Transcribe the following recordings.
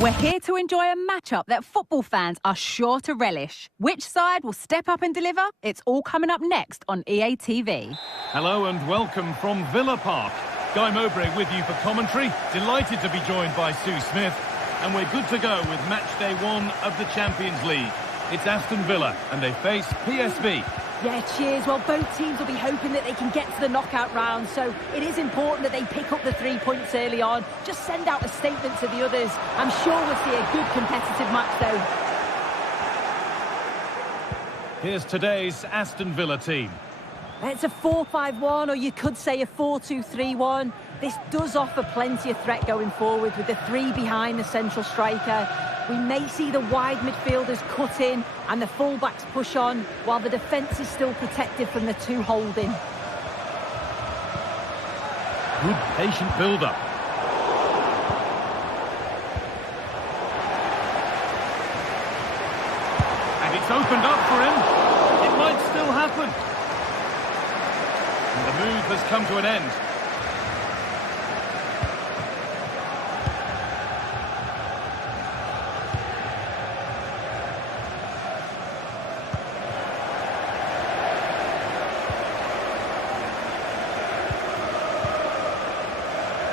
We're here to enjoy a matchup that football fans are sure to relish. Which side will step up and deliver? It's all coming up next on EA TV. Hello and welcome from Villa Park. Guy Mowbray with you for commentary. Delighted to be joined by Sue Smith. And we're good to go with match day 1 of the Champions League. It's Aston Villa and they face PSV. Yeah, cheers. Well, both teams will be hoping that they can get to the knockout round, so it is important that they pick up the 3 points early on. Just send out a statement to the others. I'm sure we'll see a good competitive match, though. Here's today's Aston Villa team. It's a 4-5-1, or you could say a 4-2-3-1. This does offer plenty of threat going forward with the 3 behind the central striker. We may see the wide midfielders cut in and the fullbacks push on, while the defence is still protected from the 2 holding. Good patient build-up. And it's opened up for him. It might still happen. And the move has come to an end.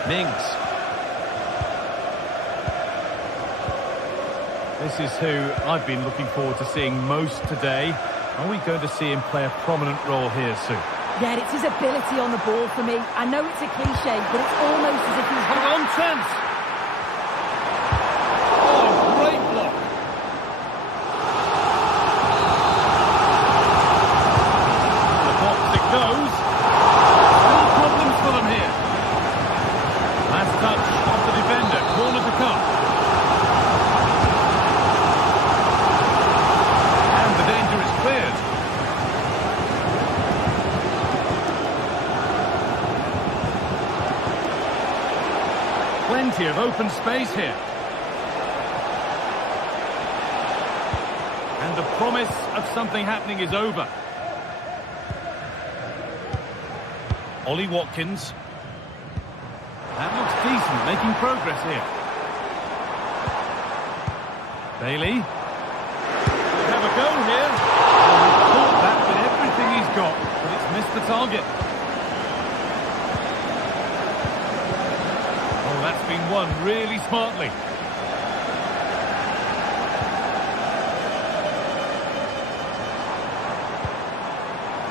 Mings. This is who I've been looking forward to seeing most today. Are we going to see him play a prominent role here, Sue? Yeah, it's his ability on the ball for me. I know it's a cliche, but it's almost as if he's... Hold on, chance! Oh, great block! The box it goes. No problems for them here. Last touch of the defender, corner to come. And the danger is cleared. Plenty of open space here. And the promise of something happening is over. Ollie Watkins. That looks decent, making progress here. Bailey. Could have a go here. Oh, he caught that with everything he's got, but it's missed the target. Oh, that's been won really smartly.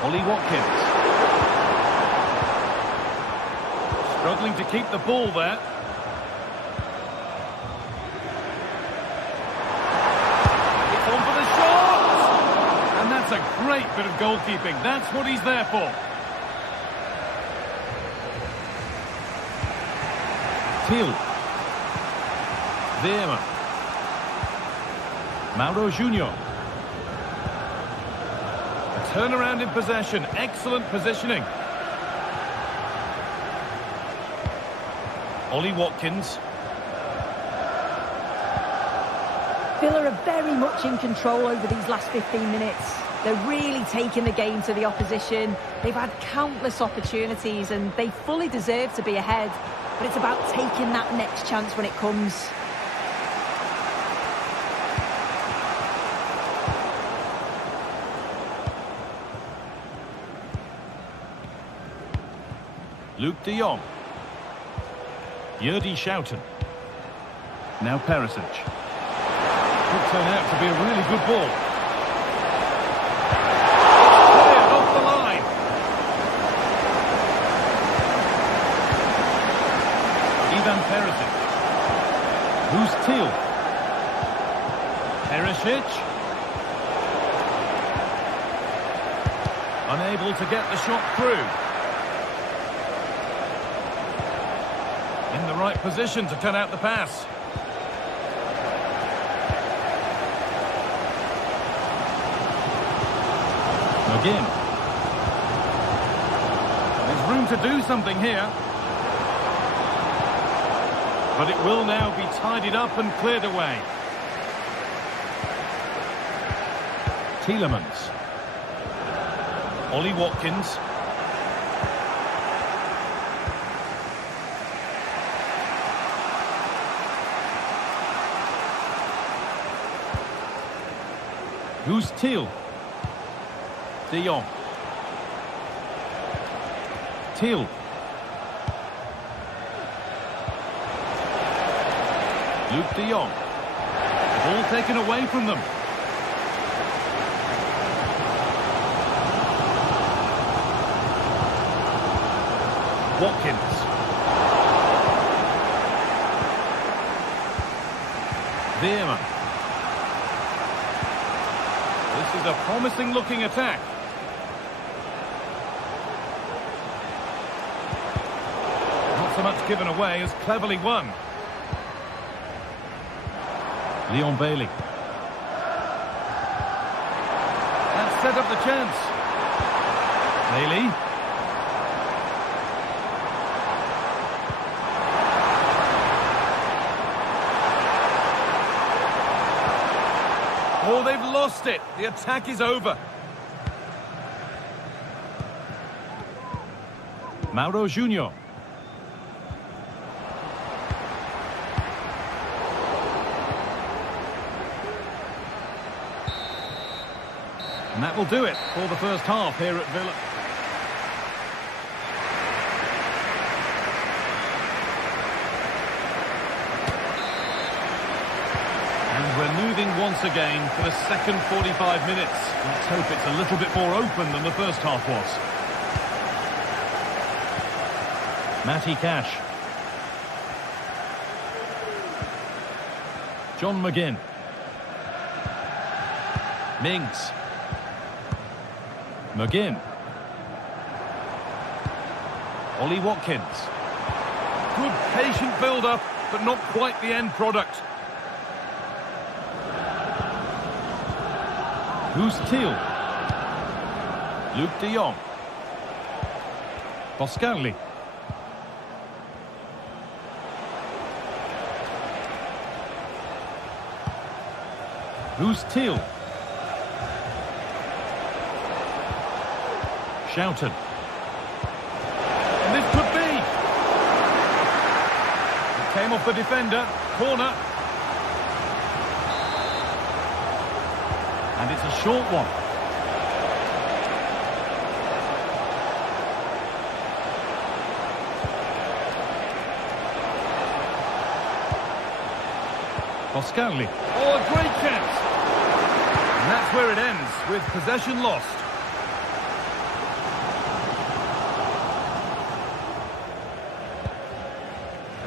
Ollie Watkins. Struggling to keep the ball there. It's on for the shot! And that's a great bit of goalkeeping. That's what he's there for. Till. Veerman. Mauro Junior. A turnaround in possession. Excellent positioning. Ollie Watkins. Villa are very much in control over these last 15 minutes. They're really taking the game to the opposition. They've had countless opportunities and they fully deserve to be ahead. But it's about taking that next chance when it comes. Luke de Jong. Yurdi Schouten. Now Perisic. Could turn out to be a really good ball. Cleared off the line. Ivan Perisic. Who's Till? Perisic. Unable to get the shot through. In the right position to turn out the pass. Again. There's room to do something here. But it will now be tidied up and cleared away. Tielemans. Ollie Watkins. Who's Thiel? De Jong. Thiel. Luke de Jong. Ball taken away from them. Watkins. Veerman. This is a promising looking attack. Not so much given away as cleverly won. Leon Bailey. That set up the chance. Bailey. Oh, they've lost it. The attack is over. Mauro Junior. And that will do it for the first half here at Villa. And we're moving once again for the second 45 minutes. Let's hope it's a little bit more open than the first half was. Matty Cash. John McGinn. Mings. McGinn. Ollie Watkins. Good patient build-up, but not quite the end product. Who's Thiel? Luke de Jong. Boscarli. Who's Thiel? Shoughton. And this could be. It came off the defender. Corner. And it's a short one. Boscarli. Oh, a great chance. And that's where it ends, with possession lost.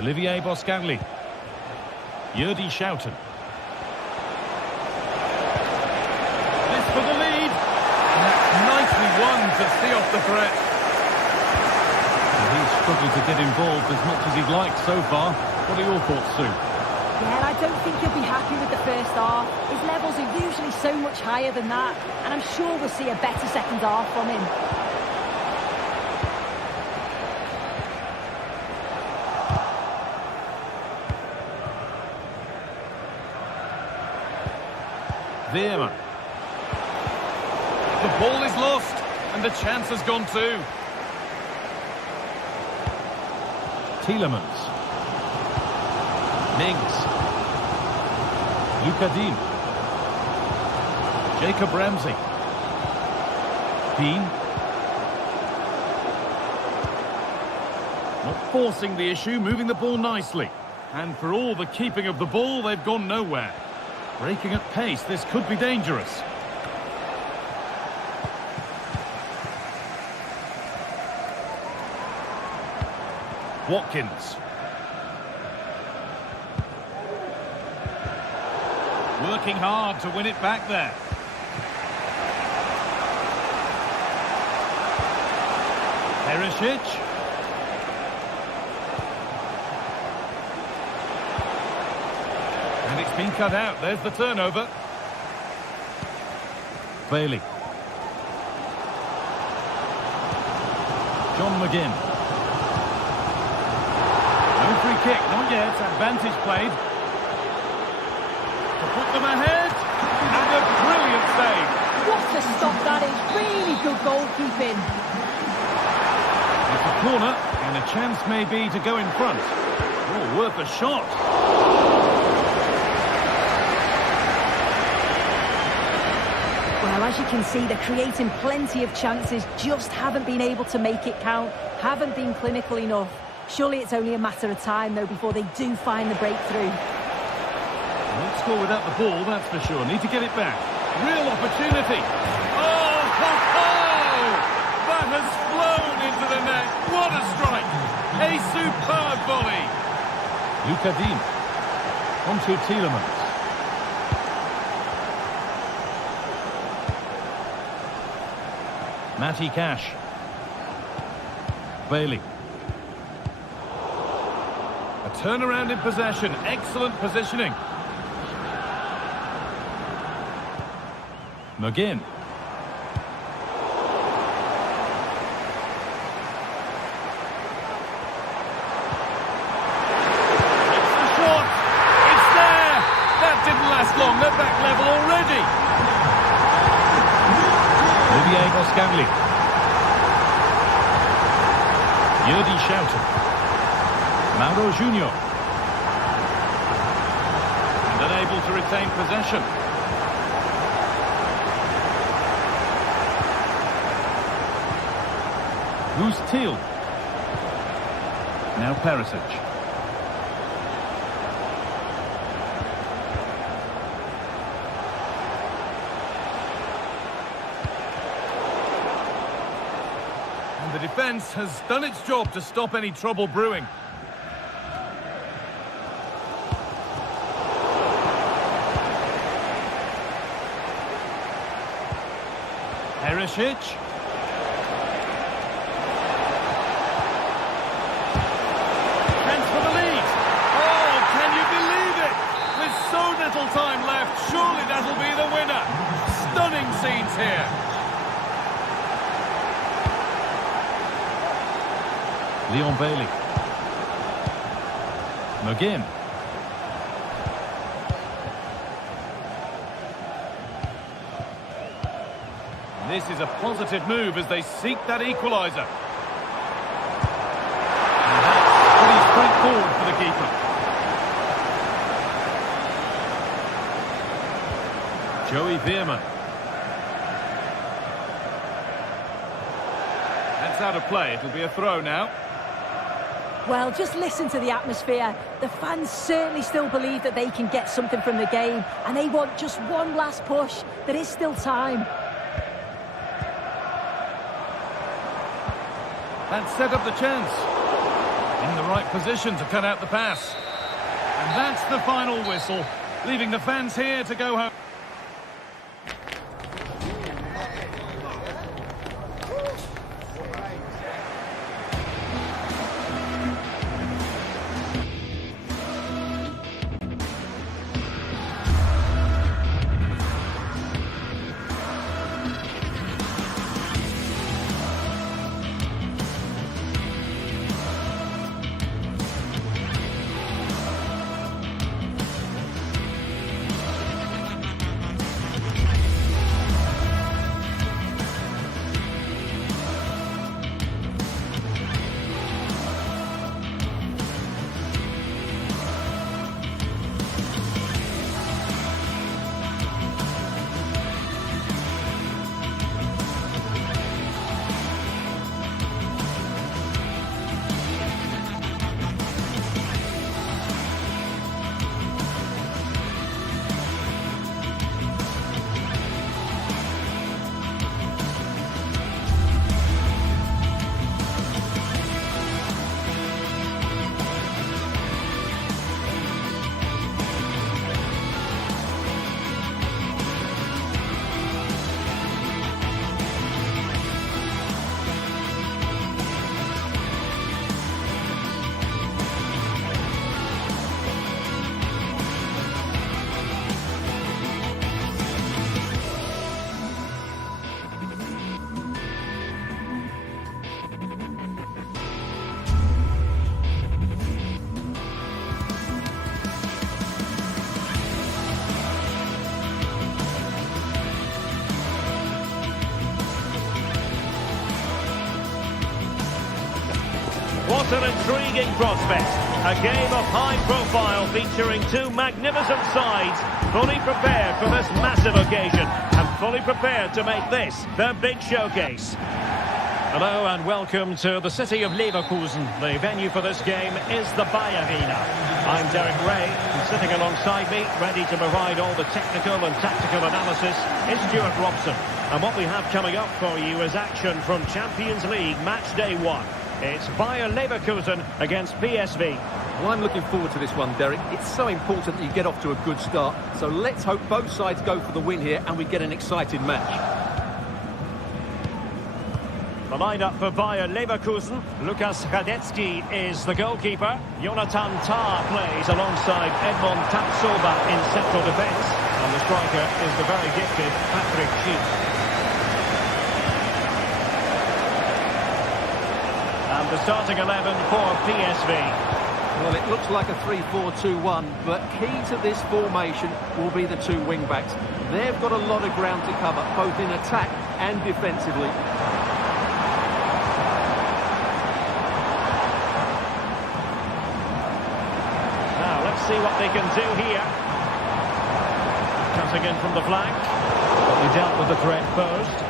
Olivier Boscarli. Yurdi Shoughton. This for the lead. And that's nicely won to see off the threat. And he's struggled to get involved as much as he'd like so far. What are your thoughts, Sue? Yeah, I don't think he'll be happy with the first half. His levels are usually so much higher than that, and I'm sure we'll see a better second half from him. Veerman. The ball is lost, and the chance has gone too. Tielemans. Mings. Luca Dean. Jacob Ramsey. Dean. Not forcing the issue, moving the ball nicely. And for all the keeping of the ball, they've gone nowhere. Breaking at pace, this could be dangerous. Watkins. Working hard to win it back there. Perisic. And it's been cut out. There's the turnover. Bailey. John McGinn. No free kick, not yet. Advantage played. To put them ahead. And a brilliant save. What a stop that is. Really good goalkeeping. It's a corner, and a chance may be to go in front. Oh, worth a shot. As you can see, they're creating plenty of chances, just haven't been able to make it count, haven't been clinical enough. Surely it's only a matter of time, though, before they do find the breakthrough. Won't score without the ball, that's for sure. Need to get it back. Real opportunity. Oh, ho, ho! That has flown into the net. What a strike. A superb volley. Luca Dean. Onto Tielemans. Matty Cash. Bailey. A turnaround in possession. Excellent positioning. McGinn. It's the shot. It's there. That didn't last long. They're back level already. Olivier Boscagli. Yuri Schouten. Mauro Junior. And unable to retain possession. Who's Teal? Now Perisic. And the defence has done its job to stop any trouble brewing. Perisic. Time left, surely that'll be the winner. Stunning scenes here. Leon Bailey. McGinn. This is a positive move as they seek that equaliser. And that's pretty straightforward for the keeper. Joey Veerman. That's out of play. It'll be a throw now. Well, just listen to the atmosphere. The fans certainly still believe that they can get something from the game, and they want just one last push. There is still time. That set up the chance. In the right position to cut out the pass. And that's the final whistle, leaving the fans here to go home. What an intriguing prospect. A game of high profile featuring two magnificent sides, fully prepared for this massive occasion. And fully prepared to make this their big showcase. Hello and welcome to the city of Leverkusen. The venue for this game is the Bayern Arena. I'm Derek Ray, and sitting alongside me, ready to provide all the technical and tactical analysis, is Stuart Robson. And what we have coming up for you is action from Champions League Match Day 1. It's Bayern Leverkusen against PSV. Well, I'm looking forward to this one, Derek. It's so important that you get off to a good start. So let's hope both sides go for the win here and we get an exciting match. The lineup for Bayern Leverkusen. Lukas Radetzky is the goalkeeper. Jonathan Tah plays alongside Edmond Tapsoba in central defence. And the striker is the very gifted Patrick Schick. And the starting 11 for PSV. Well, it looks like a 3-4-2-1, but key to this formation will be the two wing-backs. They've got a lot of ground to cover, both in attack and defensively. Now, let's see what they can do here. Cutting in from the flank. But he dealt with the threat posed.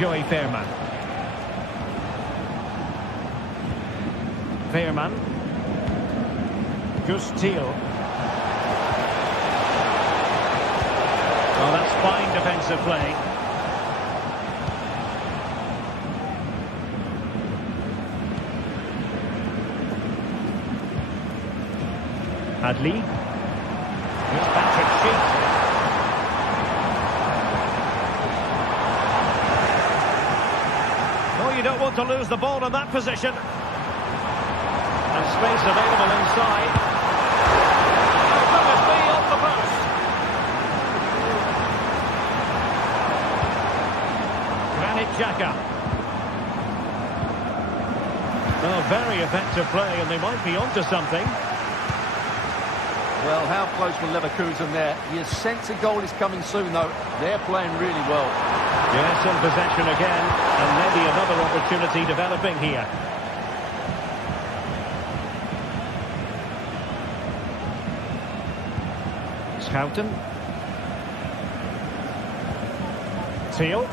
Joey Veerman. Veerman. Gus Thiel. Oh, that's fine defensive play. Adli. Here's Patrick Schick. Oh, you don't want to lose the ball in that position. And space available inside. Oh, goodness me, off the post. Granit Xhaka. Oh, very effective play, and they might be onto something. Well, how close were Leverkusen there? You sense a goal is coming soon, though. They're playing really well. Yes, in possession again, and maybe another opportunity developing here. Schouten. Thiel.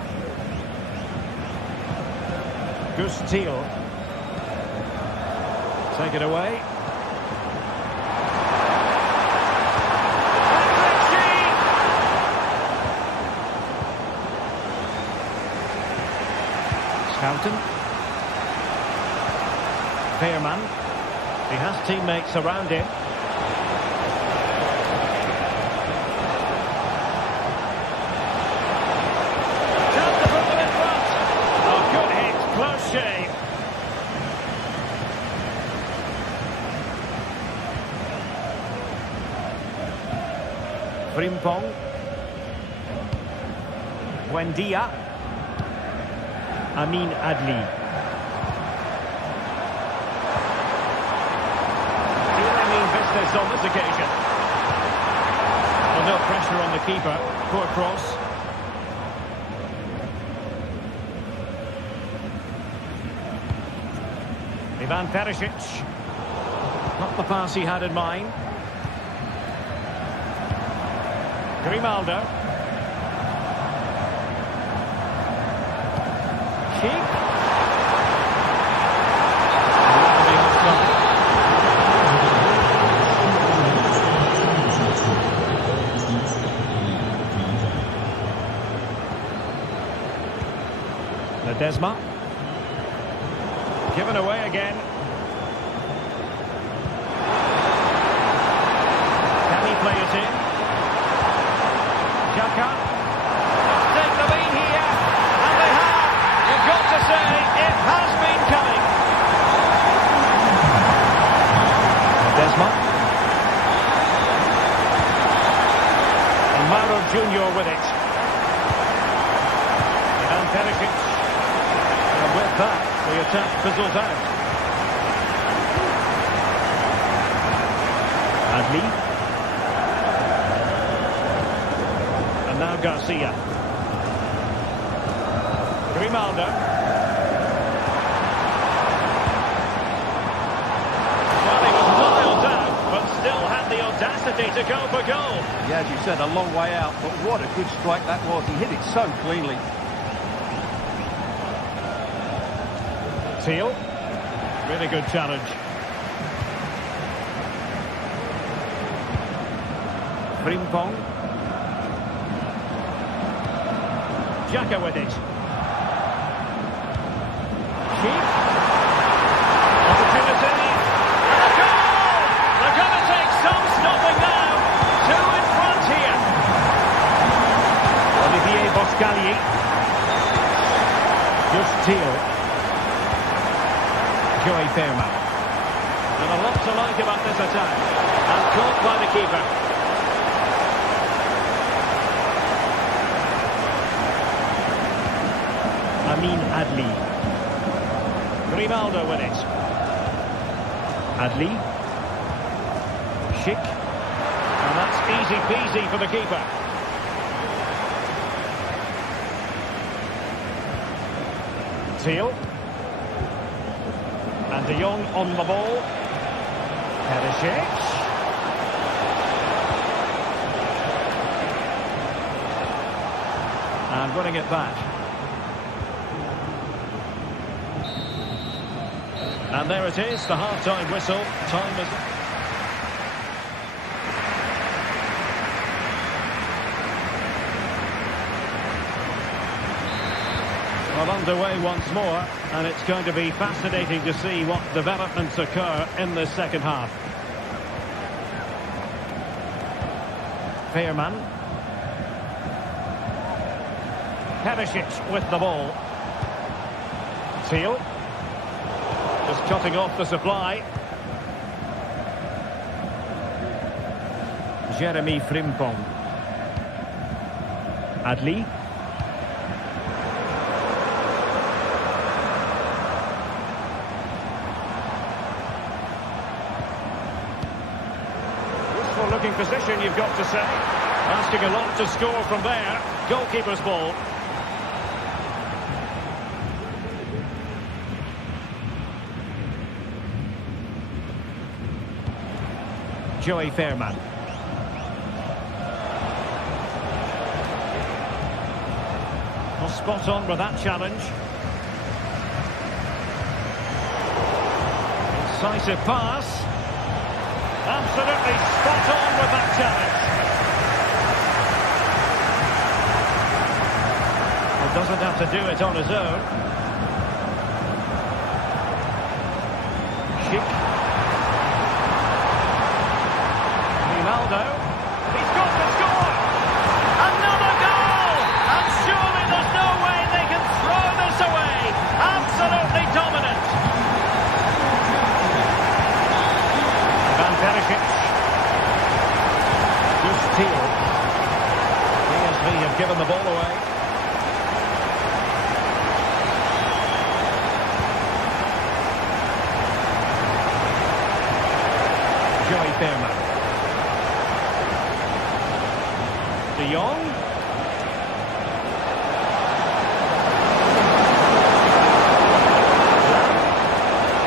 Gus Thiel. Take it away. Schouten. Veerman. He has teammates around him. Chance to put them in front. Oh, good hit. Close shave. Frimpong. Buendia. Amin Adli. Really mean business on this occasion. Well, no pressure on the keeper. Poor cross. Ivan Perisic. Not the pass he had in mind. Grimaldo. Schick. Ledesma. Given away again. Can he play it in? Xhaka. Take the lead here. And they have. You've got to say, it has been coming. Ledesma. And Mauro Junior with it. And Perisic. And with that, the attack fizzles out. Adli. And now Garcia. Grimaldo. Well, he was miles out, but still had the audacity to to go for goal. Yeah, as you said, a long way out, but what a good strike that was. He hit it so cleanly. Teal. Really good challenge. Frimpong. Xhaka with it. Keep. Opportunity. And a goal! They're going to take some stopping now. Two in front here. Olivier Boscagli. Just Teal. Joey Fairman. And a lot to like about this attack. And caught by the keeper. Amin Adli. Grimaldo with it. Adli. Schick. And that's easy peasy for the keeper. Teal. And De Jong on the ball. Perisic. And winning it back. And there it is, the half-time whistle. Time is... Well, underway once more, and it's going to be fascinating to see what developments occur in the second half. Fairman. Perisic with the ball. Teal. Just cutting off the supply. Jeremy Frimpong. Adli. Useful looking position, you've got to say. Asking a lot to score from there. Goalkeeper's ball. Joey Fairman. Well, spot on with that challenge. Incisive pass. Absolutely spot on with that challenge. He doesn't have to do it on his own. Schick. Ronaldo. He's got to score! Another goal! And surely there's no way they can throw this away! Absolutely dominant! Van Perisic. Just Teal. PSV have given the ball away. Joey Fairman. De Jong.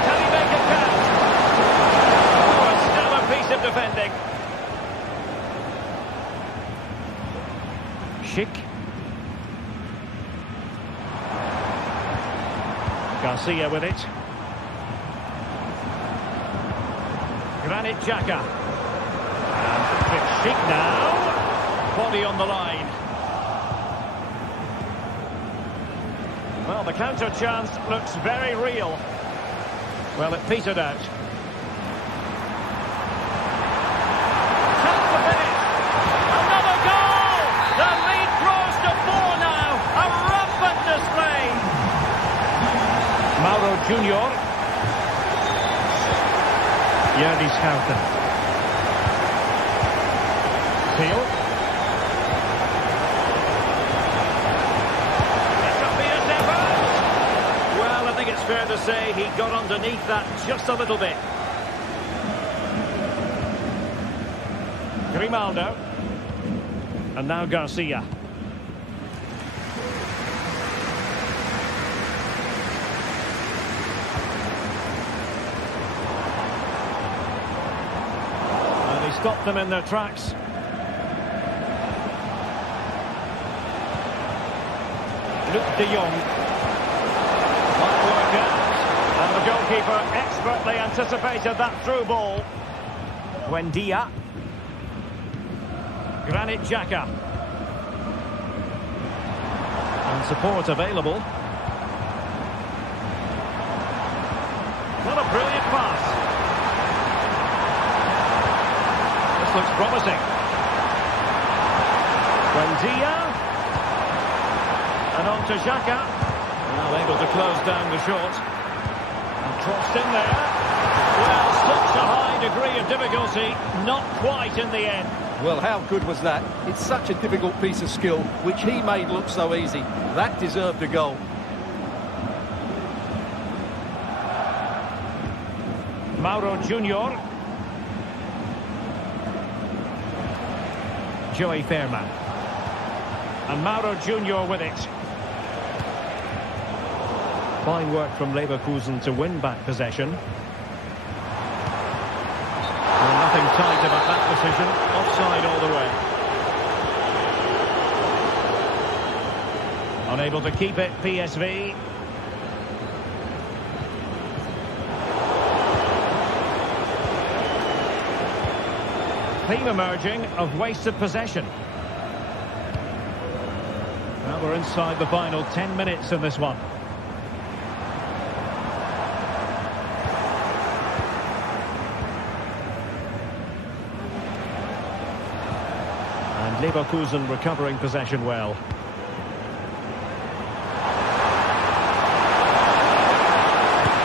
Can he make it count? Oh, a stellar piece of defending. Schick. Garcia with it. Granit Xhaka. And it's Schick now. Body on the line. Well, the counter chance looks very real. Well, it petered out. Chance to finish. Another goal! The lead grows to 4 now. A rampant display. Mauro Junior. Yerdy Schouten. Teal. It's fair to say he got underneath that just a little bit. Grimaldo. And now Garcia. And he's stop them in their tracks. Luke de Jong. Might work out. And the goalkeeper expertly anticipated that through ball. Buendia. Granit Xhaka. And support available. What a brilliant pass. This looks promising. Buendia. And on to Xhaka. Well, able to close down the shot. And crossed in there. Well, such a high degree of difficulty. Not quite in the end. Well, how good was that? It's such a difficult piece of skill, which he made look so easy. That deserved a goal. Mauro Junior. Joey Fairman. And Mauro Junior with it. Fine work from Leverkusen to win back possession. Well, nothing tight about that decision. Offside all the way. Unable to keep it, PSV. Theme emerging of wasted possession. Well, we're inside the final 10 minutes in this one. And Leverkusen recovering possession well.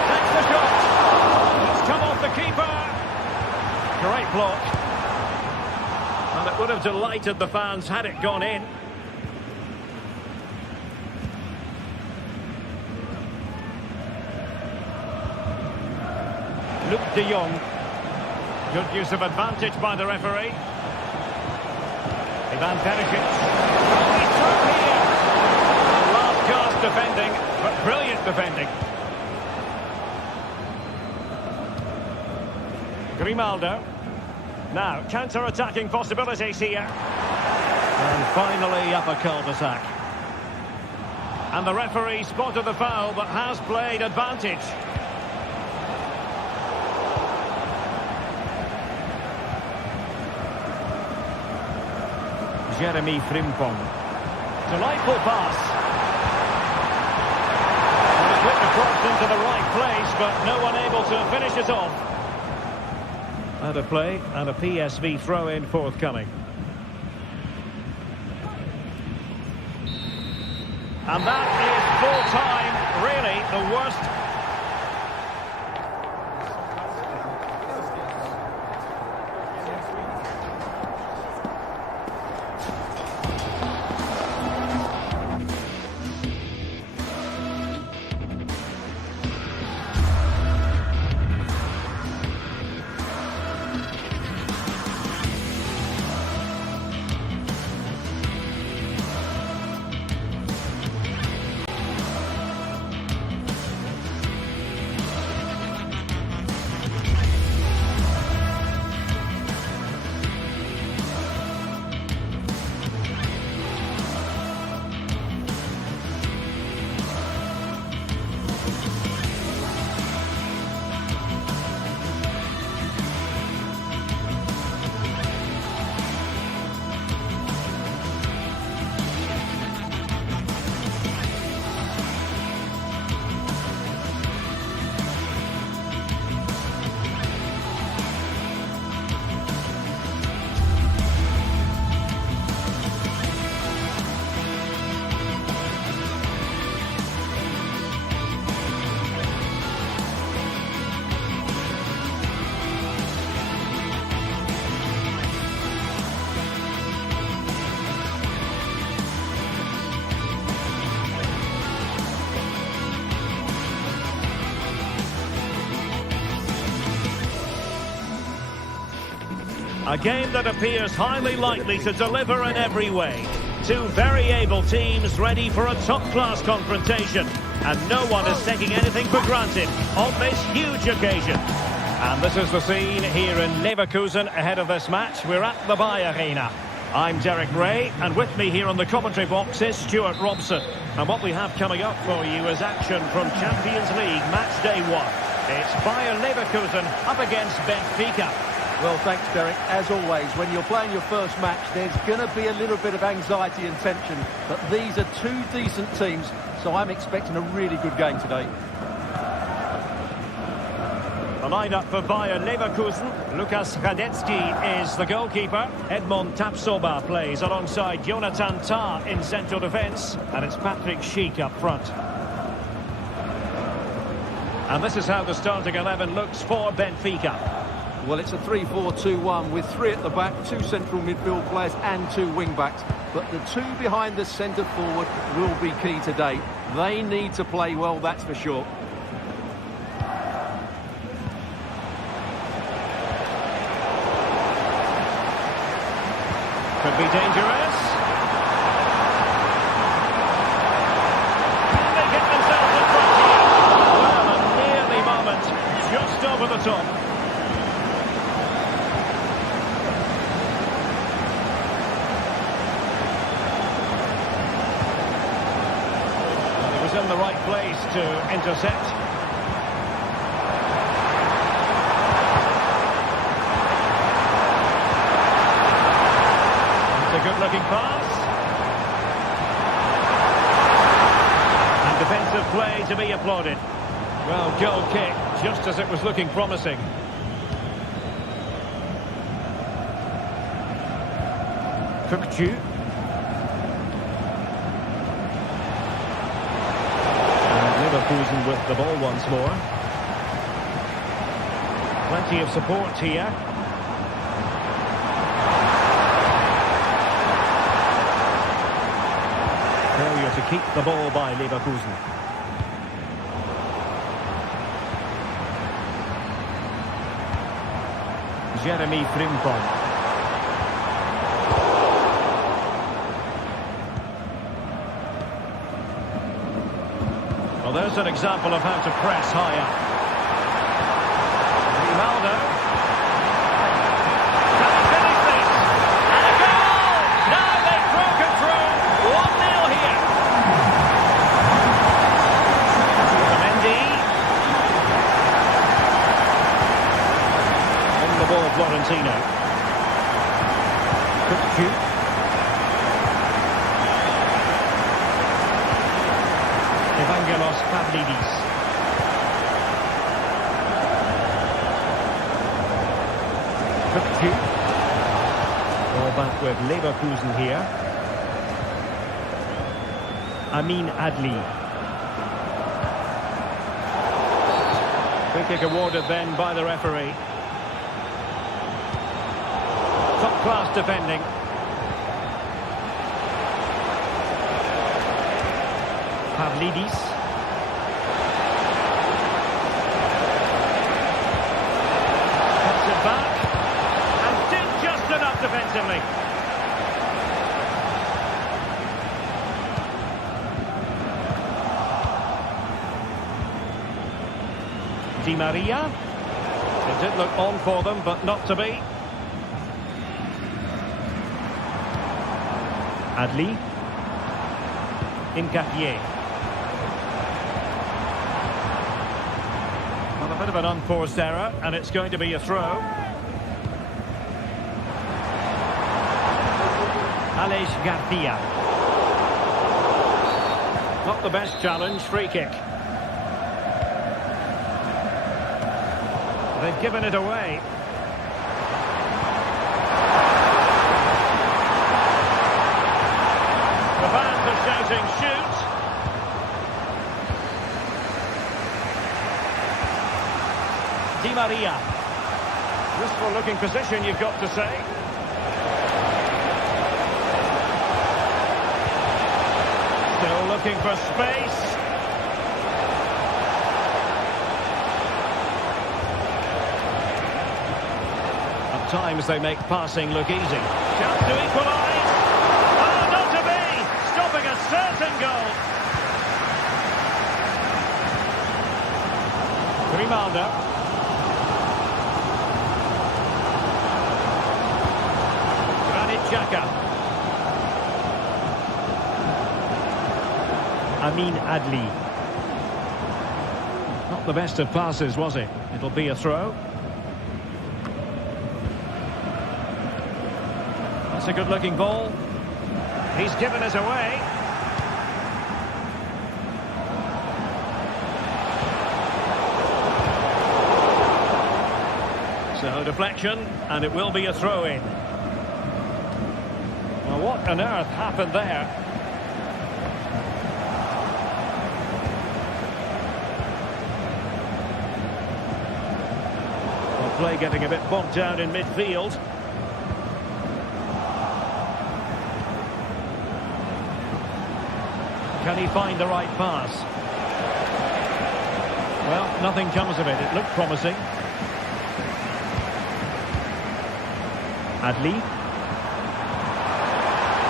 That's the shot! It's come off the keeper! Great block. And it would have delighted the fans had it gone in. Luke de Jong. Good use of advantage by the referee. Ivan Perisic. He's through here. Last cast defending, but brilliant defending. Grimaldo. Now, counter-attacking possibilities here. And finally, up a cul-de-sac. And the referee spotted the foul, but has played advantage. Jeremy Frimpong. Delightful pass. And it flicked across into the right place, but no one able to finish it off. Out of play, and a PSV throw-in forthcoming. And that is full-time, really the worst. A game that appears highly likely to deliver in every way. Two very able teams ready for a top-class confrontation. And no one is taking anything for granted on this huge occasion. And this is the scene here in Leverkusen ahead of this match. We're at the Bayern. I'm Derek Ray, and with me here on the commentary box is Stuart Robson. And what we have coming up for you is action from Champions League match day 1. It's Bayern Leverkusen up against Benfica. Well, thanks, Derek. As always, when you're playing your first match, there's going to be a little bit of anxiety and tension. But these are two decent teams, so I'm expecting a really good game today. The line-up for Bayern Leverkusen. Lukas Radetzky is the goalkeeper. Edmond Tapsoba plays alongside Jonathan Tah in central defence. And it's Patrick Schick up front. And this is how the starting 11 looks for Benfica. Well, it's a 3-4-2-1 with 3 at the back, 2 central midfield players and 2 wing-backs. But the 2 behind the centre forward will be key today. They need to play well, that's for sure. Could be dangerous. Can they get themselves in front here? Well, a nearly moment, just over the top. And he was in the right place to intercept. Good-looking pass. And defensive play to be applauded. Well, goal kick, just as it was looking promising. Kukcu. And Leverkusen with the ball once more. Plenty of support here. Failure to keep the ball by Leverkusen. Jeremy Frimpong. Well, there's an example of how to press high up. Ronaldo. Florentino. Kukcu. Evangelos Pavlidis. Kukcu. Ball back with Leverkusen here. Amin Adli. Free kick awarded then by the referee. Top-class defending. Pavlidis. Cuts it back. And did just enough defensively. Di Maria. It did look on for them, but not to be. Adli. Nketiah. Well, a bit of an unforced error, and it's going to be a throw. Aleix Garcia. Not the best challenge, free kick. They've given it away. The fans are shouting, shoot! Di Maria. Useful looking position, you've got to say. Still looking for space. At times they make passing look easy. Chance to equalise. Oh, not to be! Stopping a certain goal. Grimaldo. Xhaka. Amin Adli. Not the best of passes, was it? It'll be a throw. That's a good-looking ball. He's given us away. So deflection, and it will be a throw-in. Well, what on earth happened there? Well, play getting a bit bogged down in midfield. Can he find the right pass? Well, nothing comes of it. It looked promising. Adli.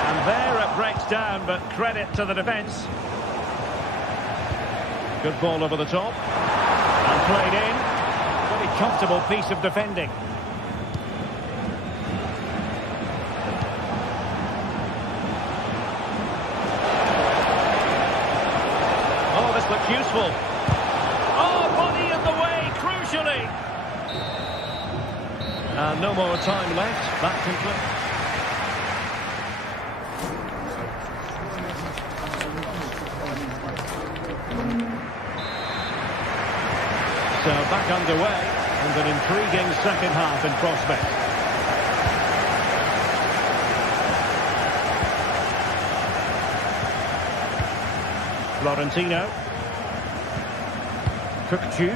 And there it breaks down, but credit to the defence. Good ball over the top. And played in. Very comfortable piece of defending. Oh, this looks useful. Oh, body in the way, crucially. No more time left. That concludes. So back underway, and an intriguing second half in prospect. Florentino. Kukçu.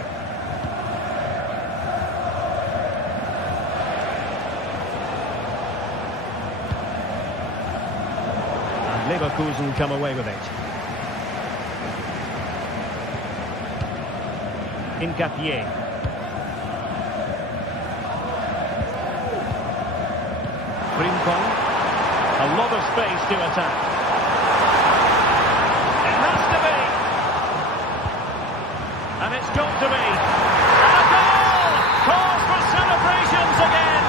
Leverkusen come away with it. Incapié. Frimpong. A lot of space to attack. It has to be. And it's got to be. And a goal! Cause for celebrations again.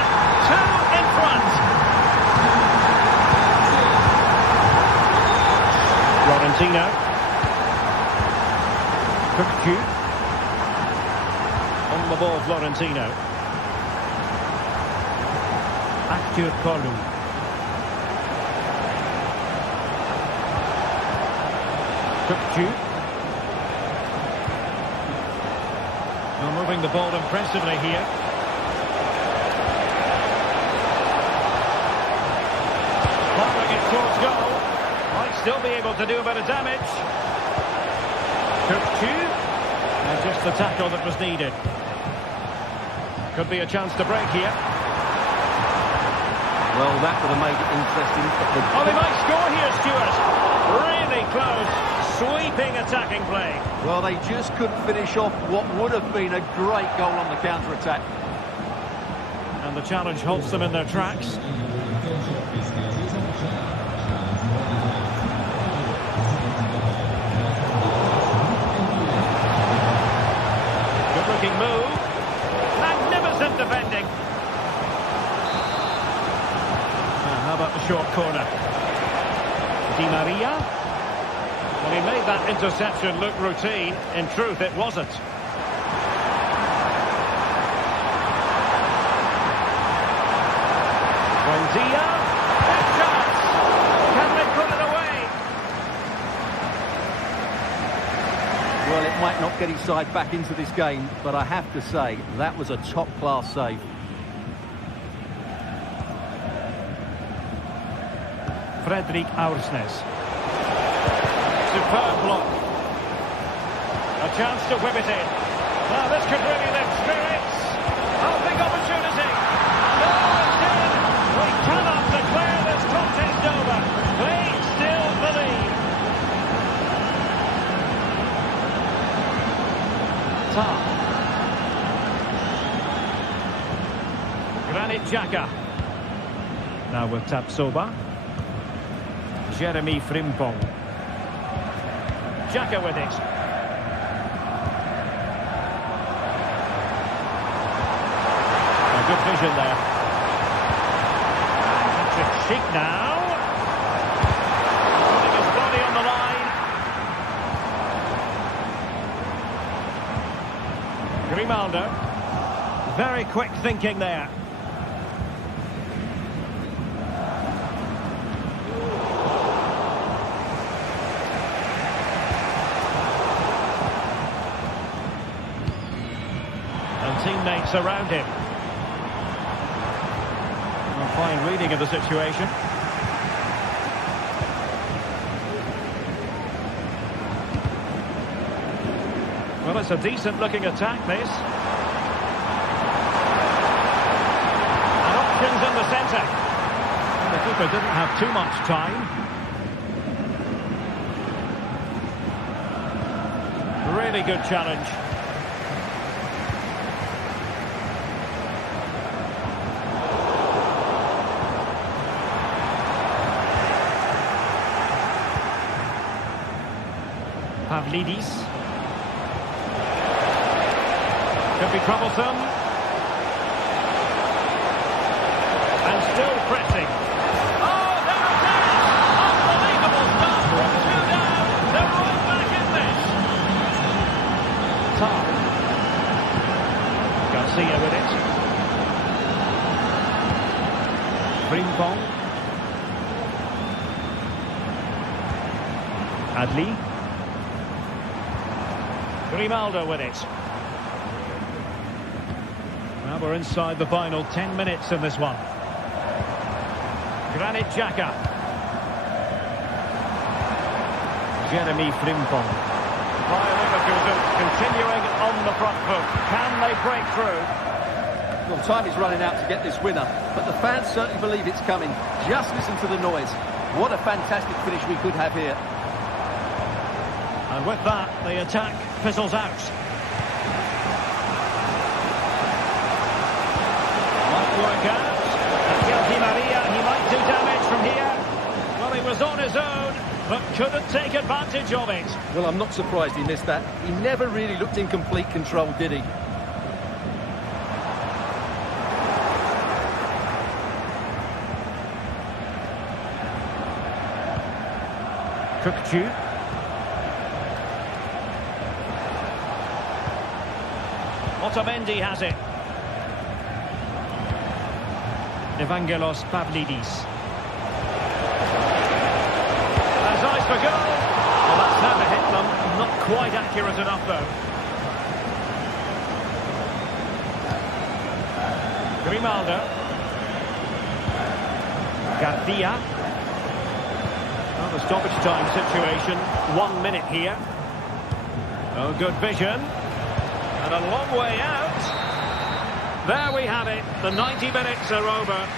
2 in front. Florentino. Kukçu. On the ball, Florentino. Aktür Kolu. Kukçu. Well, moving the ball impressively here. Firing it towards goal. Might still be able to do a bit of damage. Kukçu. And just the tackle that was needed. Could be a chance to break here. Well, that would have made it interesting. Oh, they might score here, Stuart. Really close. Sweeping attacking play. Well, they just couldn't finish off what would have been a great goal on the counter-attack. And the challenge halts them in their tracks. Good-looking move. Magnificent defending. How about the short corner? Di Maria. Well, he made that interception look routine. In truth, it wasn't. Buendia. Big chance. Can they put it away? Well, it might not get his side back into this game, but I have to say, that was a top-class save. Fredrik Aursnes. Superb block. A chance to whip it in. Now this could really lift spirits. Oh, big opportunity. No, it's in. We cannot declare this contest over. They still believe. Granit Xhaka. Now with Tapsoba. Jeremy Frimpong. Xhaka with it. Good vision there. Patrick Sheik now. Putting his body on the line. Grimaldo. Very quick thinking there. And teammates around him. A fine reading of the situation. Well, it's a decent looking attack, this. And options in the centre. The keeper didn't have too much time. Really good challenge. Pavlidis. Could be troublesome. And still pressing. Oh, there it is! Unbelievable start from 2 down. They're right back in this. Tar. Garcia with it. Frimpong. Adli. Grimaldo with it. Now we're inside the final 10 minutes in this one. Granit Xhaka. Jeremy Frimpong. Bayern Leverkusen continuing on the front foot. Can they break through? Well, time is running out to get this winner, but the fans certainly believe it's coming. Just listen to the noise. What a fantastic finish we could have here. And with that, the attack fizzles out. Might work out. Di Maria, he might do damage from here. Well, he was on his own, but couldn't take advantage of it. Well, I'm not surprised he missed that. He never really looked in complete control, did he? Kukçu. Otamendi has it. Evangelos Pavlidis. Has eyes for goal. Well, that's how to hit them. Not quite accurate enough, though. Grimaldo. Garcia. Well, the stoppage time situation. 1 minute here. Oh, good vision. And a long way out. There we have it. The 90 minutes are over.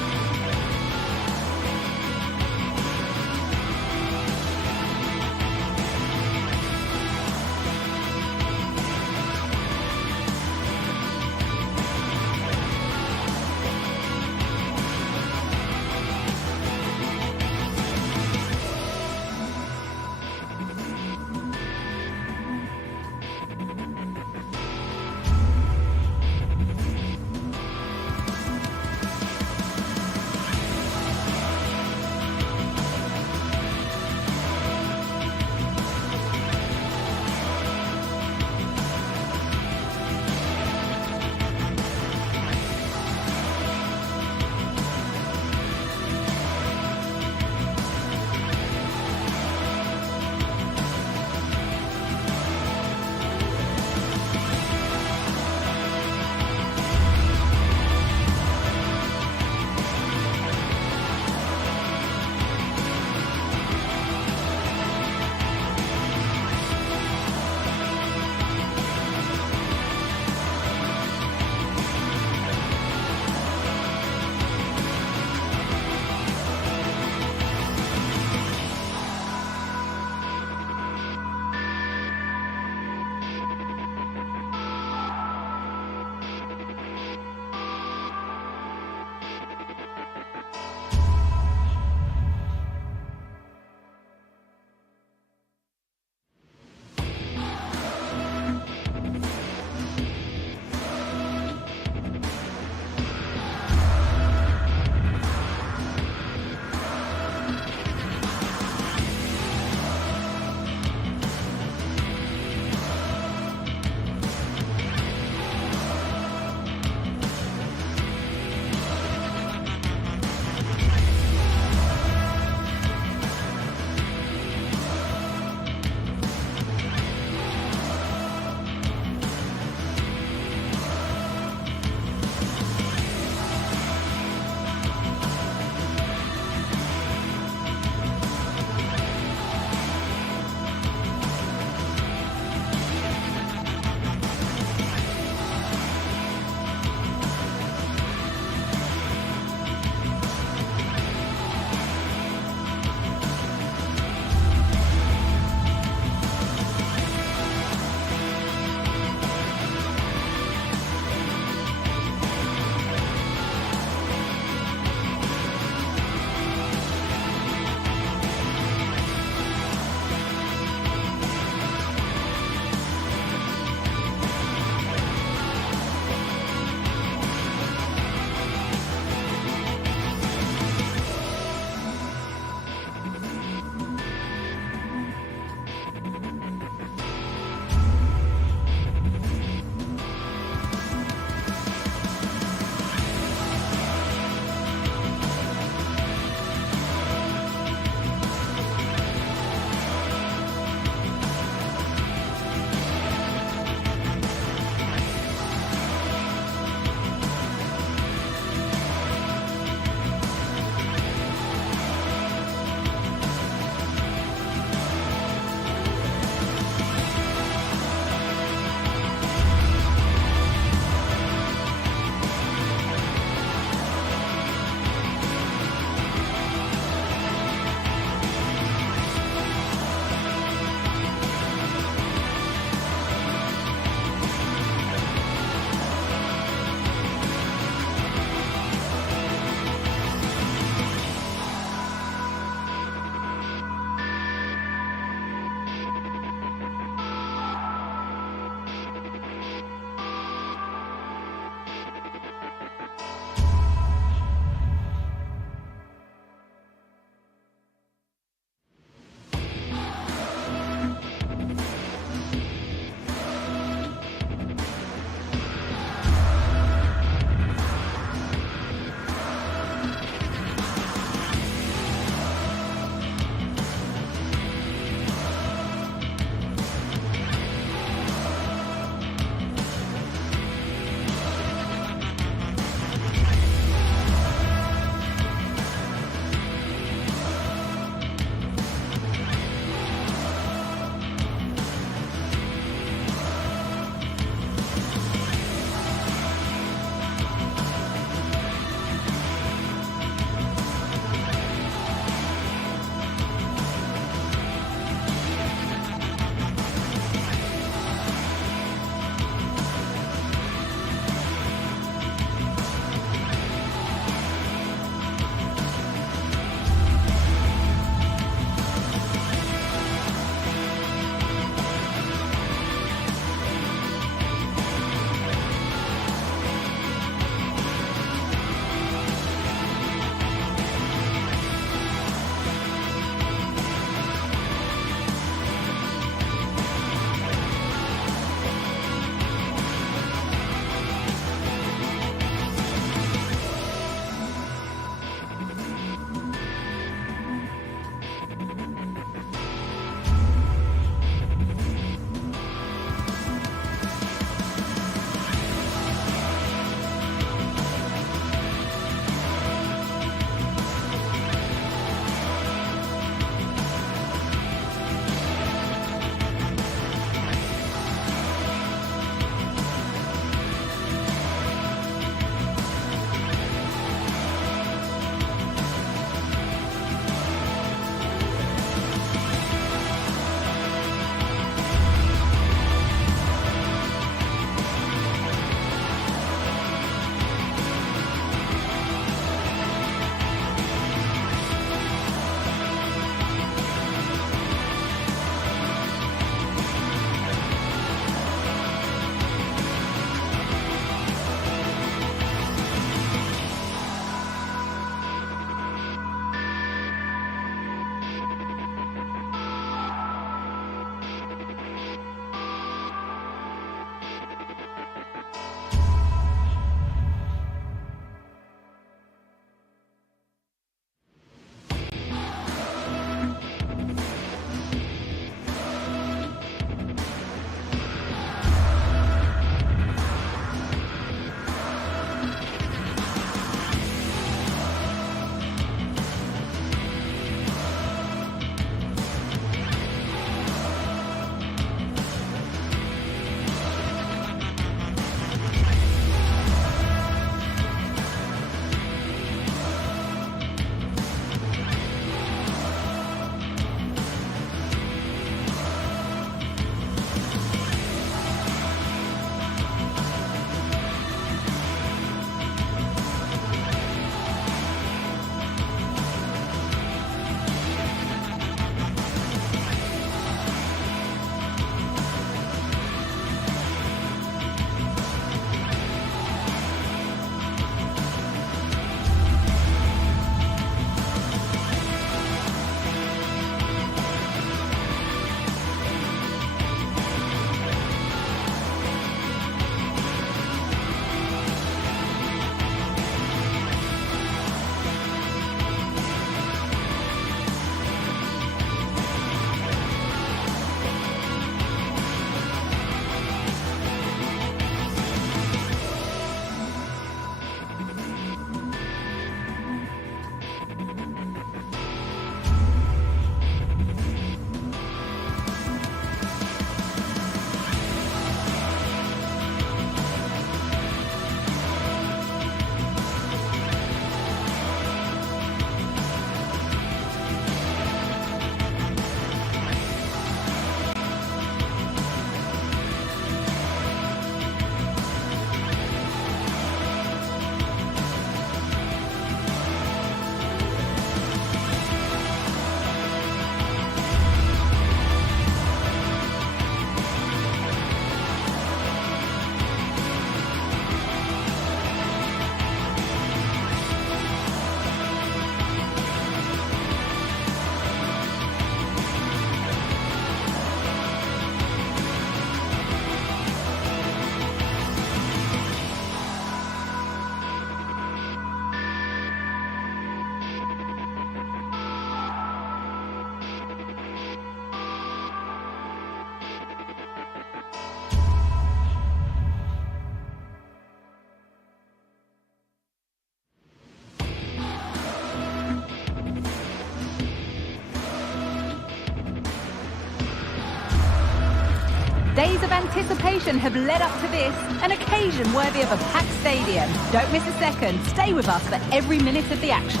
Days of anticipation have led up to this, an occasion worthy of a packed stadium. Don't miss a second. Stay with us for every minute of the action.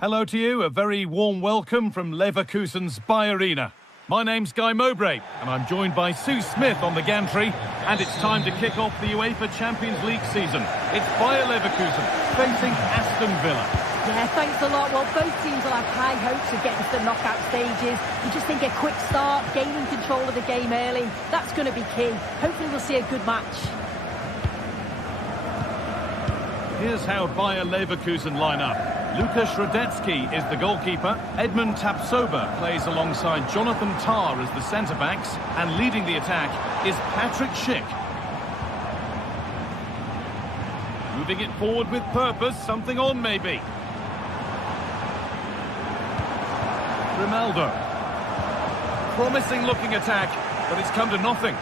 Hello to you, a very warm welcome from Leverkusen's Bayern. My name's Guy Mowbray, and I'm joined by Sue Smith on the gantry, and it's time to kick off the UEFA Champions League season. It's Bayer Leverkusen facing Aston Villa. Yeah, thanks a lot. Well, both teams will have high hopes of getting to the knockout stages. You just think a quick start, gaining control of the game early, that's going to be key. Hopefully we'll see a good match. Here's how Bayer Leverkusen line up. Lukas Radetzky is the goalkeeper. Edmund Tapsoba plays alongside Jonathan Tah as the centre-backs. And leading the attack is Patrick Schick. Moving it forward with purpose, something on maybe. Ronaldo. Promising looking attack, but it's come to nothing.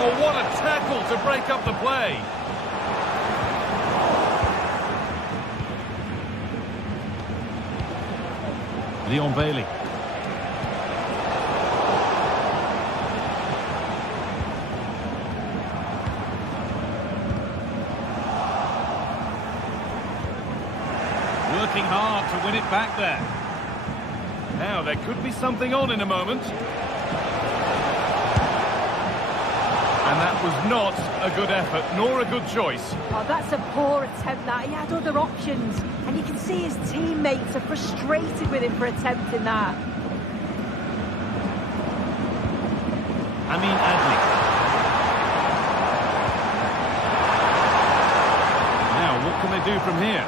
Oh, what a tackle to break up the play. Leon Bailey. Working hard to win it back there. Now there could be something on in a moment. And that was not a good effort, nor a good choice. Oh, that's a poor attempt, that. He had other options. And you can see his teammates are frustrated with him for attempting that. Amin Adli. Now, what can they do from here?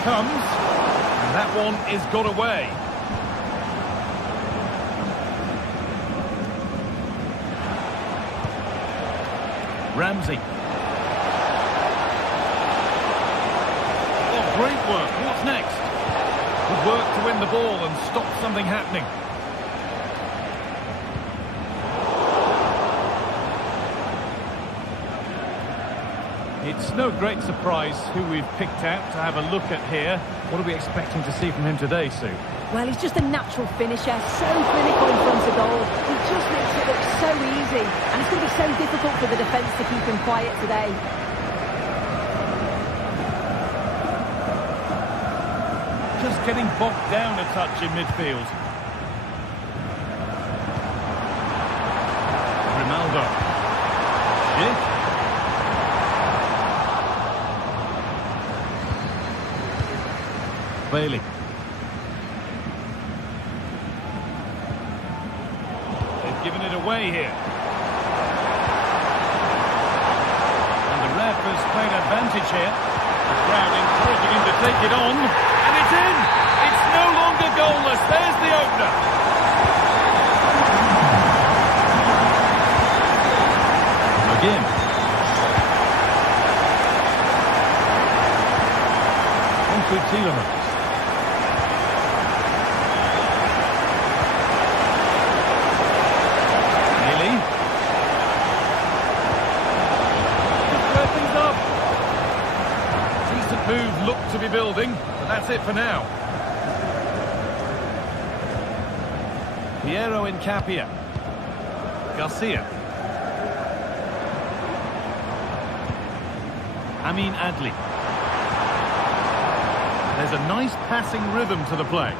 Comes, and that one is got away. Ramsey. Oh, great work. What's next? Good work to win the ball and stop something happening. It's no great surprise who we've picked out to have a look at here. What are we expecting to see from him today, Sue? Well, he's just a natural finisher, so clinical in front of goal. He just makes it look so easy, and it's going to be so difficult for the defence to keep him quiet today. Just getting bogged down a touch in midfield. Ronaldo. Schick. Bailey. They've given it away here. And the ref has played advantage here. The crowd encouraging him to take it on. And it's in! It's no longer goalless. There's the opener. Again. On to Tielemans. Move looked to be building, but that's it for now. Piero Incapia. Garcia. Amin Adli. There's a nice passing rhythm to the play.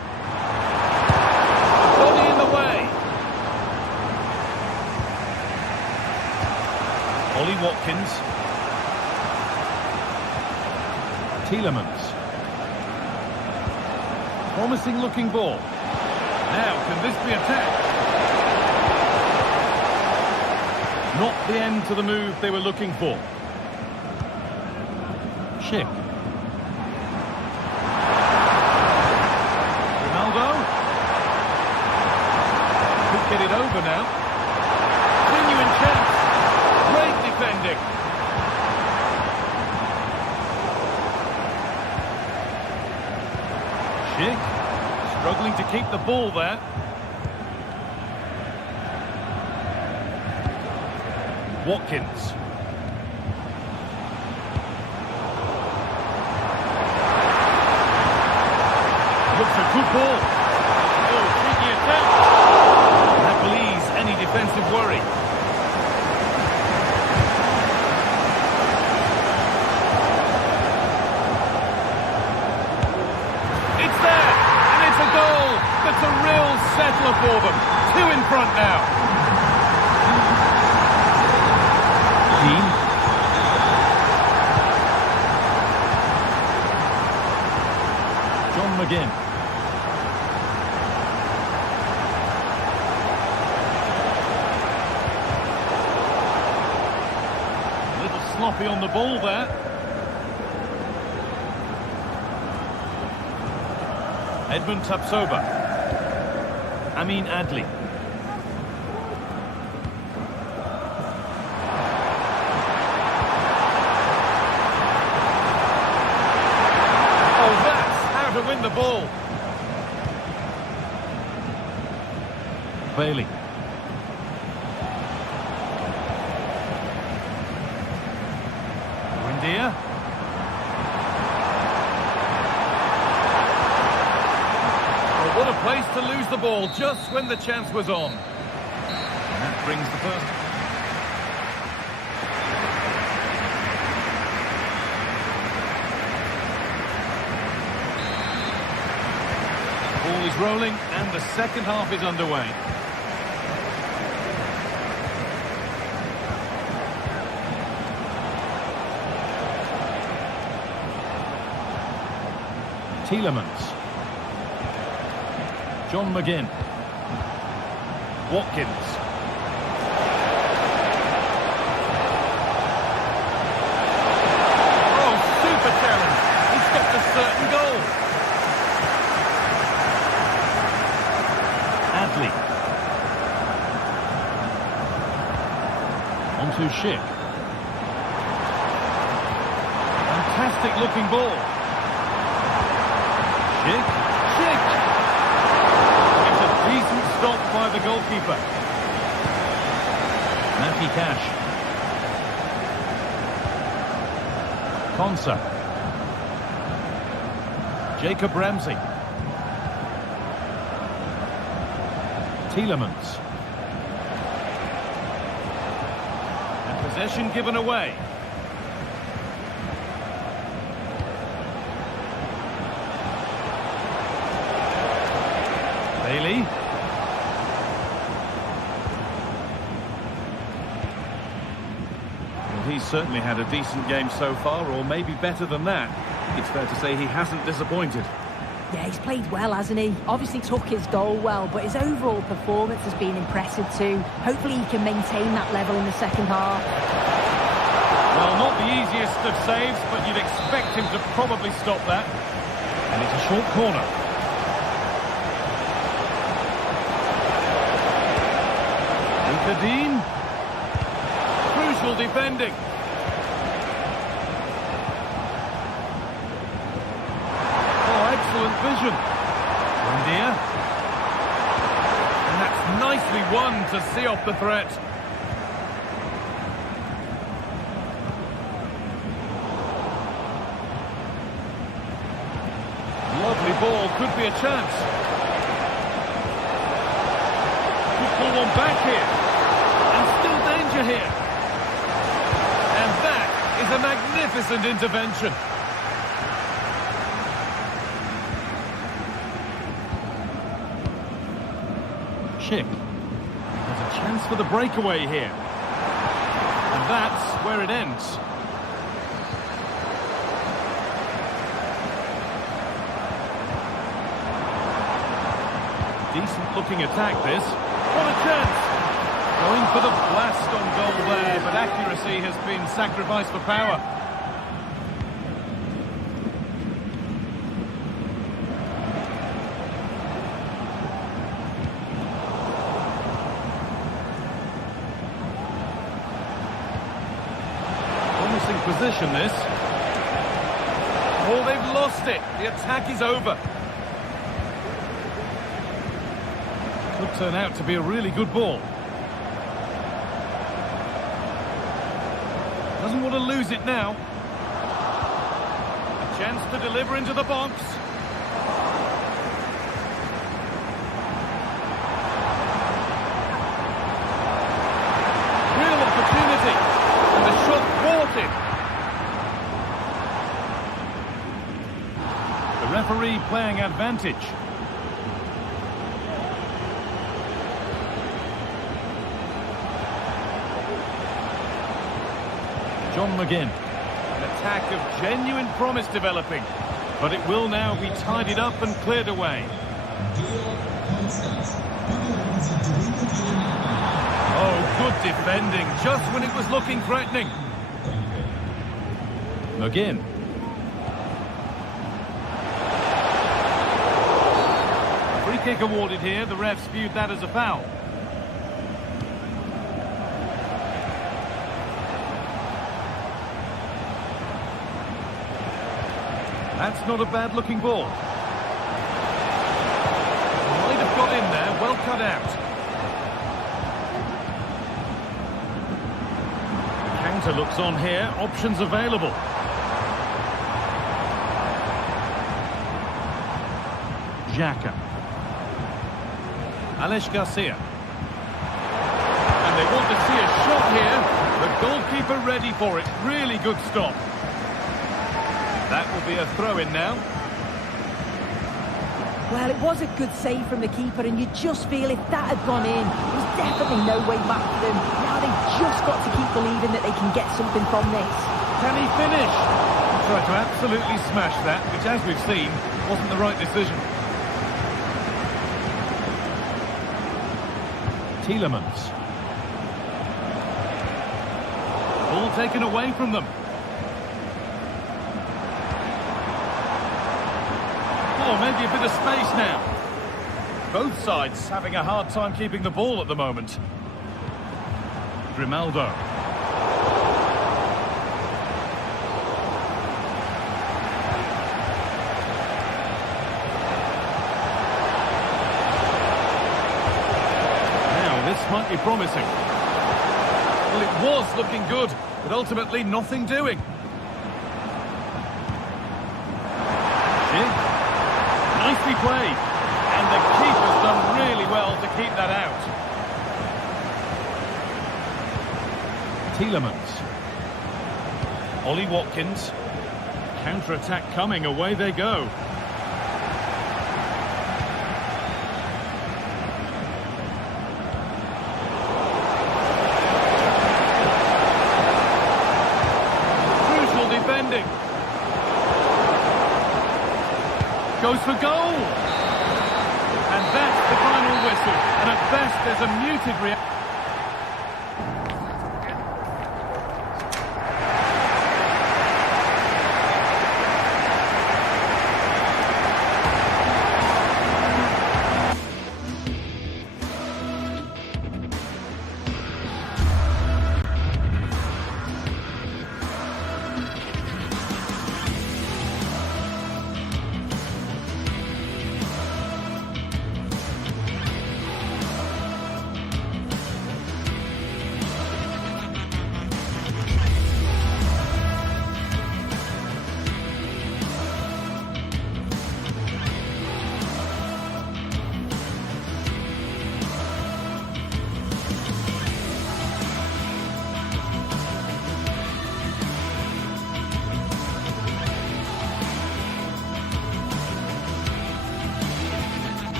Body in the way. Ollie Watkins. Tielemans. Promising looking ball. Now, can this be attacked? Not the end to the move they were looking for. Schick. Ronaldo. Could get it over now. Genuine chance. Great defending. Schick, struggling to keep the ball there. Watkins. Looks a good ball. Oh, cheeky attempt. That believes any defensive worry. It's there, and it's a goal. That's a real settler for them. 2 in front now. John McGinn. A little sloppy on the ball there. Edmund Tapsoba. Amin Adli. To win the ball. Bailey. Windia. Oh, what a place to lose the ball just when the chance was on. And that brings the first. Ball is rolling and the second half is underway. Tielemans. John McGinn. Watkins. Oh, super challenge. He stopped a certain goal. Adli. Onto Schick. Fantastic looking ball. Schick. It's a decent stop by the goalkeeper. Matty Cash. Konsa. Jacob Ramsey. Tielemans. And possession given away. Bailey. Well, he's certainly had a decent game so far, or maybe better than that. It's fair to say he hasn't disappointed. Yeah, he's played well, hasn't he? Obviously took his goal well, but his overall performance has been impressive too. Hopefully he can maintain that level in the second half. Well, not the easiest of saves, but you'd expect him to probably stop that. And it's a short corner. Dean. Crucial defending. Oh, excellent vision. Windia. And that's nicely won to see off the threat. Lovely ball, could be a chance. Could pull one back here. Here. And that is a magnificent intervention. Schick. There's a chance for the breakaway here. And that's where it ends. Decent looking attack this. What a chance! Going for the blast on goal there, but accuracy has been sacrificed for power. Promising position, this. Oh, they've lost it. The attack is over. Could turn out to be a really good ball. Doesn't want to lose it now. A chance to deliver into the box. Real opportunity. And the shot thwarted. The referee playing advantage. John McGinn. An attack of genuine promise developing, but it will now be tidied up and cleared away. Oh, good defending, just when it was looking threatening. McGinn. Free kick awarded here, the refs viewed that as a foul. That's not a bad-looking ball. Might have got in there, well cut out. The counter looks on here, options available. Xhaka. Alex Garcia. And they want to see a shot here. The goalkeeper ready for it. Really good stop. That will be a throw-in now. Well, it was a good save from the keeper, and you just feel if that had gone in, there's definitely no way back for them. Now they've just got to keep believing that they can get something from this. Can he finish? He tried to absolutely smash that, which, as we've seen, wasn't the right decision. Tielemans. Ball taken away from them. Oh, maybe a bit of space now. Both sides having a hard time keeping the ball at the moment. Grimaldo. Now, this might be promising. Well, it was looking good, but ultimately nothing doing. Nicely played, and the keeper's done really well to keep that out. Tielemans. Ollie Watkins. Counter-attack coming, away they go. Crucial defending. Goes for goal! And that's the final whistle. And at best, there's a muted reaction.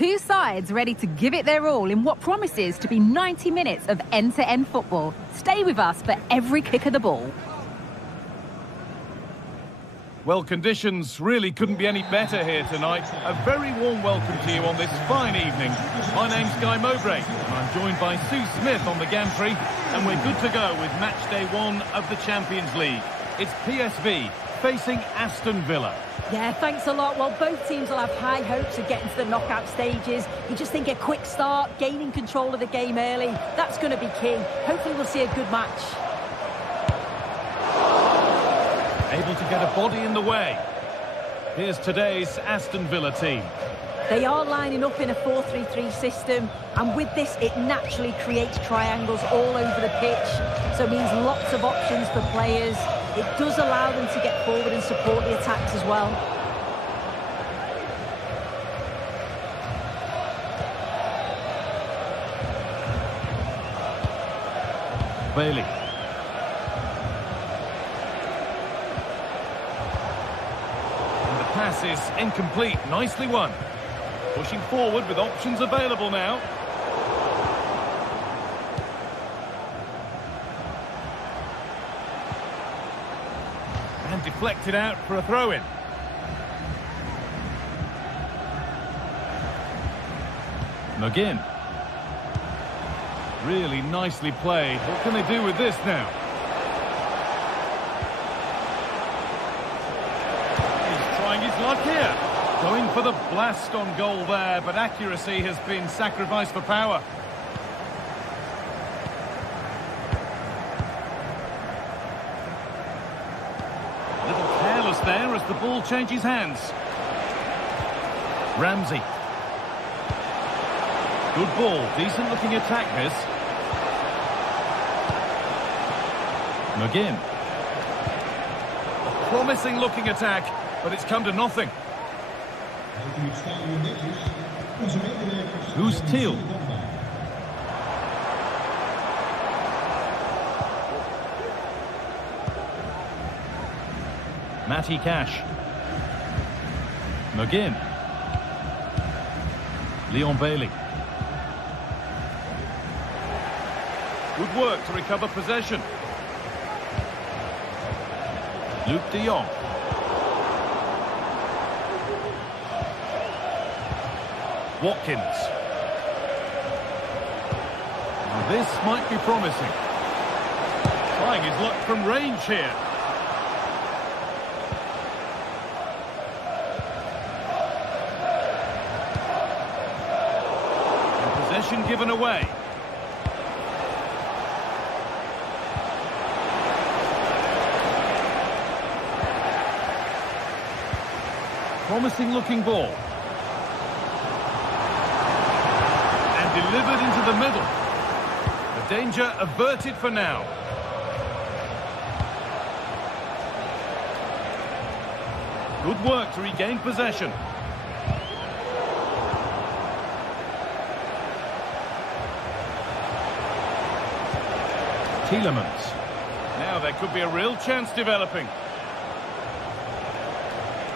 Two sides ready to give it their all in what promises to be 90 minutes of end-to-end football. Stay with us for every kick of the ball. Well, conditions really couldn't be any better here tonight. A very warm welcome to you on this fine evening. My name's Guy Mowbray, and I'm joined by Sue Smith on the gantry, and we're good to go with match day 1 of the Champions League. It's PSV facing Aston Villa. Yeah, thanks a lot. Well, both teams will have high hopes of getting to the knockout stages. You just think a quick start, gaining control of the game early, that's going to be key. Hopefully we'll see a good match. Able to get a body in the way. Here's today's Aston Villa team. They are lining up in a 4-3-3 system, and with this it naturally creates triangles all over the pitch, so it means lots of options for players. It does allow them to get forward and support the attacks as well. Bailey. And the pass is incomplete. Nicely won. Pushing forward with options available now. And deflected out for a throw-in. McGinn. Really nicely played. What can they do with this now? He's trying his luck here. Going for the blast on goal there, but accuracy has been sacrificed for power. A little careless there as the ball changes hands. Ramsey. Good ball, decent looking attack this. McGinn. A promising looking attack, but it's come to nothing. Who's Teal? Matty Cash. McGinn. Leon Bailey. Good work to recover possession. Luke de Jong. Watkins. Now this might be promising. Trying his luck from range here. And possession given away. Promising looking ball. And delivered into the middle. The danger averted for now. Good work to regain possession. Tielemans. Now there could be a real chance developing.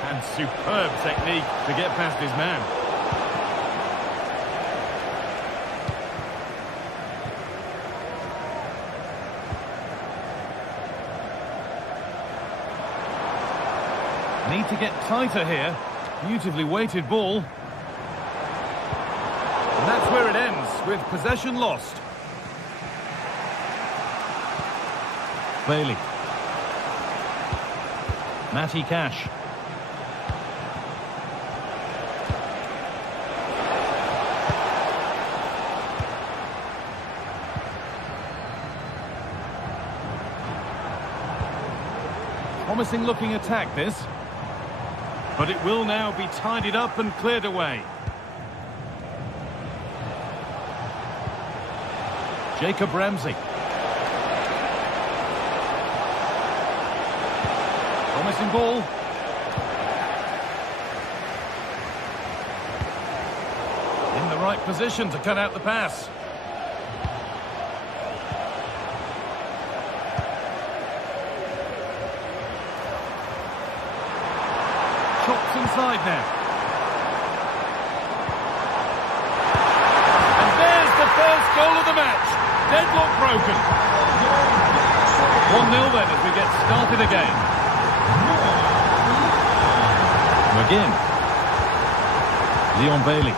And superb technique to get past his man. Need to get tighter here. Beautifully weighted ball. And that's where it ends, with possession lost. Bailey. Matty Cash. Promising looking attack this, but it will now be tidied up and cleared away. Jacob Ramsey. Promising ball. In the right position to cut out the pass. Chops inside now. match. Deadlock broken. 1-0 then as we get started again. McGinn. Leon Bailey.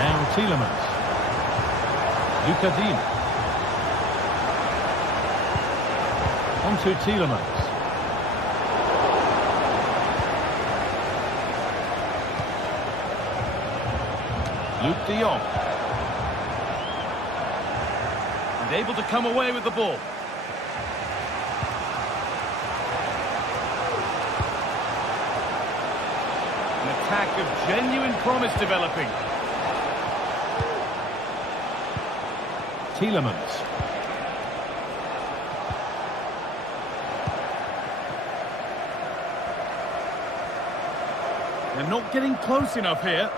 Now Tielemans. Luca Dean. On to Tielemans. Luke de Jong. And able to come away with the ball. An attack of genuine promise developing. Tielemans. They're not getting close enough here.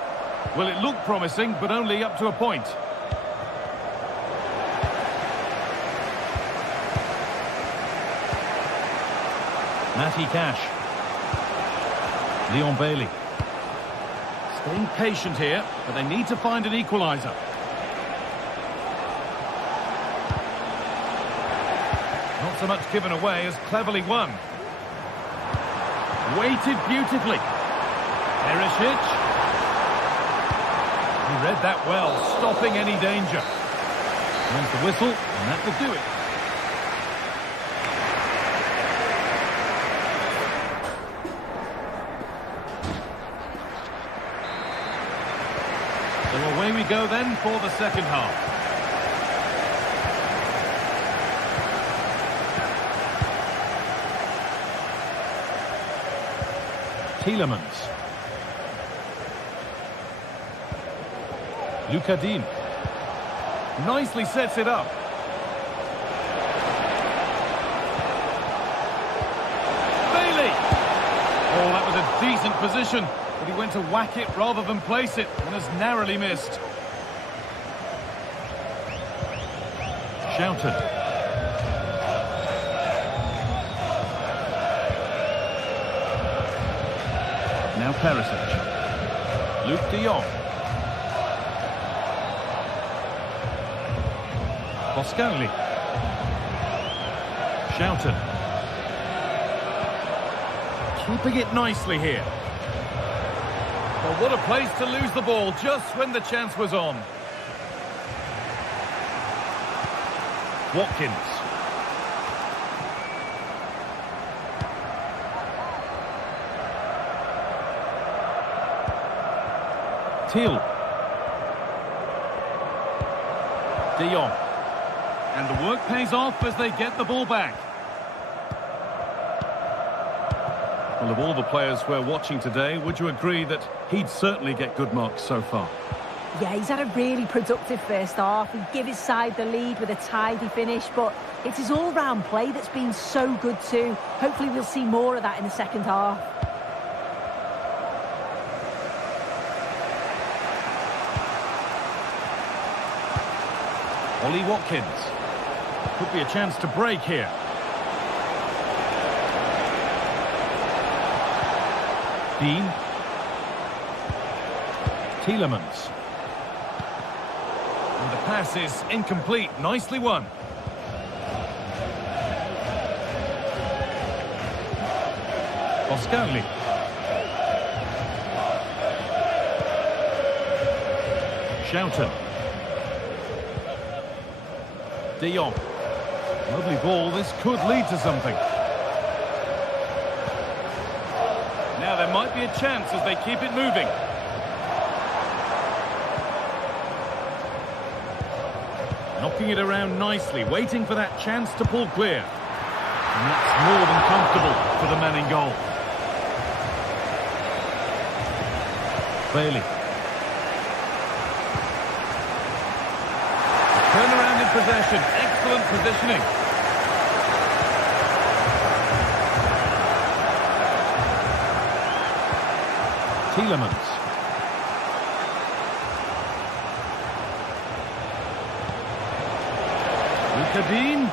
Well, it looked promising, but only up to a point. Matty Cash. Leon Bailey. Staying patient here, but they need to find an equaliser. Not so much given away as cleverly won. Weighted beautifully. Perisic. He read that well, stopping any danger. There's the whistle, and that will do it. So away we go then for the second half. Tielemans. Luca Dean. Nicely sets it up. Bailey! Oh, that was a decent position, but he went to whack it rather than place it, and has narrowly missed. Shouted. Now Perisic. Luke de Jong. Boscanli. Shouted. Keeping it nicely here. Well, what a place to lose the ball just when the chance was on. Watkins. Thiel. De Jong. And the work pays off as they get the ball back. Well, of all the players we're watching today, would you agree that he'd certainly get good marks so far? Yeah, he's had a really productive first half. He gave his side the lead with a tidy finish, but it's his all-round play that's been so good too. Hopefully we'll see more of that in the second half. Ollie Watkins. Could be a chance to break here. Dean. Tielemans. And the pass is incomplete. Nicely won. Boscanli. Shouten. De Jong. Lovely ball. This could lead to something. Now there might be a chance as they keep it moving. Knocking it around nicely, waiting for that chance to pull clear. And that's more than comfortable for the man in goal. Bailey. Turnaround in possession. Excellent positioning. Tielemans. Luca Dean.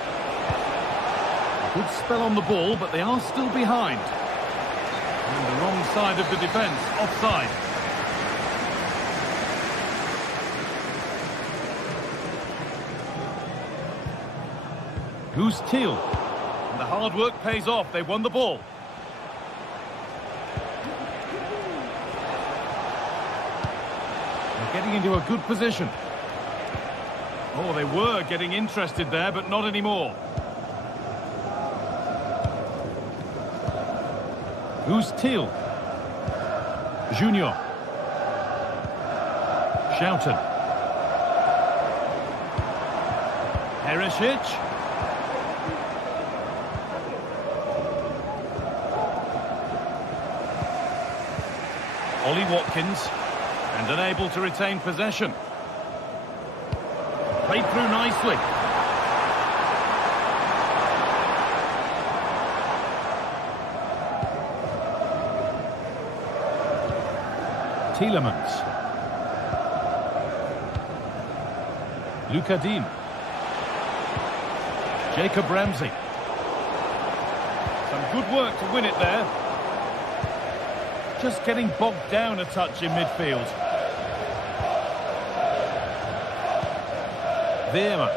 Good spell on the ball, but they are still behind. And the wrong side of the defence, offside. Who's Thiel? And the hard work pays off. They won the ball. They're getting into a good position. Oh, they were getting interested there, but not anymore. Who's Thiel? Junior. Schouten. Perisic. Ollie Watkins. And unable to retain possession. Played through nicely. Tielemans. Luca Dean. Jacob Ramsey. Some good work to win it there. Just getting bogged down a touch in midfield. Veerman.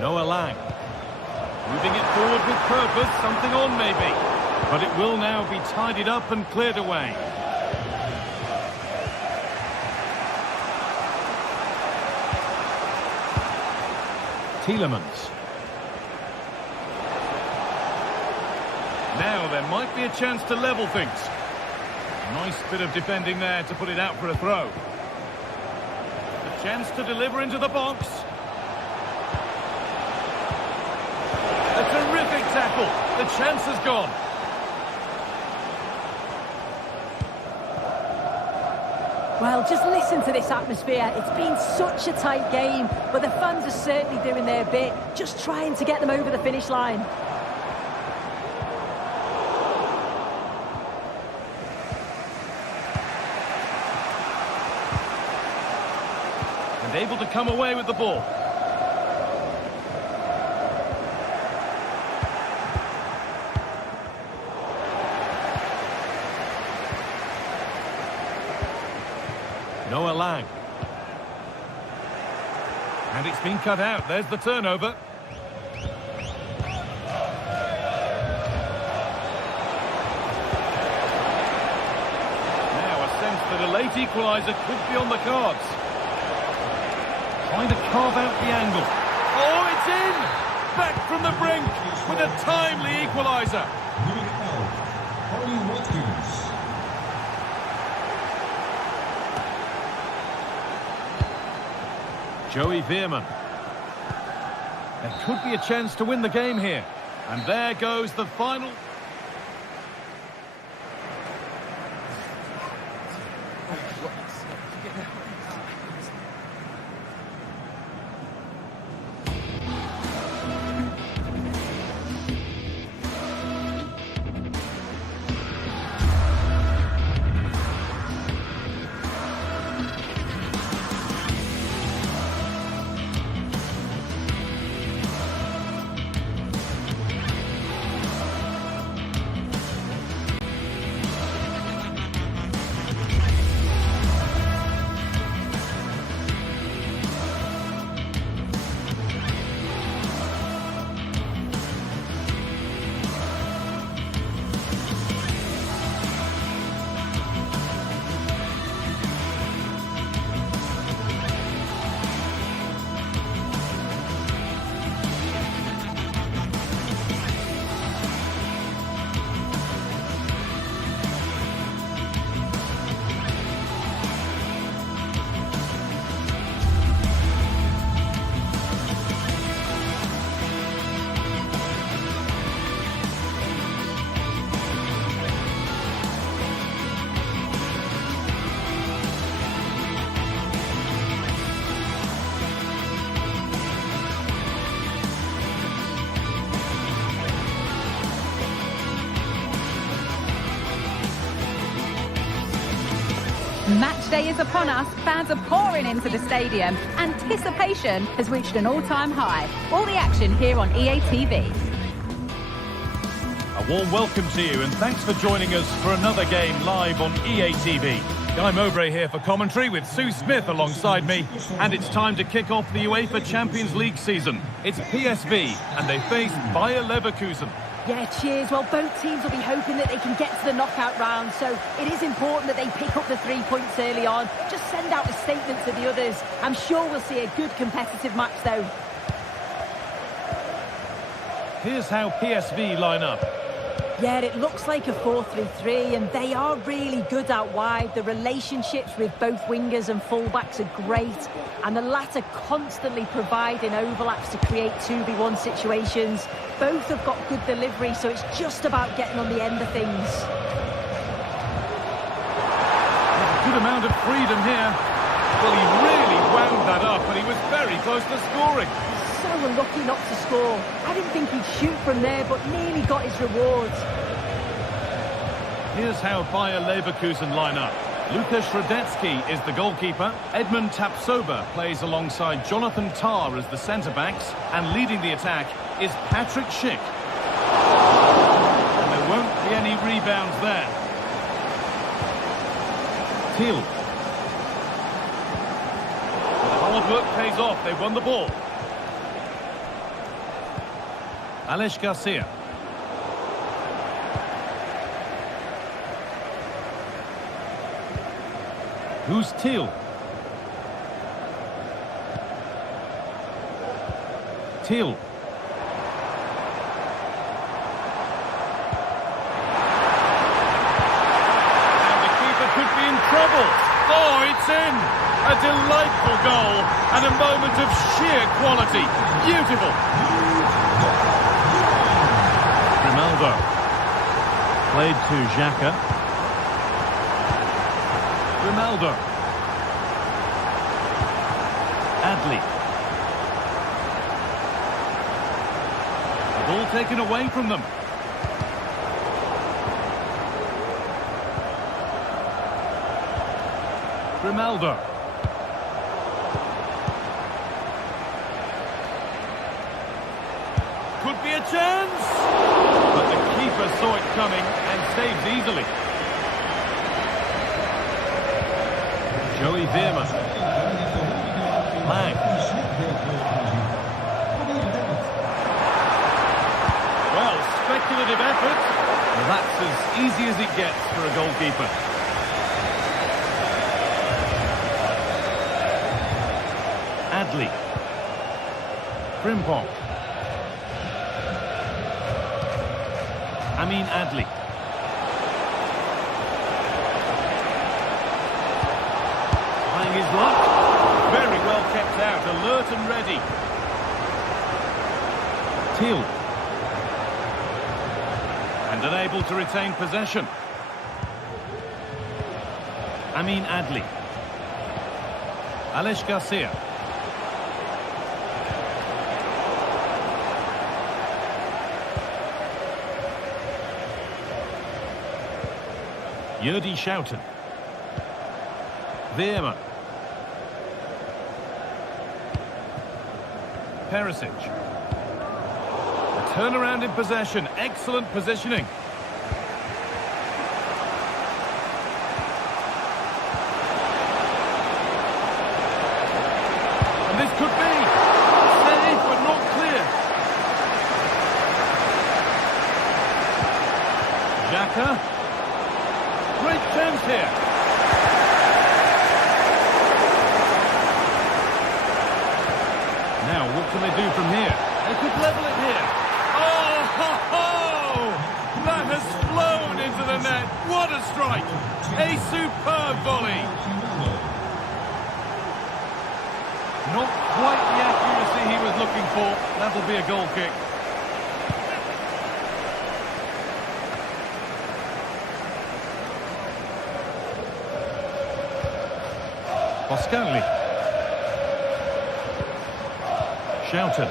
Noah Lang. Moving it forward with purpose, something on maybe. But it will now be tidied up and cleared away. Tielemans. Now there might be a chance to level things. Nice bit of defending there to put it out for a throw. A chance to deliver into the box. A terrific tackle. The chance has gone. Well, just listen to this atmosphere. It's been such a tight game, but the fans are certainly doing their bit, just trying to get them over the finish line. And able to come away with the ball. Noah Lang. And it's been cut out. There's the turnover. Now a sense that a late equaliser could be on the cards. Trying to carve out the angle. Oh, it's in! Back from the brink with a timely equaliser. Joey Veerman. There could be a chance to win the game here. And there goes the final. Match day is upon us. Fans are pouring into the stadium. Anticipation has reached an all-time high. All the action here on EA TV. A warm welcome to you and thanks for joining us for another game live on EA TV. Guy Mowbray here for commentary with Sue Smith alongside me. And it's time to kick off the UEFA Champions League season. It's PSV and they face Bayer Leverkusen. Yeah, cheers. Well, both teams will be hoping that they can get to the knockout round, so it is important that they pick up the 3 points early on. Just send out a statement to the others. I'm sure we'll see a good competitive match, though. Here's how PSV line up. Yeah, it looks like a 4-3-3, and they are really good out wide. The relationships with both wingers and fullbacks are great, and the latter constantly providing overlaps to create 2v1 situations. Both have got good delivery, so it's just about getting on the end of things. Good amount of freedom here. Well, he really wound that up, and he was very close to scoring. So unlucky not to score. I didn't think he'd shoot from there, but nearly got his rewards. Here's how Bayer Leverkusen line up. Lukas Hradecky is the goalkeeper. Edmund Tapsoba plays alongside Jonathan Tah as the centre-backs. And leading the attack is Patrick Schick. And there won't be any rebounds there. Thiel. The hard work pays off. They've won the ball. Alex Garcia. Who's Thiel? Thiel. And the keeper could be in trouble. Oh, it's in! A delightful goal and a moment of sheer quality. Beautiful. Ronaldo. Played to Xhaka. Ronaldo. Adli. The ball taken away from them. Ronaldo. Could be a chance! But the keeper saw it coming and saved easily. Joey Veerman. Lang. Well, speculative effort. That's as easy as it gets for a goalkeeper. Adli. Frimpong. Amin Adli. Trying his luck. Very well kept out, alert and ready. Thiel. And unable to retain possession. Amin Adli. Alex Garcia. Yurdi Schouten. Veerman. Perisic. A turnaround in possession. Excellent positioning. And this could be safe but not clear. Xhaka. Great chance here. Now, what can they do from here? They could level it here. Oh, ho, ho! That has flown into the net. What a strike! A superb volley. Not quite the accuracy he was looking for. That'll be a goal kick. Boscanli. Schouten.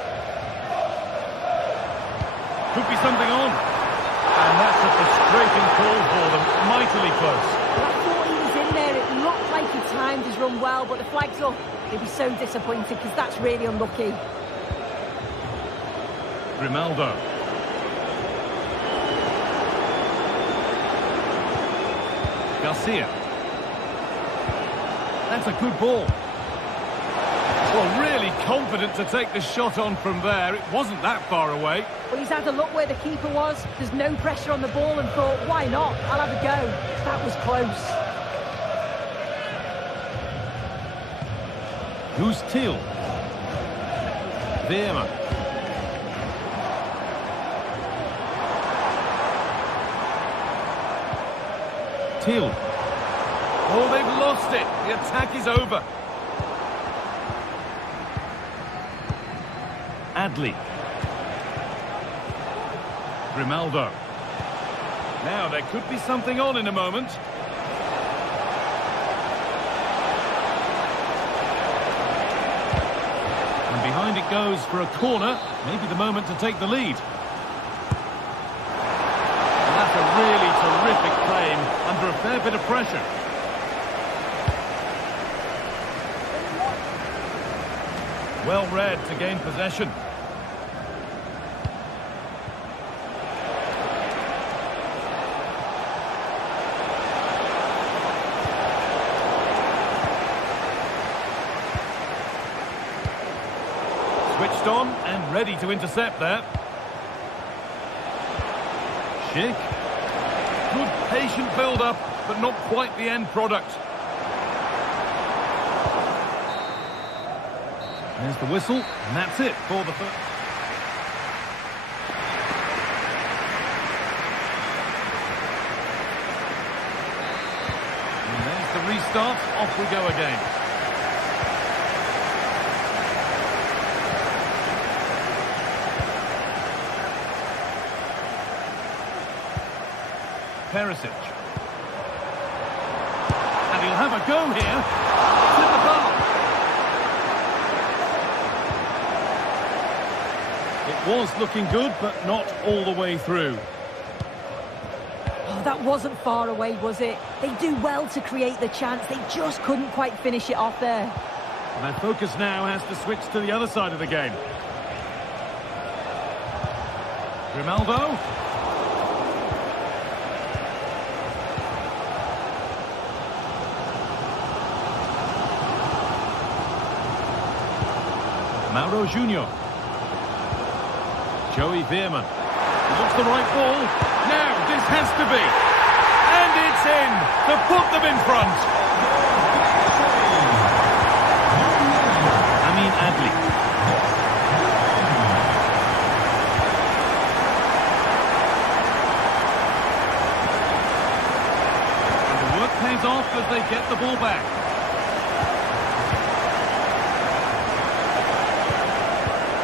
Could be something on. And that's a frustrating call for them. Mightily close. Well, I thought he was in there. It looked like he timed his run well, but the flag's up. He'll be so disappointed because that's really unlucky. Grimaldo. Garcia. That's a good ball. Well, really confident to take the shot on from there. It wasn't that far away. Well, he's had a look where the keeper was. There's no pressure on the ball and thought, why not? I'll have a go. That was close. Who's Till? Veerman. Till. Oh, they've lost it. The attack is over. Adli. Grimaldo. Now, there could be something on in a moment. And behind it goes for a corner. Maybe the moment to take the lead. And that's a really terrific claim under a fair bit of pressure. Well read to gain possession. Switched on and ready to intercept there. Schick. Good patient build-up, but not quite the end product. There's the whistle, and that's it for the first. And there's the restart. Off we go again. Perisic. And he'll have a go here. It's in the bar. It was looking good, but not all the way through. Oh, that wasn't far away, was it? They do well to create the chance. They just couldn't quite finish it off there. And their focus now has to switch to the other side of the game. Grimaldo. Mauro Junior. Joey Veerman. Looks the right ball. Now, this has to be. And it's in to put them in front. Adli. And the work pays off as they get the ball back.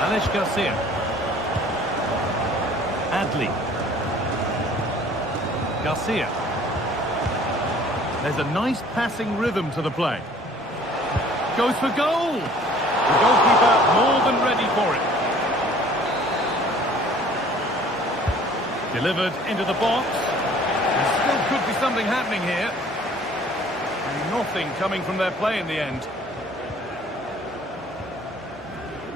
Alex Garcia. Adli. Garcia. There's a nice passing rhythm to the play. Goes for goal. The goalkeeper more than ready for it. Delivered into the box. There still could be something happening here. And nothing coming from their play in the end.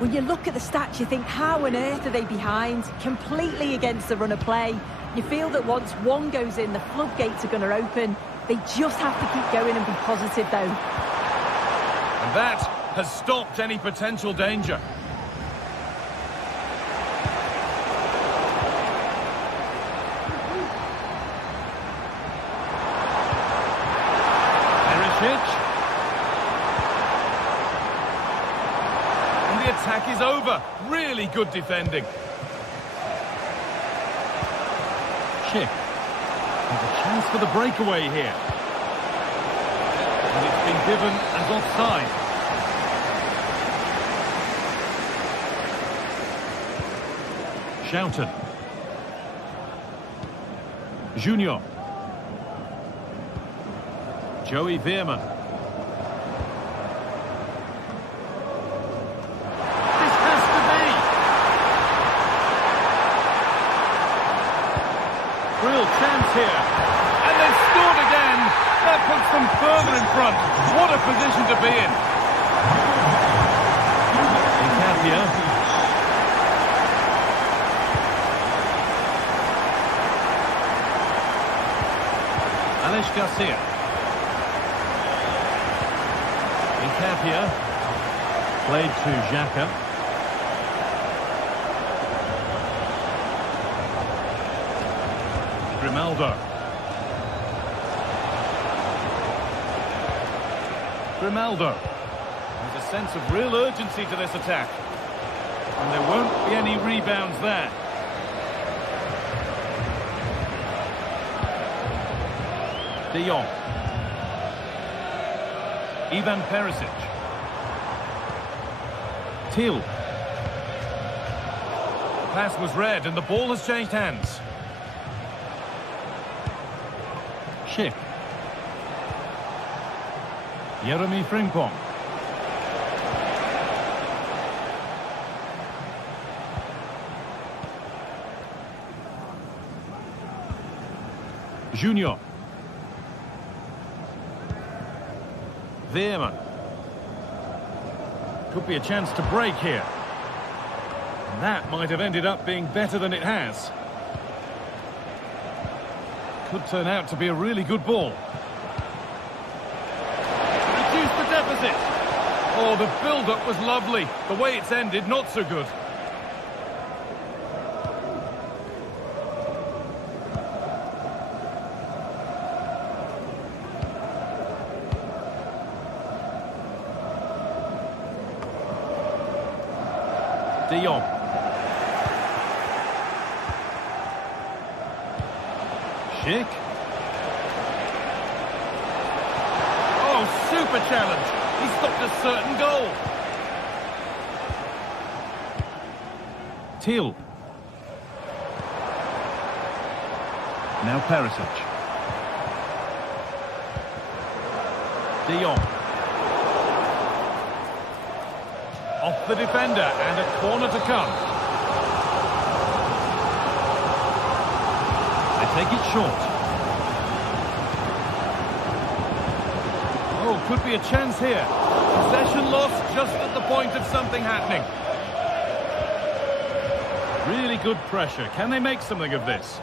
When you look at the stats, you think, how on earth are they behind? Completely against the run of play. You feel that once one goes in, the floodgates are going to open. They just have to keep going and be positive, though. And that has stopped any potential danger. Perisic. And the attack is over. Really good defending. Schick. There's a chance for the breakaway here. And it's been given as offside. Schouten. Junior. Joey Veerman. This has to be. Real chance here. And they've scored again. That puts them further in front. What a position to be in. Incapia. Alex Garcia. Nkapia. Played to Xhaka. Grimaldo. Grimaldo. There's a sense of real urgency to this attack. And there won't be any rebounds there. De Jong. Ivan Perisic. Till. The pass was read and the ball has changed hands. Schick. Jeremy Frimpong. Junior. Veerman. Could be a chance to break here. And that might have ended up being better than it has. Could turn out to be a really good ball. Reduce the deficit. Oh, the build-up was lovely. The way it's ended, not so good. De Jong. Schick. Oh, super challenge. He stopped a certain goal. Till. Now Perisic. De Jong. Off the defender and a corner to come. They take it short. Oh, could be a chance here. Possession lost just at the point of something happening. Really good pressure. Can they make something of this?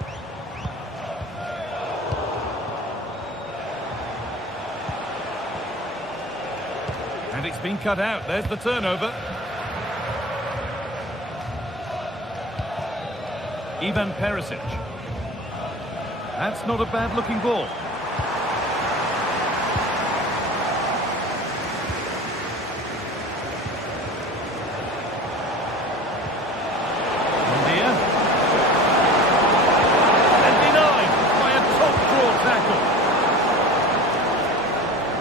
And it's been cut out. There's the turnover. Ivan Perisic. That's not a bad-looking ball. India. And denied by a top-draw tackle.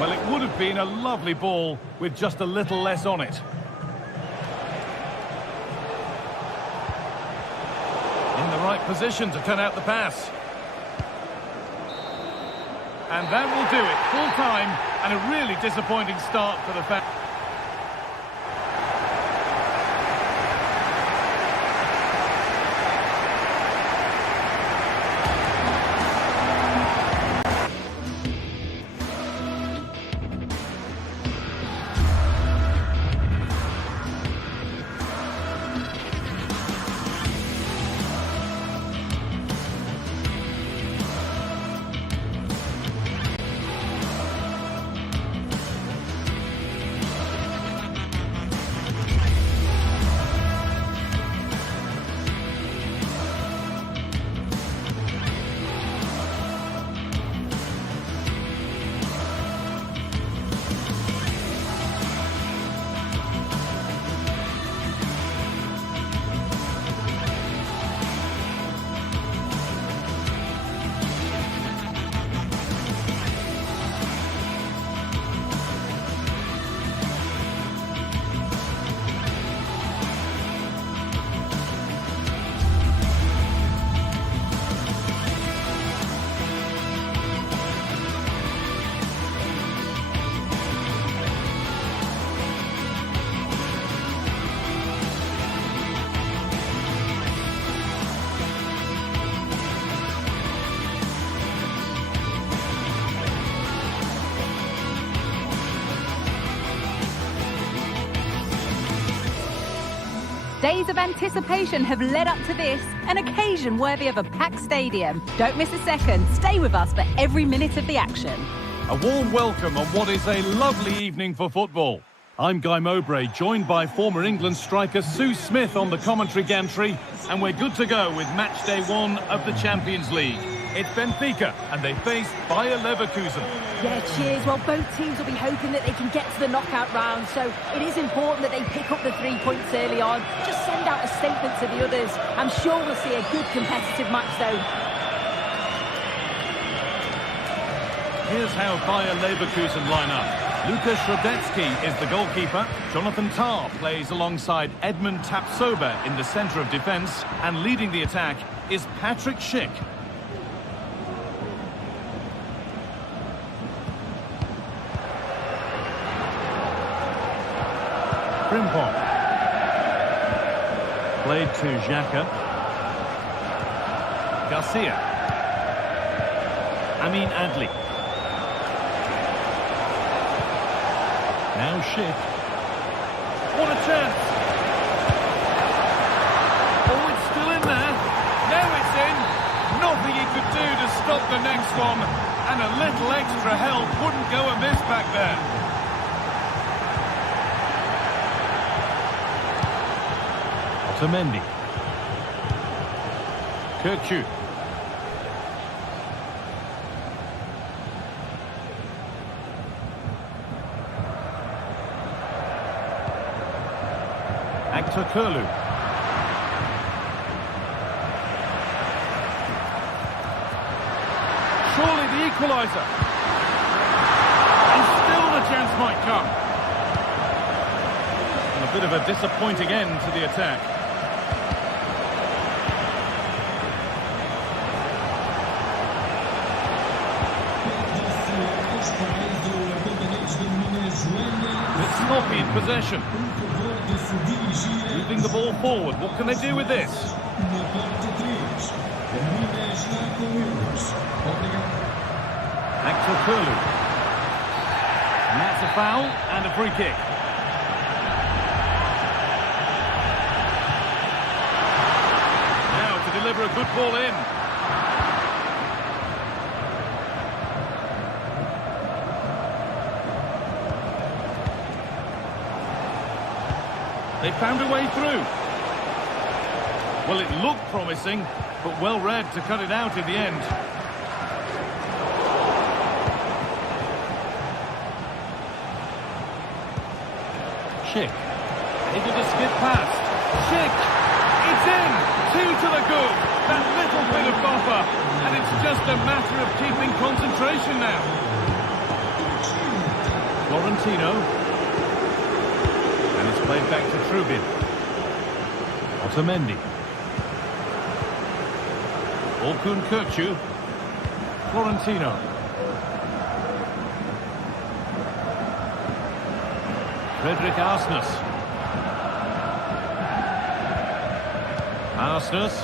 Well, it would have been a lovely ball with just a little less on it. In the right position to turn out the pass. And that will do it. Full time and a really disappointing start for the fans. Days of anticipation have led up to this, an occasion worthy of a packed stadium. Don't miss a second. Stay with us for every minute of the action. A warm welcome on what is a lovely evening for football. I'm Guy Mowbray, joined by former England striker Sue Smith on the commentary gantry, and we're good to go with match day 1 of the Champions League. It's Benfica, and they face Bayer Leverkusen. Yeah, cheers. Well, both teams will be hoping that they can get to the knockout round, so it is important that they pick up the 3 points early on. Just send out a statement to the others. I'm sure we'll see a good competitive match, though. Here's how Bayer Leverkusen line up. Lukas Radetzky is the goalkeeper. Jonathan Tah plays alongside Edmund Tapsoba in the centre of defence, and leading the attack is Patrick Schick. Frimpong. Played to Xhaka. Garcia. Amin Adli. Now Schick. What a chance! Oh, it's still in there. Now it's in. Nothing he could do to stop the next one. And a little extra help wouldn't go amiss back there. Otamendi. Kirkju. Kurlu. Surely the equaliser. And still the chance might come. And a bit of a disappointing end to the attack. It's sloppy in possession. Moving the ball forward. What can they do with this? Back to Kurlu. And that's a foul and a free kick. Now to deliver a good ball in. They found a way through. Well, it looked promising, but well read to cut it out in the end. Schick. Able to skip past. Schick. It's in. 2 to the good. That little bit of buffer. And it's just a matter of keeping concentration now. Florentino. Played back to Trubin. Otamendi. Orkun Kirkju. Florentino. Fredrik Arsnes. Arsnes.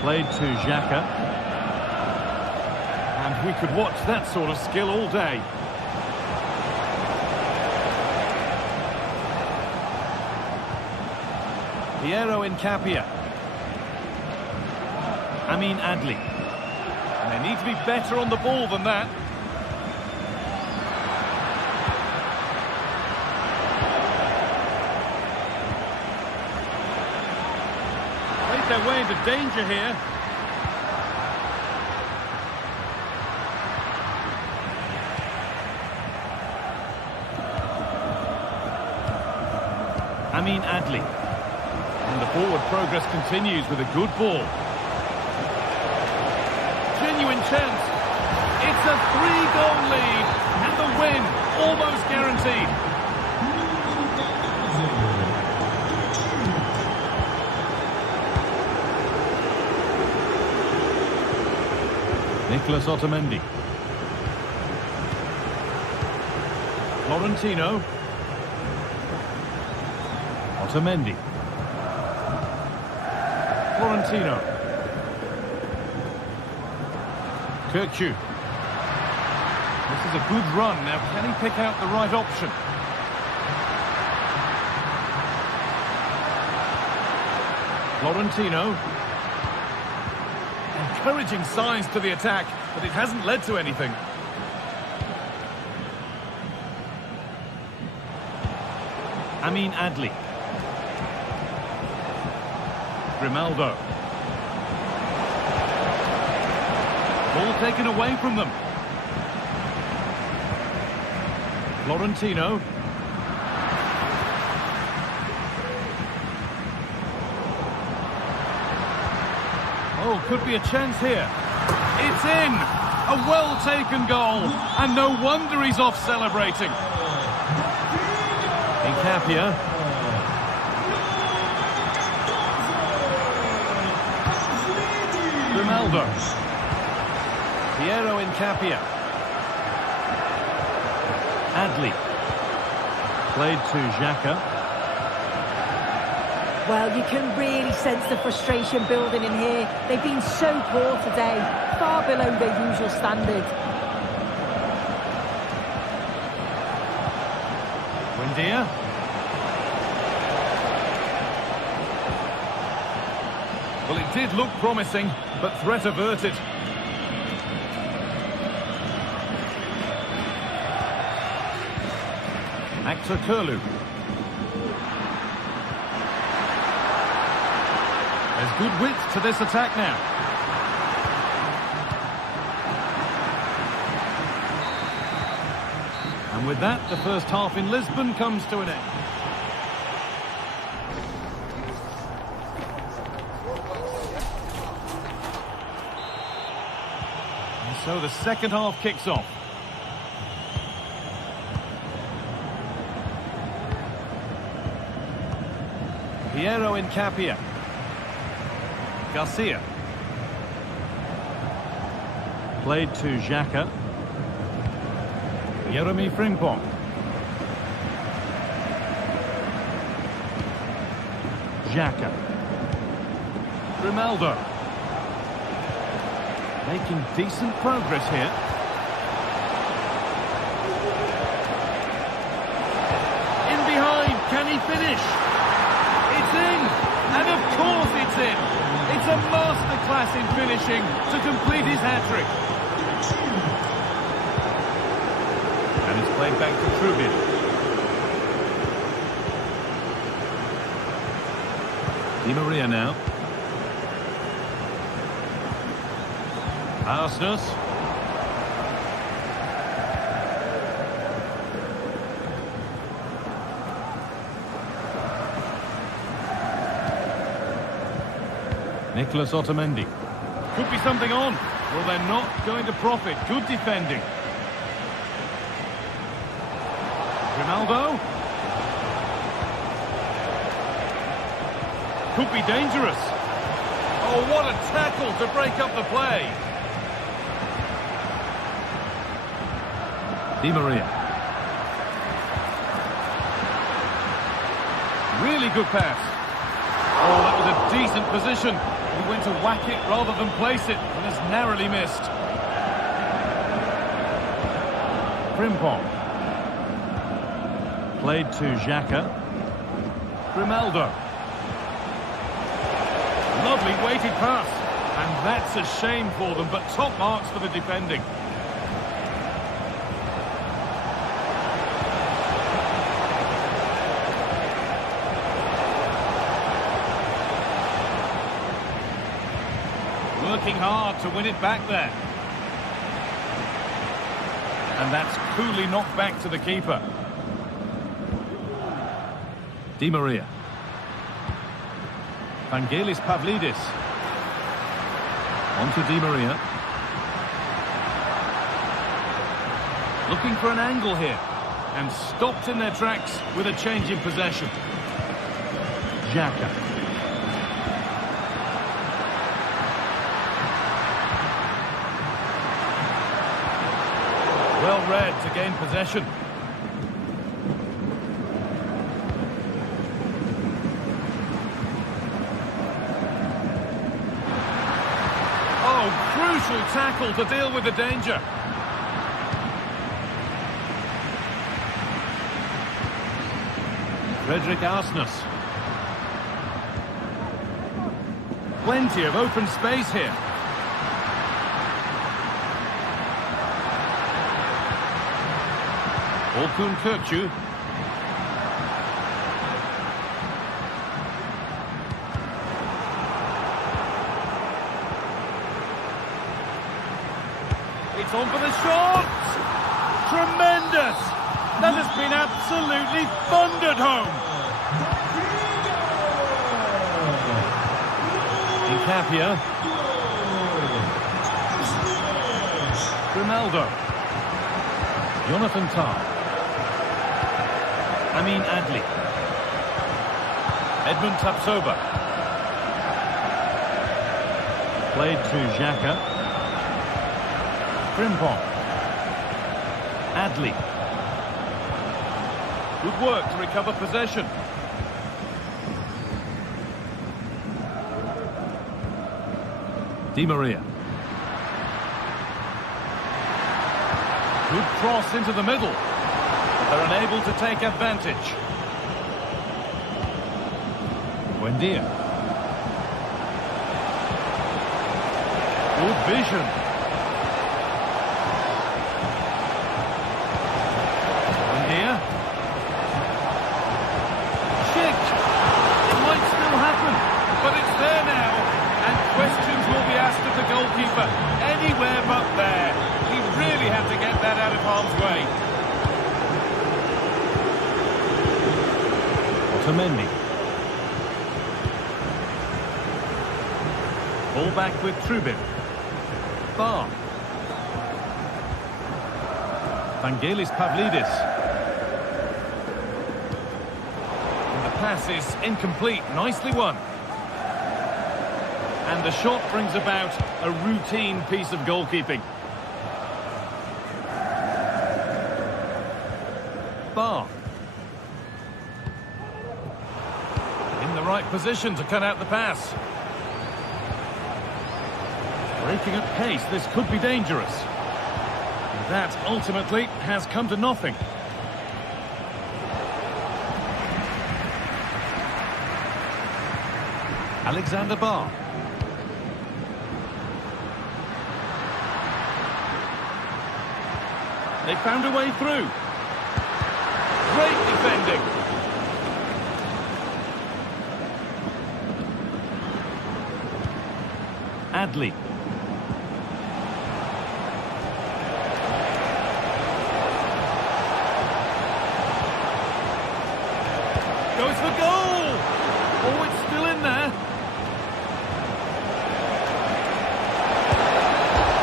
Played to Xhaka. And we could watch that sort of skill all day. Piero Incapia. Amin Adli. And they need to be better on the ball than that. Played their way into danger here. Amin Adli. And the forward progress continues with a good ball. Genuine chance. It's a 3-goal lead. And the win almost guaranteed. Nicolas Otamendi. Florentino. Otamendi. Florentino. Kirkju. This is a good run. Now, can he pick out the right option? Florentino. encouraging signs to the attack, but it hasn't led to anything. Amin Adli. Grimaldo. Ball taken away from them. Florentino. Oh, could be a chance here. It's in! A well-taken goal. And no wonder he's off celebrating. Incapia. Ronaldo. Piero Incapia. Adli. Played to Xhaka. Well, you can really sense the frustration building in here. They've been so poor today, far below their usual standard. Buendia. Well, it did look promising, but threat averted. Actor Kurlu. There's good width to this attack now. And with that, the first half in Lisbon comes to an end. And so the second half kicks off. Piero Incapia. Garcia. Played to Xhaka. Jeremy Frimpong. Xhaka. Ronaldo. Making decent progress here. In behind, can he finish? It's in! And of course it's in! It's a masterclass in finishing to complete his hat-trick. And it's played back to Trubin. Di Maria now. Arsenal. Nicolas Otamendi. Could be something on. Well, they're not going to profit. Good defending. Ronaldo. Could be dangerous. Oh, what a tackle to break up the play. Di Maria. Really good pass. Oh, that was a decent position. He went to whack it rather than place it, and has narrowly missed. Frimpong. Played to Xhaka. Grimaldo. Lovely weighted pass. And that's a shame for them, but top marks for the defending. Working hard to win it back there. And that's coolly knocked back to the keeper. Di Maria. Vangelis Pavlidis. On to Di Maria. Looking for an angle here. And stopped in their tracks with a change in possession. Xhaka. Well read to gain possession. Oh, crucial tackle to deal with the danger. Frederick Arsnes. Plenty of open space here. Orkun Kökçü. It's on for the shot! Tremendous! That has been absolutely thundered home! Incapia. Ronaldo. Jonathan Tah. Amin Adli. Edmund Tapsoba. Played to Xhaka. Frimpong. Adli. Good work to recover possession. Di Maria. Good cross into the middle. They're unable to take advantage. Buendia. Good vision. Buendia. Schick. It might still happen, but it's there now. And questions will be asked of the goalkeeper. Anywhere but there. He really had to get that out of harm's way. Otamendi. Ball back with Trubin. Bar. Vangelis Pavlidis. And the pass is incomplete. Nicely won. And the shot brings about a routine piece of goalkeeping. Bar. In the right position to cut out the pass. Breaking at pace, this could be dangerous. And that ultimately has come to nothing. Alexander Bar. They found a way through. Great defending. Adli. Goes for goal! Oh, it's still in there.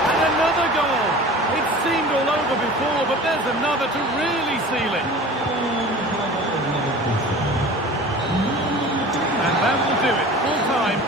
And another goal. It seemed all over before, but there's another to really seal it. And that will do it. Full time.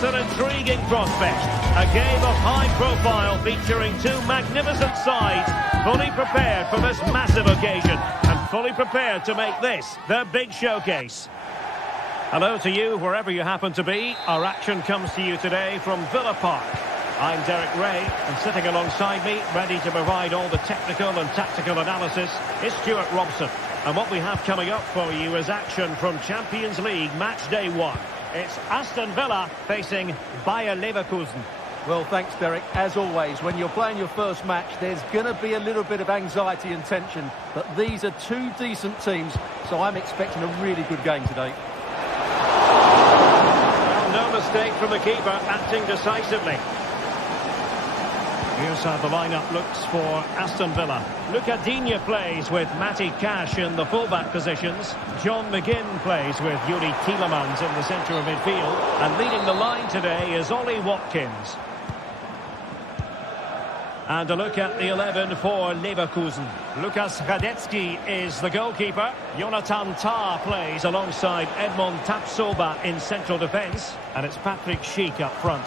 What an intriguing prospect. A game of high profile featuring two magnificent sides, fully prepared for this massive occasion and fully prepared to make this their big showcase. Hello to you, wherever you happen to be. Our action comes to you today from Villa Park. I'm Derek Ray, and sitting alongside me, ready to provide all the technical and tactical analysis, is Stuart Robson. And what we have coming up for you is action from Champions League Match Day 1. It's Aston Villa facing Bayern Leverkusen. Well, thanks, Derek. As always, when you're playing your first match, there's going to be a little bit of anxiety and tension. But these are two decent teams, so I'm expecting a really good game today. Well, no mistake from the keeper, acting decisively. Here's how the lineup looks for Aston Villa. Luca Digne plays with Matty Cash in the fullback positions. John McGinn plays with Yuri Tielemans in the centre of midfield. And leading the line today is Ollie Watkins. And a look at the 11 for Leverkusen. Lukas Radetzky is the goalkeeper. Jonathan Tah plays alongside Edmond Tapsoba in central defence. And it's Patrick Schick up front.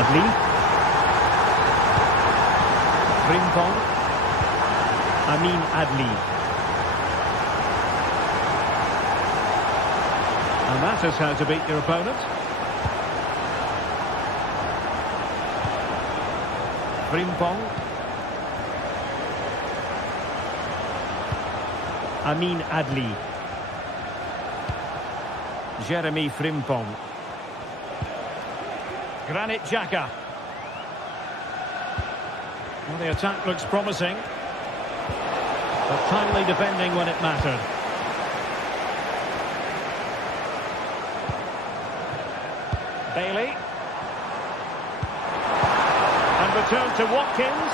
Adli. Frimpong. Amin Adli. And that is how to beat your opponent. Frimpong. Amin Adli. Jeremy Frimpong. Granit Xhaka. Well, the attack looks promising, but timely defending when it mattered. Bailey. And return to Watkins.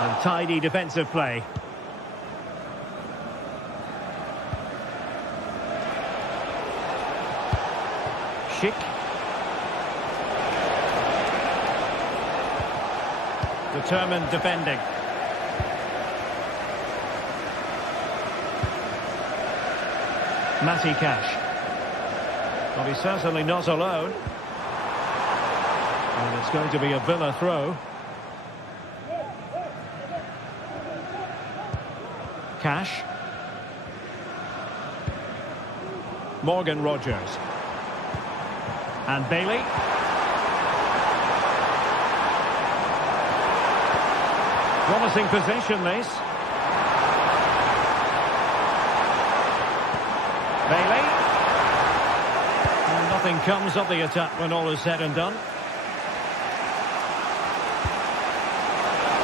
And tidy defensive play. Schick. Determined defending. Matty Cash. Well, he's certainly not alone. And it's going to be a Villa throw. Cash. Morgan Rogers. And Bailey. Promising possession, this. Bailey. And nothing comes of the attack when all is said and done.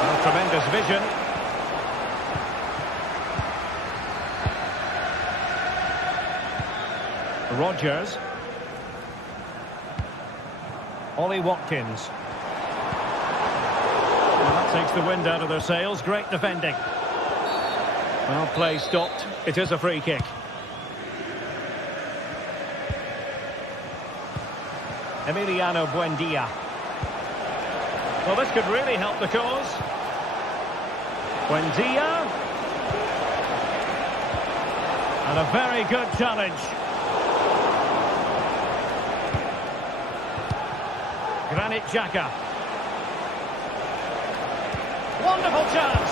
Well, tremendous vision. Rogers. Ollie Watkins. Well, that takes the wind out of their sails. Great defending. Well, play stopped. It is a free kick. Emiliano Buendia. Well, this could really help the cause. Buendia. And a very good challenge. Granit Xhaka. Wonderful chance.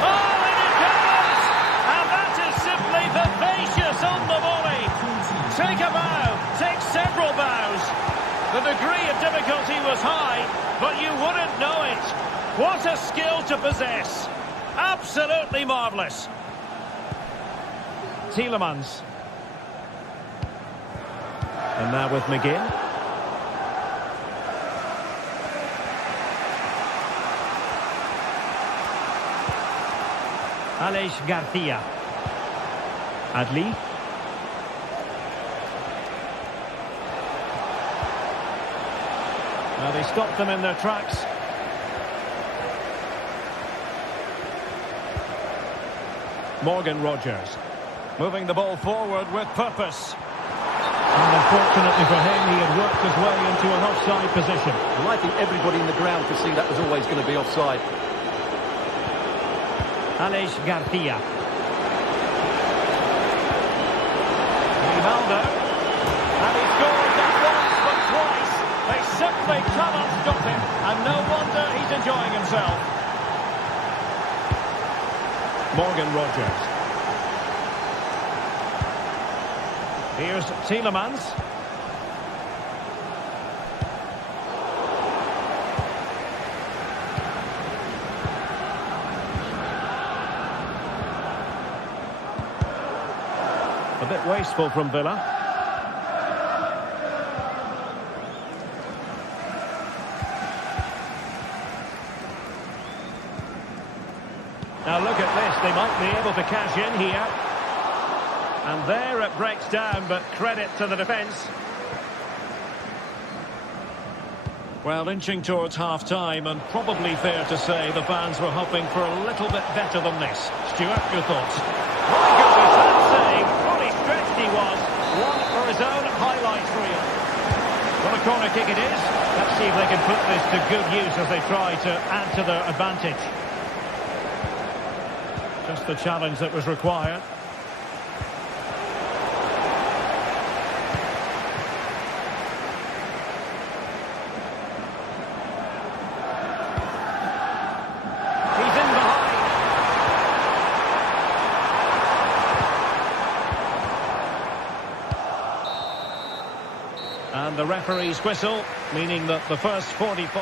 Oh, and it goes! And that is simply vivacious on the volley. Take a bow. Take several bows. The degree of difficulty was high, but you wouldn't know it. What a skill to possess. Absolutely marvellous. Tielemans. And now with McGinn. Aleix Garcia. Adli. Well, they stopped them in their tracks. Morgan Rogers. Moving the ball forward with purpose. And unfortunately for him, he had worked his way into an offside position. Well, I think everybody in the ground could see that was always going to be offside. Alex Garcia. Ronaldo. And he scored not once but twice. They simply cannot stop him. And no wonder he's enjoying himself. Morgan Rogers. Here's Tielemans. A bit wasteful from Villa. Now look at this, they might be able to cash in here. And there it breaks down, but credit to the defence. Well, inching towards half-time, and probably fair to say the fans were hoping for a little bit better than this. Stuart, your thoughts? My goodness, that save! Fully stretched he was. One for his own highlights reel. Well, a corner kick it is. Let's see if they can put this to good use as they try to add to their advantage. Just the challenge that was required. And the referee's whistle, meaning that the first 45...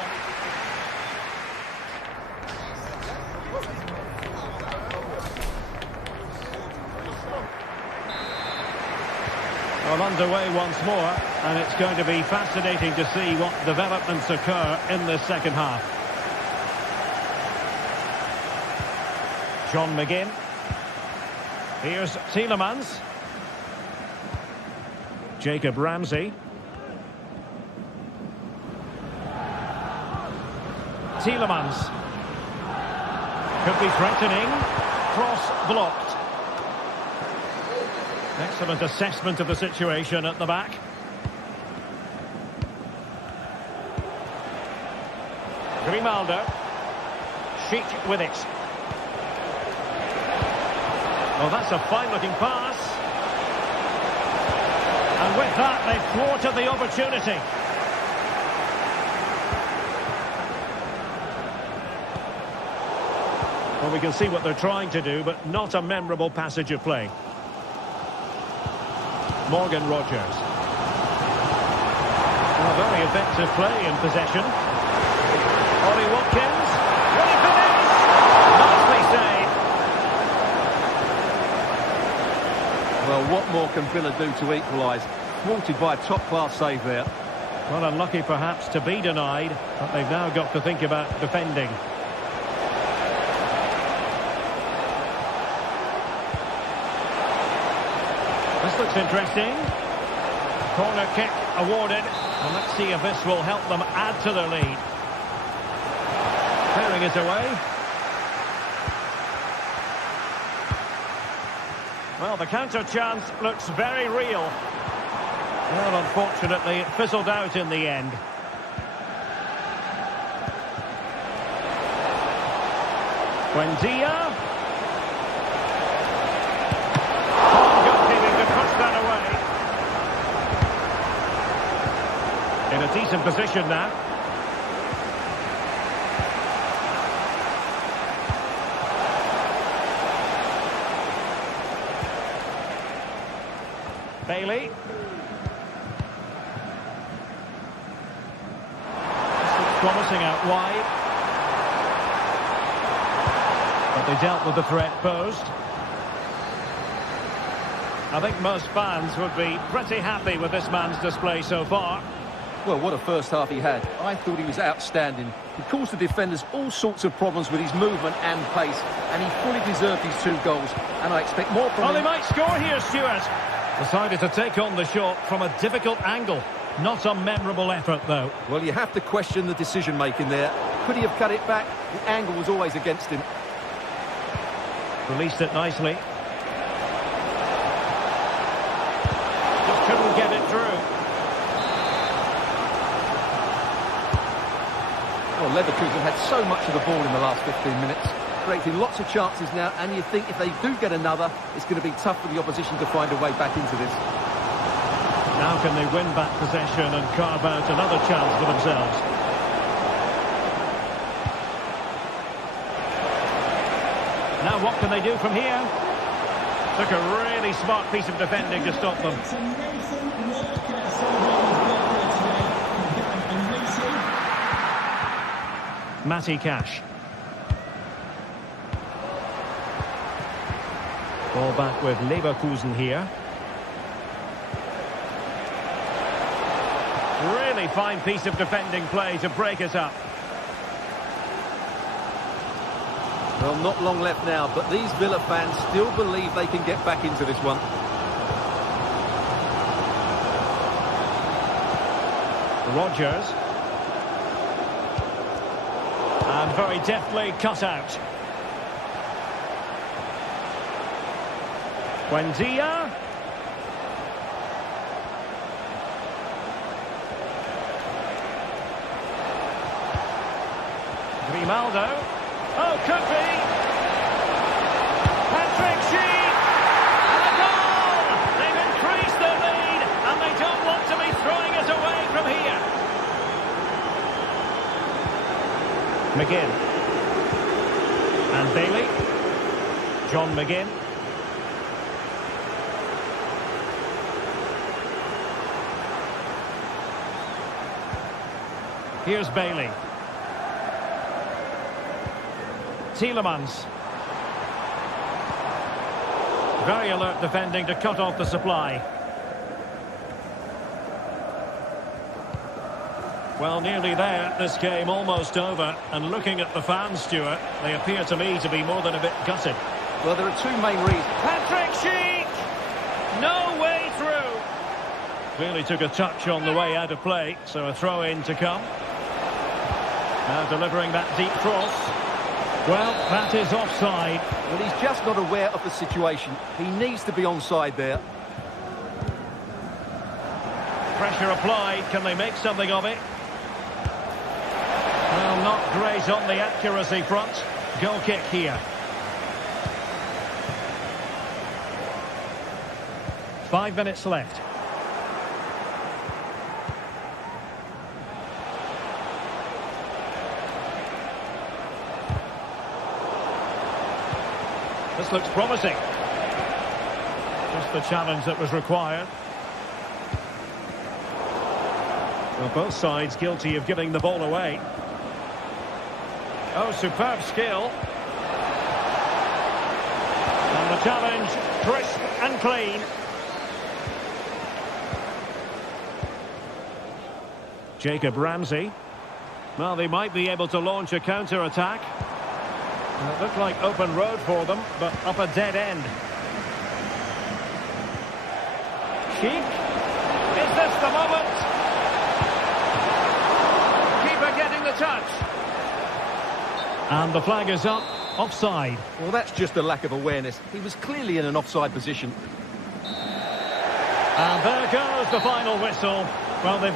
Well, underway once more, and it's going to be fascinating to see what developments occur in the second half. John McGinn. Here's Tielemans. Jacob Ramsey. Tielemans. Could be threatening. Cross blocked. Excellent assessment of the situation at the back. Grimaldo. Sheik with it. Oh, that's a fine-looking pass. And with that, they've thwarted the opportunity. Well, we can see what they're trying to do, but not a memorable passage of play. Morgan Rogers. Well, very effective play in possession. Ollie Watkins. Will he finish? Nicely saved. Well, what more can Villa do to equalise? Thwarted by a top-class save there. Well, unlucky perhaps to be denied, but they've now got to think about defending. This looks interesting. Corner kick awarded. And let's see if this will help them add to their lead. Clearing it away. Well, the counter chance looks very real. Well, unfortunately, it fizzled out in the end. Buendia. Goalkeeping to push that away. In a decent position now. Bailey. Promising out wide. But they dealt with the threat posed. I think most fans would be pretty happy with this man's display so far. Well, what a first half he had. I thought he was outstanding. He caused the defenders all sorts of problems with his movement and pace, and he fully deserved his 2 goals. And I expect more from him. Well, he might score here, Stuart. Decided to take on the shot from a difficult angle. Not a memorable effort, though. Well, you have to question the decision-making there. Could he have cut it back? The angle was always against him. Released it nicely. through. Well, Leverkusen had so much of the ball in the last 15 minutes, creating lots of chances now, and you think if they do get another, it's going to be tough for the opposition to find a way back into this. Now can they win back possession and carve out another chance for themselves? Now what can they do from here? Took a really smart piece of defending to stop them. Matty Cash. Ball back with Leverkusen here. Really fine piece of defending play to break us up. Well, not long left now, but these Villa fans still believe they can get back into this one. Rodgers. And very deftly cut out. Buendia. Grimaldo. Oh, could be. Patrick Sheik. And a goal! They've increased their lead, and they don't want to be throwing it away from here. McGinn. And Bailey. John McGinn. Here's Bailey. Tielemans. Very alert defending to cut off the supply. Well, nearly there. This game almost over. And looking at the fans, Stuart, they appear to me to be more than a bit gutted. Well, there are two main reasons. Patrick Sheik! No way through. Clearly took a touch on the way out of play, so a throw-in to come. Now delivering that deep cross. Well, that is offside. Well, he's just not aware of the situation. He needs to be onside there. Pressure applied. Can they make something of it? Well, not great on the accuracy front. Goal kick here. 5 minutes left. This looks promising. Just the challenge that was required. Well, both sides guilty of giving the ball away. Oh, superb skill. And the challenge, crisp and clean. Jacob Ramsey. Well, they might be able to launch a counter-attack. It looked like open road for them, but up a dead end. Sheik. Is this the moment? Keeper getting the touch. And the flag is up, offside. Well, that's just a lack of awareness. He was clearly in an offside position. And there goes the final whistle. Well, they've...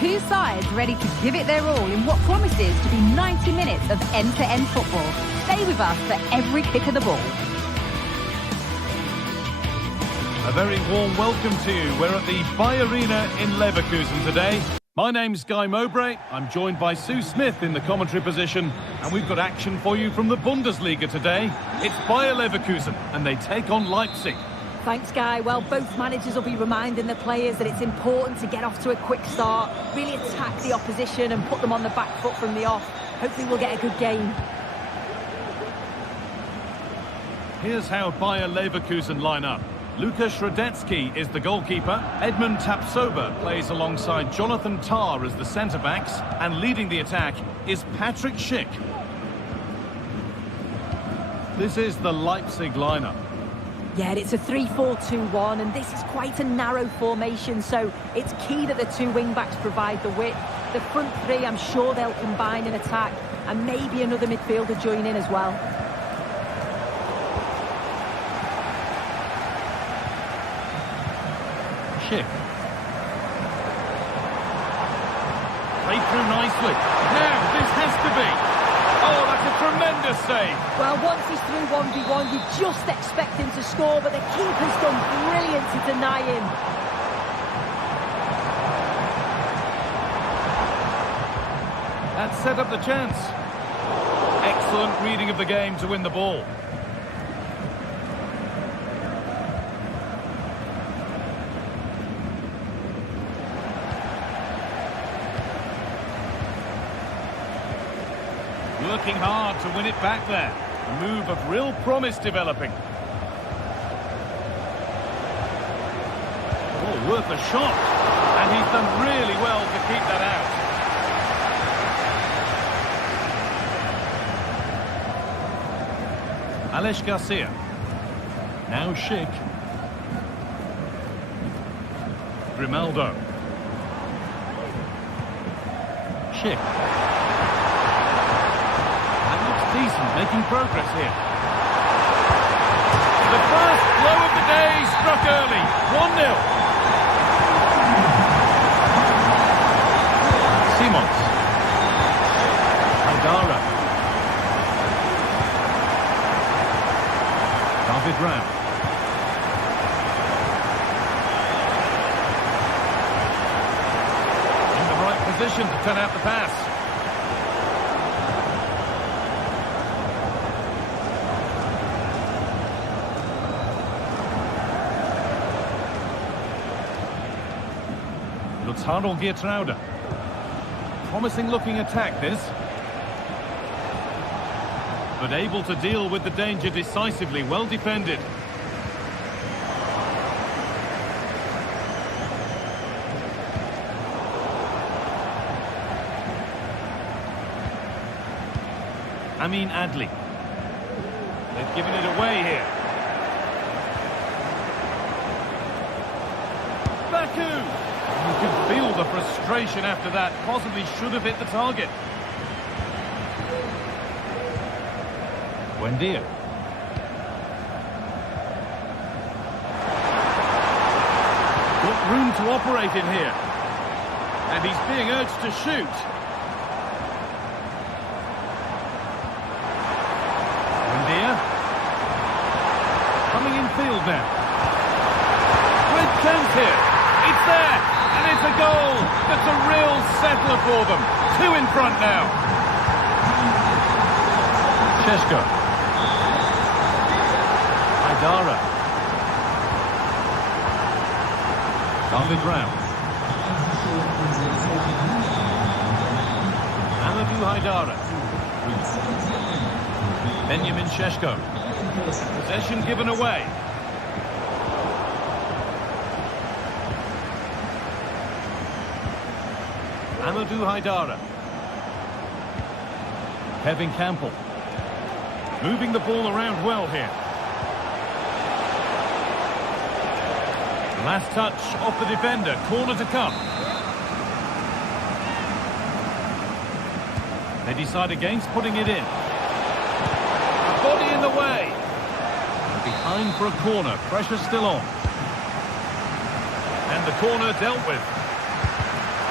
Two sides ready to give it their all in what promises to be 90 minutes of end-to-end football. Stay with us for every kick of the ball. A very warm welcome to you. We're at the Bayern in Leverkusen today. My name's Guy Mowbray. I'm joined by Sue Smith in the commentary position, and we've got action for you from the Bundesliga today. It's Bayer Leverkusen, and they take on Leipzig. Thanks, Guy. Well, both managers will be reminding the players that it's important to get off to a quick start, really attack the opposition and put them on the back foot from the off. Hopefully we'll get a good game. Here's how Bayer Leverkusen line up. Lukas Radetzky is the goalkeeper. Edmund Tapsoba plays alongside Jonathan Tah as the centre-backs. And leading the attack is Patrick Schick. This is the Leipzig lineup. Yeah, it's a 3-4-2-1, and this is quite a narrow formation, so it's key that the two wing-backs provide the width. The front three, I'm sure they'll combine in attack, and maybe another midfielder join in as well. Schick. Played through nicely. Now, this has to be. Oh, that's a tremendous save. Well, once he's through 1v1, you just expect him to score, but the keeper's done brilliant to deny him. That set up the chance. Excellent reading of the game to win the ball. Working hard to win it back there. A move of real promise developing. Oh, worth a shot. And he's done really well to keep that out. Alex Garcia. Now Schick. Grimaldo. Schick. Decent, making progress here. The first blow of the day struck early. 1-0. Simons. Aldara. David Raum. In the right position to turn out the pass. Harald Geertruida. Promising looking attack this. But able to deal with the danger decisively, well defended. Amin Adli. They've given it away here. Baku! You can feel the frustration after that. Possibly should have hit the target. Buendia. Got room to operate in here. And he's being urged to shoot. Buendia. Coming in field now. Great chance here. It's there. And it's a goal that's a real settler for them. 2 in front now. Šeško. Haidara. David Raum. Amadou Haidara. Benjamin Šeško. Possession given away. Amadou Haidara. Kevin Campbell. Moving the ball around well here. Last touch off the defender. Corner to come. They decide against putting it in. A body in the way. Behind for a corner. Pressure still on. And the corner dealt with.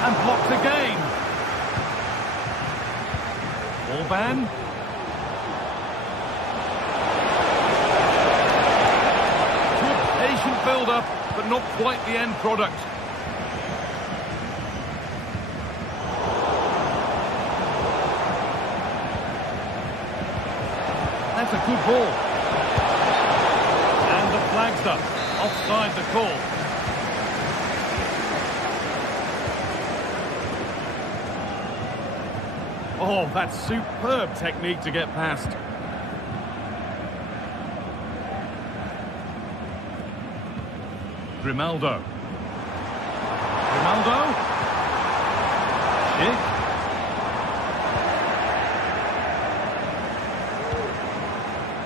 And blocked again. Orban. Good patient build-up but not quite the end product. That's a good ball. And the flag's up. Offside the call. Oh, that's superb technique to get past. Grimaldo. Schick.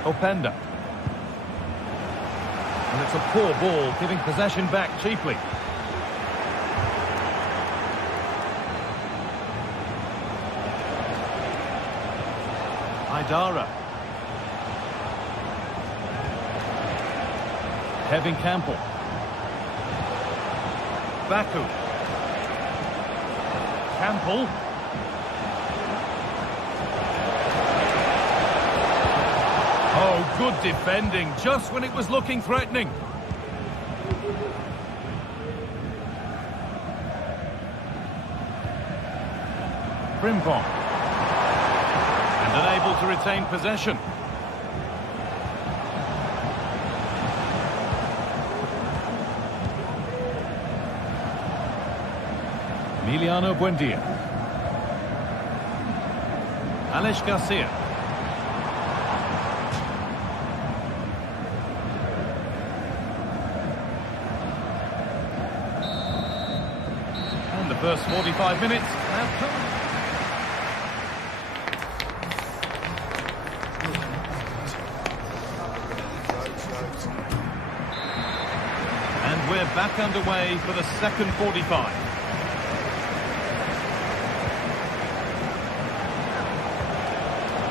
Openda. And it's a poor ball, giving possession back cheaply. Idara. Kevin Campbell. Baku. Campbell. Oh, good defending, just when it was looking threatening. Frimpong. And unable to retain possession. Emiliano Buendia. Alex Garcia. And the first 45 minutes have come. And we're back underway for the second 45.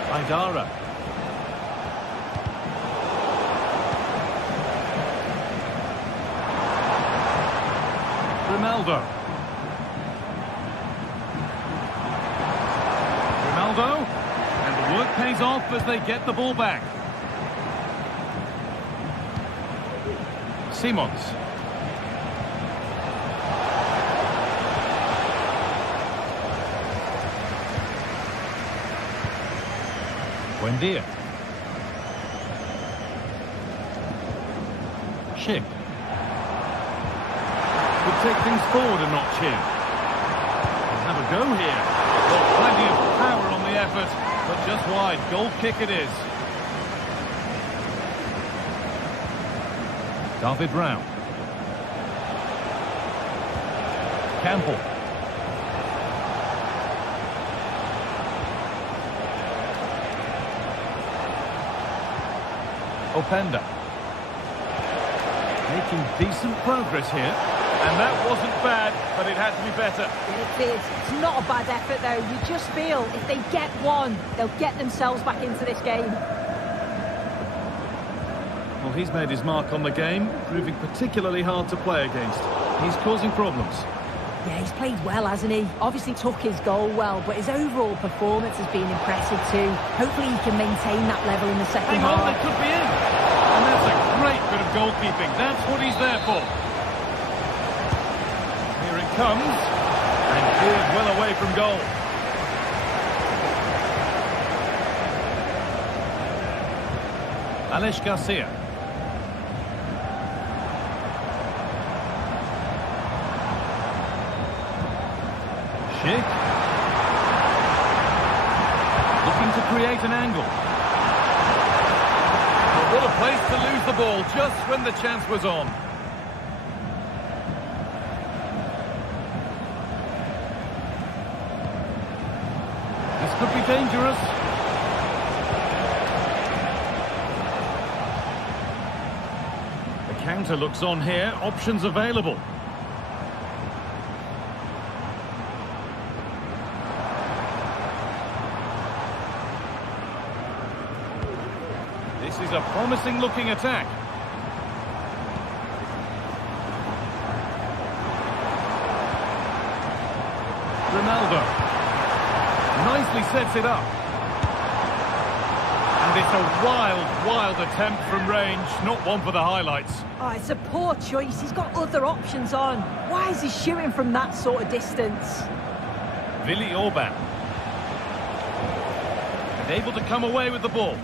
Idara. Grimaldo. And the work pays off as they get the ball back. Simons. Buendia. Schick. Could take things forward a notch here. We'll have a go here. Well, plenty of power on the effort, but just wide. Goal kick it is. David Brown. Campbell. Openda. Making decent progress here. And that wasn't bad, but it had to be better. It is. It's not a bad effort, though. You just feel if they get one, they'll get themselves back into this game. Well, he's made his mark on the game, proving particularly hard to play against. He's causing problems. Yeah, he's played well, hasn't he? Obviously took his goal well, but his overall performance has been impressive too. Hopefully he can maintain that level in the second half. Hang on, they could be in. And that's a great bit of goalkeeping. That's what he's there for. Here it comes. And cleared well away from goal. Alex Garcia. Schick. Looking to create an angle. Well, what a place to lose the ball just when the chance was on. This could be dangerous. The counter looks on here. Options available. This is a promising looking attack. Ronaldo nicely sets it up. And But it's a wild attempt from range, not one for the highlights. Oh, it's a poor choice. He's got other options on. Why is he shooting from that sort of distance? Willi Orban. And able to come away with the ball.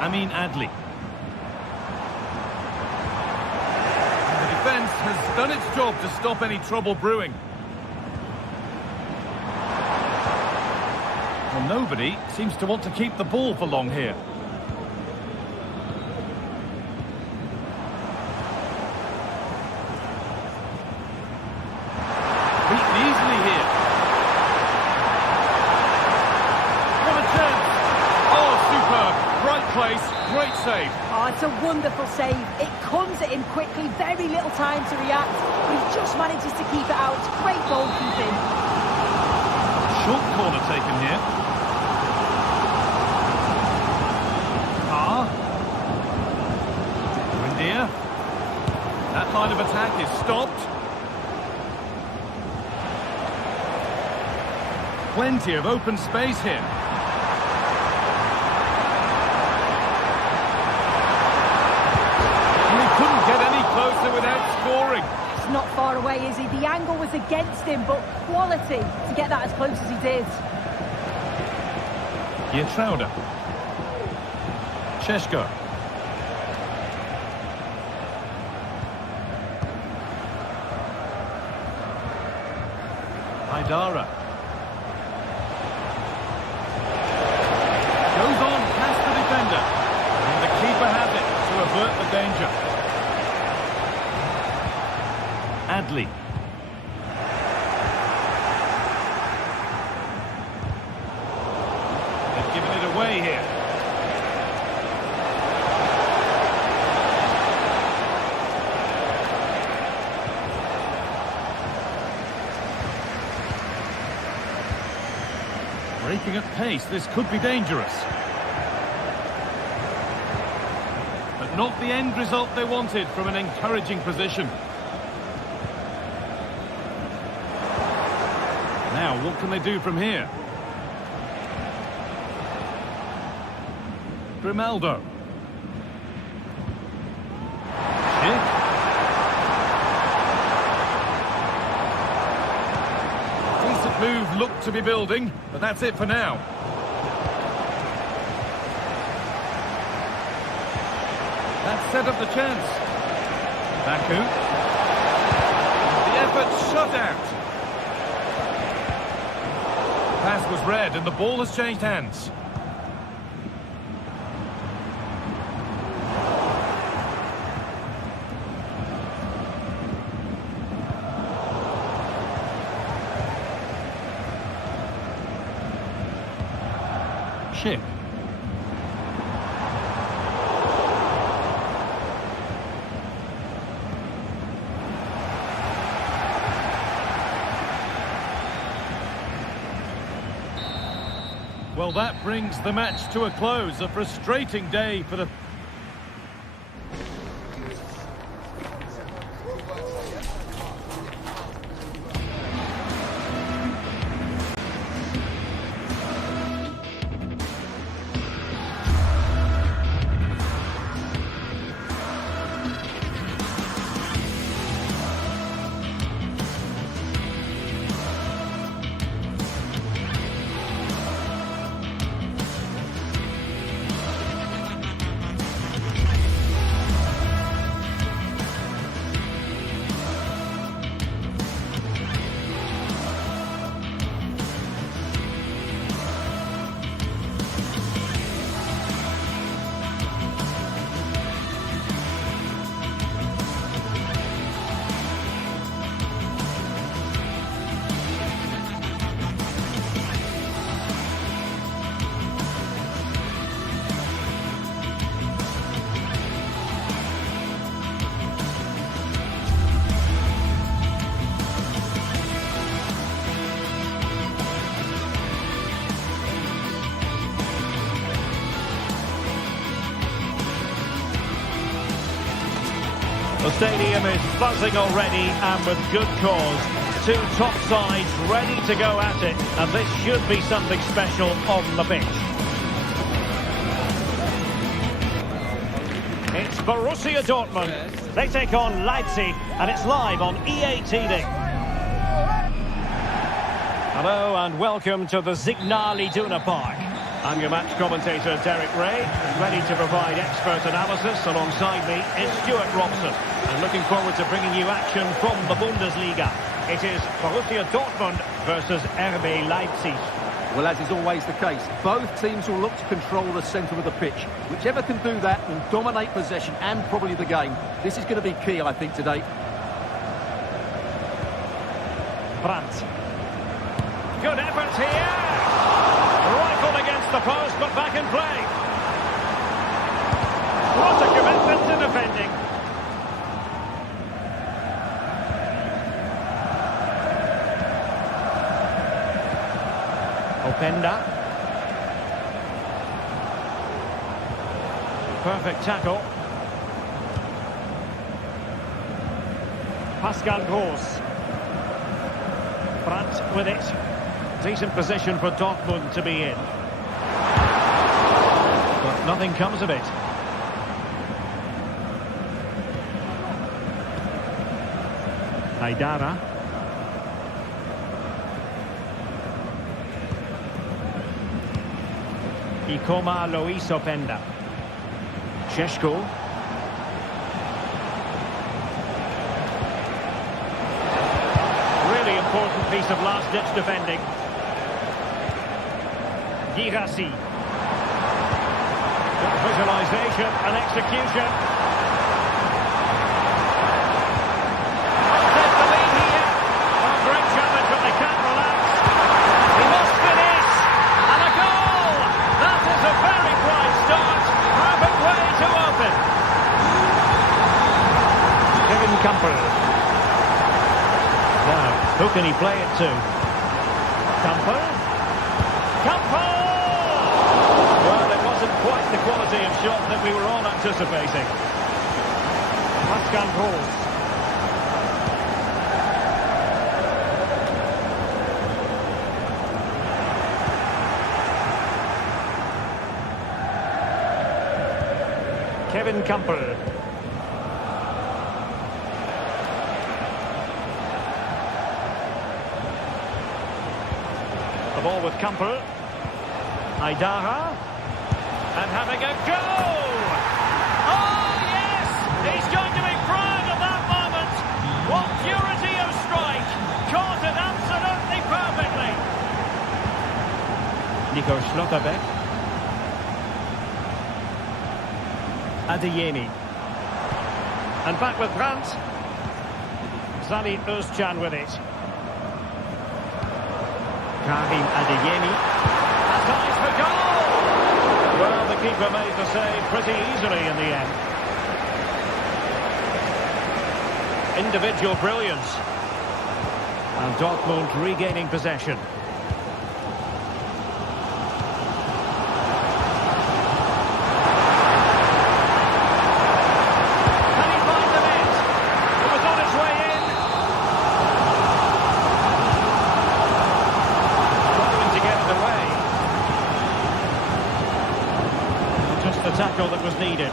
Amin Adli. The defence has done its job to stop any trouble brewing. Well, nobody seems to want to keep the ball for long here. Beaten easily here. What a chance! Oh, superb! Right place, great save. Oh, it's a wonderful save. It comes at him quickly, very little time to react, but he just manages to keep it out. Great goalkeeping. Short corner taken here. Windia. That line of attack is stopped. Plenty of open space here. Without scoring. It's not far away, is he? The angle was against him, but quality to get that as close as he did. Geertruida. Šeško. Haidara. Goes on past the defender. And the keeper has it to avert the danger. Adli. They've given it away here. Breaking at pace, this could be dangerous. But not the end result they wanted from an encouraging position. Now, what can they do from here? Grimaldo. Schick. Decent move looked to be building, but that's it for now. That set up the chance. Baku. The effort shut out. Pass was read and the ball has changed hands. Schick. Well, that brings the match to a close. A frustrating day for the... The stadium is buzzing already, and with good cause. Two top sides ready to go at it, and this should be something special on the pitch. It's Borussia Dortmund. They take on Leipzig, and it's live on EA TV. Hello and welcome to the Signal Iduna Park. I'm your match commentator, Derek Ray, ready to provide expert analysis. Alongside me is Stuart Robson. And looking forward to bringing you action from the Bundesliga. It is Borussia Dortmund versus RB Leipzig. Well, as is always the case, both teams will look to control the centre of the pitch. Whichever can do that will dominate possession and probably the game. This is going to be key, I think, today. Brandt. Good effort here. Rifled against the post, but back in play. What a commitment to defending. Openda. Perfect tackle. Pascal Gross. Brandt with it. Decent position for Dortmund to be in. But nothing comes of it. Haidara. Ikoma Luis Openda. Šeško. Really important piece of last-ditch defending. Girassi. Visualization and execution. Take the lead here. Oh, great challenge, but they can't relax. He must finish. And a goal! That is a very bright start. Perfect way to open. Kevin Campbell. Now, who can he play it to? Campbell? Campbell! Well, it wasn't quite the quality of shot that we were all anticipating. Pascal Gross. Kevin Campbell. The ball with Campbell. Haidara. And having a go! Oh, yes! He's going to be proud of that moment! What purity of strike! Caught it absolutely perfectly! Nico Schlotterbeck. Adeyemi. And back with Brandt. Zali Özcan with it. Karim Adeyemi. Has eyes for goal! Well, the keeper made the save pretty easily in the end. Individual brilliance. And Dortmund regaining possession. Can he find the net? It was on its way in. Struggling to get it away. Just the tackle that was needed.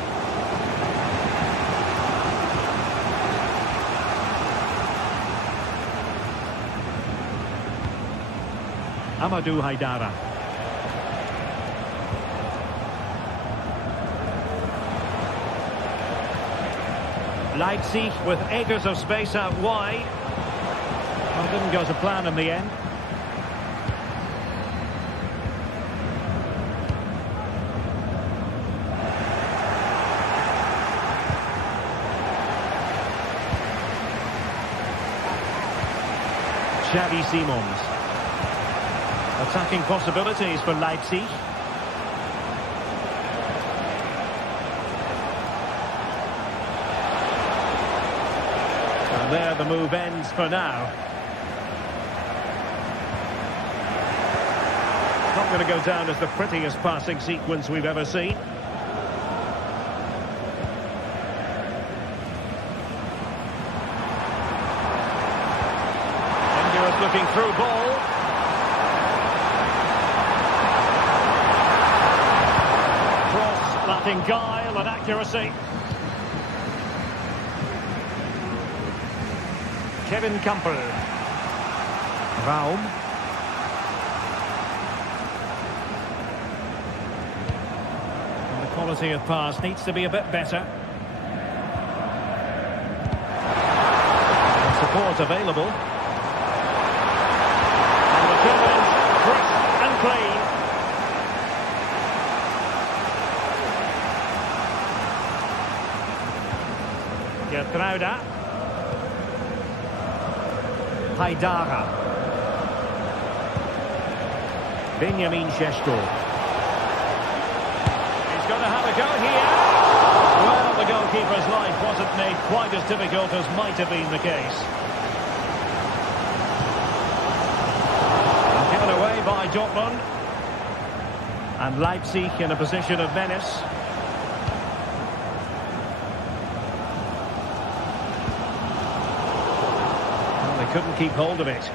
Amadou Haidara. Leipzig with acres of space out wide. Well, didn't go to plan in the end. Xavi Simons. Attacking possibilities for Leipzig. And there the move ends for now. Not going to go down as the prettiest passing sequence we've ever seen. Working through ball. Cross lacking guile and accuracy. Kevin Campbell. Raum. And the quality of pass needs to be a bit better. And support available. And the challenge, crisp and clean. Gertruida. Haidara. Benjamin Šeško. He's going to have a go here. Well, the goalkeeper's life wasn't made quite as difficult as might have been the case. And given away by Dortmund. And Leipzig in a position of menace. Couldn't keep hold of it.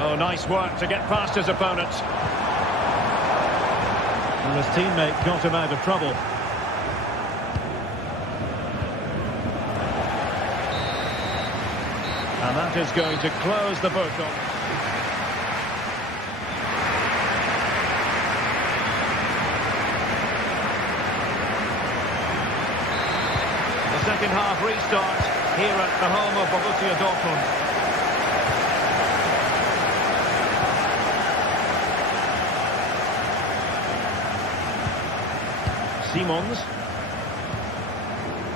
Oh, nice work to get past his opponent. And his teammate got him out of trouble. And that is going to close the book on. The second half restart. Here at the home of Borussia Dortmund. Simons.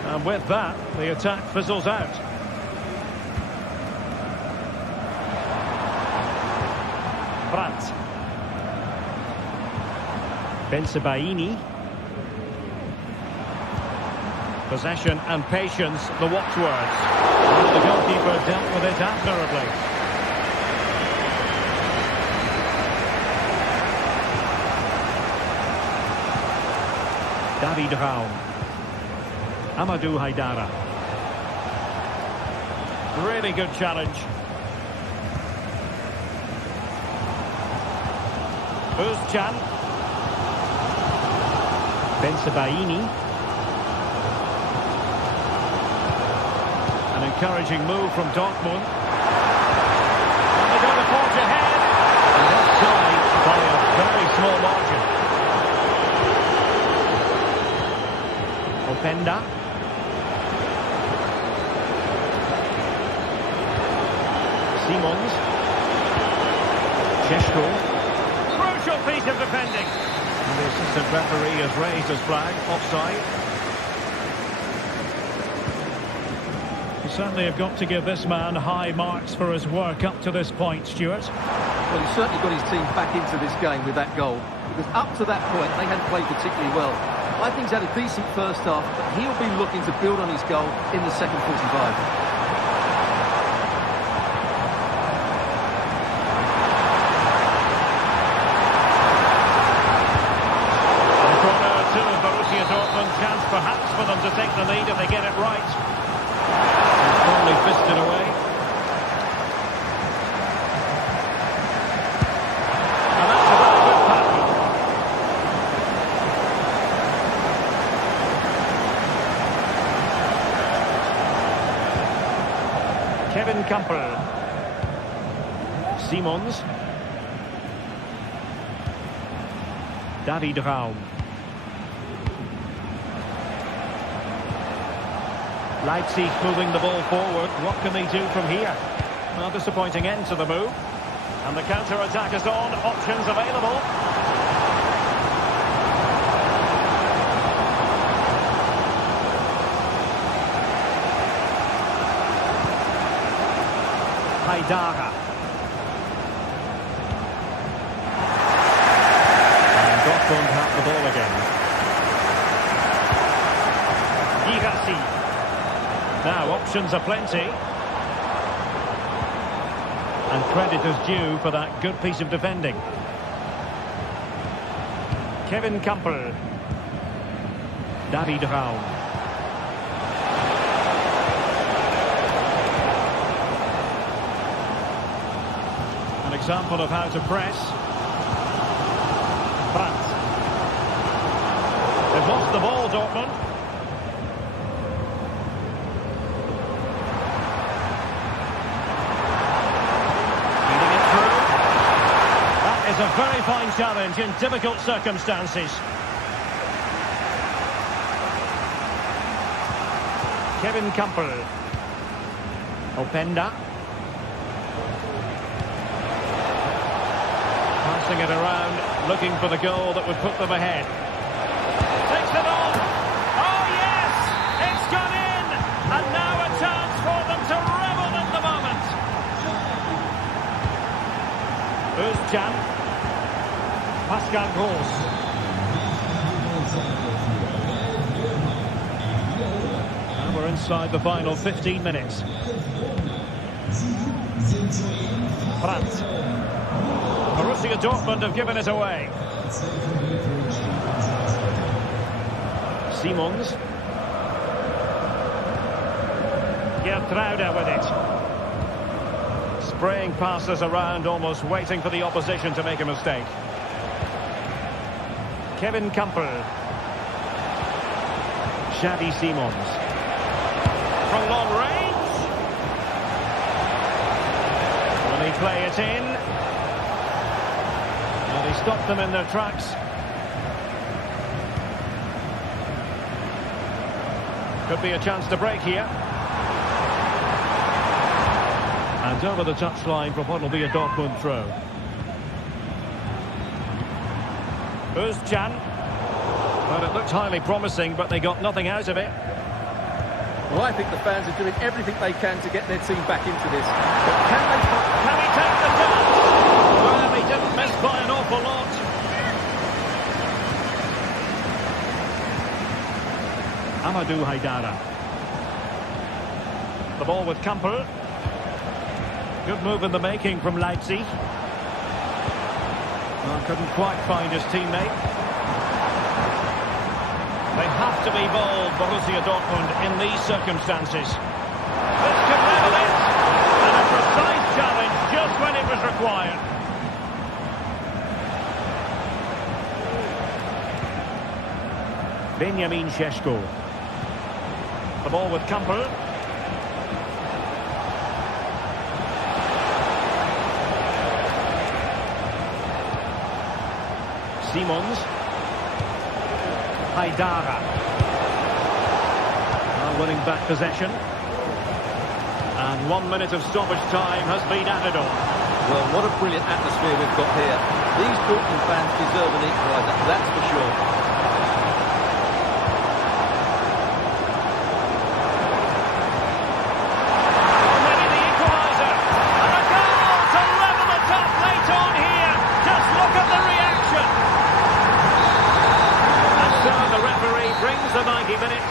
And with that, the attack fizzles out. Brandt. Bensebaini. Possession and patience, the watchwords. And the goalkeeper dealt with it admirably. David Raum. Amadou Haidara. Really good challenge. Özcan. Bensebaini. An encouraging move from Dortmund. And they're going to forge ahead. And offside by a very small margin. Openda. Simons. Šeško. Crucial piece of defending. And the assistant referee has raised his flag. Offside. Certainly have got to give this man high marks for his work up to this point, Stuart. Well, he's certainly got his team back into this game with that goal, because up to that point they hadn't played particularly well. I think he's had a decent first half, but he'll be looking to build on his goal in the second 45. Corner to Borussia Dortmund, chance perhaps for them to take the lead if they get it right. Probably fisted away. And that's a very good pass. Kevin Campbell. Simons. David Raum. Leipzig moving the ball forward. What can they do from here? Well, disappointing end to the move. And the counter-attack is on. Options available. Haidara. And Dortmund have the ball again. Girassi. Now, options are plenty. And credit is due for that good piece of defending. Kevin Campbell. David Raum. example of how to press. Brandt. They've lost the ball, Dortmund. Feeding it through. That is a very fine challenge in difficult circumstances. Kevin Campbell. Openda. Passing it around, looking for the goal that would put them ahead. Takes it on. Oh, yes! It's gone in! And now a chance for them to revel in the moment. Özcan. Pascal Gross. And we're inside the final 15 minutes. Brandt. Borussia Dortmund have given it away. Simons. Gertruida with it. Spraying passes around, almost waiting for the opposition to make a mistake. Kevin Campbell. Xavi Simons. From long range. Will he play it in? Well, he stopped them in their tracks. Could be a chance to break here. And over the touchline for what will be a Dortmund throw. Özcan. Well, it looked highly promising, but they got nothing out of it. Well, I think the fans are doing everything they can to get their team back into this. But can he take the chance? Well, he didn't miss by an awful lot. Amadou Haidara. The ball with Campbell. Good move in the making from Leipzig. Well, couldn't quite find his teammate. They have to be bold, Borussia Dortmund, in these circumstances. This could level it. And a precise challenge just when it was required. Benjamin Šeško. The ball with Campbell. Simons. Haidara. Winning back possession. And 1 minute of stoppage time has been added on. Well, what a brilliant atmosphere we've got here. These Dortmund fans deserve an equaliser, that's for sure. Already the equaliser. And a goal to level it up late on here. Just look at the reaction. And so the referee brings the 90 minutes.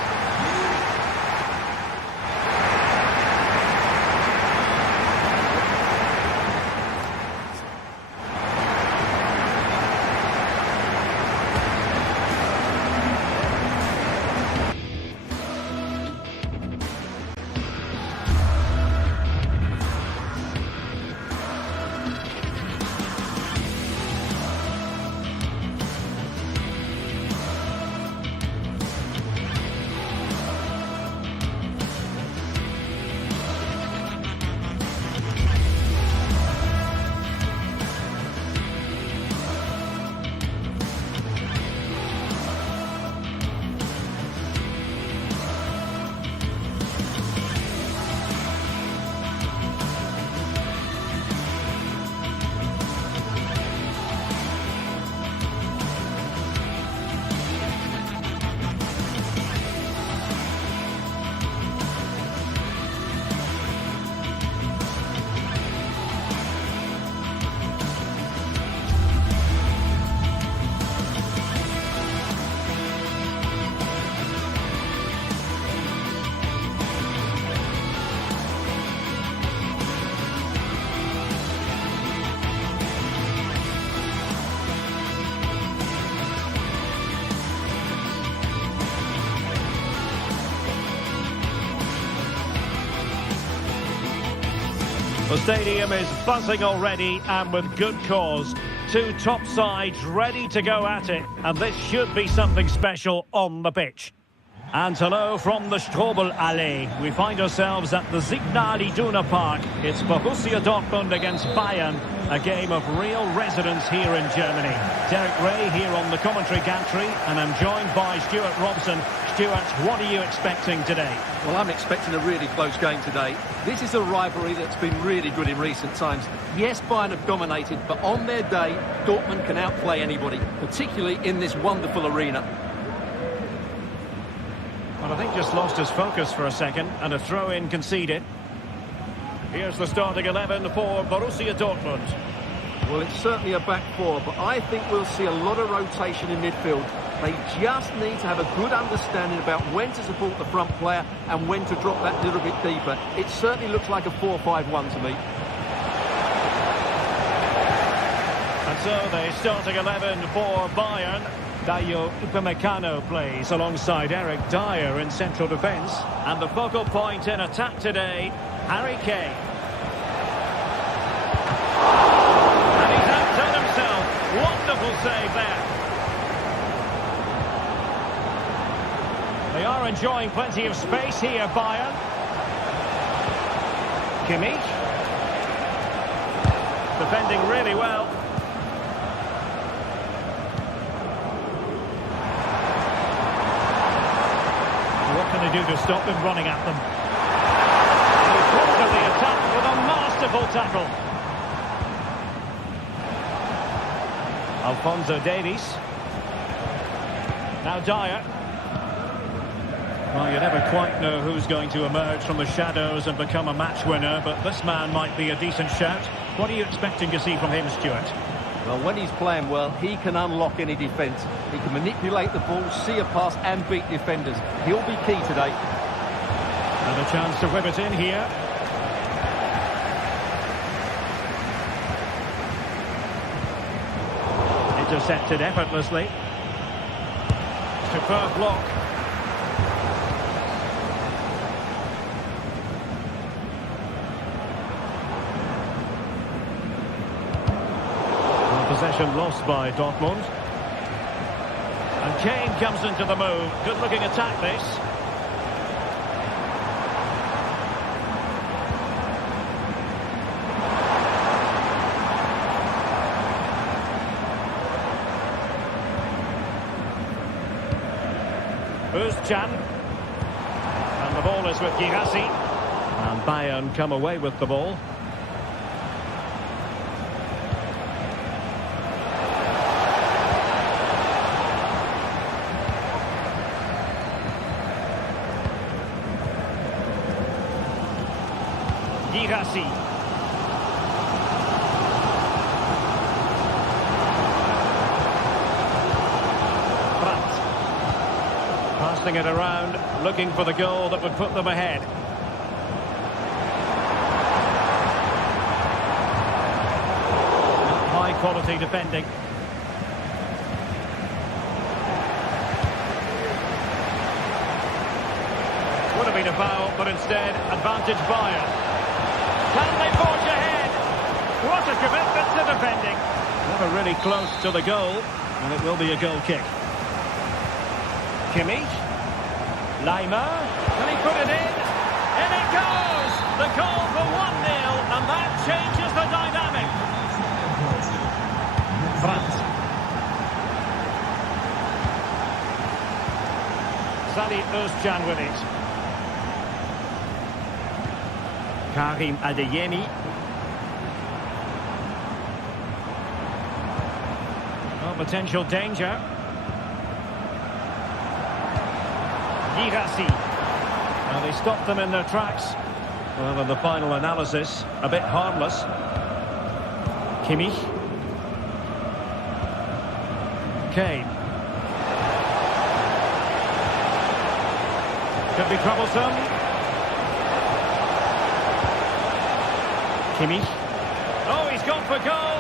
The stadium is buzzing already, and with good cause. Two top sides ready to go at it, and this should be something special on the pitch. And hello from the Strobel-Allee. We find ourselves at the Signal Iduna Park. It's Borussia Dortmund against Bayern, a game of real resonance here in Germany. Derek Ray here on the commentary gantry, and I'm joined by Stuart Robson. Stuart, what are you expecting today? Well, I'm expecting a really close game today. This is a rivalry that's been really good in recent times. Yes, Bayern have dominated, but on their day, Dortmund can outplay anybody, particularly in this wonderful arena. Well, I think just lost his focus for a second, and a throw-in conceded. Here's the starting 11 for Borussia Dortmund. Well, it's certainly a back four, but I think we'll see a lot of rotation in midfield. They just need to have a good understanding about when to support the front player and when to drop that little bit deeper. It certainly looks like a 4-5-1 to me. And so the starting 11 for Bayern. Dayo Upamecano plays alongside Eric Dyer in central defence. And the focal point in attack today, Harry Kane. And he's outdone himself. Wonderful save there. They are enjoying plenty of space here, Bayern. Kimmich. Defending really well. What can they do to stop him running at them? He comes to the attack with a masterful tackle. Alphonso Davies. Now Dyer. Well, you never quite know who's going to emerge from the shadows and become a match winner, but this man might be a decent shout. What are you expecting to see from him, Stuart? Well, when he's playing well, he can unlock any defence. He can manipulate the ball, see a pass and beat defenders. He'll be key today. And a chance to whip it in here. Intercepted effortlessly. Superb block. Possession lost by Dortmund. And Kane comes into the move. Good looking attack this. Özcan. And the ball is with Girassi. And Bayern come away with the ball. Girassi. Brandt. Passing it around, looking for the goal that would put them ahead. High quality defending. Would have been a foul, but instead, advantage Bayern. Can they forge ahead? What a commitment to defending. Never really close to the goal, and it will be a goal kick. Kimmich. Leimer. Can he put it in? In it goes! The goal for 1-0, and that changes the dynamic. Brandt. Sally Özcan with it. Karim Adeyemi. Oh, potential danger. Girassi. Well, they stopped them in their tracks. Well, in the final analysis, a bit harmless. Kimmich. Kane. Could be troublesome. Kimmich. Oh, he's gone for goal.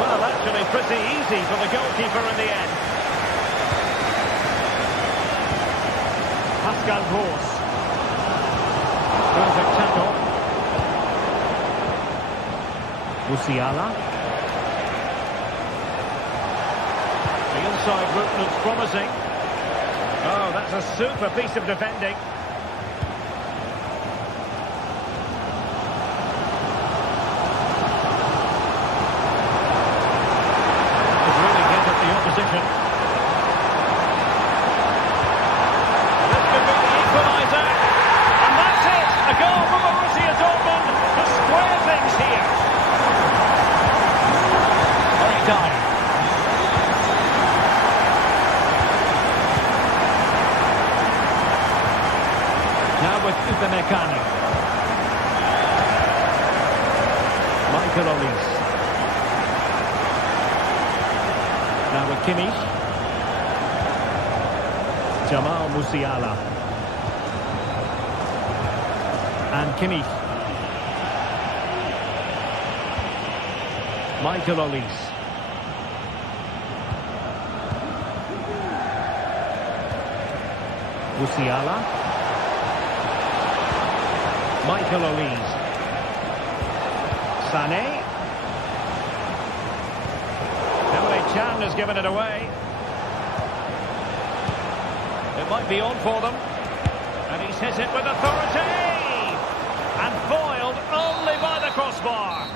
Well, actually pretty easy for the goalkeeper in the end. Pascal Gross. Perfect tackle. Musiala. The inside route looks promising. Oh, that's a super piece of defending. Could really get at the opposition. This could be the equaliser. And that's it! A goal for Borussia Dortmund to square things here. Very dire. Now with Upamecano. Michael Olise. Now with Kimmich. Jamal Musiala. And Kimmich. Michael Olise. Musiala. Michael Olise. Sané. Chant has given it away. It might be on for them. And he's hit it with authority. And foiled only by the crossbar.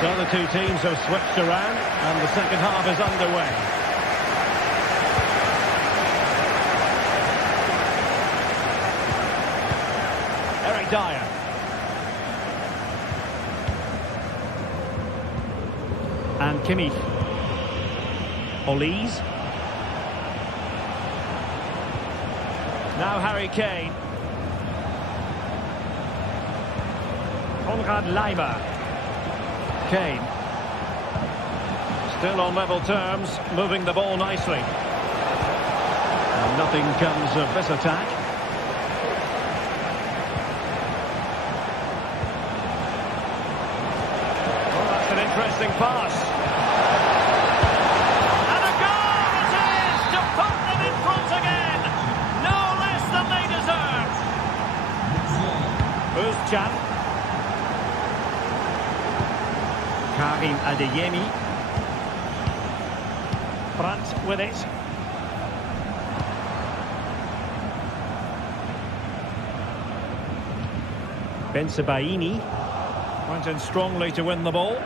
So the two teams have switched around and the second half is underway. Eric Dyer. And Kimmich. Olise. Now Harry Kane. Konrad Leimer. Kane. Still on level terms, moving the ball nicely. And nothing comes of this attack. Well, that's an interesting pass. And a goal it is to put them in front again. No less than they deserve. Who's Chant? Karim Adeyemi. Brandt with it. Bensebaini went in strongly to win the ball.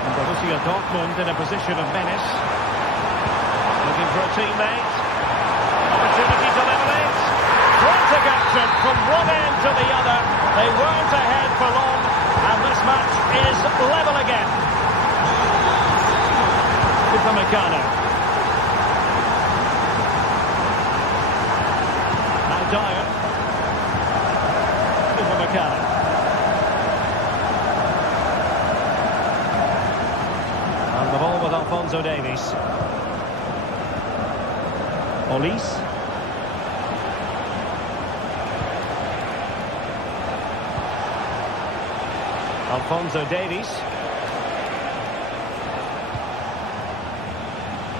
And Borussia Dortmund in a position of menace. Looking for a teammate. Opportunity to level it. Frantic action from one end to the other. They weren't ahead for long, and this match is level again. Upamecano. Now Dyer. Upamecano. And the ball with Alphonso Davies. Olise. Alphonso Davies.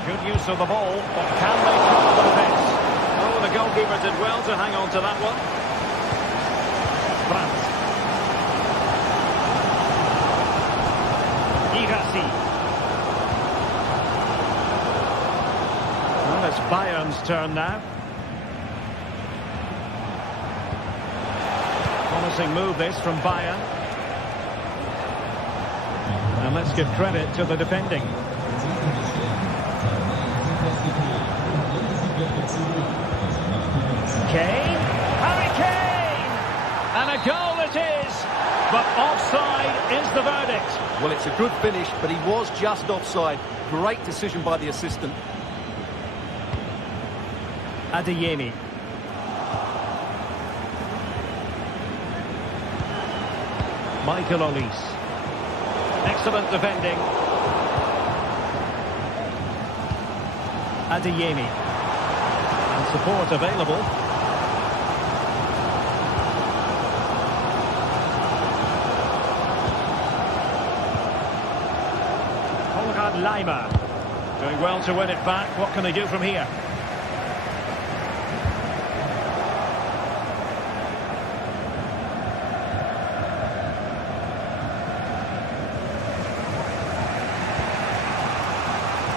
Good use of the ball, but can they cover the defence? Oh, the goalkeeper did well to hang on to that one. Brandt. Irasi. Well, it's Bayern's turn now. Promising move this from Bayern. And let's give credit to the defending. Kane. Harry Kane! And a goal it is! But offside is the verdict. Well, it's a good finish, but he was just offside. Great decision by the assistant. Adeyemi. Michael Olise. Excellent defending. Adeyemi. And support available. Leimer. Doing well to win it back. What can they do from here?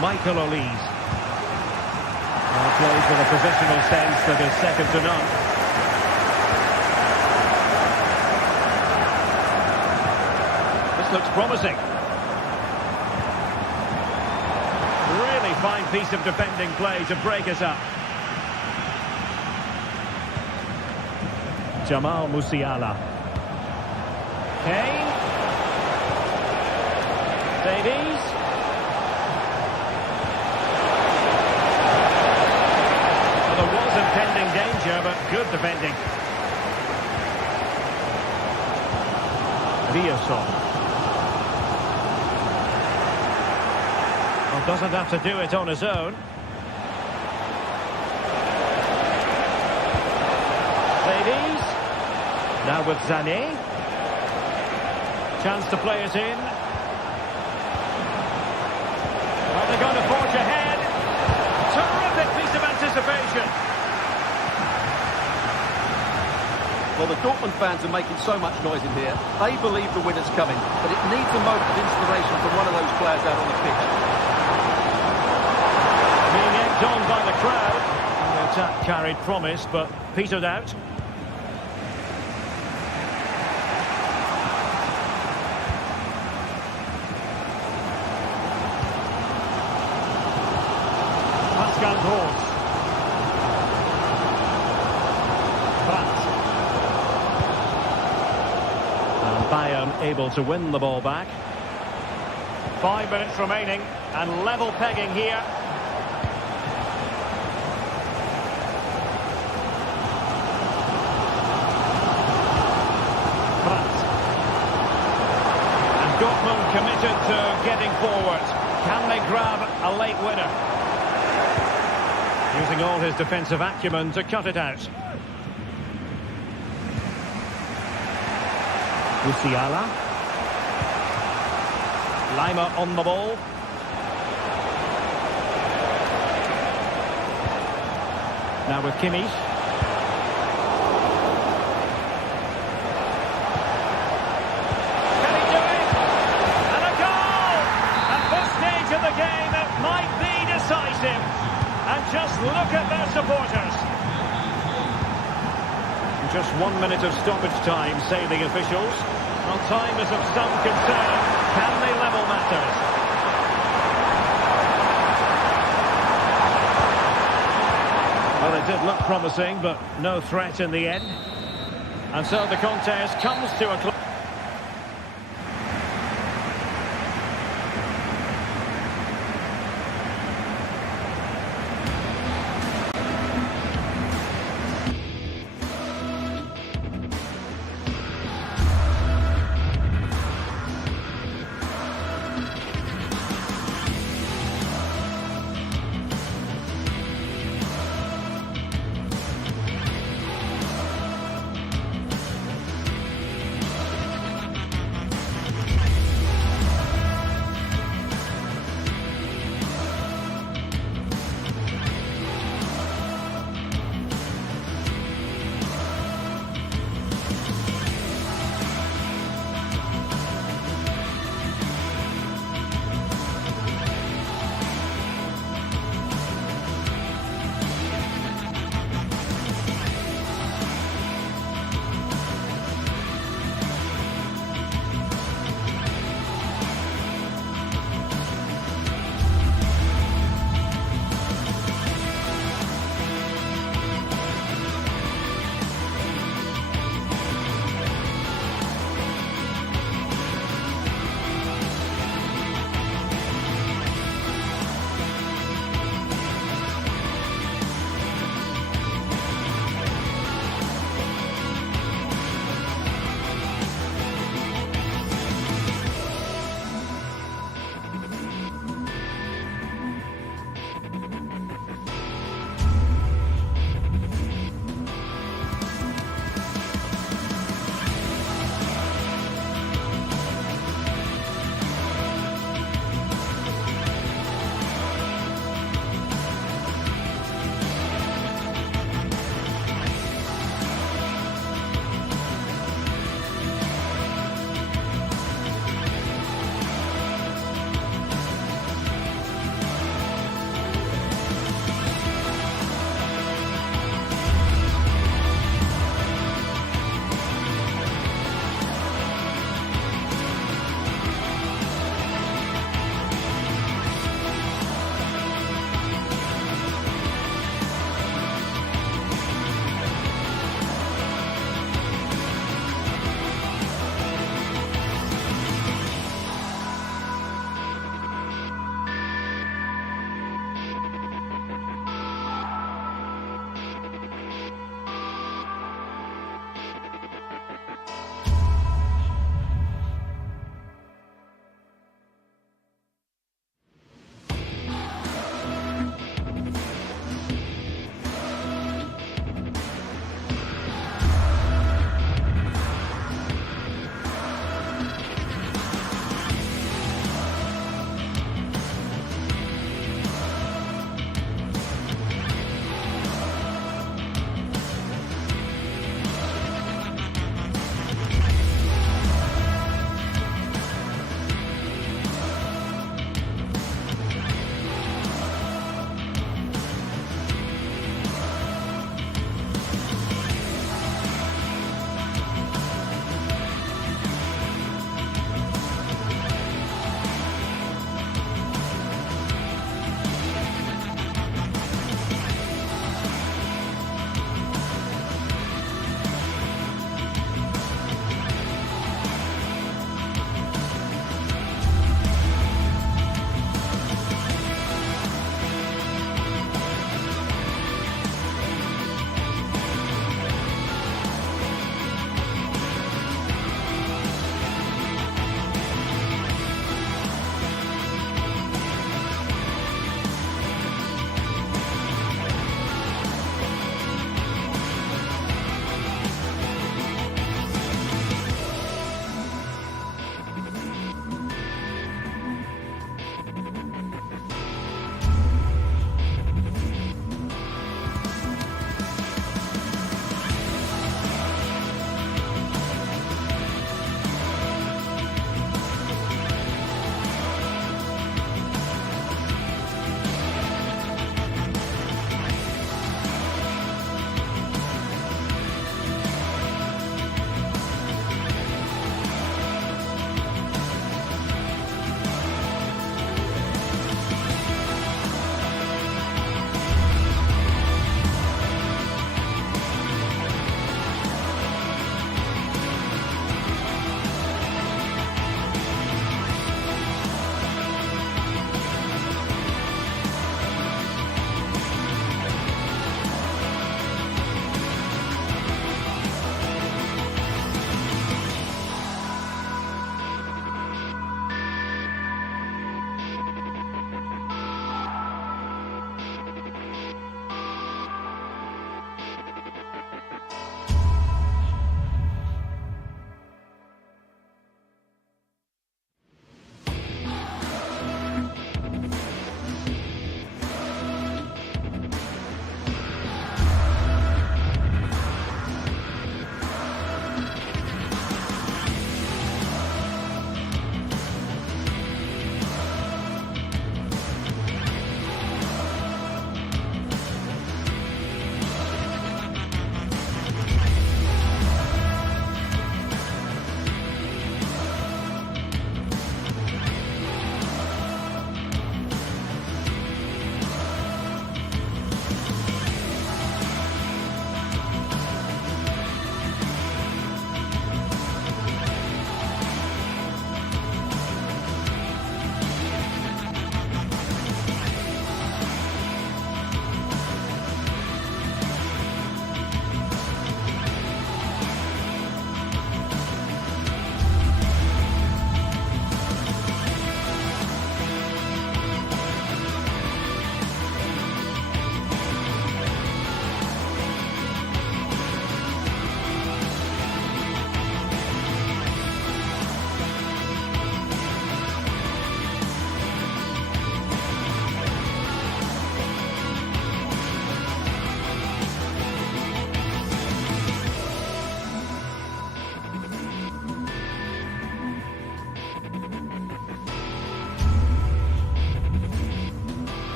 Michael Olise. Plays with a positional sense that is second to none. This looks promising. Really fine piece of defending play to break us up. Jamal Musiala. Kane. Davies. Impending danger, but good defending. Riosson. Well, doesn't have to do it on his own. Davies. Now with Sané. Chance to play it in. Well, they're going to forge ahead. Terrific piece of anticipation. Well, the Dortmund fans are making so much noise in here. They believe the winner's coming, but it needs a moment of inspiration from one of those players out on the pitch. Being egged on by the crowd. The attack carried promise, but petered out. Pascal Gross. Bayern able to win the ball back. 5 minutes remaining and level pegging here. Brandt. And Dortmund committed to getting forward. Can they grab a late winner? Using all his defensive acumen to cut it out. Musiala. Leimer on the ball. Now with Kimmich. Can he do it? And a goal! At this stage of the game, it might be decisive. And just look at their supporters. Just 1 minute of stoppage time, say the officials. Well, time is of some concern. Can they level matters? Well, it did look promising, but no threat in the end. And so the contest comes to a close.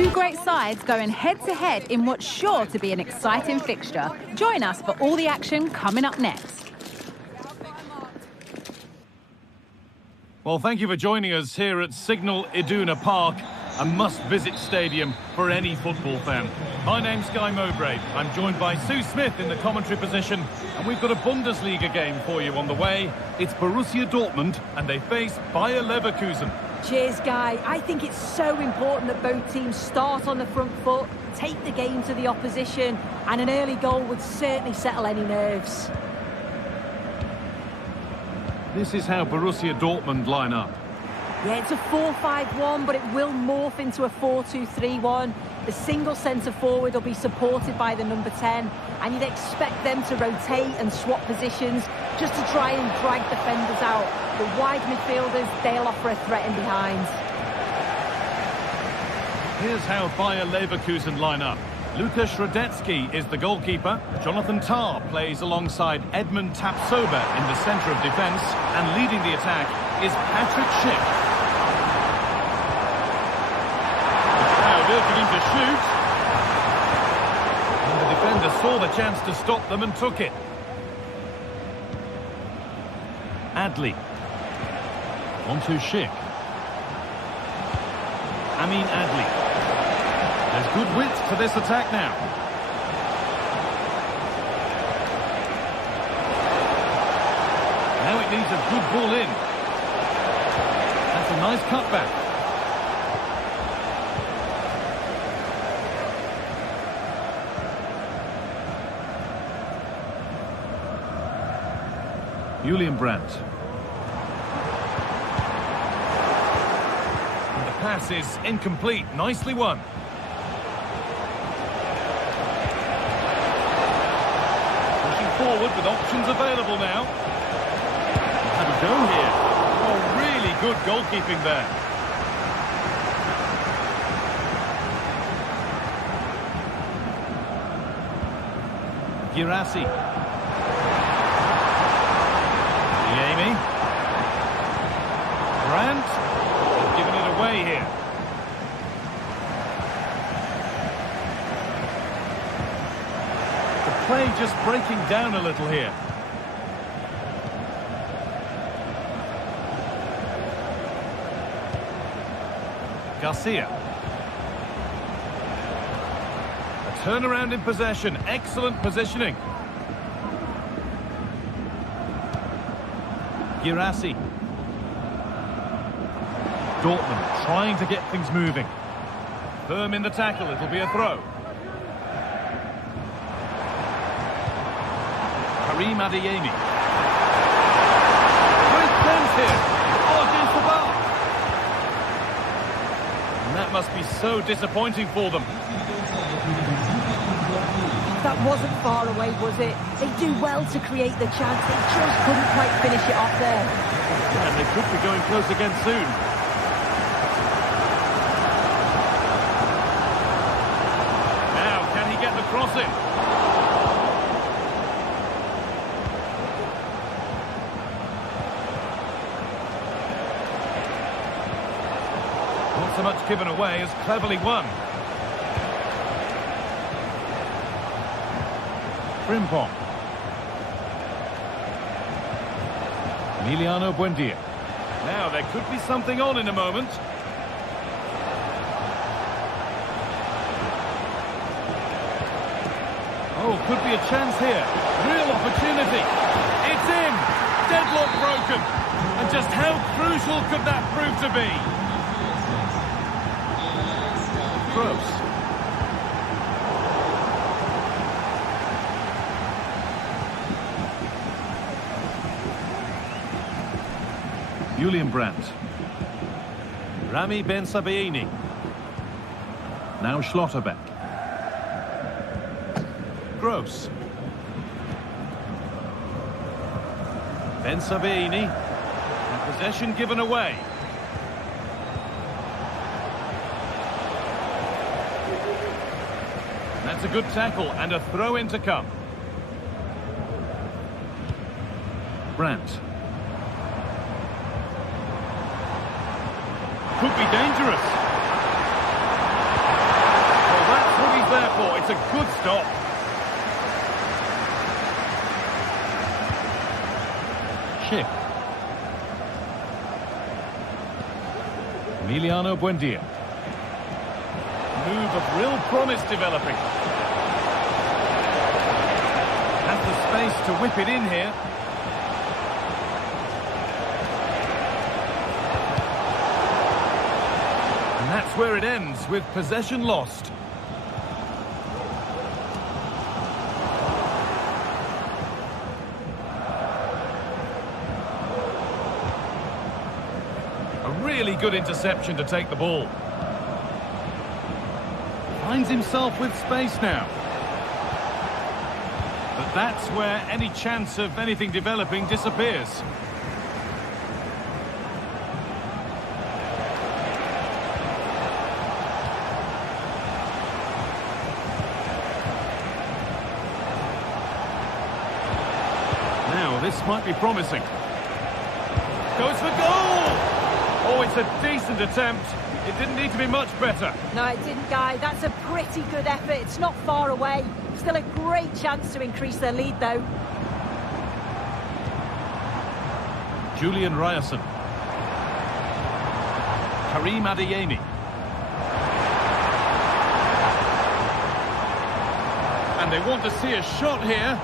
Two great sides going head-to-head in what's sure to be an exciting fixture. Join us for all the action coming up next. Well, thank you for joining us here at Signal Iduna Park, a must-visit stadium for any football fan. My name's Guy Mowbray. I'm joined by Sue Smith in the commentary position, and we've got a Bundesliga game for you on the way. It's Borussia Dortmund, and they face Bayer Leverkusen. Cheers, Guy. I think it's so important that both teams start on the front foot, take the game to the opposition, and an early goal would certainly settle any nerves. This is how Borussia Dortmund line up. Yeah, it's a 4-5-1, but it will morph into a 4-2-3-1. The single centre-forward will be supported by the number 10, and you'd expect them to rotate and swap positions just to try and drag defenders out. The wide midfielders, they'll offer a threat in behind. Here's how Bayer Leverkusen line up. Lukas Radetzky is the goalkeeper. Jonathan Tah plays alongside Edmund Tapsoba in the centre of defence, and leading the attack is Patrick Schick. Urging him to shoot, and the defender saw the chance to stop them and took it. Adli on to Schick. Amin Adli. There's good width to this attack now. Now it needs a good ball in. That's a nice cutback. Julian Brandt. And the pass is incomplete. Nicely won. Pushing forward with options available now. Had a go here. Oh, really good goalkeeping there. Girassi. Brandt has given it away here. The play just breaking down a little here. Garcia. A turnaround in possession. Excellent positioning. Girassi. Dortmund trying to get things moving. Firm in the tackle, it'll be a throw. Karim Adeyemi. Great chance here. Oh, against the bar. And that must be so disappointing for them. That wasn't far away, was it? They do well to create the chance. They just couldn't quite finish it off there. And they could be going close again soon. Crossing. Not so much given away as cleverly won. Frimpong. Emiliano Buendia. Now there could be something on in a moment. Oh, could be a chance here. Real opportunity. It's in. Deadlock broken. And just how crucial could that prove to be? Gross. Julian Brandt. Rami Ben Sabaini. Now Schlotterbeck. Gross. Ben Sabaini. And possession given away. That's a good tackle and a throw-in to come. Brandt. Could be dangerous. for. It's a good stop. Schick. Emiliano Buendia. Move of real promise developing. Has the space to whip it in here. And that's where it ends, with possession lost. A really good interception to take the ball. Finds himself with space now. But that's where any chance of anything developing disappears. Now, this might be promising. Goes for goal! Oh, it's a decent attempt. It didn't need to be much better. No, it didn't, Guy. That's a pretty good effort. It's not far away. Still a great chance to increase their lead, though. Julian Ryerson. Karim Adeyemi. And they want to see a shot here.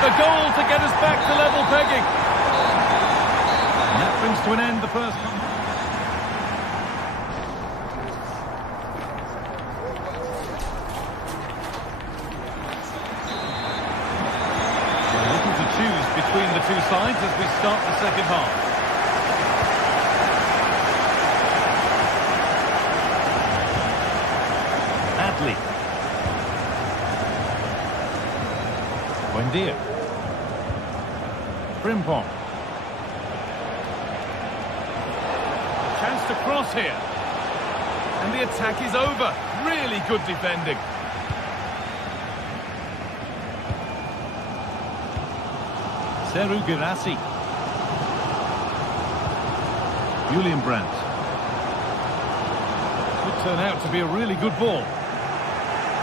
The goal to get us back to level pegging. And that brings to an end the first half. We're looking to choose between the two sides as we start the second half. Adley. Buendia. Frimpong. Chance to cross here. And the attack is over. Really good defending. Serhou Guirassy. Julian Brandt. Could turn out to be a really good ball.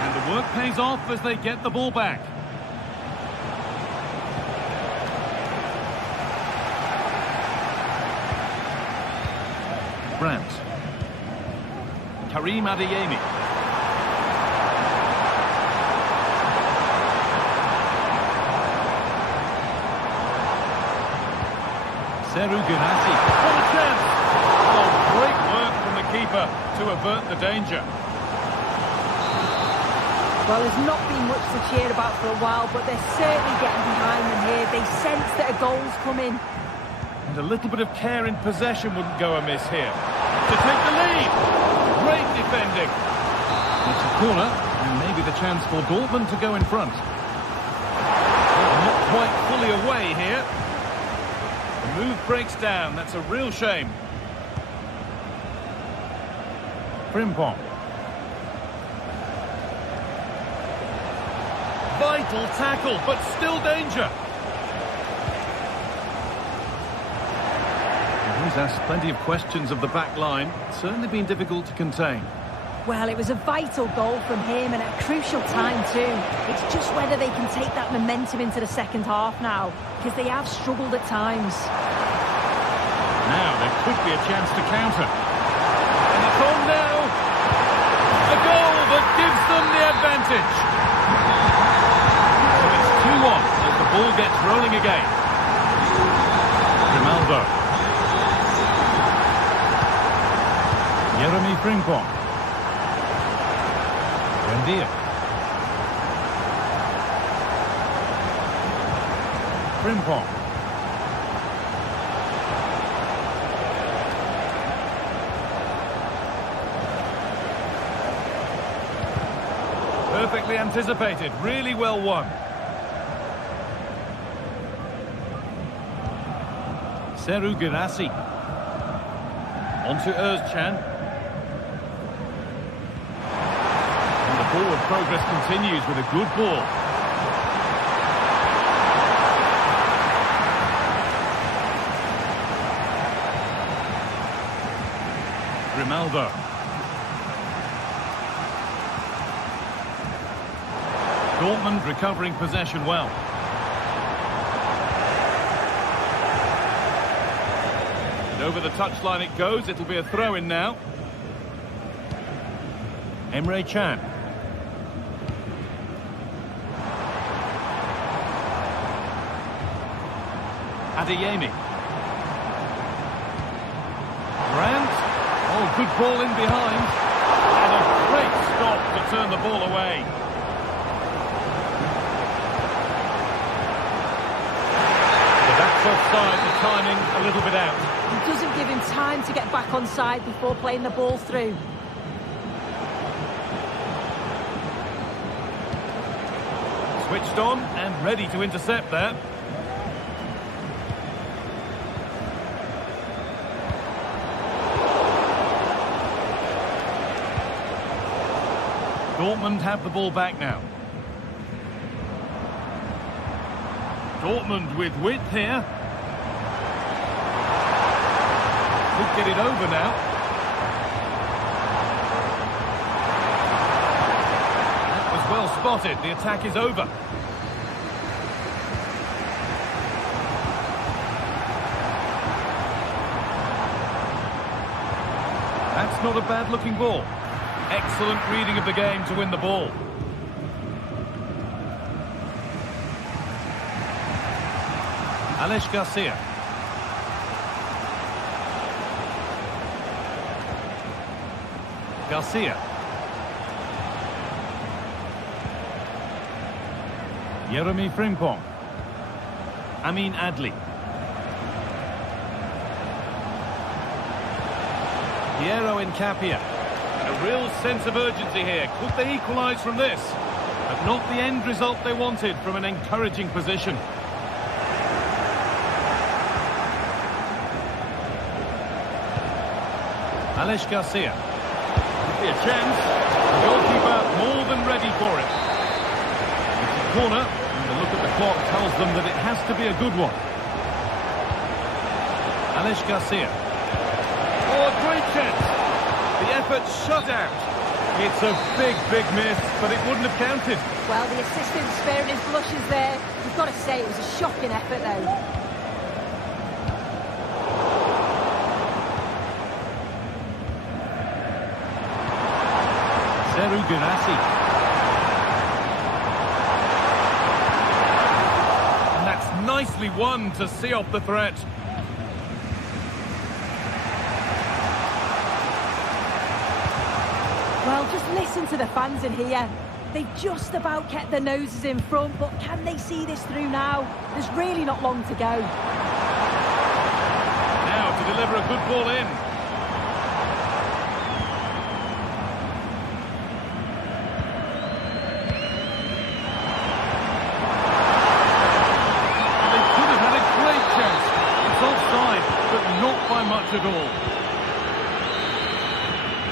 And the work pays off as they get the ball back. Brandt. Karim Adeyemi. Serhou Guirassy. What a chance! Oh, great work from the keeper to avert the danger. Well, there's not been much to cheer about for a while, but they're certainly getting behind them here. They sense that a goal's coming. And a little bit of care in possession wouldn't go amiss here. To take the lead. Great defending. It's a corner, and maybe the chance for Dortmund to go in front. Well, not quite fully away here. The move breaks down. That's a real shame. Frimpong. Vital tackle, but still danger. He's asked plenty of questions of the back line. It's certainly been difficult to contain. Well, it was a vital goal from him and at a crucial time too. It's just whether they can take that momentum into the second half now, because they have struggled at times. Now there could be a chance to counter. And it's on now. A goal that gives them the advantage. So it's 2-1 as the ball gets rolling again. Grimaldo. Jeremy Frimpong. Buendia. Frimpong. Perfectly anticipated, really well won. Serhou Guirassy. On to Özcan. And the forward progress continues with a good ball. Ronaldo. Dortmund recovering possession well. And over the touchline it goes. It'll be a throw-in now. Emre Can. Adeyemi. Brandt. Oh, good ball in behind. And a great stop to turn the ball away. But that's offside, the timing a little bit out. It doesn't give him time to get back on side before playing the ball through. Switched on and ready to intercept that. Dortmund have the ball back now. Dortmund with width here. Could get it over now. That was well spotted. The attack is over. That's not a bad-looking ball. Excellent reading of the game to win the ball. Alex Garcia. Garcia. Jeremy Frimpong. Amin Adli. Piero Incapia. A real sense of urgency here. Could they equalise from this? But not the end result they wanted from an encouraging position. Alex Garcia. Could be a chance. The goalkeeper more than ready for it. It's a corner, and the look at the clock tells them that it has to be a good one. Alex Garcia. Oh, a great chance. The effort shut out. It's a big miss, but it wouldn't have counted. Well, the assistant's sparing his blushes there. You've got to say it was a shocking effort, though. Seru Guirassy. And that's nicely won to see off the threat. Well, just listen to the fans in here. They've just about kept their noses in front, but can they see this through now? There's really not long to go. Now to deliver a good ball in. They could have had a great chance. It's offside, but not by much at all.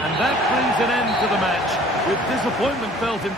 And that brings an end to the match, with disappointment felt in...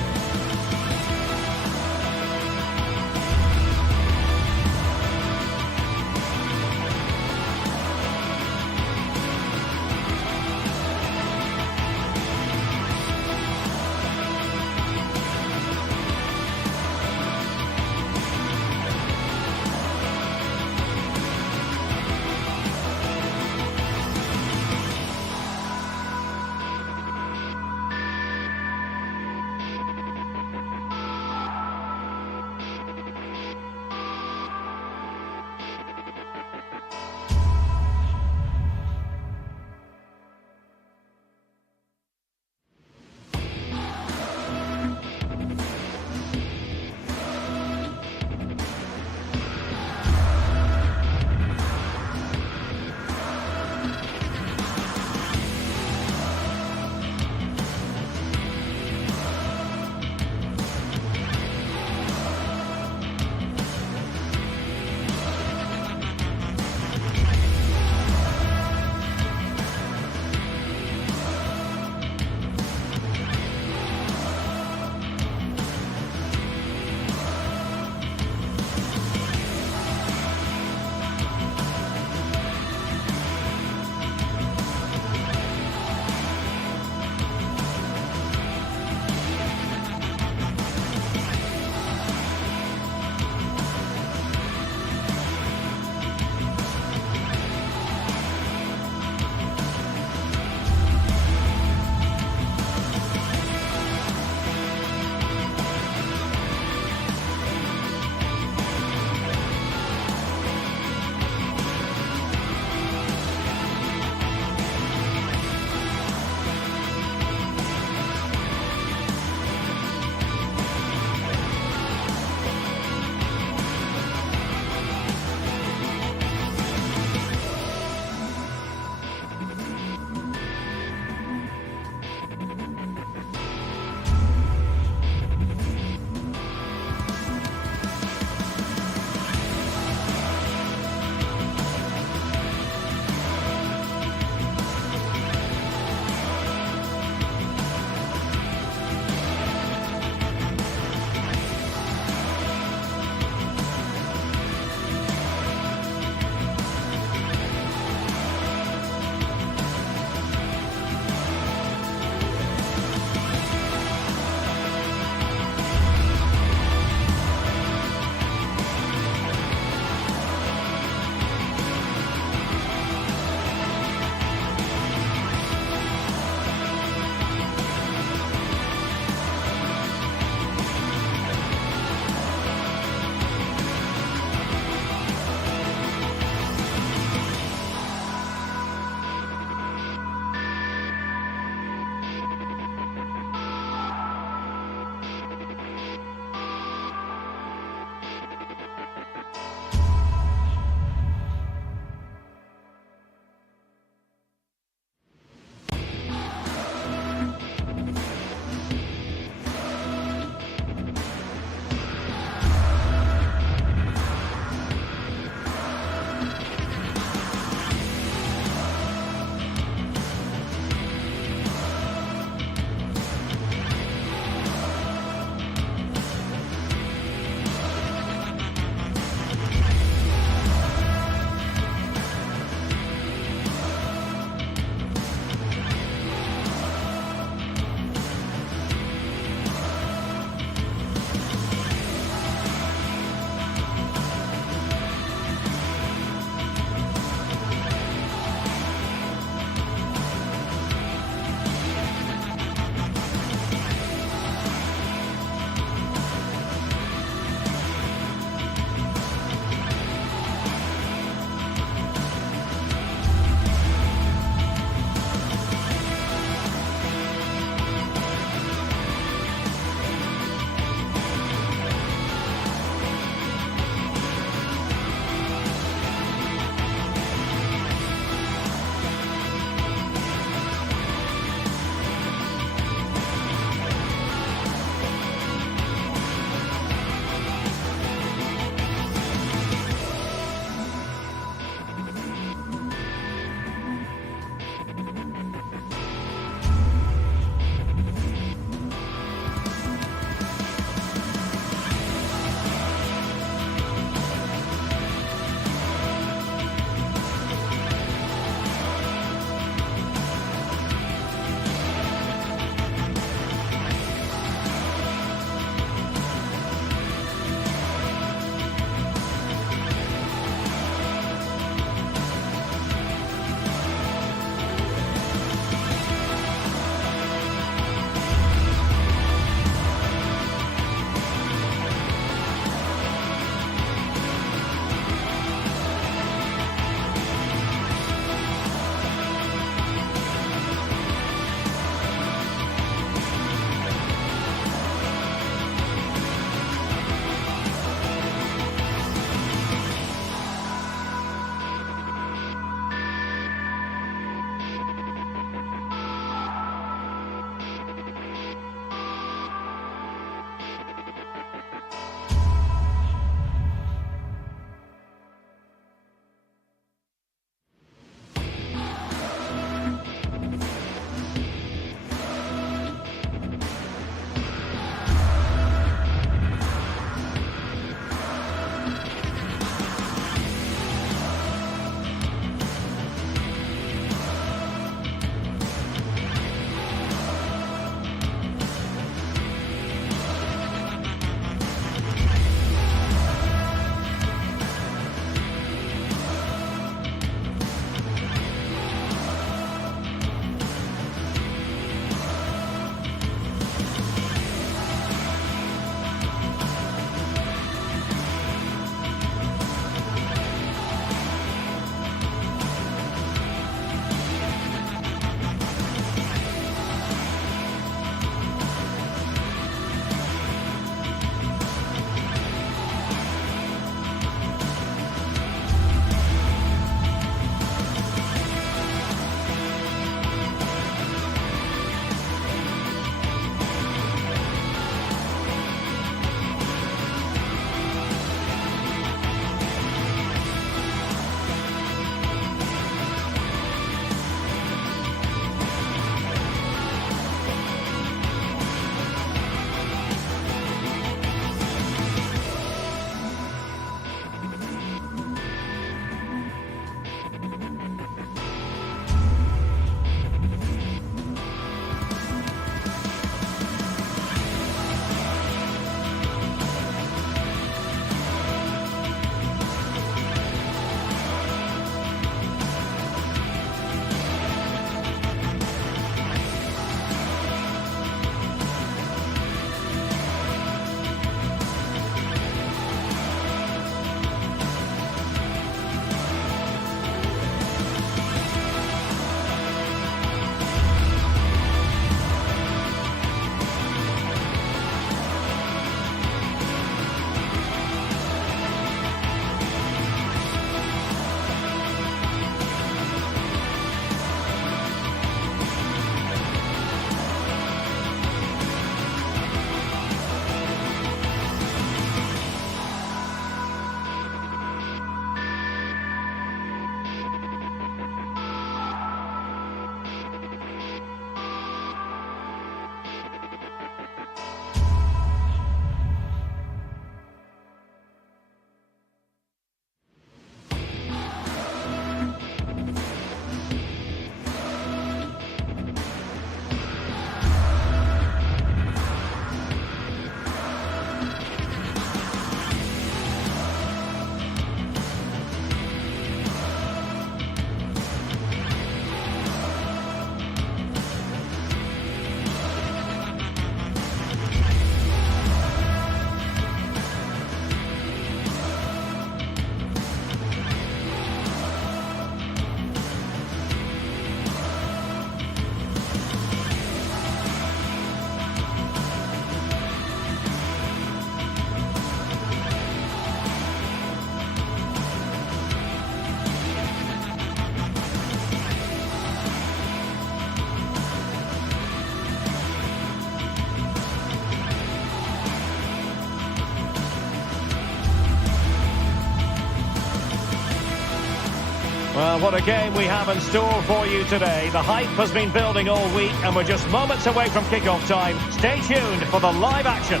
Well, what a game we have in store for you today. The hype has been building all week and we're just moments away from kick-off time. Stay tuned for the live action.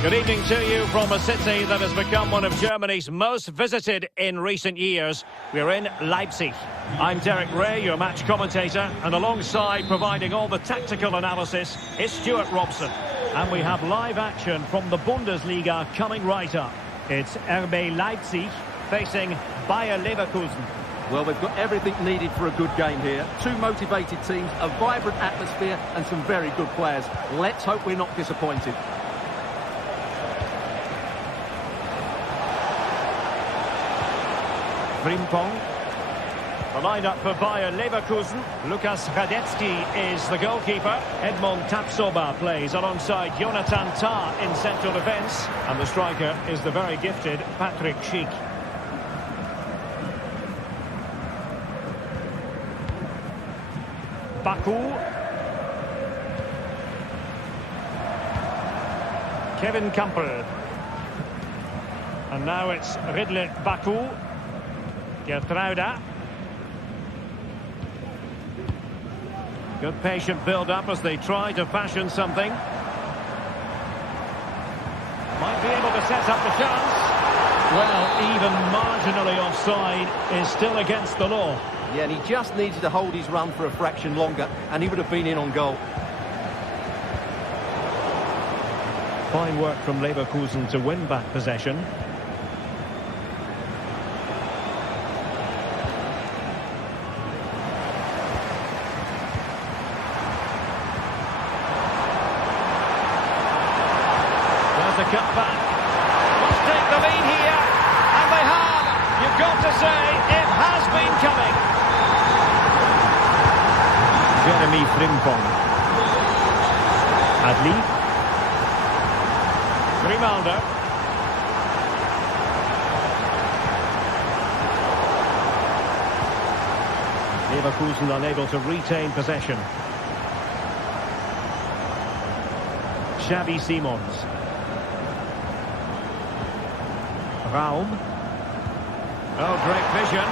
Good evening to you from a city that has become one of Germany's most visited in recent years. We're in Leipzig. I'm Derek Ray, your match commentator, and alongside providing all the tactical analysis is Stuart Robson. And we have live action from the Bundesliga coming right up. It's RB Leipzig facing Bayer Leverkusen. Well, they've got everything needed for a good game here. Two motivated teams, a vibrant atmosphere and some very good players. Let's hope we're not disappointed. Frimpong. The line-up for Bayer Leverkusen. Lukas Radetzky is the goalkeeper. Edmond Tapsoba plays alongside Jonathan Tah in central defence. And the striker is the very gifted Patrick Schick. Baku. Kevin Campbell. And now it's Ridley Baku. Gertruida. Good patient build-up as they try to fashion something. Might be able to set up the chance. Well, even marginally offside is still against the law. Yeah, and he just needed to hold his run for a fraction longer, and he would have been in on goal. Fine work from Leverkusen to win back possession. There's the cutback. Must take the lead here, and they have. You've got to say, it has been coming. Jeremy Frimpong. Adli. Grimaldo. Leverkusen unable to retain possession. Xavi Simons. Raum. Oh, great vision.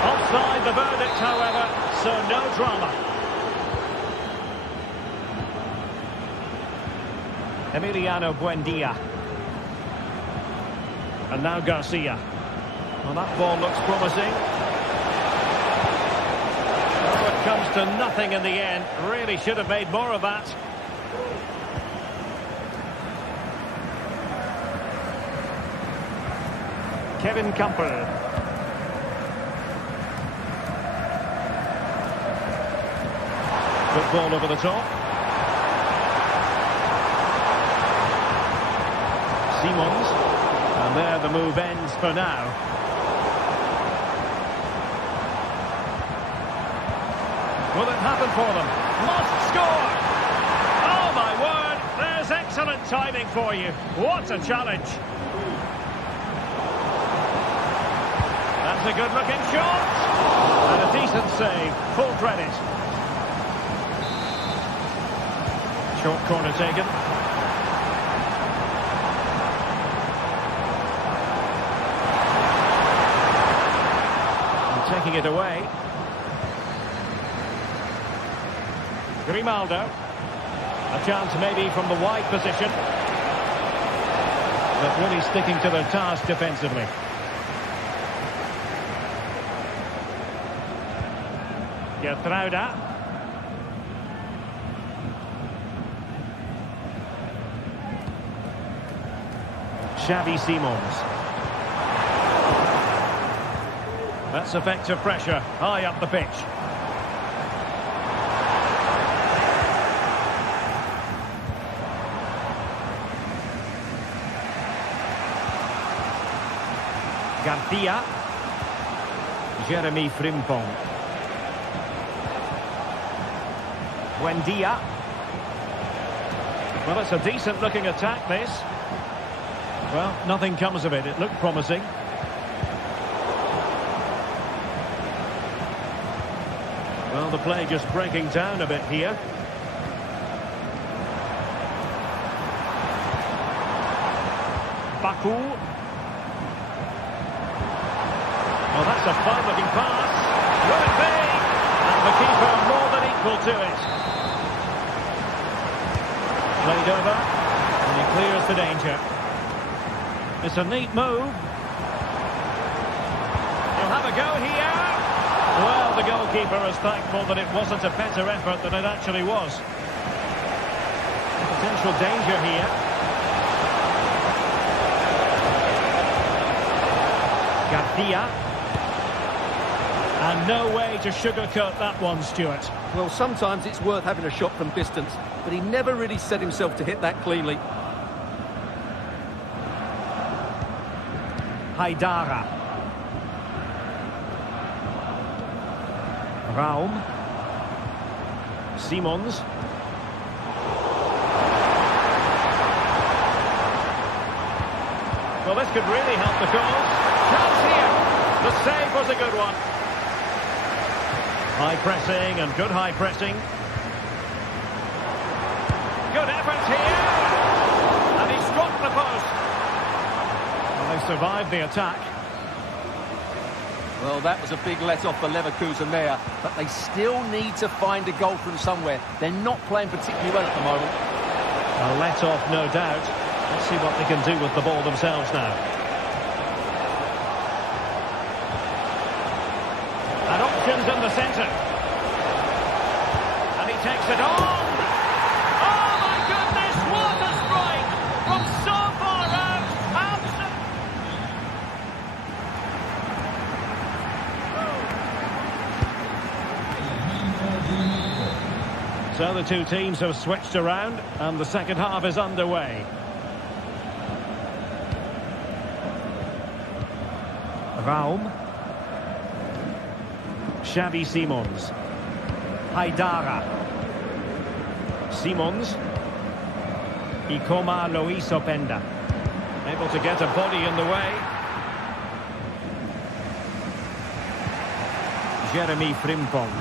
Offside the verdict, however, so no drama. Emiliano Buendia. And now Garcia. Well, that ball looks promising. Oh, it comes to nothing in the end. Really should have made more of that. Kevin Campbell. Good ball over the top. Simons. And there the move ends for now. Will it happen for them? Must score! Oh my word! There's excellent timing for you. What a challenge! That's a good looking shot! And a decent save. Full credit. Short corner taken. And taking it away. Grimaldo. A chance maybe from the wide position. But really sticking to their task defensively. Gertruida. Xavi Simons. That's effective pressure high up the pitch. Garcia. Jeremy Frimpong. Buendia. Well, it's a decent looking attack, this. Well, nothing comes of it. It looked promising. Well, the play just breaking down a bit here. Baku. Well, that's a fine-looking pass. Will it be? And the keeper more than equal to it. Played over, and he clears the danger. It's a neat move. He'll have a go here. Well, the goalkeeper is thankful that it wasn't a better effort than it actually was. Potential danger here. Garcia. And no way to sugarcoat that one, Stuart. Well, sometimes it's worth having a shot from distance, but he never really set himself to hit that cleanly. Haidara. Raum. Simons. Well, this could really help the cause. Chance here. The save was a good one. High pressing and good high pressing. Good effort here. And he struck the post. Well, they survived the attack. Well, that was a big let-off for Leverkusen there, but they still need to find a goal from somewhere. They're not playing particularly well at the moment. A let-off, no doubt. Let's see what they can do with the ball themselves now. And options in the centre. And he takes it on. Oh, my goodness, what a strike! From so far out. So the two teams have switched around, and the second half is underway. Raum. Xavi Simons. Haidara. Simons. Ikoma Luis Openda. Able to get a body in the way. Jeremy Frimpong.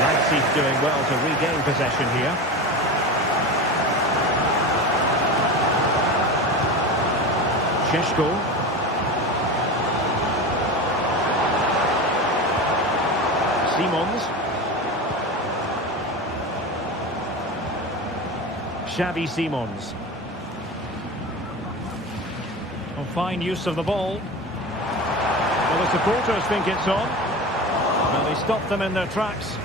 Leipzig doing well to regain possession here. Šeško. Simons. Xavi Simons. Oh, fine use of the ball. Well, the supporters think it's on. Well, they stopped them in their tracks.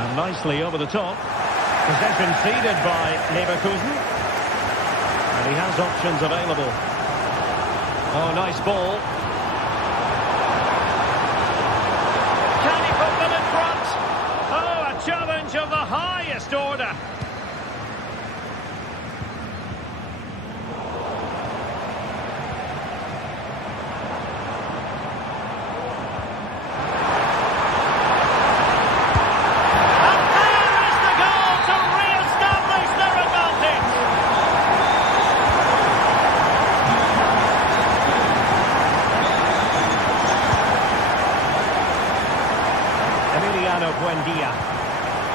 And nicely over the top. Possession ceded by Leverkusen. And he has options available. Oh, nice ball. Can he put them in front? Oh, a challenge of the highest order.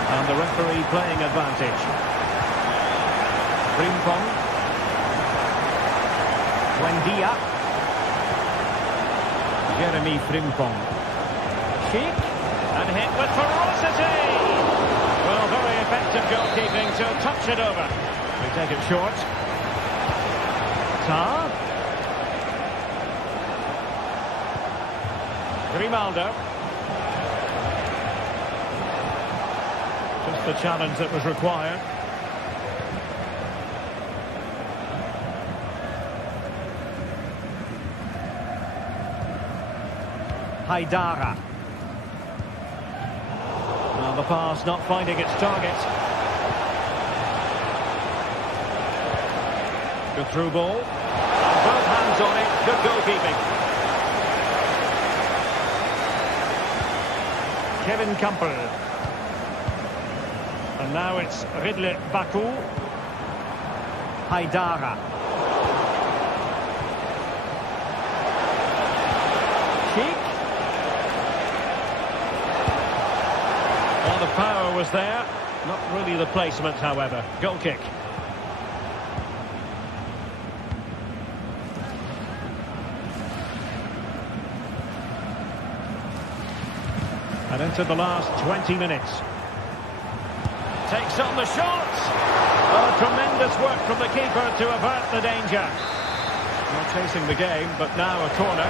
And the referee playing advantage. Frimpong. Buendia. Jeremy Frimpong. Cheek. And hit with ferocity. Well, very effective goalkeeping to touch it over. They take it short. Tar. Grimaldo. Just the challenge that was required. Haidara. Well, the pass not finding its target. Good through ball. And both hands on it. Good goalkeeping. Kevin Campbell. And now it's Ridley Baku. Haidara. Cheek. Well, the power was there. Not really the placement, however. Goal kick. And into the last 20 minutes. Takes on the shot. Oh, tremendous work from the keeper to avert the danger. Not chasing the game, but now a corner.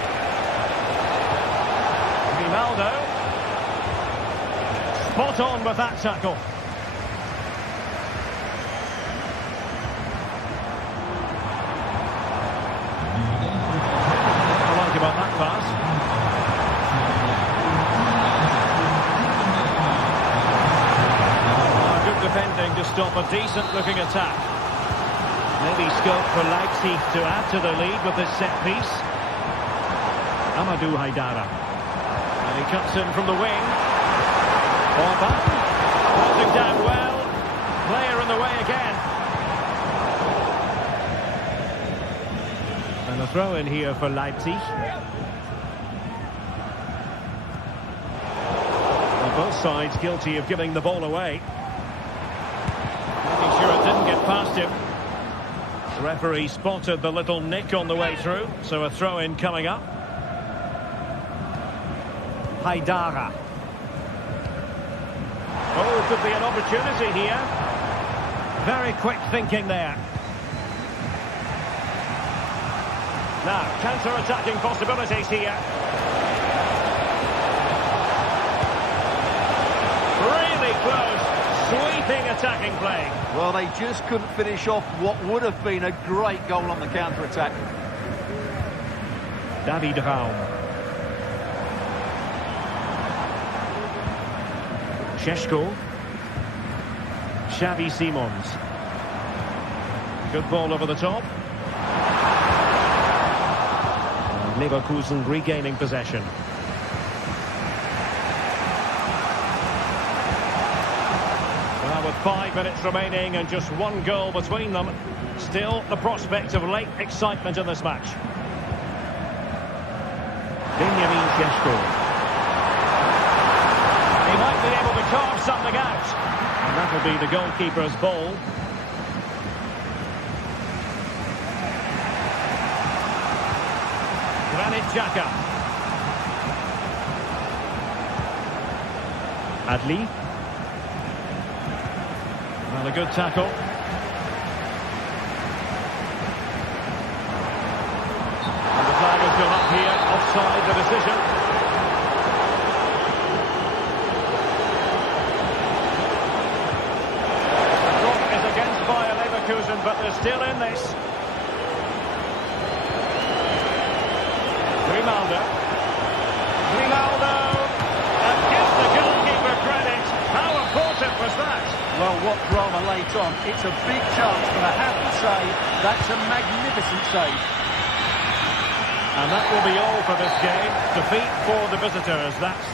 Ronaldo. Spot on with that tackle. What I like about that pass. Defending to stop a decent-looking attack. Maybe scope for Leipzig to add to the lead with this set piece. Amadou Haidara. And he cuts in from the wing. Orban. Closing down well. Player in the way again. And a throw in here for Leipzig. Well, both sides guilty of giving the ball away. Making sure it didn't get past him. The referee spotted the little nick on the way through, so a throw-in coming up. Haidara. Oh, it could be an opportunity here. Very quick thinking there. Now, counter-attacking possibilities here. Really close. Sweeping attacking play. Well, they just couldn't finish off what would have been a great goal on the counter-attack. David Raum. Šeško. Xavi Simons. Good ball over the top. And Leverkusen regaining possession. With 5 minutes remaining and just one goal between them, still the prospect of late excitement in this match. Benjamin Šeško. He might be able to carve something out. And that will be the goalkeeper's ball. Granit Xhaka. Adli. Well, a good tackle. And the flag has gone up here, offside the decision. The clock is against Bayern Leverkusen, but they're still in this. Ronaldo. And gives the goalkeeper credit. How important was that? Well, what drama late on. It's a big chance, but I have to say, that's a magnificent save. And that will be all for this game. Defeat for the visitors. That's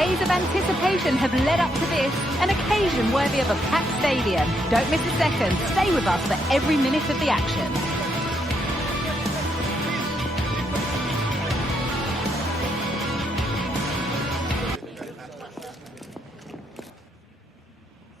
Days of anticipation have led up to this, an occasion worthy of a packed stadium. Don't miss a second. Stay with us for every minute of the action.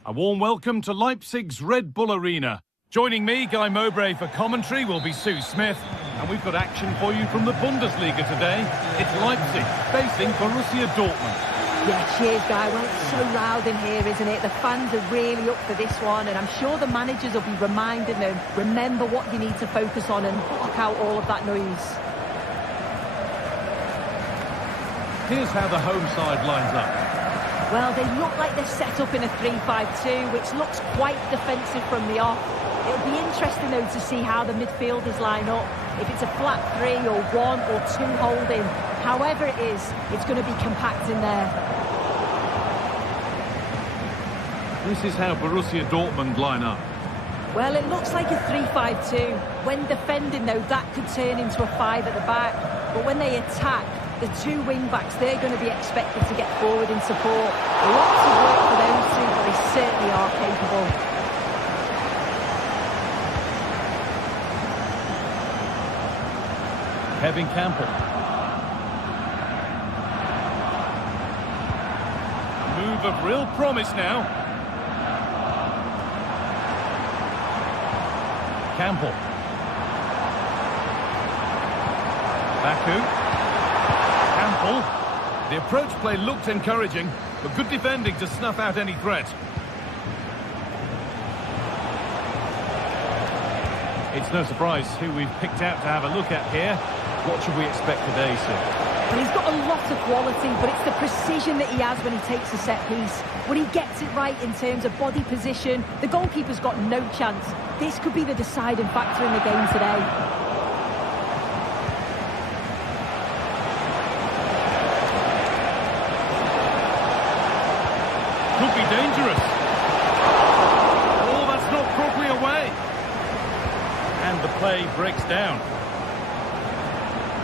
A warm welcome to Leipzig's Red Bull Arena. Joining me, Guy Mowbray, for commentary will be Sue Smith. And we've got action for you from the Bundesliga today. It's Leipzig facing Borussia Dortmund. Yeah, cheers, Guy. Well, it's so loud in here, isn't it? The fans are really up for this one, and I'm sure the managers will be reminding them, remember what you need to focus on and block out all of that noise. Here's how the home side lines up. Well, they look like they're set up in a 3-5-2, which looks quite defensive from the off. It'll be interesting, though, to see how the midfielders line up. If it's a flat 3 or 1 or 2 holding, however it is, it's going to be compact in there. This is how Borussia Dortmund line up. Well, it looks like a 3-5-2. When defending, though, that could turn into a 5 at the back. But when they attack, the 2 wing-backs, they're going to be expected to get forward in support. Lots of work for those two, but they certainly are capable. Kevin Campbell. A move of real promise now. Campbell. Baku. Campbell. The approach play looked encouraging, but good defending to snuff out any threat. It's no surprise who we've picked out to have a look at here. What should we expect today, Sue? Well, he's got a lot of quality, but it's the precision that he has when he takes a set piece. When he gets it right in terms of body position, the goalkeeper's got no chance. This could be the deciding factor in the game today. Could be dangerous. Oh, that's not properly away. And the play breaks down.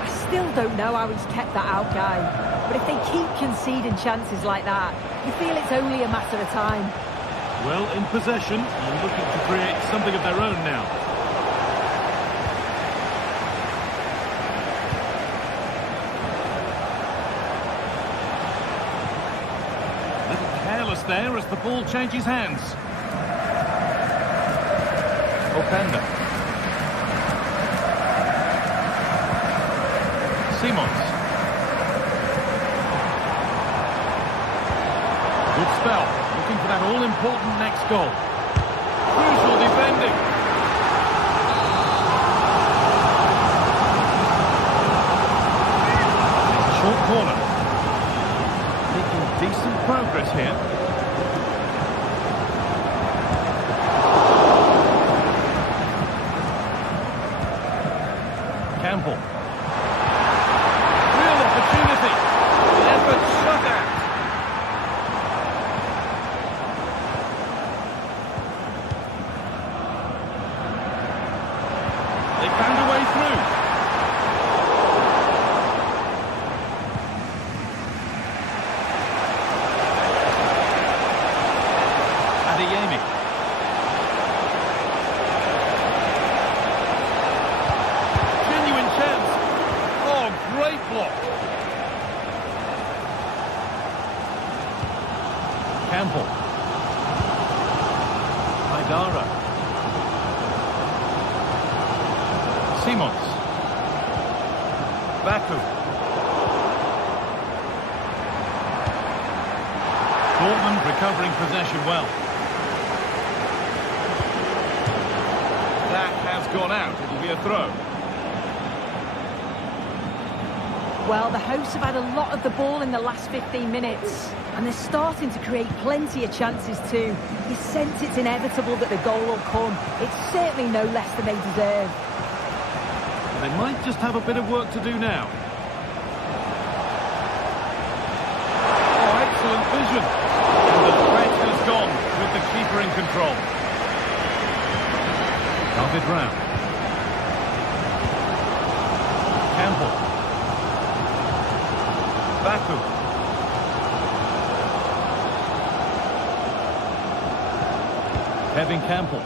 I still don't know how he's kept that out, Guy. But if they keep conceding chances like that, you feel it's only a matter of time. Well, in possession and looking to create something of their own now. A little careless there as the ball changes hands. Openda. Simons. Good spell. Looking for that all-important next goal. Crucial defending. It's a short corner. Making decent progress here. Campbell. They found a way through. Adeyemi. Genuine chance. Oh, great block. Campbell. Haidara. Simons. Baku. Dortmund recovering possession well. That has gone out. It'll be a throw. Well, the hosts have had a lot of the ball in the last 15 minutes, and they're starting to create plenty of chances too. You sense it's inevitable that the goal will come. It's certainly no less than they deserve. They might just have a bit of work to do now. Oh, excellent vision. And the threat is gone with the keeper in control. David Raum. Campbell. Baku. Kevin Campbell.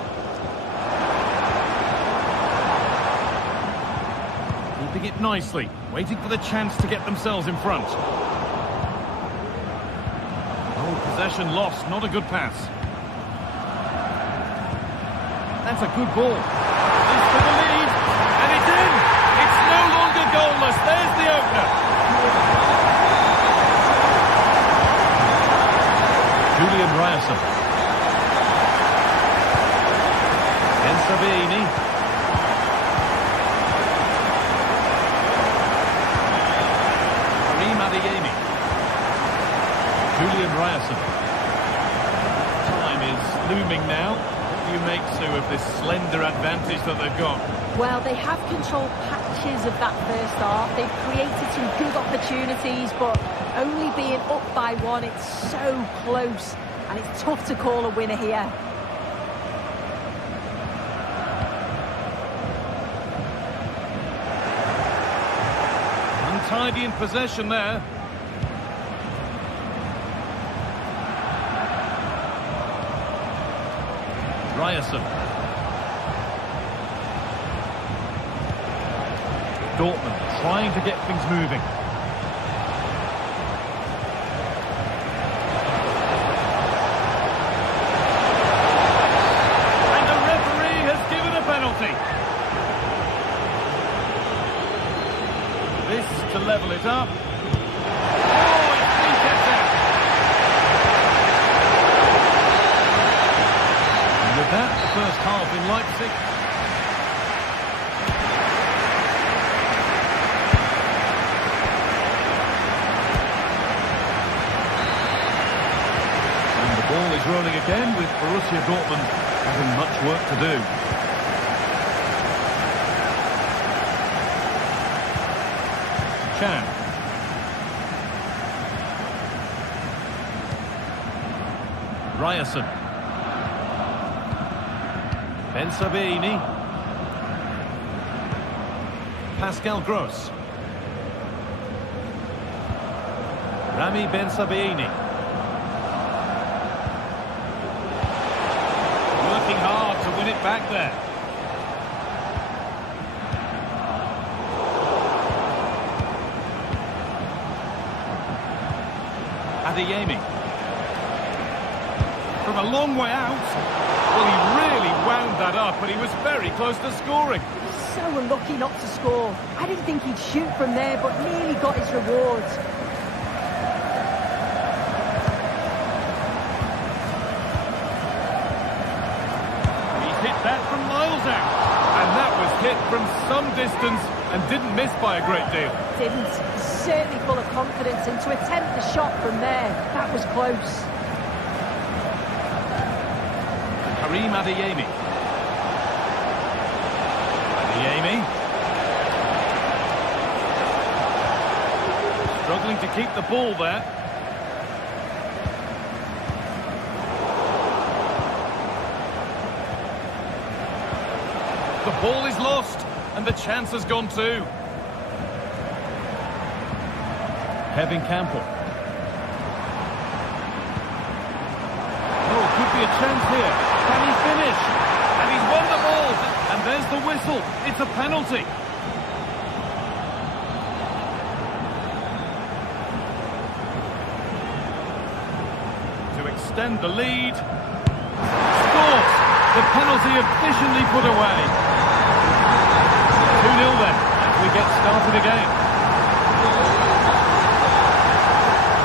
Keeping it nicely, waiting for the chance to get themselves in front. Oh, possession lost, not a good pass. That's a good ball. It's for the lead, and it's in! It's no longer goalless, there's the opener. Julian Ryerson. Sabini. Julian Ryerson. Time is looming now. What do you make, Sue, of this slender advantage that they've got? Well, they have controlled patches of that first half. They've created some good opportunities, but only being up by one, it's so close, and it's tough to call a winner here. Untidy in possession there. Ryerson. Dortmund trying to get things moving. And the referee has given a penalty. This to level it up. Oh, it's been kept out. And with that, the first half in Leipzig. And the ball is rolling again with Borussia Dortmund having much work to do. Chant. Ryerson. Sabini. Pascal Gross. Rami Sabini. Working hard to win it back there. Adeyemi. From a long way out. Well, he really wound that up, but he was very close to scoring. So unlucky not to score. I didn't think he'd shoot from there, but nearly got his rewards. He hit that from miles out. And that was hit from some distance and didn't miss by a great deal. Didn't. Certainly full of confidence, and to attempt the shot from there, that was close. Adeyemi. Struggling to keep the ball there. The ball is lost, and the chance has gone too. Kevin Campbell. Oh, could be a chance here. Can he finish? And he's won the ball. And there's the whistle. It's a penalty. To extend the lead. Scores. The penalty efficiently put away. 2-0 then, as we get started again.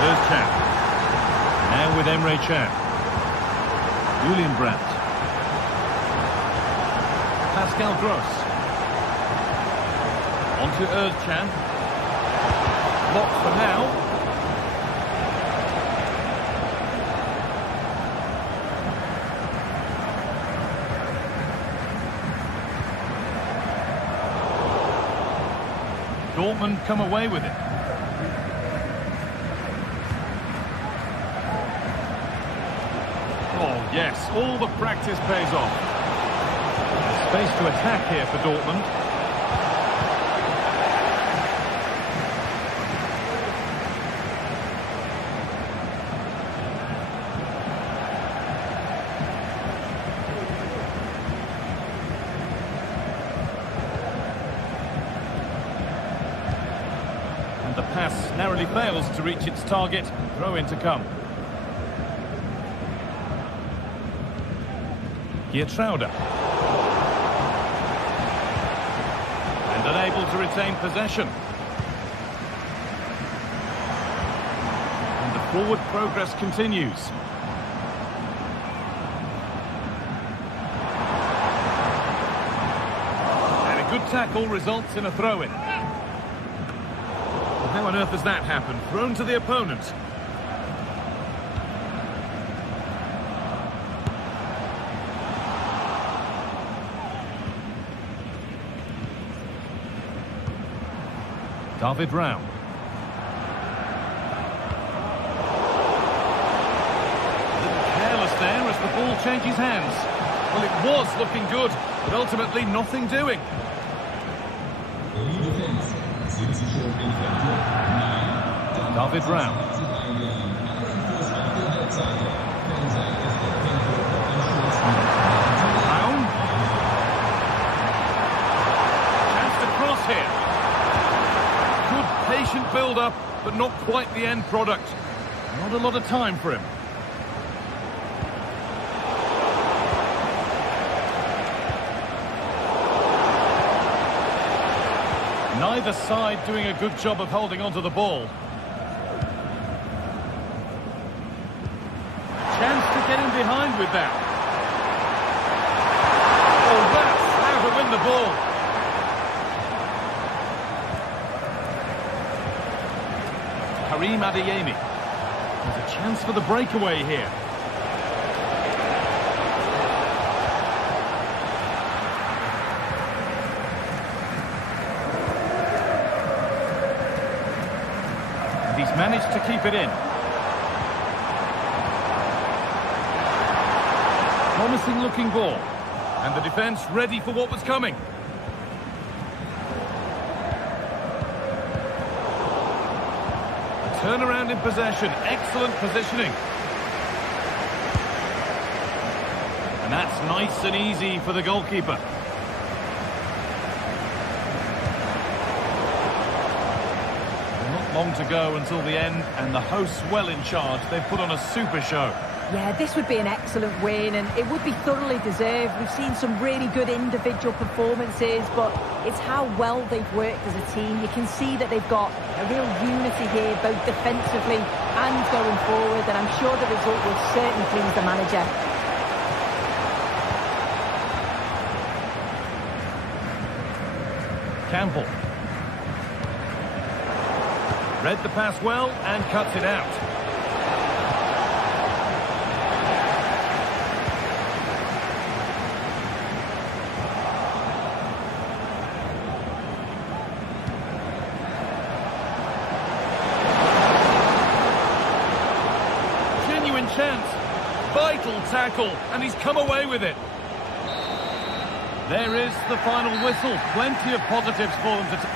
There's Chant. Now with Emre Can. Julian Brandt. Pascal Gross. On to Özcan. Blocked for now. Dortmund come away with it. Oh, yes, all the practice pays off. Space to attack here for Dortmund. narrowly fails to reach its target. Throw in to come. Geertruida. And unable to retain possession. And the forward progress continues. And a good tackle results in a throw-in. Well, how on earth has that happened? Thrown to the opponent. David Rao. A little careless there as the ball changes hands. Well, it was looking good, but ultimately nothing doing. David Rao. Brown. Chance to cross here. Good patient build-up, but not quite the end product. Not a lot of time for him. Neither side doing a good job of holding onto the ball. Chance to get in behind with that. Oh, that's how to win the ball. Karim Adeyemi. There's a chance for the breakaway here. And he's managed to keep it in. Promising looking ball. And the defence ready for what was coming. Turnaround in possession, excellent positioning. And that's nice and easy for the goalkeeper. Not long to go until the end, and the hosts well in charge. They've put on a super show. Yeah, this would be an excellent win, and it would be thoroughly deserved. We've seen some really good individual performances, but it's how well they've worked as a team. You can see that they've got a real unity here, both defensively and going forward, and I'm sure the result will certainly please the manager. Campbell. Read the pass well and cuts it out. Chance, vital tackle, and he's come away with it. There is the final whistle. Plenty of positives for them to take.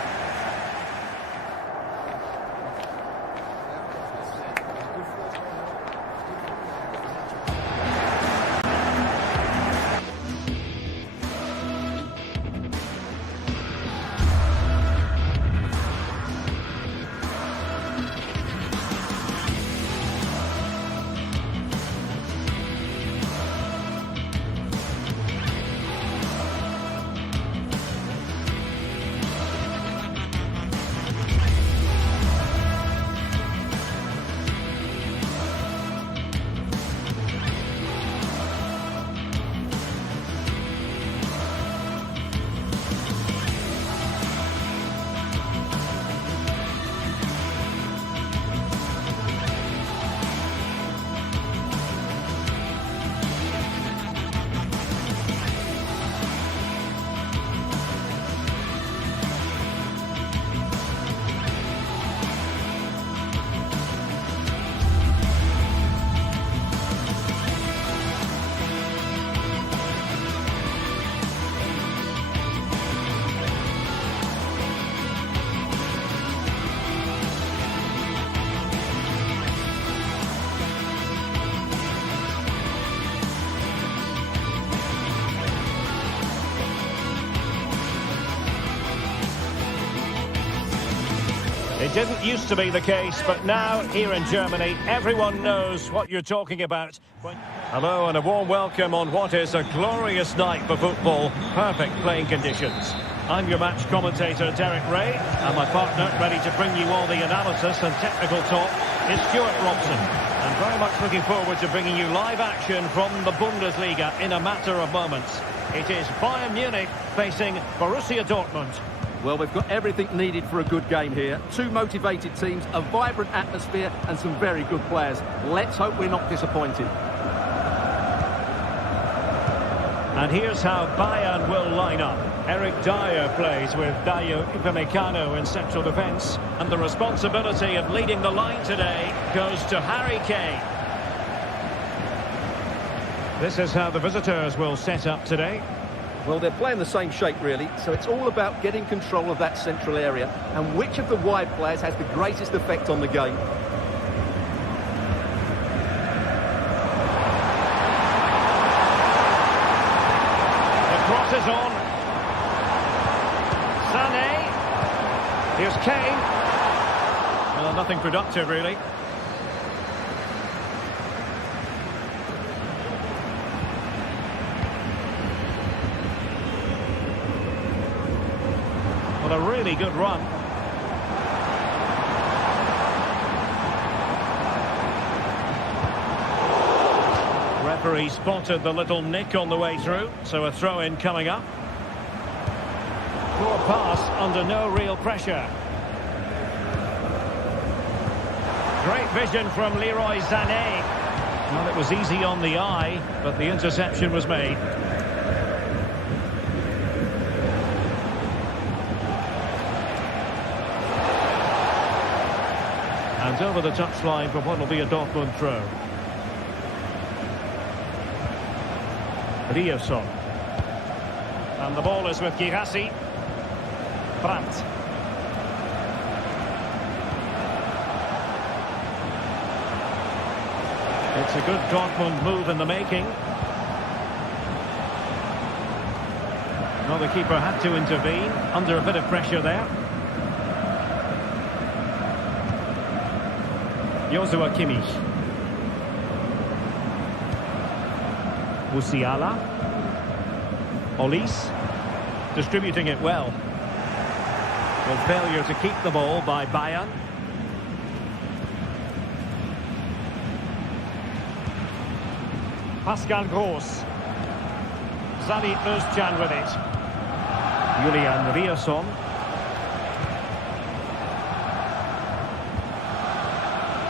Didn't used to be the case, but now, here in Germany, everyone knows what you're talking about. Hello and a warm welcome on what is a glorious night for football. Perfect playing conditions. I'm your match commentator, Derek Ray, and my partner, ready to bring you all the analysis and technical talk, is Stuart Robson. I'm very much looking forward to bringing you live action from the Bundesliga in a matter of moments. It is Bayern Munich facing Borussia Dortmund. Well, we've got everything needed for a good game here. Two motivated teams, a vibrant atmosphere and some very good players. Let's hope we're not disappointed. And here's how Bayern will line up. Eric Dyer plays with Dayo Upamecano in central defence. And the responsibility of leading the line today goes to Harry Kane. This is how the visitors will set up today. Well, they're playing the same shape, really, so it's all about getting control of that central area and which of the wide players has the greatest effect on the game. The cross is on. Sané. Here's Kane. Well, nothing productive, really. A really good run. Referee spotted the little nick on the way through, so a throw-in coming up. Poor pass under no real pressure. Great vision from Leroy Sané. Well, it was easy on the eye, but the interception was made. And over the touchline for what will be a Dortmund throw. Rioson. And the ball is with Girassi. Brandt. It's a good Dortmund move in the making. Well, the keeper had to intervene under a bit of pressure there. Joshua Kimmich. Musiala. Olis. Distributing it well. With failure to keep the ball by Bayern. Pascal Gross. Zani Özcan with it. Julian Rioson.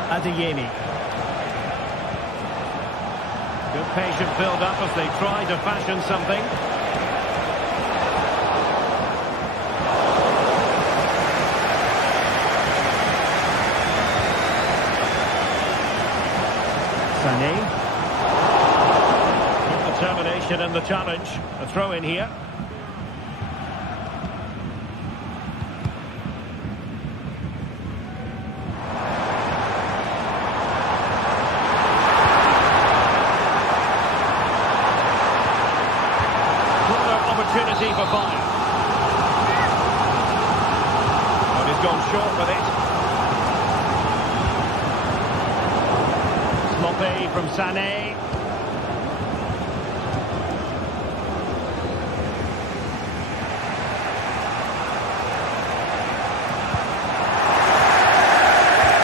Adeyemi. Good patient build-up as they try to fashion something. Sané. Good determination in the challenge. A throw in here. Opportunity for Bayern. But he's gone short with it. Sloppy from Sané.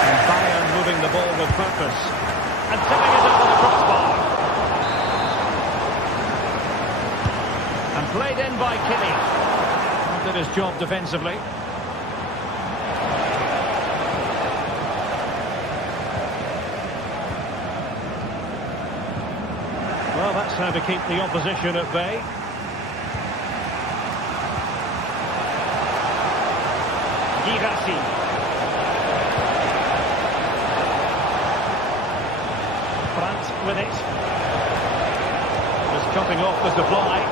And Bayern moving the ball with purpose. And tipping it over the crossbar. And played in by Kimmich. Did his job defensively. Well, that's how to keep the opposition at bay. Girassi. Brandt with it. Just cutting off the supply.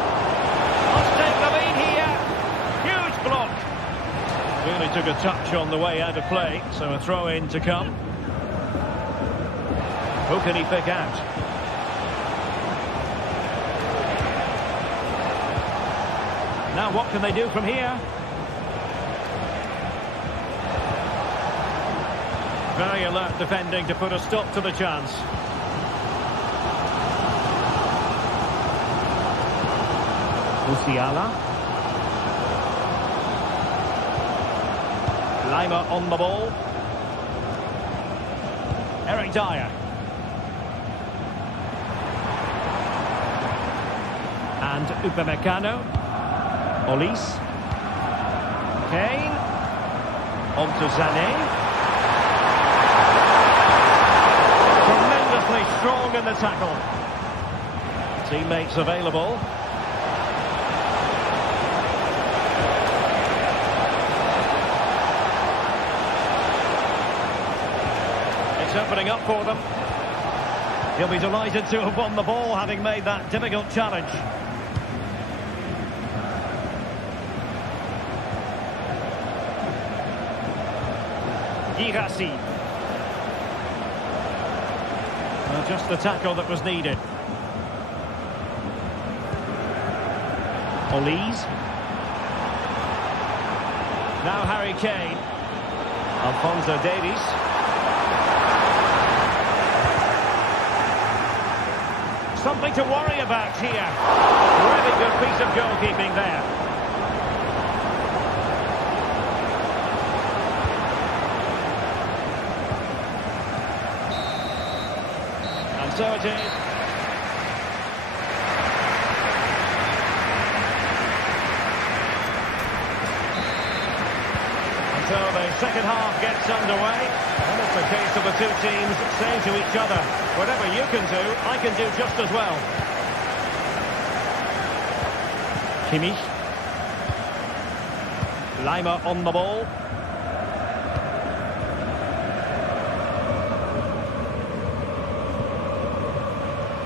Let's take the lead here. Huge block. Really took a touch on the way out of play, so a throw-in to come. Who can he pick out? Now what can they do from here? Very alert defending to put a stop to the chance. Musiala. Lima on the ball. Eric Dyer. And Upamecano. Olise. Kane. On to Sané. Tremendously strong in the tackle. Teammates available. It's opening up for them. He'll be delighted to have won the ball, having made that difficult challenge. Girassi. Well, just the tackle that was needed. Olise. Now Harry Kane. Alphonso Davies. Something to worry about here. Really good piece of goalkeeping there. And so it is. And so the second half gets underway. And it's the case of the two teams saying to each other, whatever you can do, I can do just as well. Kimmich. Lima on the ball.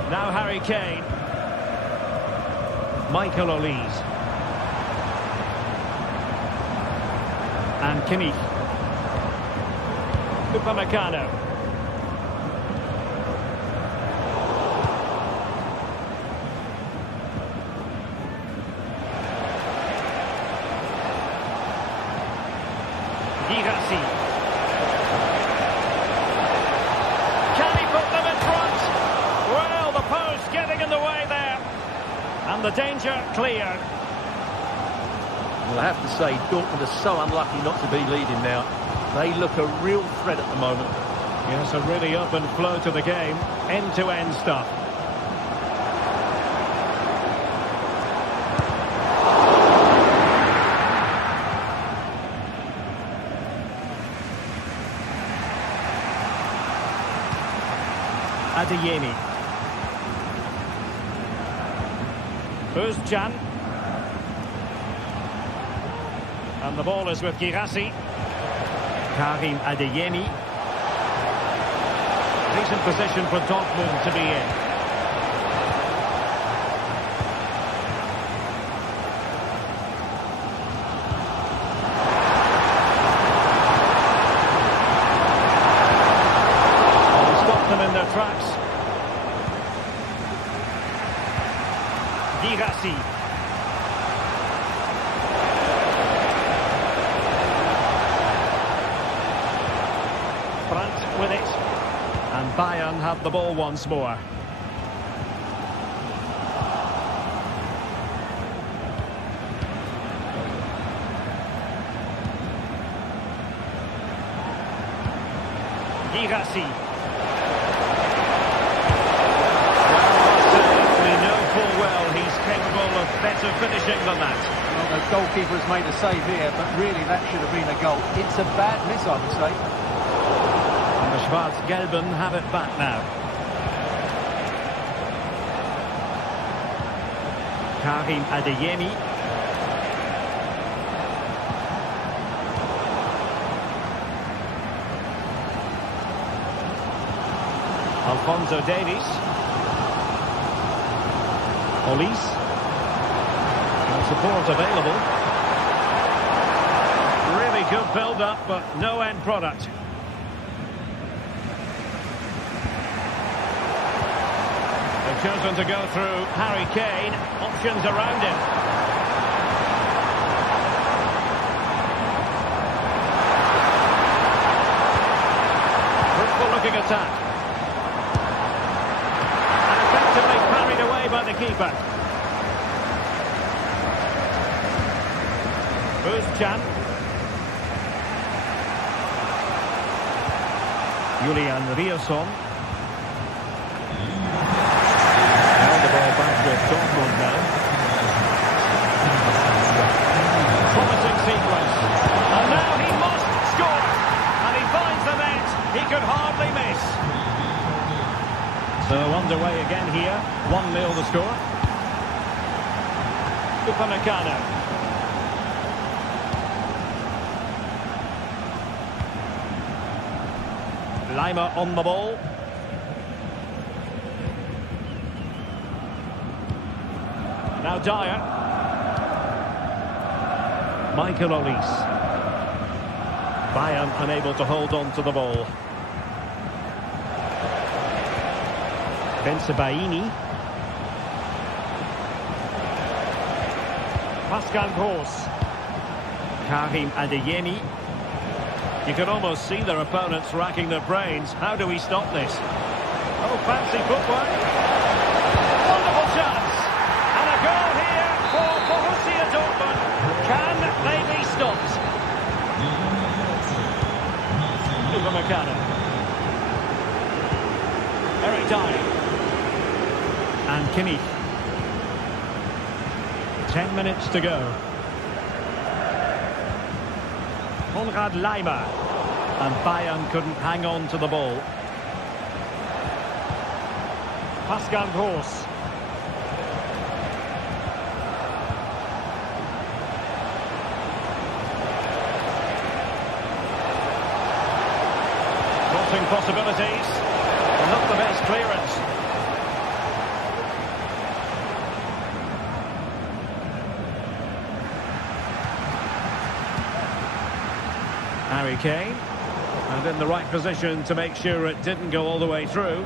Now Harry Kane. Michael Olise. And Kimmich. Upamecano. Girassi. Can he put them in front? Well, the post getting in the way there. And the danger cleared. Well, I have to say, Dortmund are so unlucky not to be leading now. They look a real threat at the moment. Yes, a really open flow to the game. End-to-end stuff. Adeyemi. Özcan. And the ball is with Girassi. Karim Adeyemi. Decent position for Dortmund to be in. Will stop them in their tracks. Girassi. With it, and Bayern have the ball once more. Girassi. We know full well he's capable of better finishing than that. Well, the goalkeeper has made a save here, but really that should have been a goal. It's a bad miss, I would say. The Schwarz-Gelben have it back now. Karim Adeyemi. Alphonso Davies. Olise. And support available. Really good build-up, but no end product. Chosen to go through Harry Kane. Options around him. attack. And effectively carried away by the keeper. Who's Chan? Julian Rierson. Now the ball back with Dortmund now. Promising sequence. And now he must score. And he finds the net. He could hardly miss. So underway again here. 1-0 the score. Upamecano. Lima on the ball. Now Dyer. Michael Olise. Bayern unable to hold on to the ball. Bensebaini. Pascal Gross. Karim Adeyemi. You can almost see their opponents racking their brains. How do we stop this? Oh, fancy footwork. Wonderful chance. And a goal here for Borussia Dortmund. Can they be stopped? Upamecano. Eric Dyer. And Kimmich. 10 minutes to go. Konrad Laimer. And Bayern couldn't hang on to the ball. Pascal Gross. Crossing possibilities. Not the best clearance. Harry Kane, and in the right position to make sure it didn't go all the way through.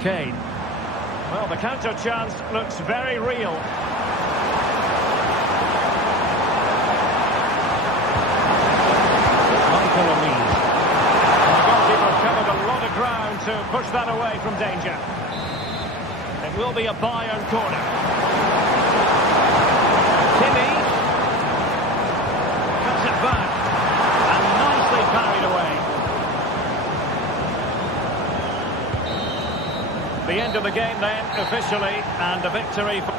Kane. Well, the counter chance looks very real. Michael Olise. The goalkeeper covered a lot of ground to push that away from danger. It will be a Bayern corner. Kimmich. Cuts it back. And nicely carried away. The end of the game then, officially, and a victory for...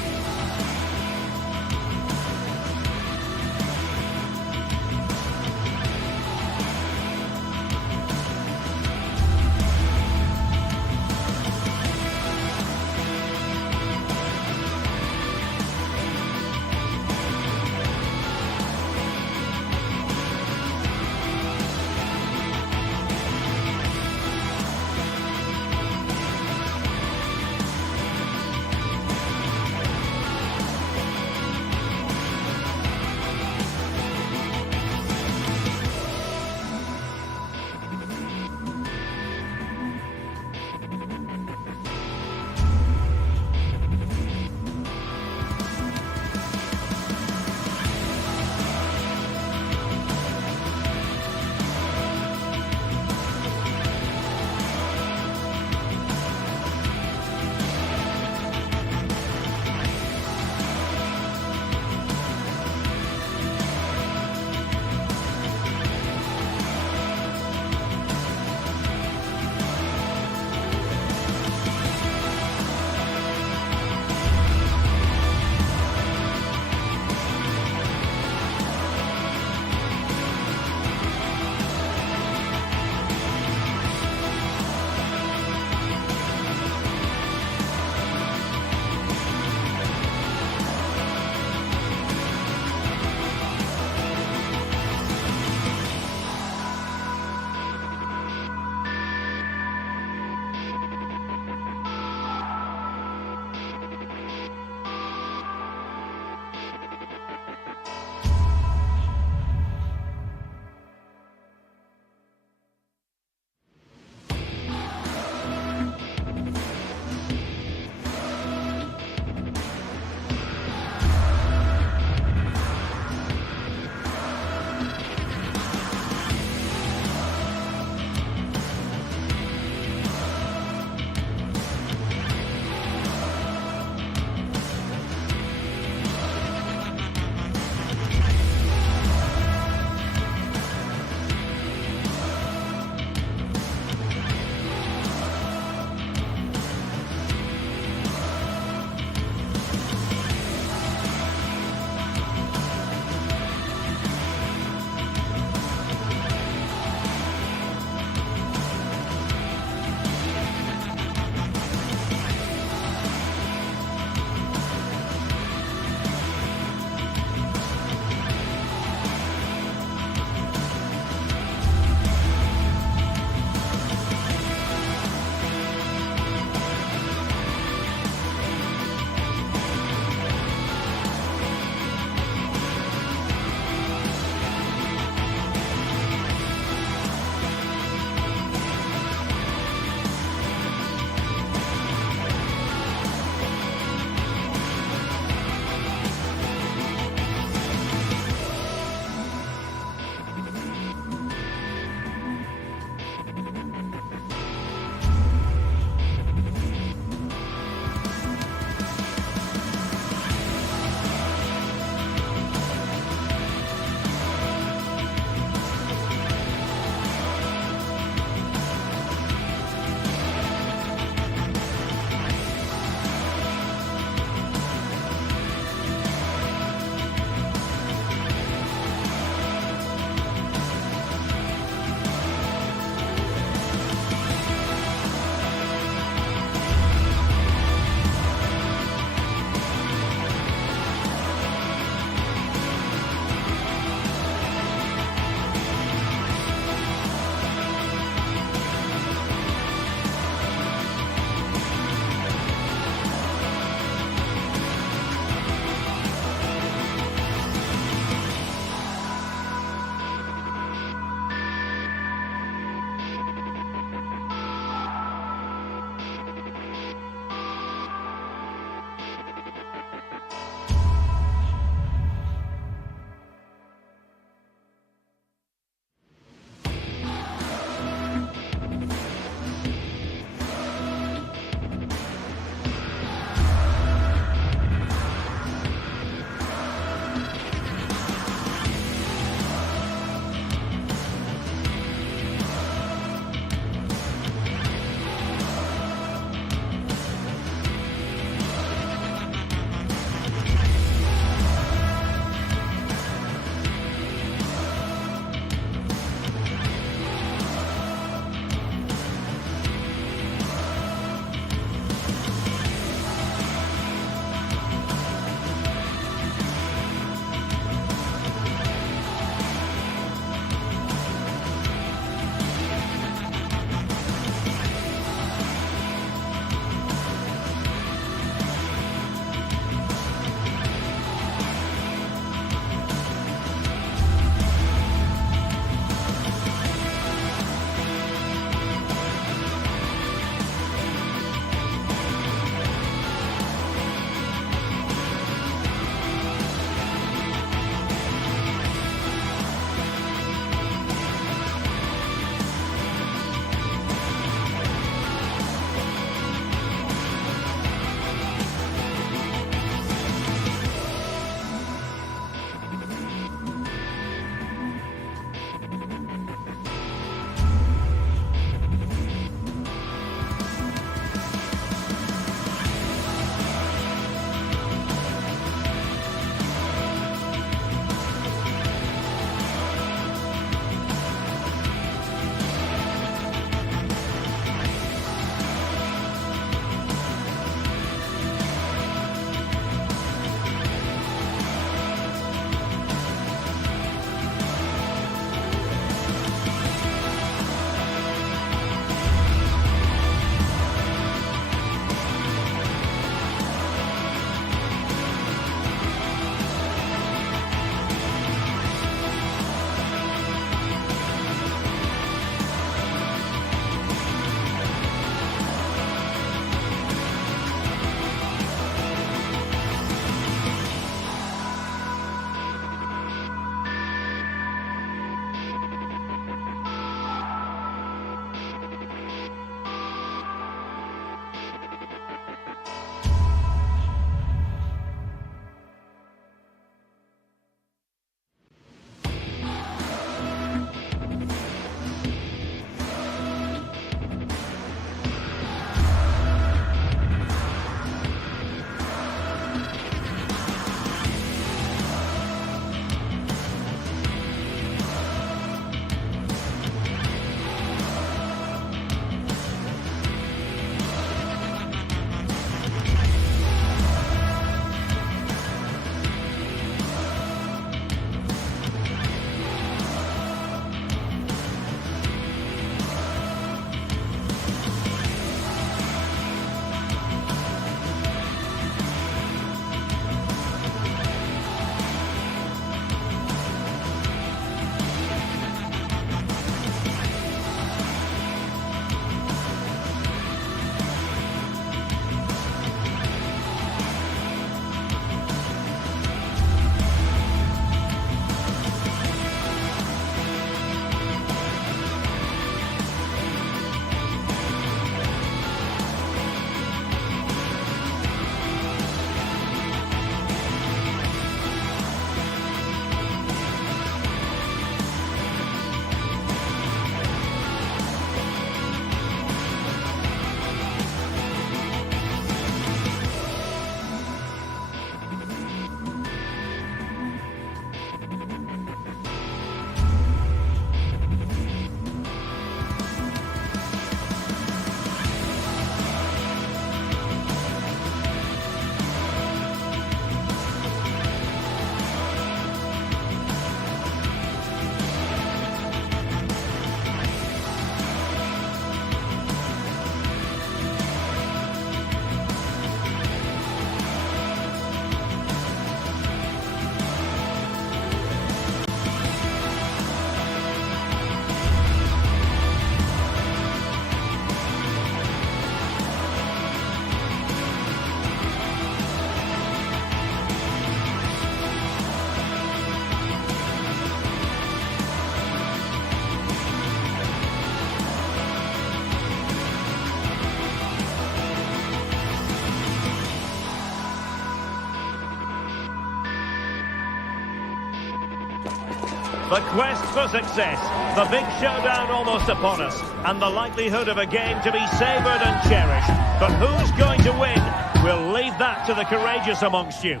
The quest for success, the big showdown almost upon us, and the likelihood of a game to be savoured and cherished. But who's going to win? We'll leave that to the courageous amongst you.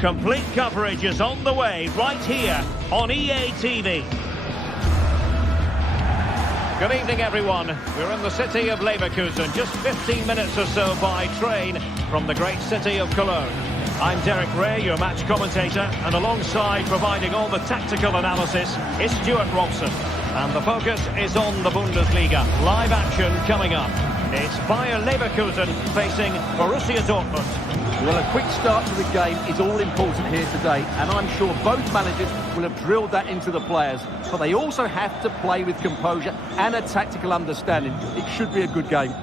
Complete coverage is on the way right here on EA TV. Good evening, everyone. We're in the city of Leverkusen, just 15 minutes or so by train from the great city of Cologne. I'm Derek Ray, your match commentator, and alongside providing all the tactical analysis is Stuart Robson. And the focus is on the Bundesliga. Live action coming up. It's Bayern Leverkusen facing Borussia Dortmund. Well, a quick start to the game is all important here today, and I'm sure both managers will have drilled that into the players. But they also have to play with composure and a tactical understanding. It should be a good game.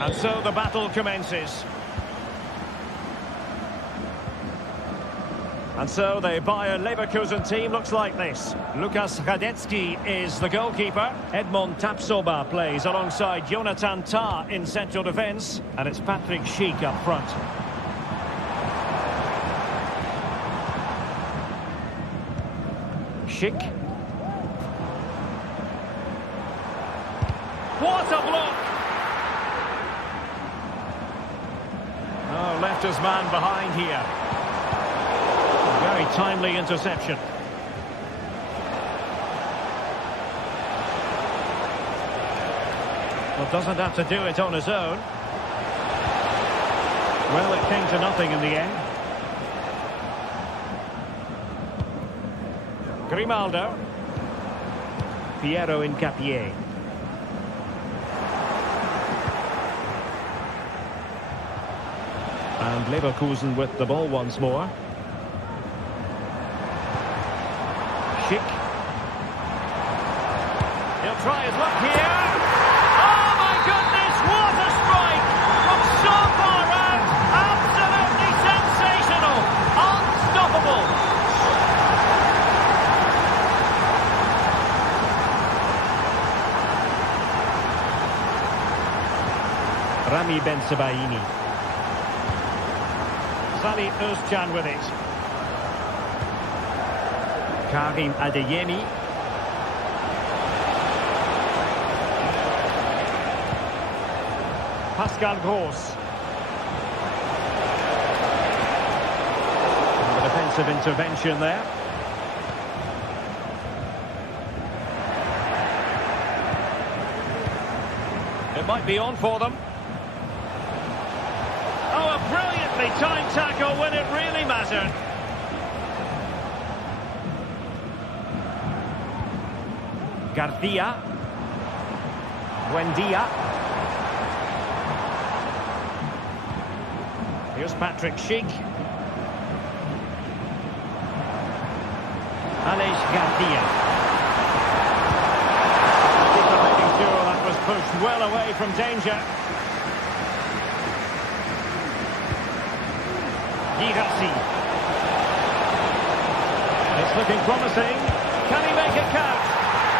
And so the battle commences. And so the Bayern Leverkusen team looks like this. Lukas Radetzky is the goalkeeper. Edmond Tapsoba plays alongside Jonathan Tah in central defence. And it's Patrick Schick up front. Schick. What a block! Oh, left his man behind here. Very timely interception. Well, doesn't have to do it on his own. Well, it came to nothing in the end. Grimaldo. Piero Incapié. And Leverkusen with the ball once more. Schick. He'll try his luck here. Oh my goodness, what a strike! From so far out, absolutely sensational, unstoppable. Rami Bensebaini. Sali Özcan with it. Karim Adeyemi. Pascal Gross. And the defensive intervention there. It might be on for them. Oh, a brilliantly timed tackle when it really mattered. Garcia. Buendia. Here's Patrick Schick. Aleix Garcia. Keeper making sure that was pushed well away from danger. Girassi. It's looking promising. Can he make it count?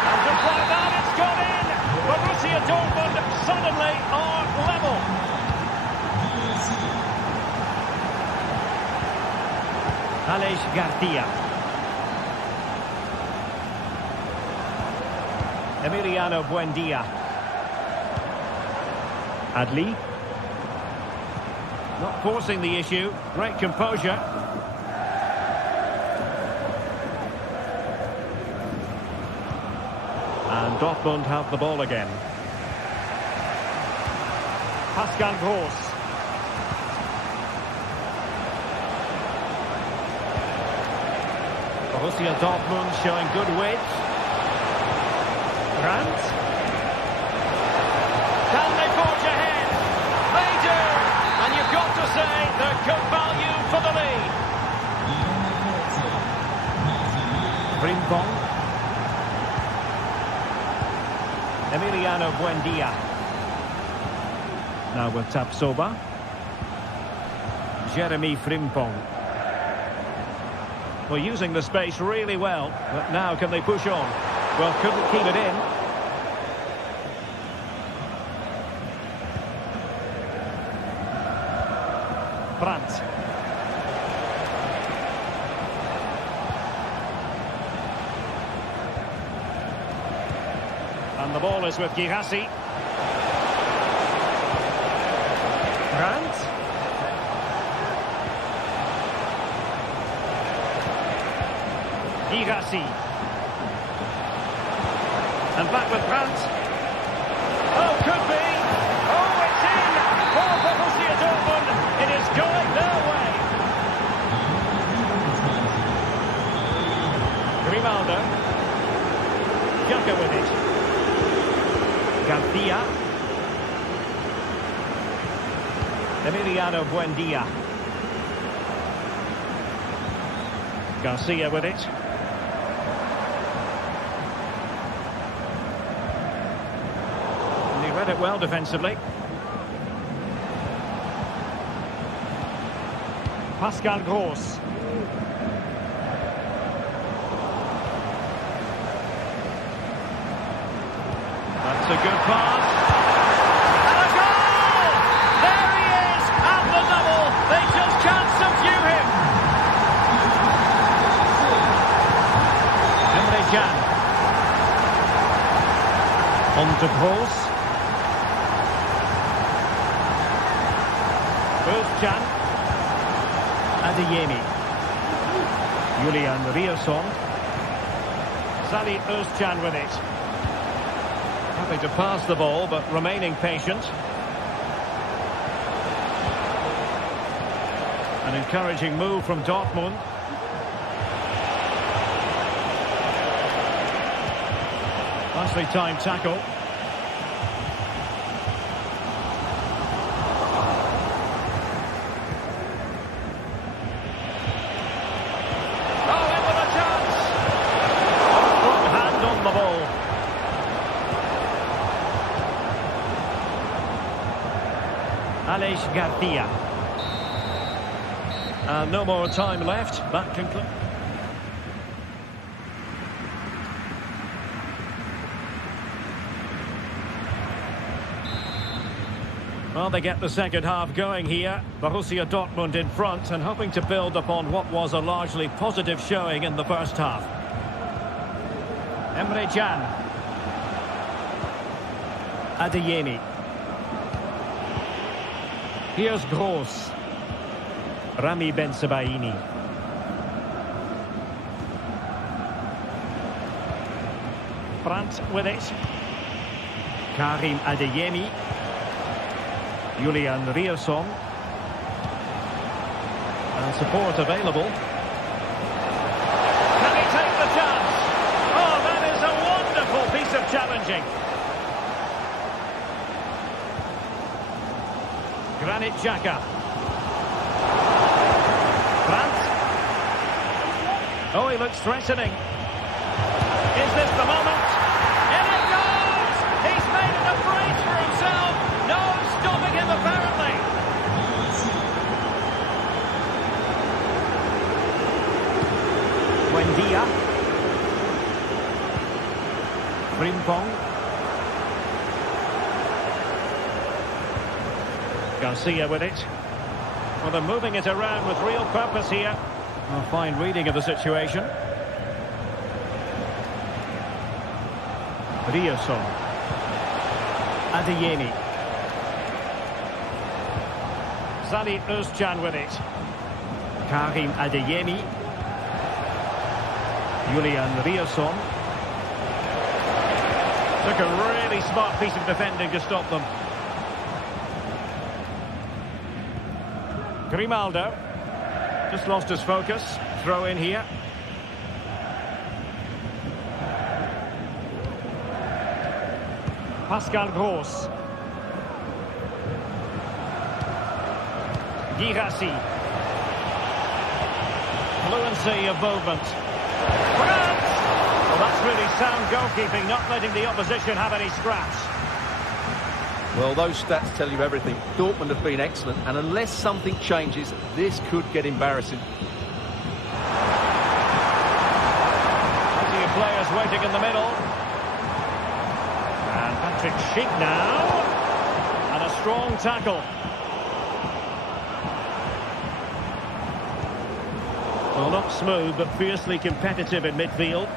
And just like that, it's gone in. Borussia Dortmund suddenly are level. Aleix Garcia. Emiliano Buendia. Adli. Not forcing the issue. Great composure. And Dortmund have the ball again. Pascal Gross. Borussia Dortmund showing good width. Grant. Can they forge ahead? They do! And you've got to say they're good value for the lead. Frimpong. Emiliano Buendia. Now with Tapsoba. Jeremy Frimpong. Well, using the space really well, but now can they push on? Well, couldn't keep it in. And the ball is with Girassi. Brandt. Girassi. And back with Brandt. Oh, could be. Oh, it's in for Borussia Dortmund. It is going their way. Grimaldo. Jaka with it. Garcia. Emiliano Buendia. Garcia with it. And he read it well defensively. Pascal Gross. That's a good pass. And a goal! There he is at the double. They just can't subdue him. Emre Can. On to Gross. Özcan. Adeyemi. Julian Rierson. Salih Özcan with it. Having to pass the ball, but remaining patient. An encouraging move from Dortmund. Nicely timed tackle. Garcia. And no more time left. That concludes. Well, they get the second half going here. Borussia Dortmund in front and hoping to build upon what was a largely positive showing in the first half. Emre Can. Adeyemi. Here's Gross. Rami Bensebaini. Brandt with it. Karim Adeyemi. Julian Rierson. And support available. Can he take the chance? Oh, that is a wonderful piece of challenging. Granit Xhaka. Brandt. Oh, he looks threatening. Is this the moment? In it goes! He's made it a brace for himself. No stopping him, apparently. Buendia. Frimpong. Garcia with it. Well, they're moving it around with real purpose here. A fine reading of the situation. Rierson. Adeyemi. Salih Özcan with it. Karim Adeyemi. Julian Rierson. Took a really smart piece of defending to stop them. Grimaldo. Just lost his focus. Throw in here. Pascal Gross. Girassi. Fluency of movement. Brandt! Well, that's really sound goalkeeping, not letting the opposition have any scraps. Well, those stats tell you everything. Dortmund have been excellent, and unless something changes, this could get embarrassing. Plenty of players waiting in the middle. And Patrick Schick now. And a strong tackle. Well, not smooth, but fiercely competitive in midfield.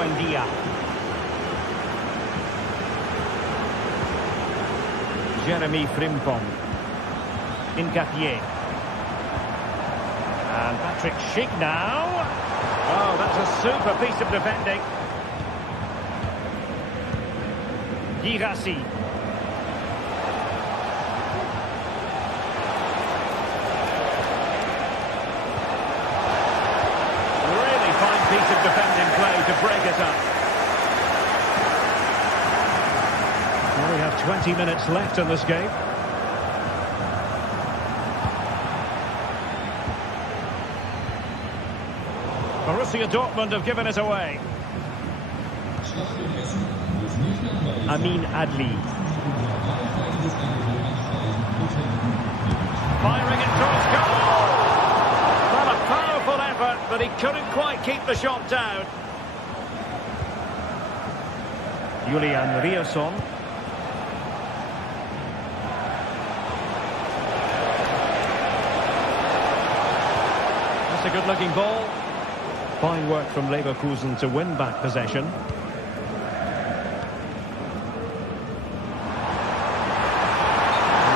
Buendia. Jeremy Frimpong. Incapié. And Patrick Schick now. Oh, that's a super piece of defending. Girassi. Really fine piece of defending play to break it up. Well, we have 20 minutes left in this game. Borussia Dortmund have given it away. Amin Adli. Firing it towards goal! Well, a powerful effort, but he couldn't quite keep the shot down. Julian Riasson. That's a good-looking ball. Fine work from Leverkusen to win back possession.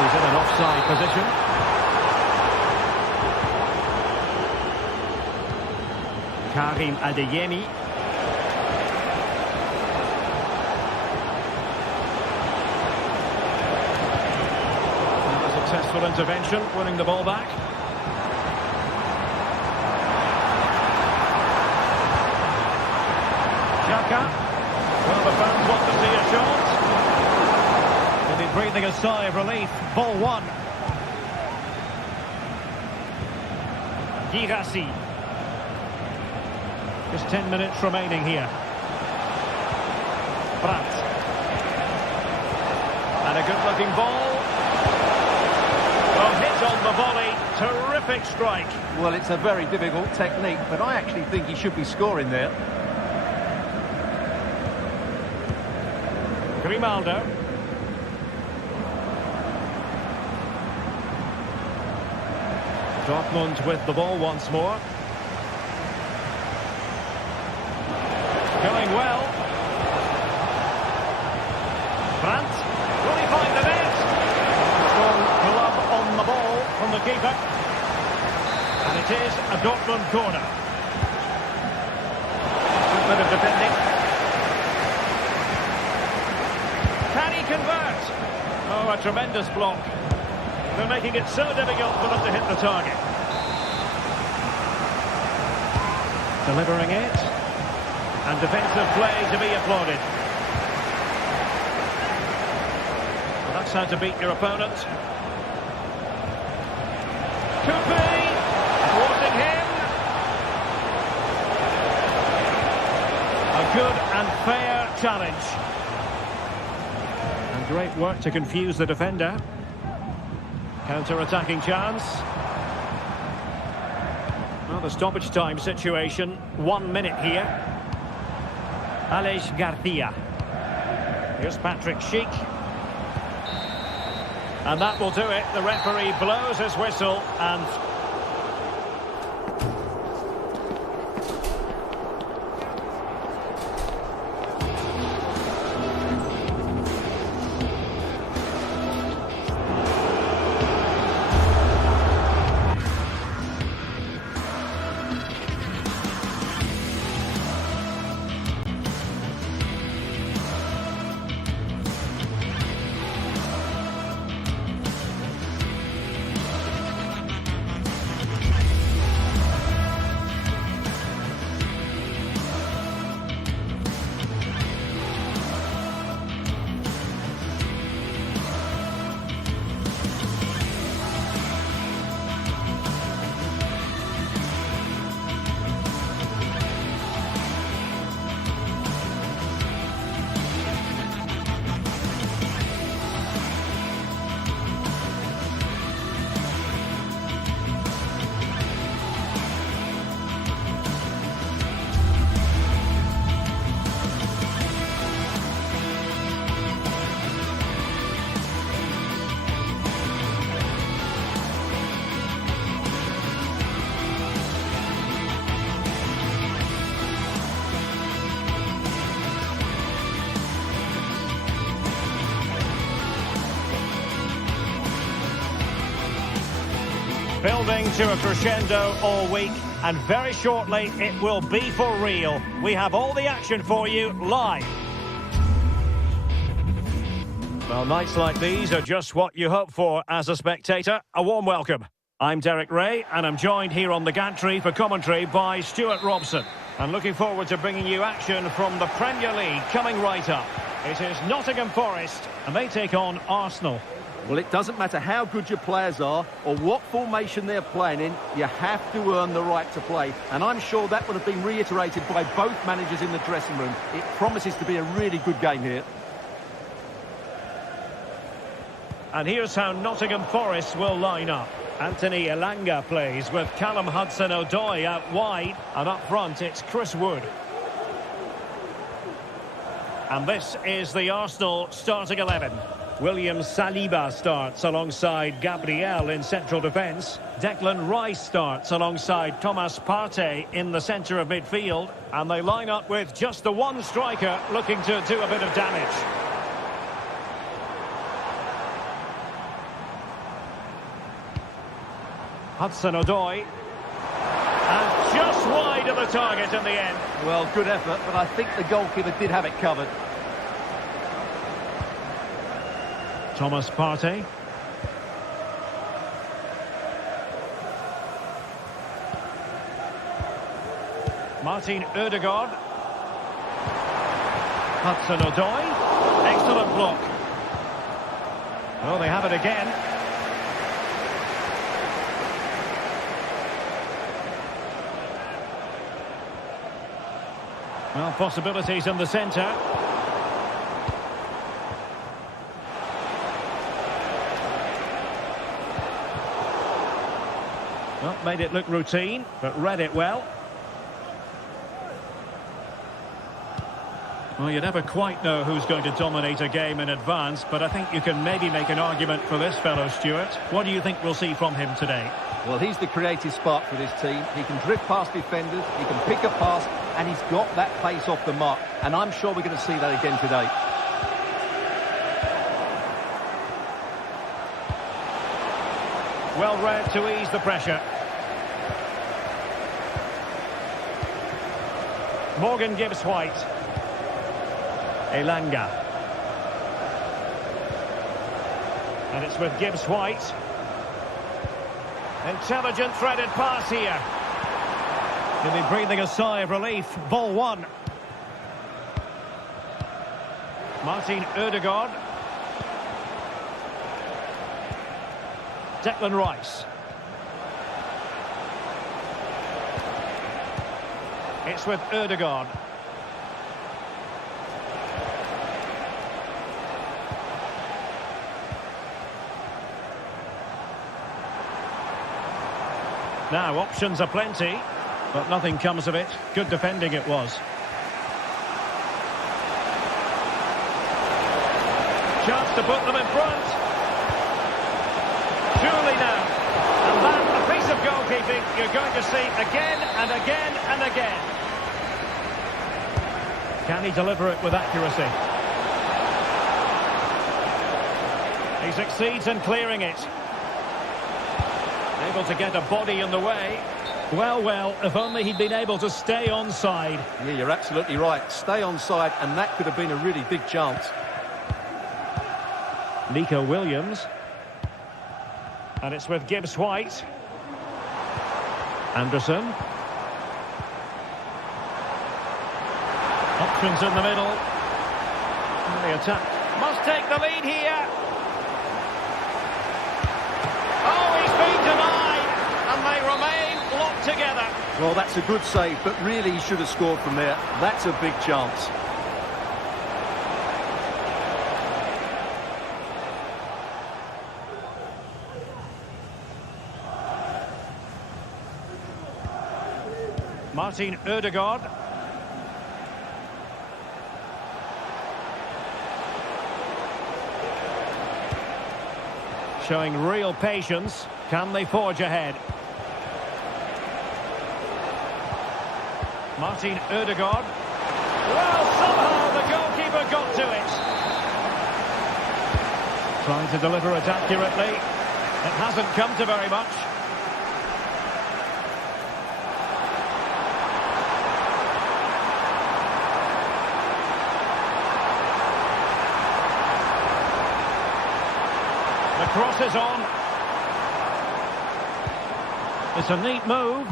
He's in an offside position. Karim Adeyemi. A successful intervention, winning the ball back. Well, the fans want to see a shot. They'll be breathing a sigh of relief. Ball one. Girassi. Just 10 minutes remaining here. Brandt. And a good-looking ball. Oh, hit on the volley. Terrific strike. Well, it's a very difficult technique, but I actually think he should be scoring there. Grimaldo. Dortmund with the ball once more. Going well. Brandt. Will he find the net? Strong glove on the ball from the keeper. And it is a Dortmund corner. Good bit of defending. Can he convert? Oh, a tremendous block. They're making it so difficult for them to hit the target. Delivering it. And defensive play to be applauded. Well, that's how to beat your opponent. Could be. Thwarting him. A good and fair challenge. Great work to confuse the defender. Counter-attacking chance. Well, the stoppage time situation. 1 minute here. Aleix Garcia. Here's Patrick Schick. And that will do it. The referee blows his whistle and... Building to a crescendo all week, and very shortly it will be for real. We have all the action for you live. Well, nights like these are just what you hope for as a spectator. A warm welcome. I'm Derek Ray, and I'm joined here on the gantry for commentary by Stuart Robson. And looking forward to bringing you action from the Premier League coming right up. It is Nottingham Forest, and they take on Arsenal. Well, it doesn't matter how good your players are or what formation they're playing in, you have to earn the right to play. And I'm sure that would have been reiterated by both managers in the dressing room. It promises to be a really good game here. And here's how Nottingham Forest will line up. Anthony Elanga plays with Callum Hudson-Odoi out wide, and up front it's Chris Wood. And this is the Arsenal starting 11. William Saliba starts alongside Gabriel in central defence. Declan Rice starts alongside Thomas Partey in the centre of midfield. And they line up with just the one striker looking to do a bit of damage. Hudson-Odoi. And just wide of the target in the end. Well, good effort, but I think the goalkeeper did have it covered. Thomas Partey. Martin Ødegaard. Hudson-Odoi. Excellent block. Well, they have it again. Well, possibilities in the centre. Well, made it look routine, but read it well. Well, you never quite know who's going to dominate a game in advance, but I think you can maybe make an argument for this fellow, Stuart. What do you think we'll see from him today? Well, he's the creative spark for this team. He can drift past defenders, he can pick a pass, and he's got that pace off the mark. And I'm sure we're going to see that again today. Well read to ease the pressure. Morgan Gibbs-White. Elanga. And it's with Gibbs-White. Intelligent threaded pass here. He'll be breathing a sigh of relief. Ball one. Martin Ødegaard. Declan Rice. It's with Ødegaard. Now, options are plenty, but nothing comes of it. Good defending it was. Chance to put them in front. Surely now. And that, a piece of goalkeeping you're going to see again and again and again. Can he deliver it with accuracy? He succeeds in clearing it. Able to get a body in the way. Well, if only he'd been able to stay onside. Yeah, you're absolutely right. Stay onside, and that could have been a really big chance. Nico Williams. And it's with Gibbs-White. Anderson. Options in the middle. And the attack must take the lead here. Oh, he's been denied, and they remain locked together. Well, that's a good save, but really he should have scored from there. That's a big chance. Martin Ødegaard. Showing real patience. Can they forge ahead? Martin Ødegaard. Well, somehow the goalkeeper got to it. Trying to deliver it accurately. It hasn't come to very much. Crosses on. It's a neat move.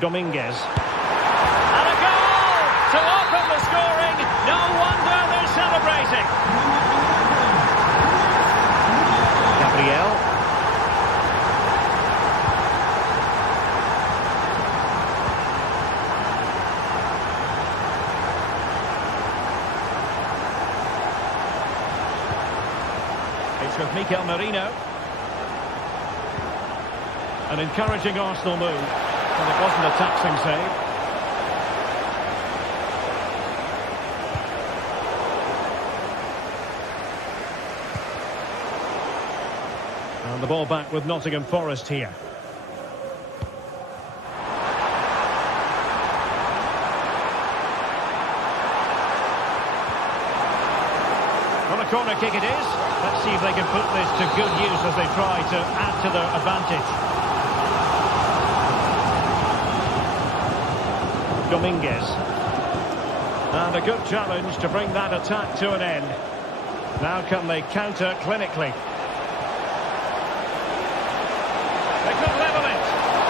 Dominguez. And a goal to open the scoring. No wonder they're celebrating. Gabriel. It's with Mikel Merino. An encouraging Arsenal move. And it wasn't a taxing save. And the ball back with Nottingham Forest here. Well, a corner kick it is. Let's see if they can put this to good use as they try to add to their advantage. Dominguez. And a good challenge to bring that attack to an end. Now can they counter clinically? They could level it.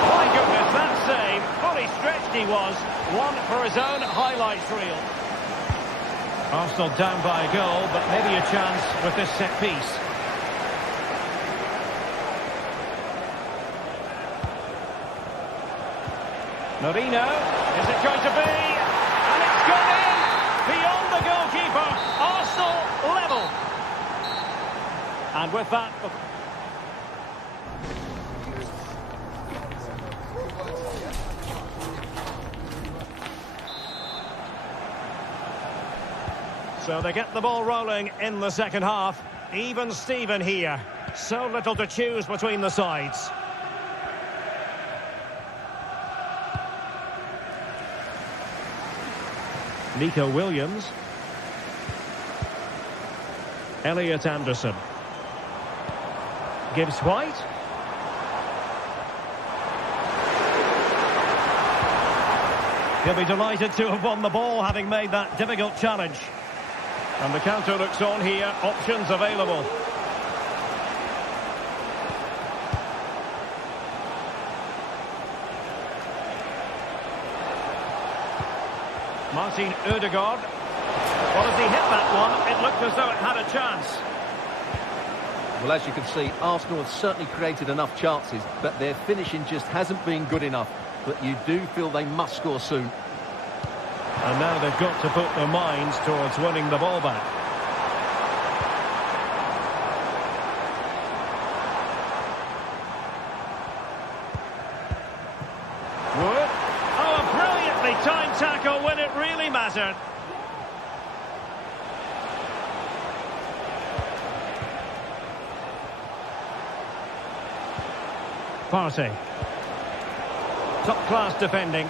My goodness, that save. Fully stretched he was. One for his own highlights reel. Arsenal down by a goal, but maybe a chance with this set piece. Merino, is it going to be? And it's gone in! Beyond the goalkeeper, Arsenal level. And with that... So they get the ball rolling in the second half. Even Steven here. So little to choose between the sides. Nico Williams. Elliot Anderson. Gibbs White. He'll be delighted to have won the ball, having made that difficult challenge. And the counter looks on here. Options available. Martin Ødegaard. Well, as he hit that one, it looked as though it had a chance. Well, as you can see, Arsenal have certainly created enough chances, but their finishing just hasn't been good enough. But you do feel they must score soon. And now they've got to put their minds towards winning the ball back. Wood. Oh, a brilliantly timed tackle when it really mattered. Partey. Top-class defending.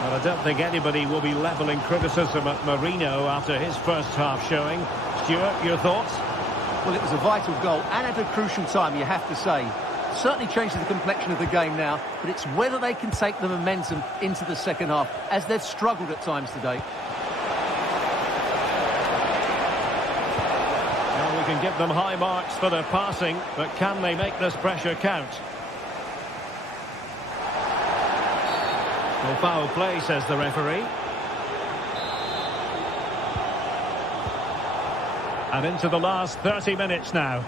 Well, I don't think anybody will be levelling criticism at Merino after his first half showing. Stuart, your thoughts? Well, it was a vital goal and at a crucial time, you have to say. Certainly changes the complexion of the game now, but it's whether they can take the momentum into the second half, as they've struggled at times today. Well, we can give them high marks for their passing, but can they make this pressure count? Well, foul play, says the referee. And into the last 30 minutes now.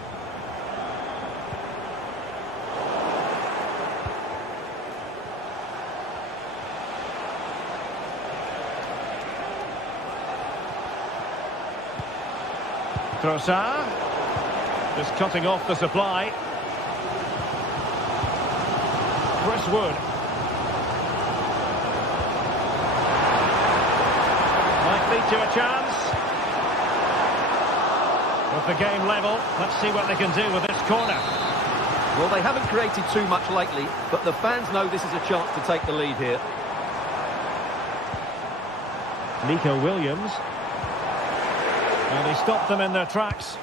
Trossard. Just cutting off the supply. Chris Wood. Might lead to a chance. With the game level, let's see what they can do with this corner. Well, they haven't created too much lately, but the fans know this is a chance to take the lead here. Nico Williams. And he stopped them in their tracks.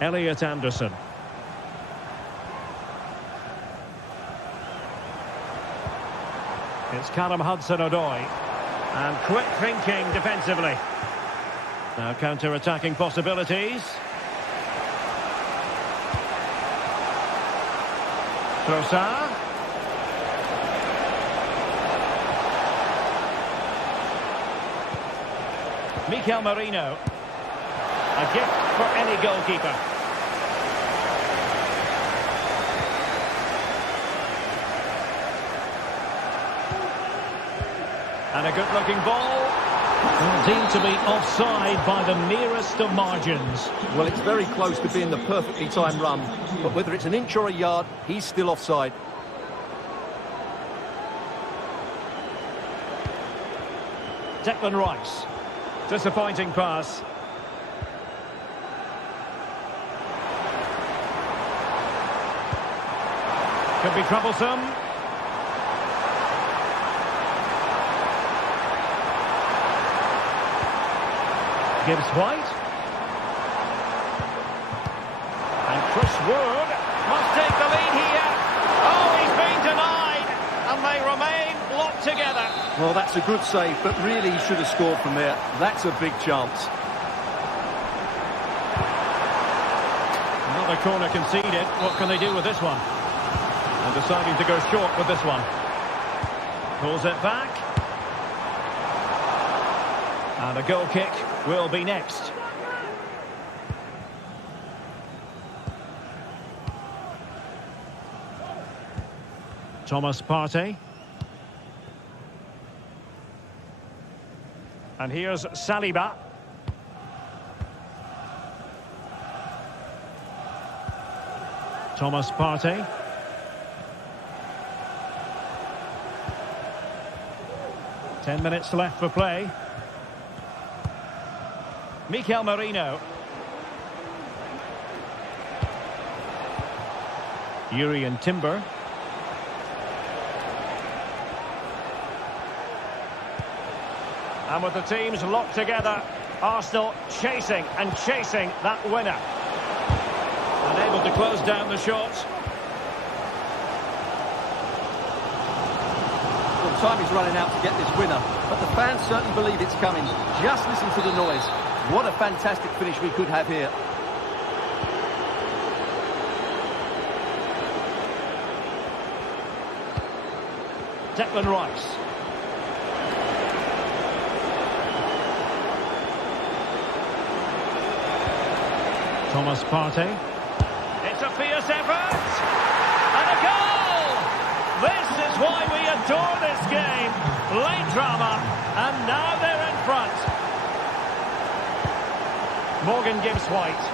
Elliot Anderson. It's Callum Hudson-Odoi. And quick thinking defensively. Now counter-attacking possibilities. Trossard. Mikel Merino. A gift for any goalkeeper. And a good-looking ball. Deemed to be offside by the merest of margins. Well, it's very close to being the perfectly timed run, but whether it's an inch or a yard, he's still offside. Declan Rice. Disappointing pass. Could be troublesome. Gibbs White. And Chris Wood must take the lead here. Oh, he's been denied. And they remain locked together. Well, that's a good save, but really he should have scored from there. That's a big chance. Another corner conceded. What can they do with this one? And deciding to go short with this one. Pulls it back. And a goal kick will be next. Thomas Partey. And here's Saliba. Thomas Partey. Ten minutes left for play. Mikel Merino. Jurriën Timber. And with the teams locked together, Arsenal chasing and chasing that winner. Unable to close down the shot. Well, time is running out to get this winner, but the fans certainly believe it's coming. Just listen to the noise. What a fantastic finish we could have here. Declan Rice. Thomas Partey. It's a fierce effort. And a goal! This is why we adore this game. Late drama, and now they're in front. Morgan Gibbs White.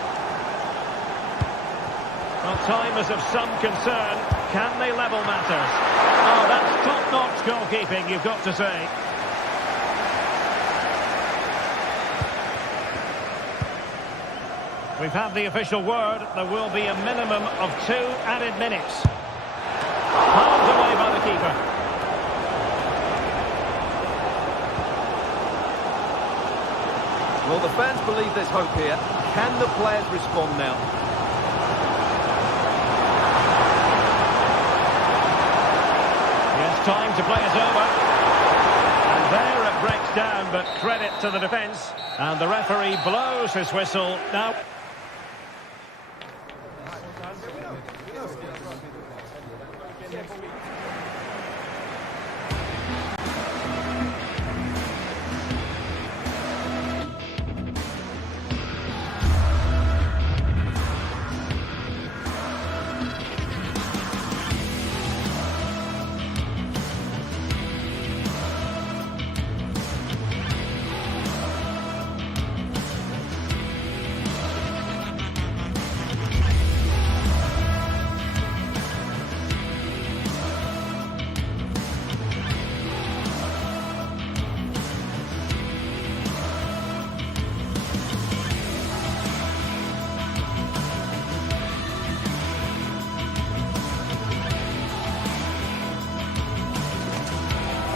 Well, time is of some concern. Can they level matters? Oh, that's top-notch goalkeeping, you've got to say. We've had the official word. There will be a minimum of 2 added minutes. Halved away by the keeper. Well, the fans believe there's hope here. Can the players respond now? Yes, time to play it over. And there it breaks down, but credit to the defence. And the referee blows his whistle. Now...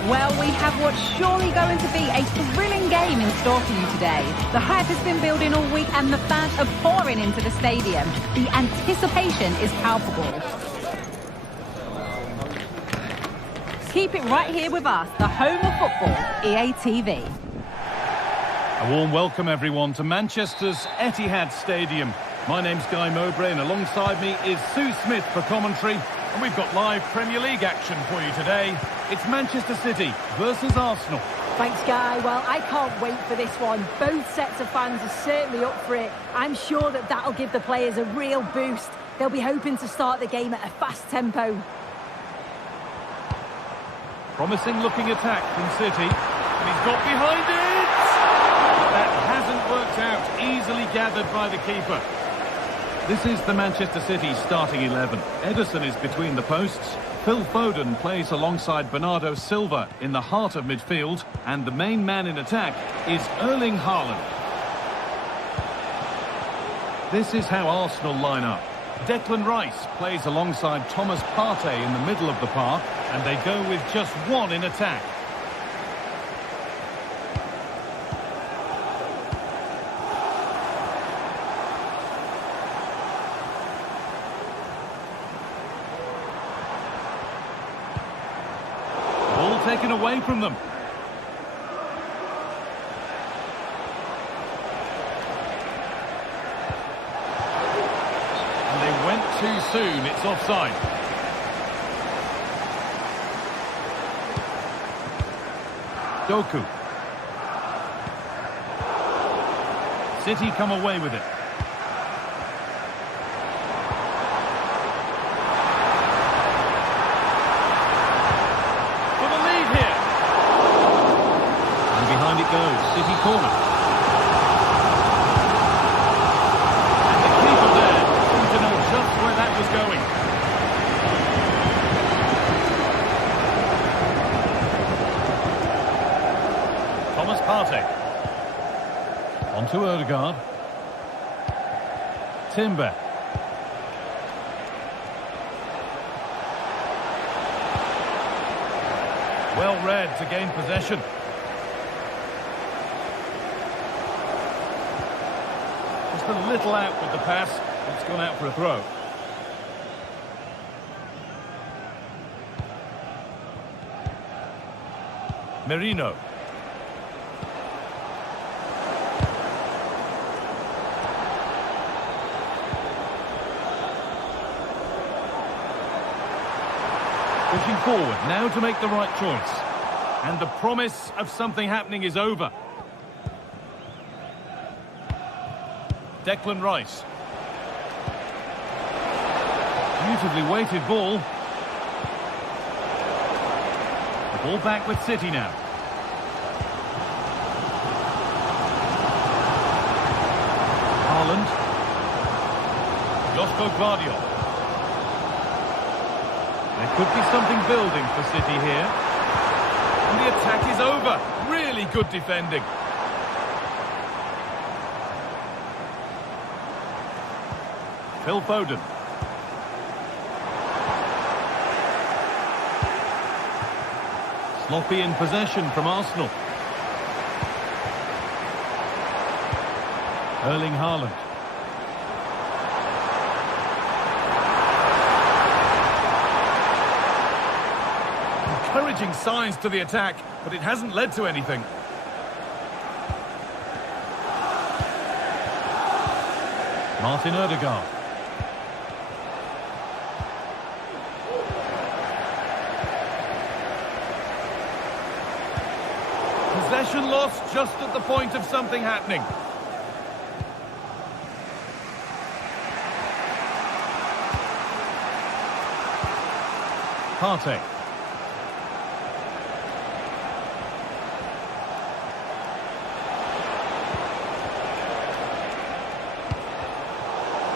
Well, we have what's surely going to be a thrilling game in store for you today. The hype has been building all week and the fans are pouring into the stadium. The anticipation is palpable. Keep it right here with us, the home of football, EA TV. A warm welcome, everyone, to Manchester's Etihad Stadium. My name's Guy Mowbray, and alongside me is Sue Smith for commentary. And we've got live Premier League action for you today. It's Manchester City versus Arsenal. Thanks, Guy. Well, I can't wait for this one. Both sets of fans are certainly up for it. I'm sure that that'll give the players a real boost. They'll be hoping to start the game at a fast tempo. Promising looking attack from City. And he's got behind it! That hasn't worked out. Easily gathered by the keeper. This is the Manchester City starting 11. Ederson is between the posts. Phil Foden plays alongside Bernardo Silva in the heart of midfield. And the main man in attack is Erling Haaland. This is how Arsenal line up. Declan Rice plays alongside Thomas Partey in the middle of the park, and they go with just one in attack. Ball taken away from them. Too soon, it's offside. Doku. City come away with it. For the lead here. And behind it goes, City corner. Where that was going. Thomas Partey. On to Odegaard. Timber. Well read to gain possession. Just a little out with the pass. It's gone out for a throw. Merino. Pushing forward, now to make the right choice. And the promise of something happening is over. Declan Rice. Beautifully weighted ball. Ball back with City now. Haaland. Josko Gvardiol. There could be something building for City here. And the attack is over. Really good defending. Phil Foden. Sloppy in possession from Arsenal. Erling Haaland. Encouraging signs to the attack, but it hasn't led to anything. Martin Odegaard. Possession lost just at the point of something happening. Partey.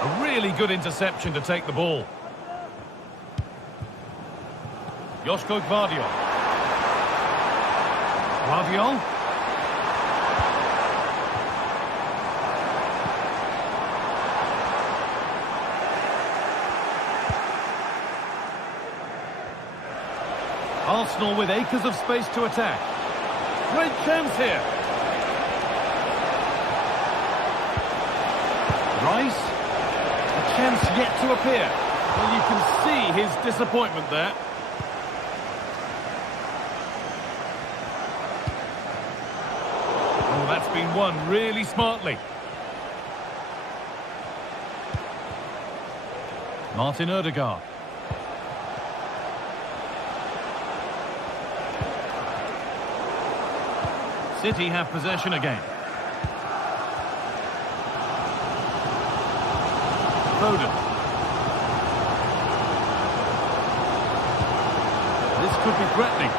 A really good interception to take the ball. Josko Gvardiol. Gvardiol. Arsenal with acres of space to attack. Great chance here. Rice. A chance yet to appear. Well, you can see his disappointment there. been won really smartly. Martin Odegaard. City have possession again. Foden. This could be threatening.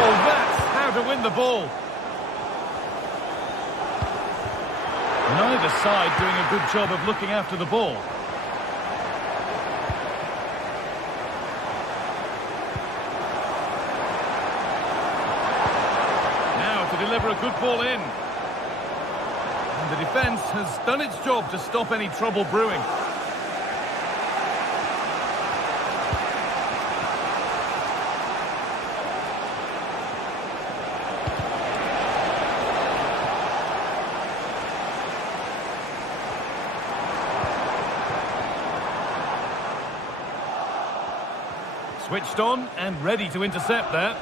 Oh, that's how to win the ball. Neither side doing a good job of looking after the ball. Now to deliver a good ball in. And the defence has done its job to stop any trouble brewing. Switched on and ready to intercept that.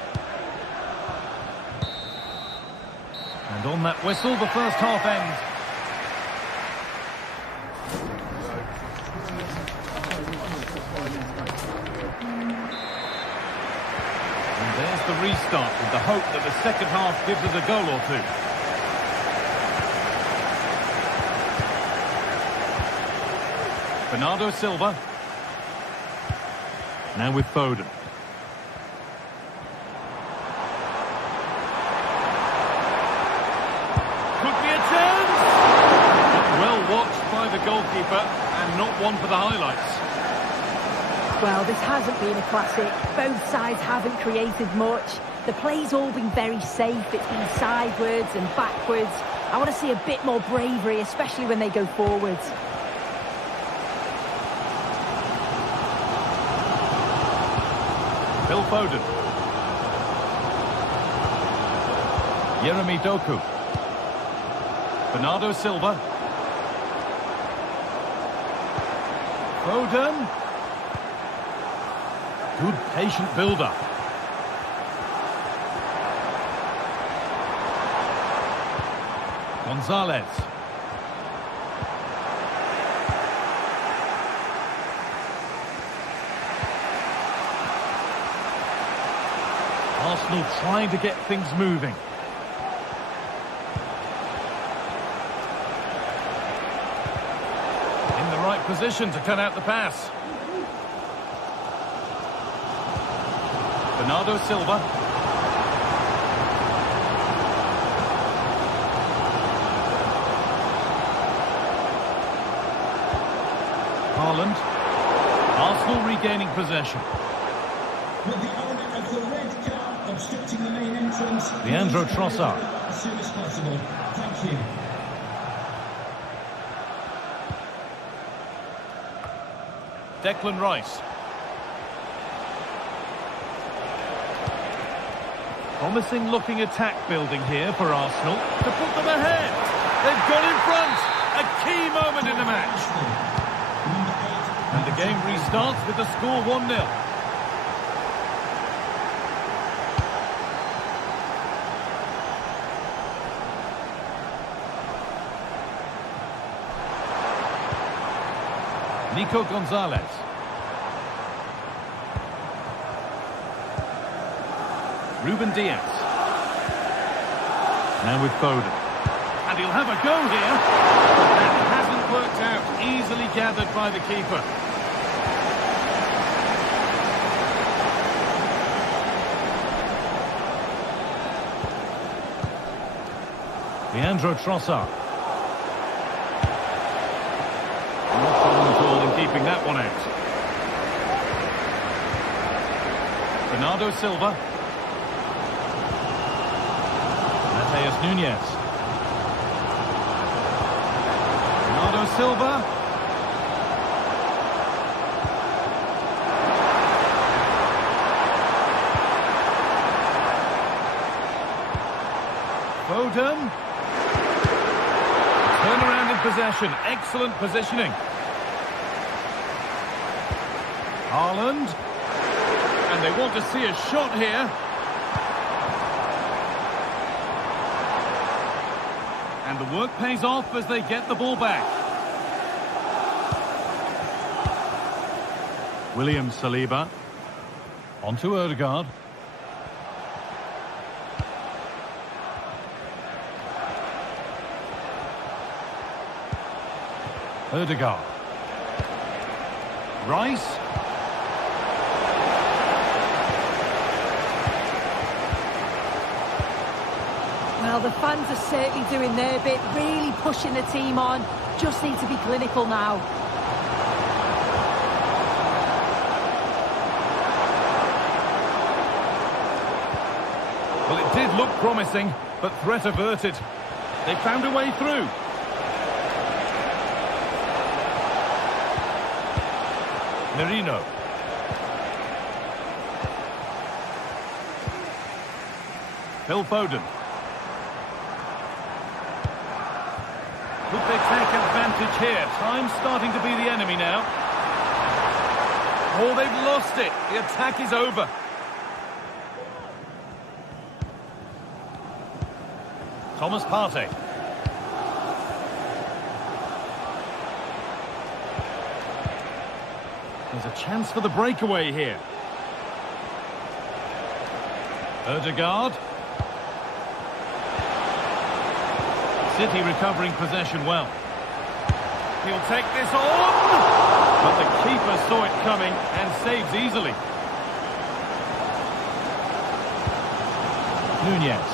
And on that whistle, the first half ends. And there's the restart with the hope that the second half gives us a goal or two. Bernardo Silva. Now with Foden. Could be a chance! Well watched by the goalkeeper and not one for the highlights. Well, this hasn't been a classic. Both sides haven't created much. The play's all been very safe. It's been sidewards and backwards. I want to see a bit more bravery, especially when they go forwards. Phil Foden. Jeremy Doku. Bernardo Silva. Foden. Good patient build-up. Gonzalez. Arsenal trying to get things moving. In the right position to cut out the pass. Bernardo Silva. Haaland. Arsenal regaining possession. With the owner of the red car obstructing the main entrance. Leandro Trossard. As soon as possible. Thank you. Declan Rice. Promising looking attack building here for Arsenal to put them ahead. They've got in front. A key moment in the match. And the game restarts with the score 1-0. Nico Gonzalez. Ruben Diaz. Now with Foden. And he'll have a go here. That hasn't worked out. Easily gathered by the keeper. Leandro Trossard. No problem at all in keeping that one out. Bernardo Silva. Mateus Nunes. Bernardo Silva. Foden. Turnaround in possession. Excellent positioning. Haaland. And they want to see a shot here. And the work pays off as they get the ball back. William Saliba. On to Odegaard. Odegaard. Rice. Well, the fans are certainly doing their bit, really pushing the team on. Just need to be clinical now. Well, it did look promising, but threat averted. They found a way through. Merino. Phil Foden. Could they take advantage here? Time's starting to be the enemy now. Oh, they've lost it. The attack is over. Thomas Partey. There's a chance for the breakaway here. Odegaard. City recovering possession well. He'll take this on! But the keeper saw it coming and saves easily. Nunez.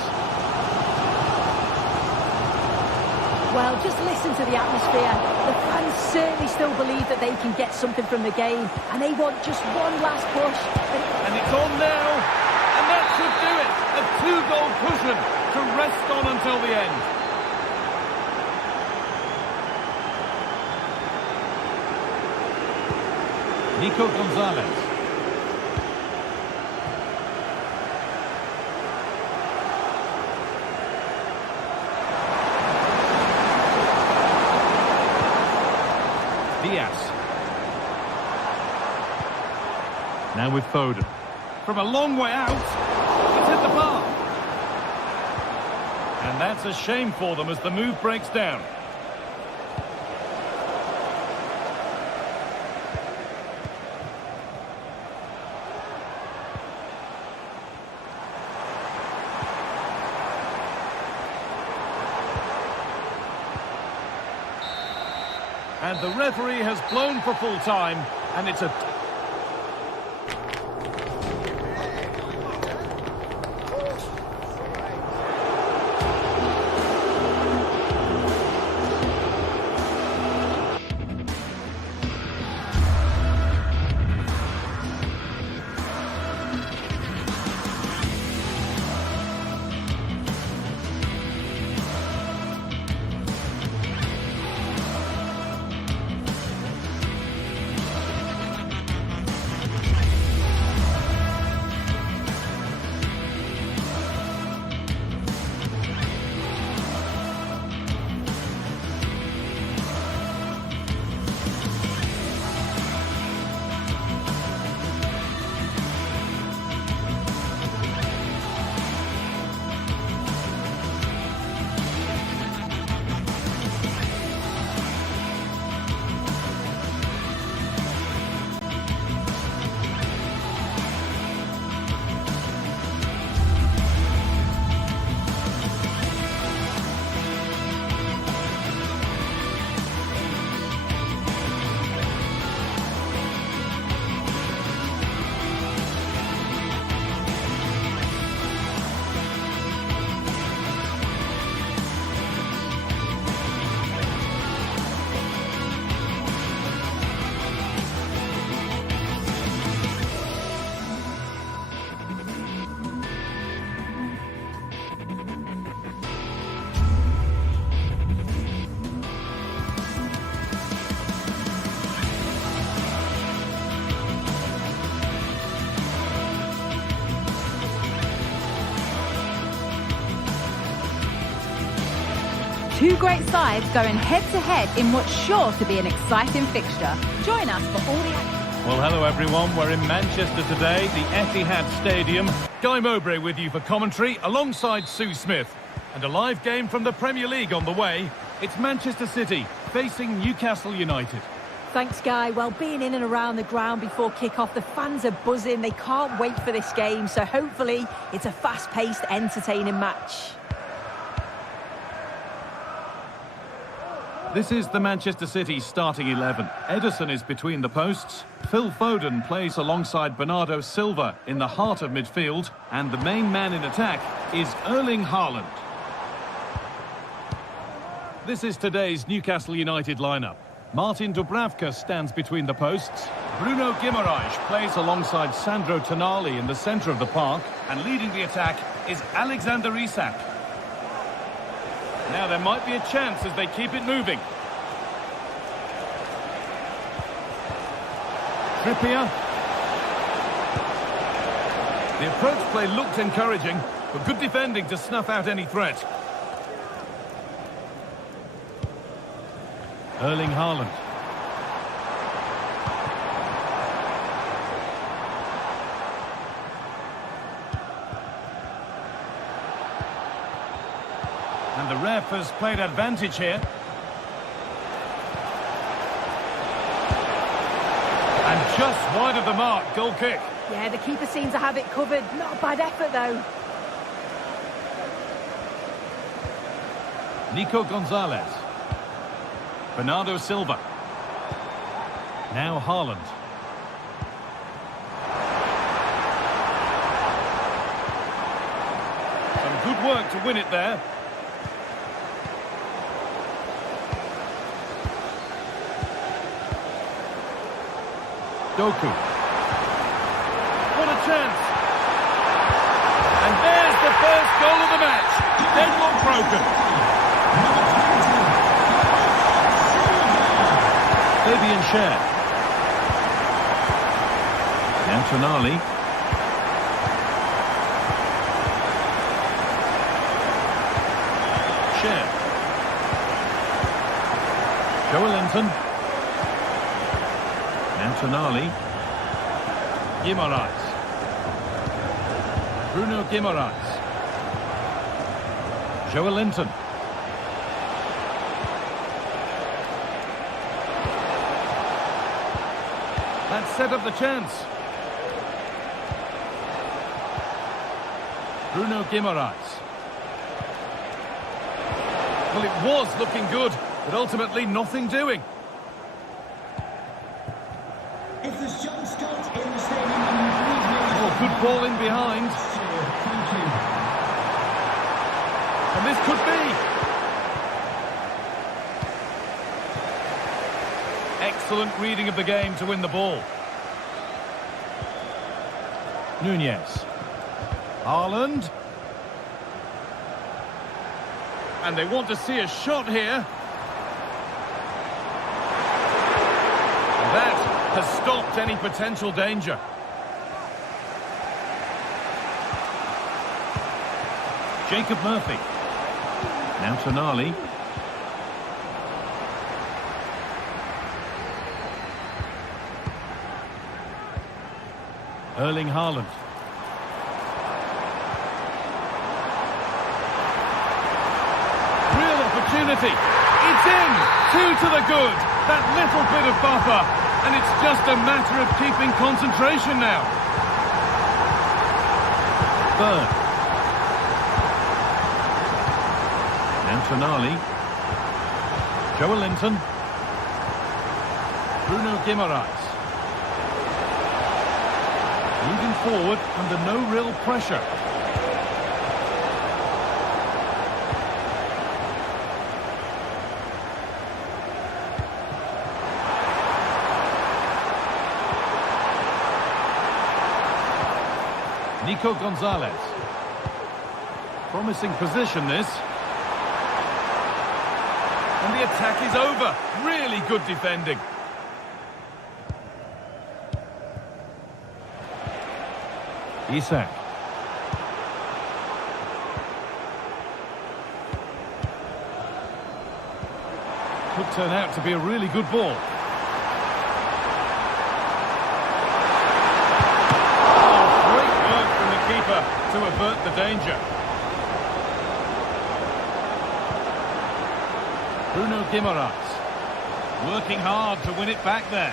Well, just listen to the atmosphere. The fans certainly still believe that they can get something from the game, and they want just one last push. And it's on now, and that should do it. A two-goal cushion to rest on until the end. Nico Gonzalez. Diaz. Now with Foden. From a long way out, it's hit the bar. And that's a shame for them as the move breaks down. And the referee has blown for full time, and it's a... Two great sides going head-to-head in what's sure to be an exciting fixture. Join us for all the action. Well, hello everyone. We're in Manchester today, the Etihad Stadium. Guy Mowbray with you for commentary, alongside Sue Smith. And a live game from the Premier League on the way. It's Manchester City facing Newcastle United. Thanks, Guy. Well, being in and around the ground before kick-off, the fans are buzzing. They can't wait for this game, so hopefully it's a fast-paced, entertaining match. This is the Manchester City starting 11. Ederson is between the posts. Phil Foden plays alongside Bernardo Silva in the heart of midfield. And the main man in attack is Erling Haaland. This is today's Newcastle United lineup. Martin Dubravka stands between the posts. Bruno Guimaraes plays alongside Sandro Tonali in the centre of the park. And leading the attack is Alexander Isak. Now there might be a chance as they keep it moving. Trippier. The approach play looked encouraging, but good defending to snuff out any threat. Erling Haaland. And the ref has played advantage here. And just wide of the mark, goal kick. Yeah, the keeper seems to have it covered. Not a bad effort, though. Nico Gonzalez. Bernardo Silva. Now Haaland. Some good work to win it there. Doku. What a chance. And there's the first goal of the match. Deadlock broken. Fabian Schär. Now Tonali. Schär. Joelinton. Now Tonali. Guimaraes. Bruno Guimaraes. Joelinton. That set up the chance. Bruno Guimaraes. Well, it was looking good, but ultimately nothing doing. If there's John Scott in the stadium, please make Oh, good ball in behind. Thank you. And this could be. Excellent reading of the game to win the ball. Nunez. Haaland. And they want to see a shot here. That has stopped any potential danger. Jacob Murphy. Now Tonali. Erling Haaland. Real opportunity. It's in. 2 to the good. That little bit of buffer. And it's just a matter of keeping concentration now. Third. Now Tonali. Joelinton. Bruno Guimaraes. Moving forward under no real pressure. Nico Gonzalez. Promising position this. And the attack is over. Really good defending. Isak. Could turn out to be a really good ball. Oh, great work from the keeper to avert the danger. Bruno Guimaraes. Working hard to win it back there.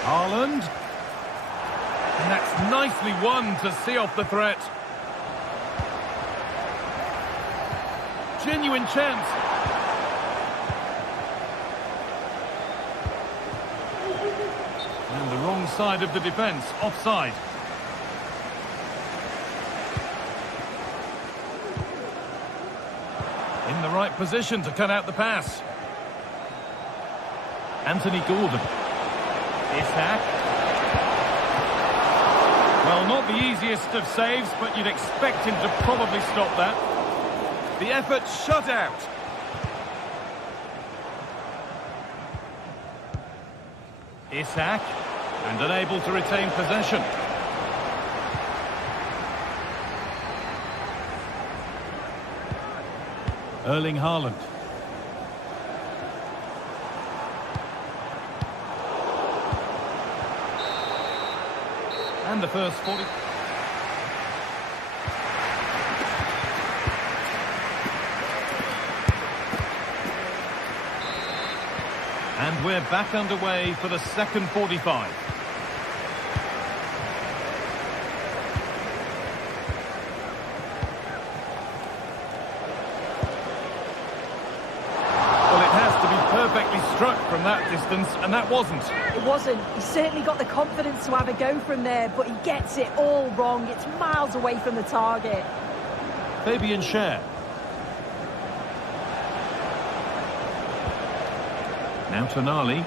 Haaland. And that's nicely won to see off the threat. Genuine chance. And the wrong side of the defence, offside. In the right position to cut out the pass. Anthony Gordon. Isak. Well, not the easiest of saves, but you'd expect him to probably stop that. The effort shut out. Isak. And unable to retain possession. Erling Haaland. And the first 40. And we're back underway for the second 45. Perfectly struck from that distance, and that wasn't. It wasn't. He's certainly got the confidence to have a go from there, but he gets it all wrong. It's miles away from the target. Fabian Schär. Now Tonali.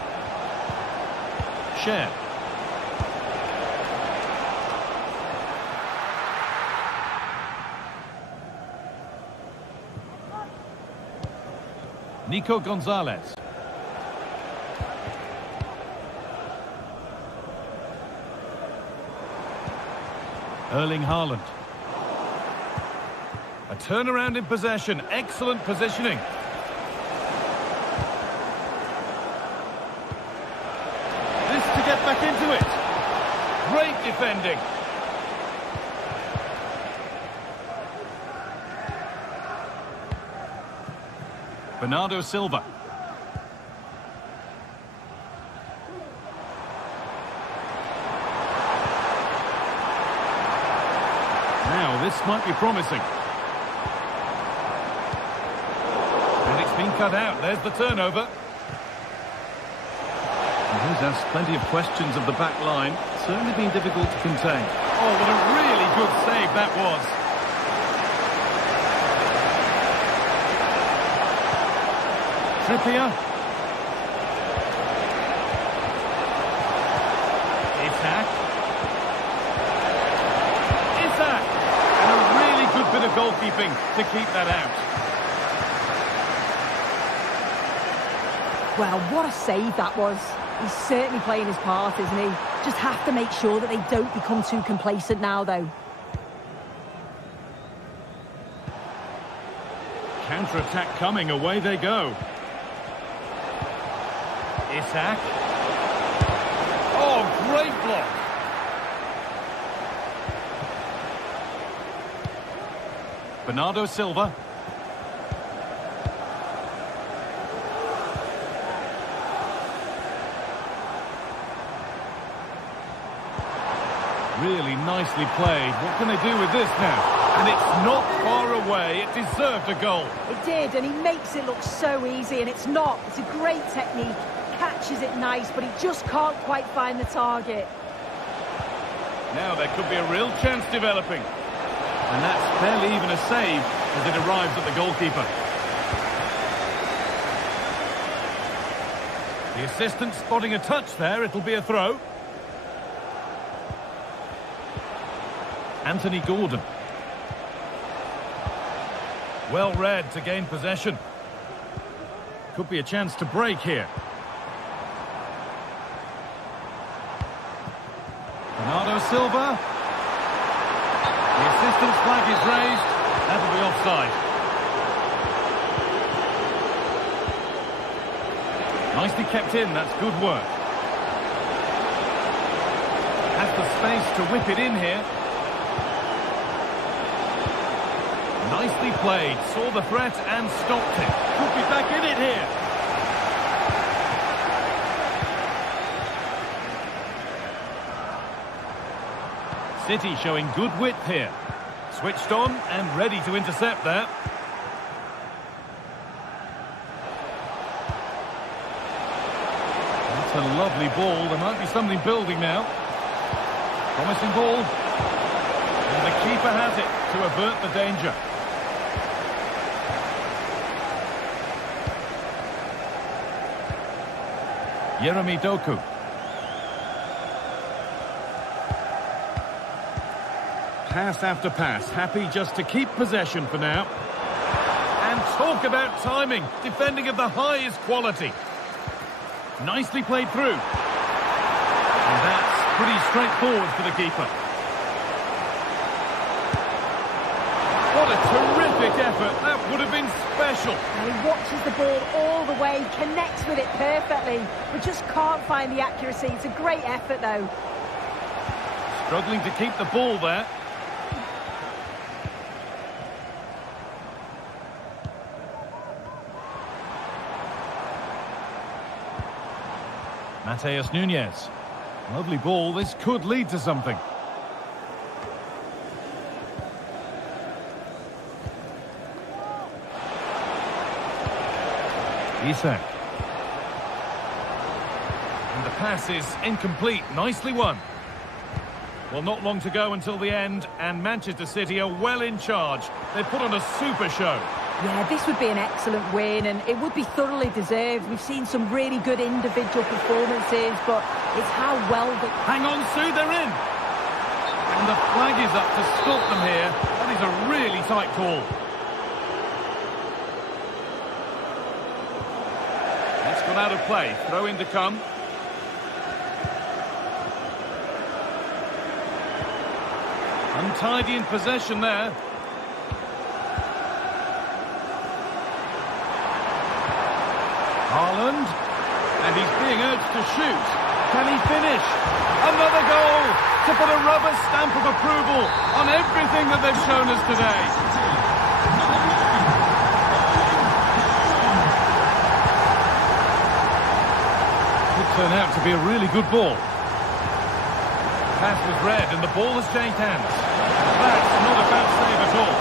Schär. Nico Gonzalez. Erling Haaland. A turnaround in possession. Excellent positioning. This to get back into it. Great defending. Bernardo Silva. Now, this might be promising. And it's been cut out. There's the turnover. And he's asked plenty of questions of the back line. Certainly been difficult to contain. Oh, what a really good save that was. Trippier. Isak. And a really good bit of goalkeeping to keep that out. Well, what a save that was. He's certainly playing his part, isn't he? Just have to make sure that they don't become too complacent now, though. Counter-attack coming, away they go. Isak. Oh, great block. Bernardo Silva. Really nicely played. What can they do with this now? And it's not far away. It deserved a goal. It did, and he makes it look so easy, and it's not. It's a great technique. Catches it nice, but he just can't quite find the target. Now there could be a real chance developing. And that's barely even a save as it arrives at the goalkeeper. The assistant spotting a touch there. It'll be a throw. Anthony Gordon. Well read to gain possession. Could be a chance to break here. Bernardo Silva. The assistant's flag is raised. That'll be offside. Nicely kept in, that's good work. Has the space to whip it in here. Nicely played, saw the threat and stopped it. Could be back in it here. City showing good width here. Switched on and ready to intercept that. That's a lovely ball. There might be something building now. Promising ball. And the keeper has it to avert the danger. Jeremy Doku. Pass after pass, happy just to keep possession for now. And talk about timing, defending of the highest quality. Nicely played through. And that's pretty straightforward for the keeper. What a terrific effort, that would have been special. And he watches the ball all the way, connects with it perfectly, but just can't find the accuracy. It's a great effort though. Struggling to keep the ball there. Mateus Nunes. Lovely ball, this could lead to something. Isak. And the pass is incomplete, nicely won. Well, not long to go until the end, and Manchester City are well in charge. They put on a super show. Yeah, this would be an excellent win, and it would be thoroughly deserved. We've seen some really good individual performances, but it's how well they... Hang on, Sue, they're in! And the flag is up to stop them here. That is a really tight call. That's gone out of play. Throw in to come. Untidy in possession there. Haaland, and he's being urged to shoot. Can he finish? Another goal to put a rubber stamp of approval on everything that they've shown us today. Could turn out to be a really good ball. Pass was read and the ball has changed hands. That's not a bad save at all.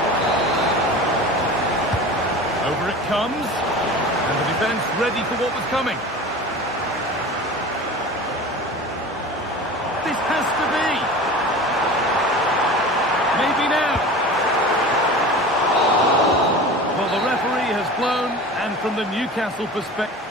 Over it comes. And the defence ready for what was coming. This has to be. Maybe now. Well, the referee has blown, and from the Newcastle perspective...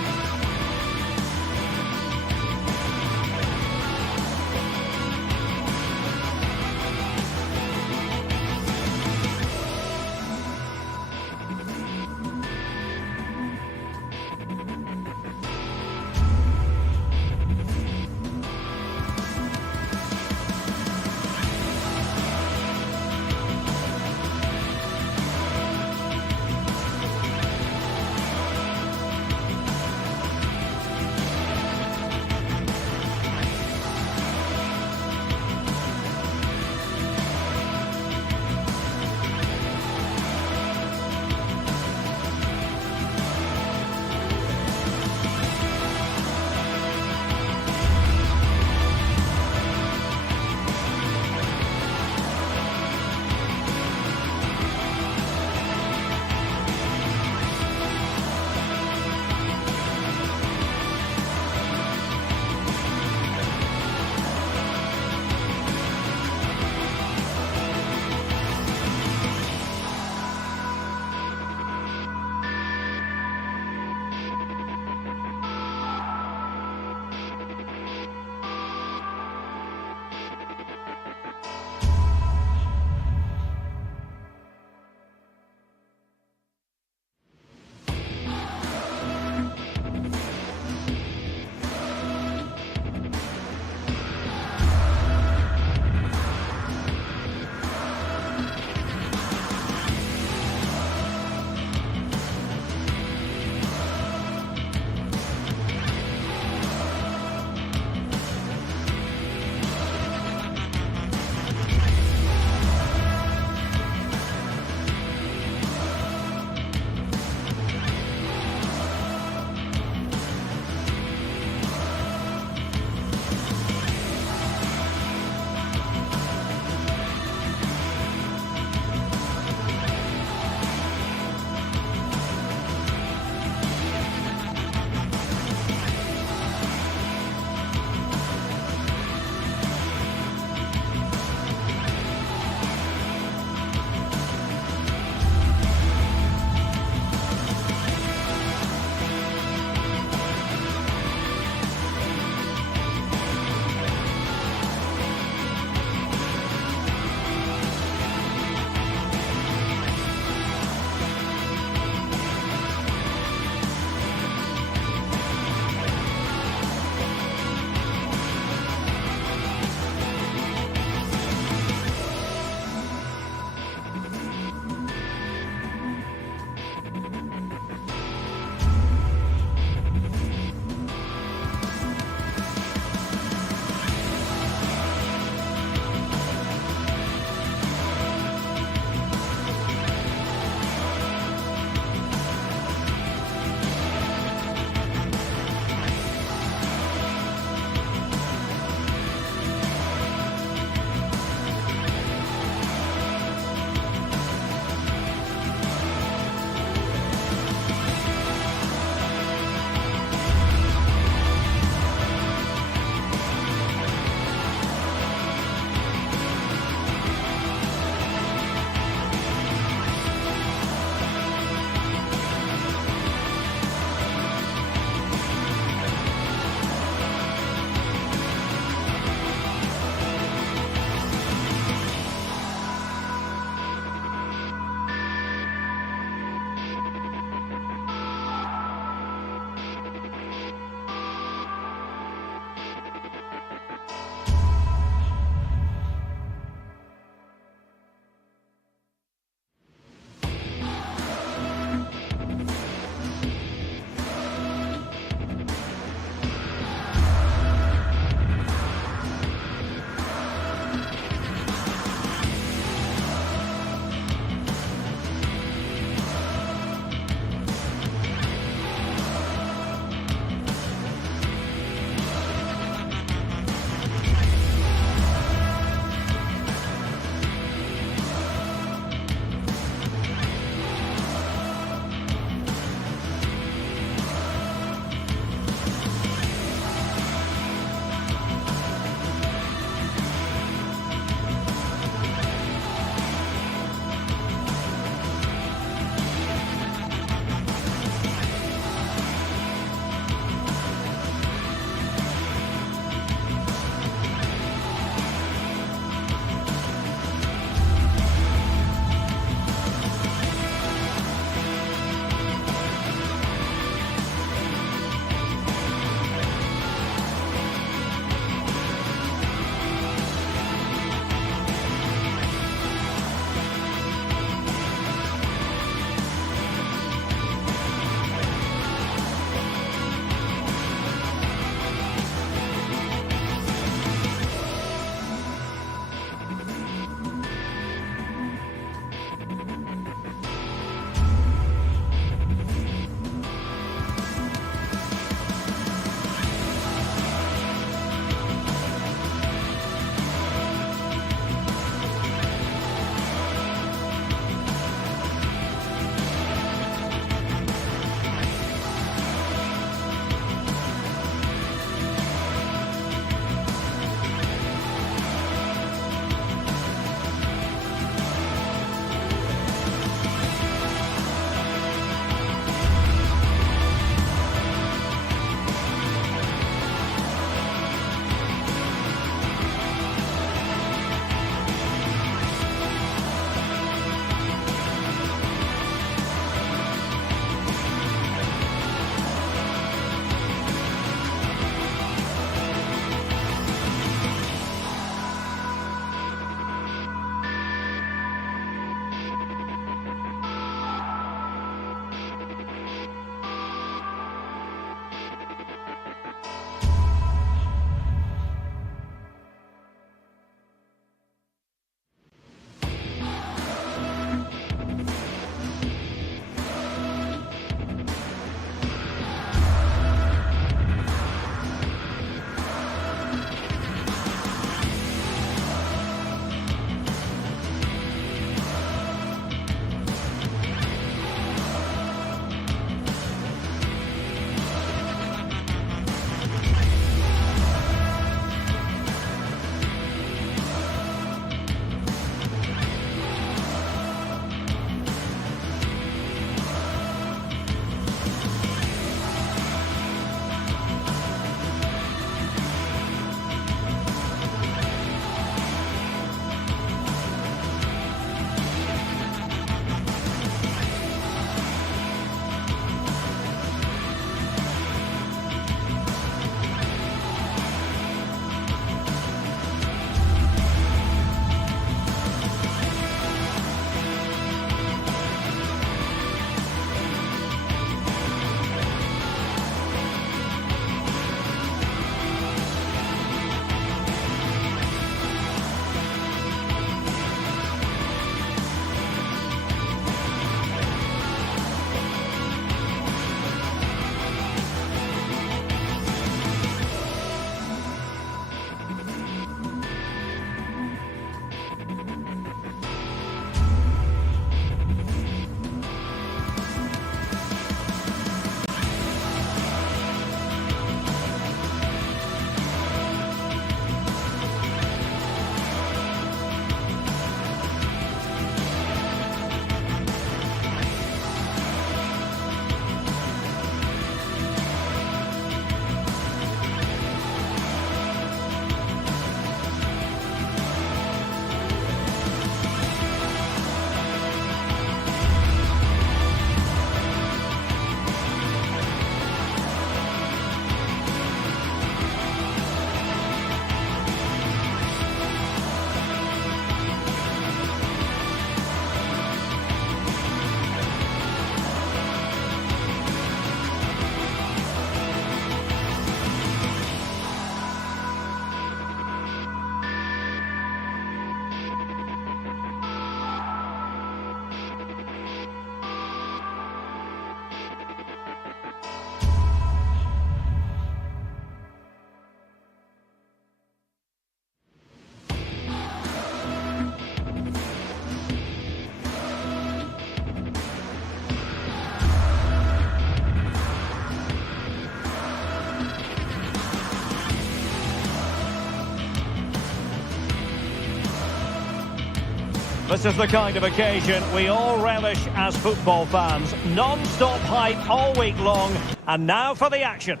This is the kind of occasion we all relish as football fans. Non-stop hype all week long. And now for the action.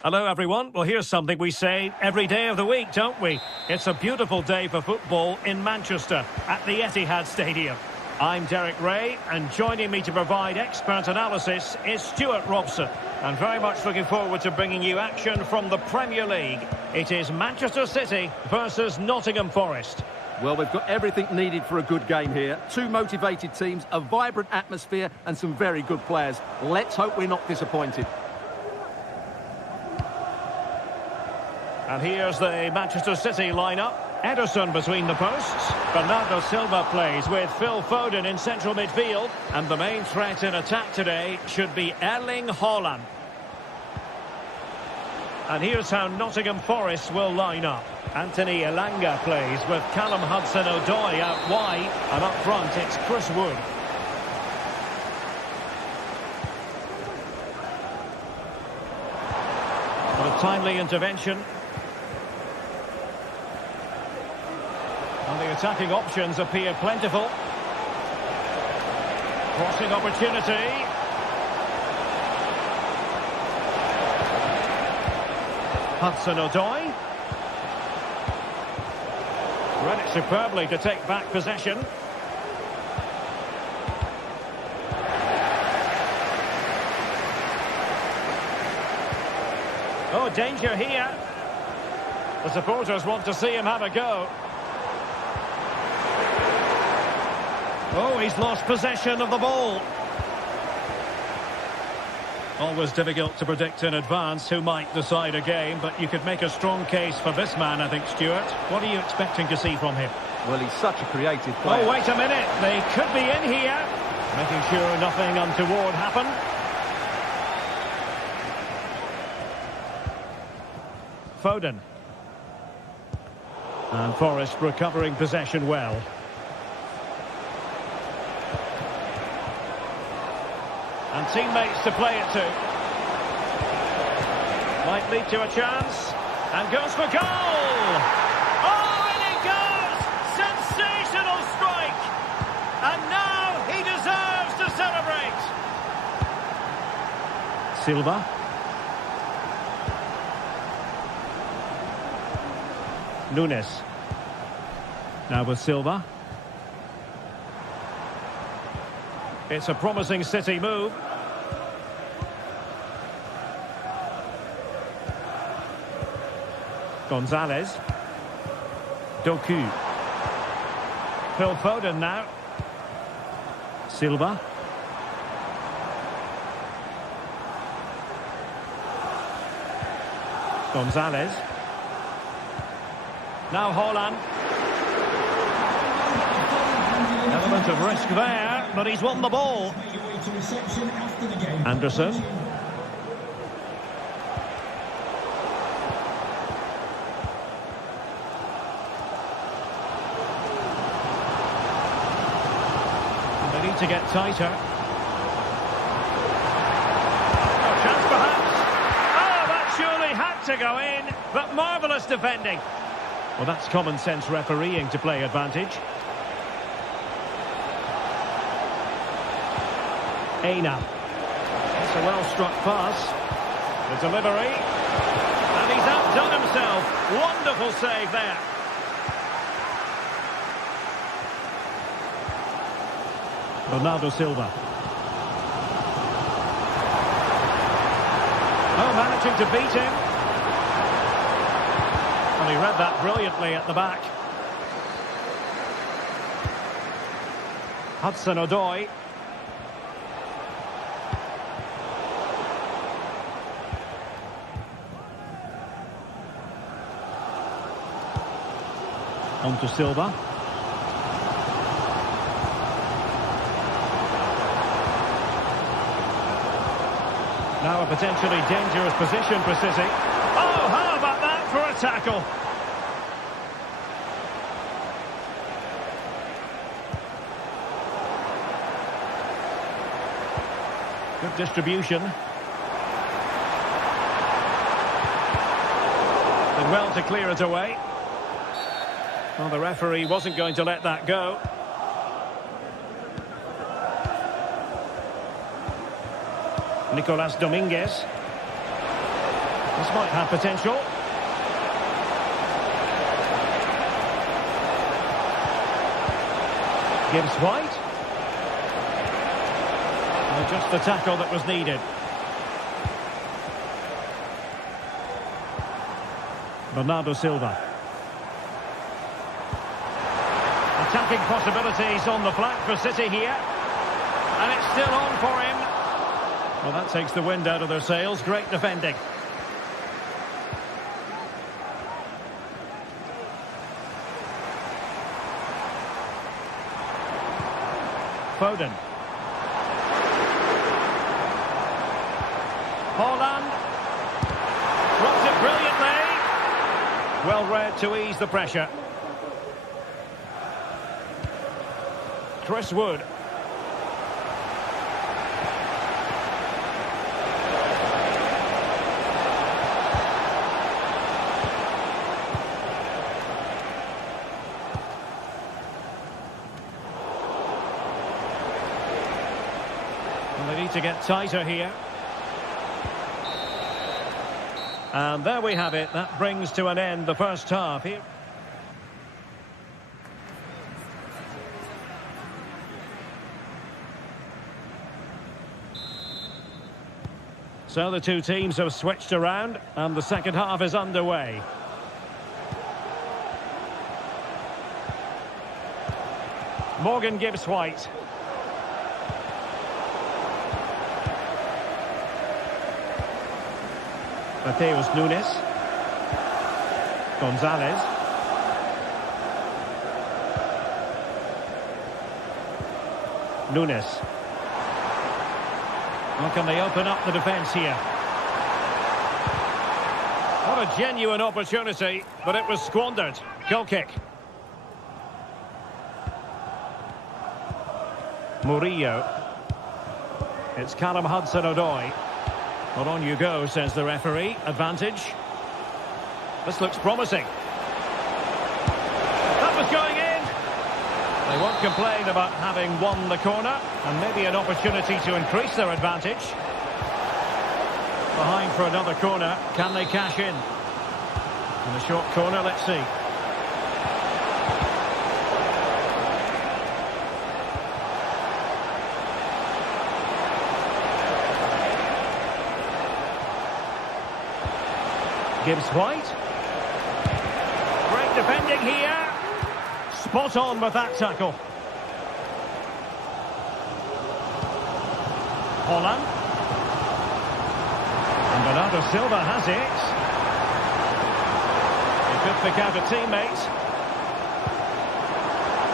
Hello everyone. Well, here's something we say every day of the week, don't we? It's a beautiful day for football in Manchester at the Etihad Stadium. I'm Derek Ray, and joining me to provide expert analysis is Stuart Robson. And very much looking forward to bringing you action from the Premier League. It is Manchester City versus Nottingham Forest. Well, they've got everything needed for a good game here. Two motivated teams, a vibrant atmosphere and some very good players. Let's hope we're not disappointed. And here's the Manchester City lineup. Ederson between the posts. Bernardo Silva plays with Phil Foden in central midfield. And the main threat in attack today should be Erling Haaland. And here's how Nottingham Forest will line up. Anthony Elanga plays with Callum Hudson-Odoi out wide. And up front it's Chris Wood. What a timely intervention. And the attacking options appear plentiful. Crossing opportunity. Hudson-Odoi. Read it superbly to take back possession. Oh, danger here. The supporters want to see him have a go. Oh, he's lost possession of the ball. Always difficult to predict in advance who might decide a game, but you could make a strong case for this man, I think, Stuart. What are you expecting to see from him? Well, he's such a creative player. Oh, wait a minute. They could be in here. Making sure nothing untoward happened. Foden. And Forest recovering possession well. And teammates to play it to. Might lead to a chance. And goes for goal! Oh, and it goes! Sensational strike! And now he deserves to celebrate! Silva. Nunes. Now with Silva. It's a promising City move. Gonzalez. Doku. Phil Foden now. Silva. Gonzalez. Now Haaland. Element of risk there, but he's won the ball. Anderson. They need to get tighter. A chance perhaps. Oh, that surely had to go in, but marvellous defending. Well, that's common sense refereeing to play advantage. Aina. It's a well-struck pass. The delivery. And he's outdone himself. Wonderful save there. Bernardo Silva. Oh, managing to beat him. And he read that brilliantly at the back. Hudson-Odoi. On to Silva. Now a potentially dangerous position for City. Oh, how about that for a tackle? Good distribution. well to clear it away. Well, the referee wasn't going to let that go. Nicolas Dominguez. This might have potential. Gibbs White. Well, just the tackle that was needed. Bernardo Silva. Attacking possibilities on the flank for City here. And it's still on for him. Well, that takes the wind out of their sails. Great defending. Foden. Haaland. Dropped it brilliantly. Well read to ease the pressure. Chris Wood. Well, they need to get tighter here. And there we have it. That brings to an end the first half here. So the two teams have switched around and the second half is underway. Morgan Gibbs White. Mateus Nunes. Gonzalez. Nunes. How can they open up the defence here? What a genuine opportunity, but it was squandered. Goal kick. Murillo. It's Callum Hudson-Odoi. Well, on you go, says the referee. Advantage. This looks promising. That was going in. They won't complain about having won the corner, and maybe an opportunity to increase their advantage. Behind for another corner. Can they cash in? In a short corner, let's see. Gibbs White. Great defending here. Spot on with that tackle. Haaland. And Bernardo Silva has it. He could pick out a teammate.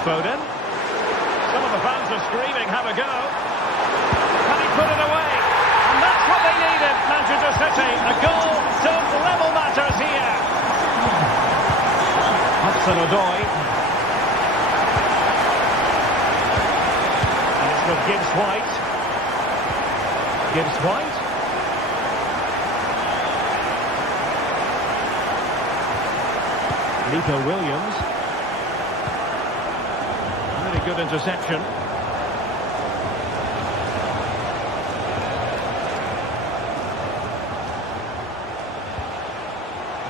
Foden. Some of the fans are screaming, have a go. Can he put it away? And that's what they needed, Manchester City. A goal to level matters here. Hudson-Odoi. And it's with Gibbs White. Gibbs White. Nico Williams. Really good interception.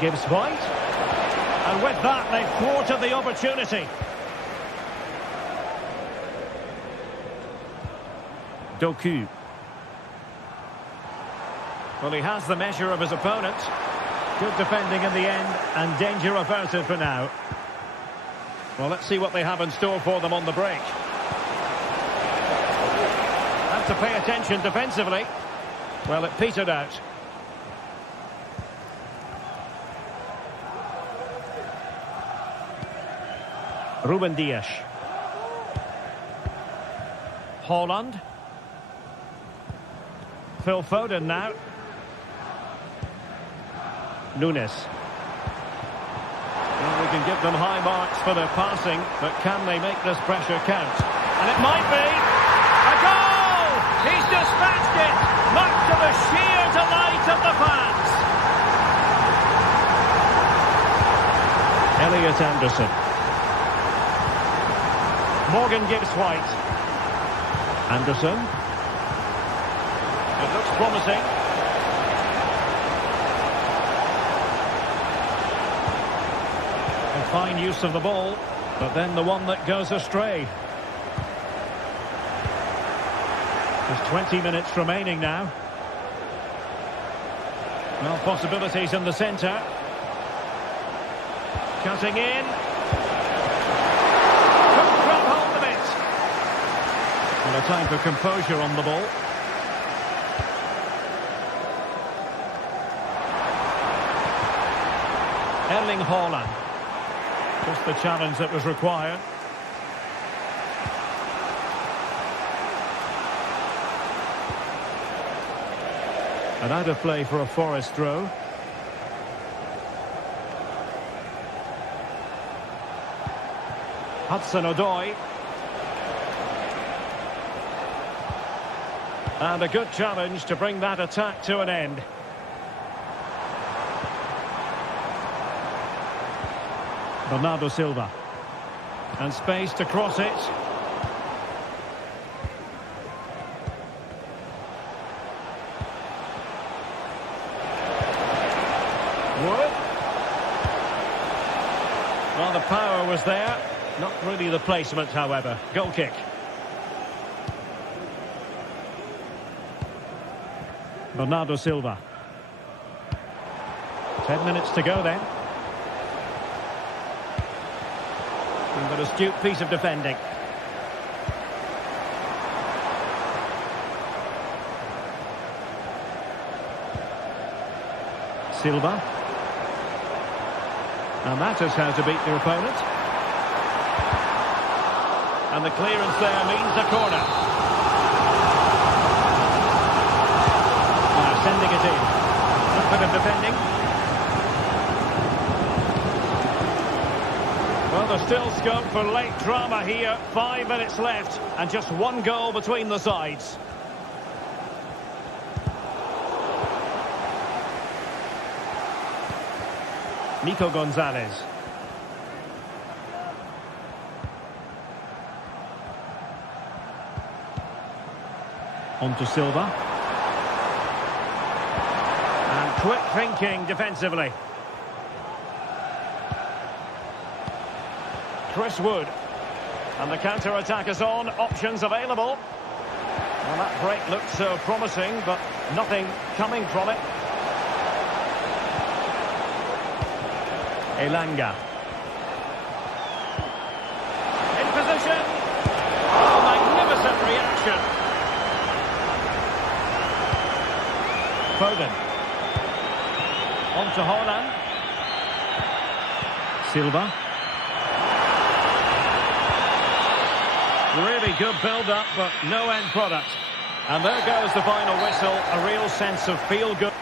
Gibbs White. And with that, they've thwarted the opportunity. Doku. Well, he has the measure of his opponent. Good defending in the end, and danger averted for now. Well, let's see what they have in store for them on the break. Have to pay attention defensively. Well, it petered out. Ruben Dias. Haaland. Phil Foden now. Nunes. Well, we can give them high marks for their passing, but can they make this pressure count? And it might be a goal! He's dispatched it, much to the sheer delight of the fans. Elliot Anderson. Morgan gives White. Anderson. It looks promising. A fine use of the ball, but then the one that goes astray. There's 20 minutes remaining now. Well, possibilities in the centre. Cutting in. Couldn't grab hold of it. And a time for composure on the ball. Erling Haaland. Just the challenge that was required. And out of play for a Forest throw. Hudson-Odoi. And a good challenge to bring that attack to an end. Bernardo Silva. And space to cross it. Wood. Well, the power was there. Not really the placement, however. Goal kick. Bernardo Silva. 10 minutes to go then. And an astute piece of defending. Silva. And that is how to beat your opponent. And the clearance there means a corner. Now sending it in. A bit of defending. Well, there's still scope for late drama here. 5 minutes left and just one goal between the sides. Nico Gonzalez. On to Silva. And quick thinking defensively. Chris Wood. And the counter-attack is on. Options available. Well, that break looked so promising, but nothing coming from it. Elanga. In position. Oh, magnificent reaction. Foden. On to Haaland. Silva. Really good build-up, but no end product. And there goes the final whistle. A real sense of feel-good.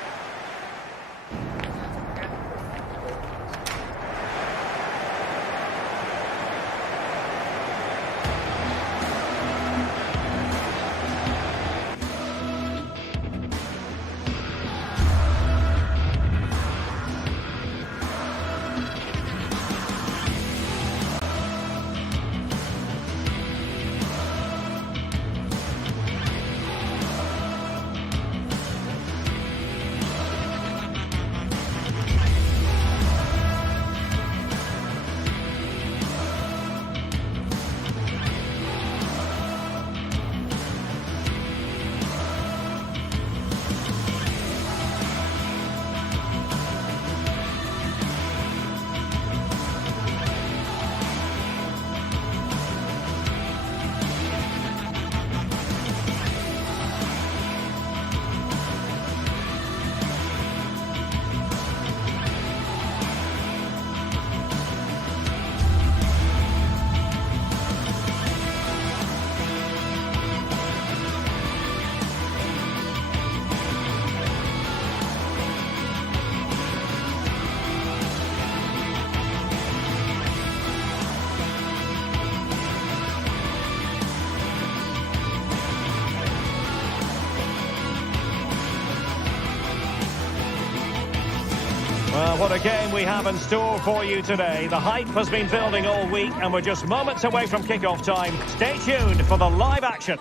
Well, what a game we have in store for you today. The hype has been building all week and we're just moments away from kick-off time. Stay tuned for the live action.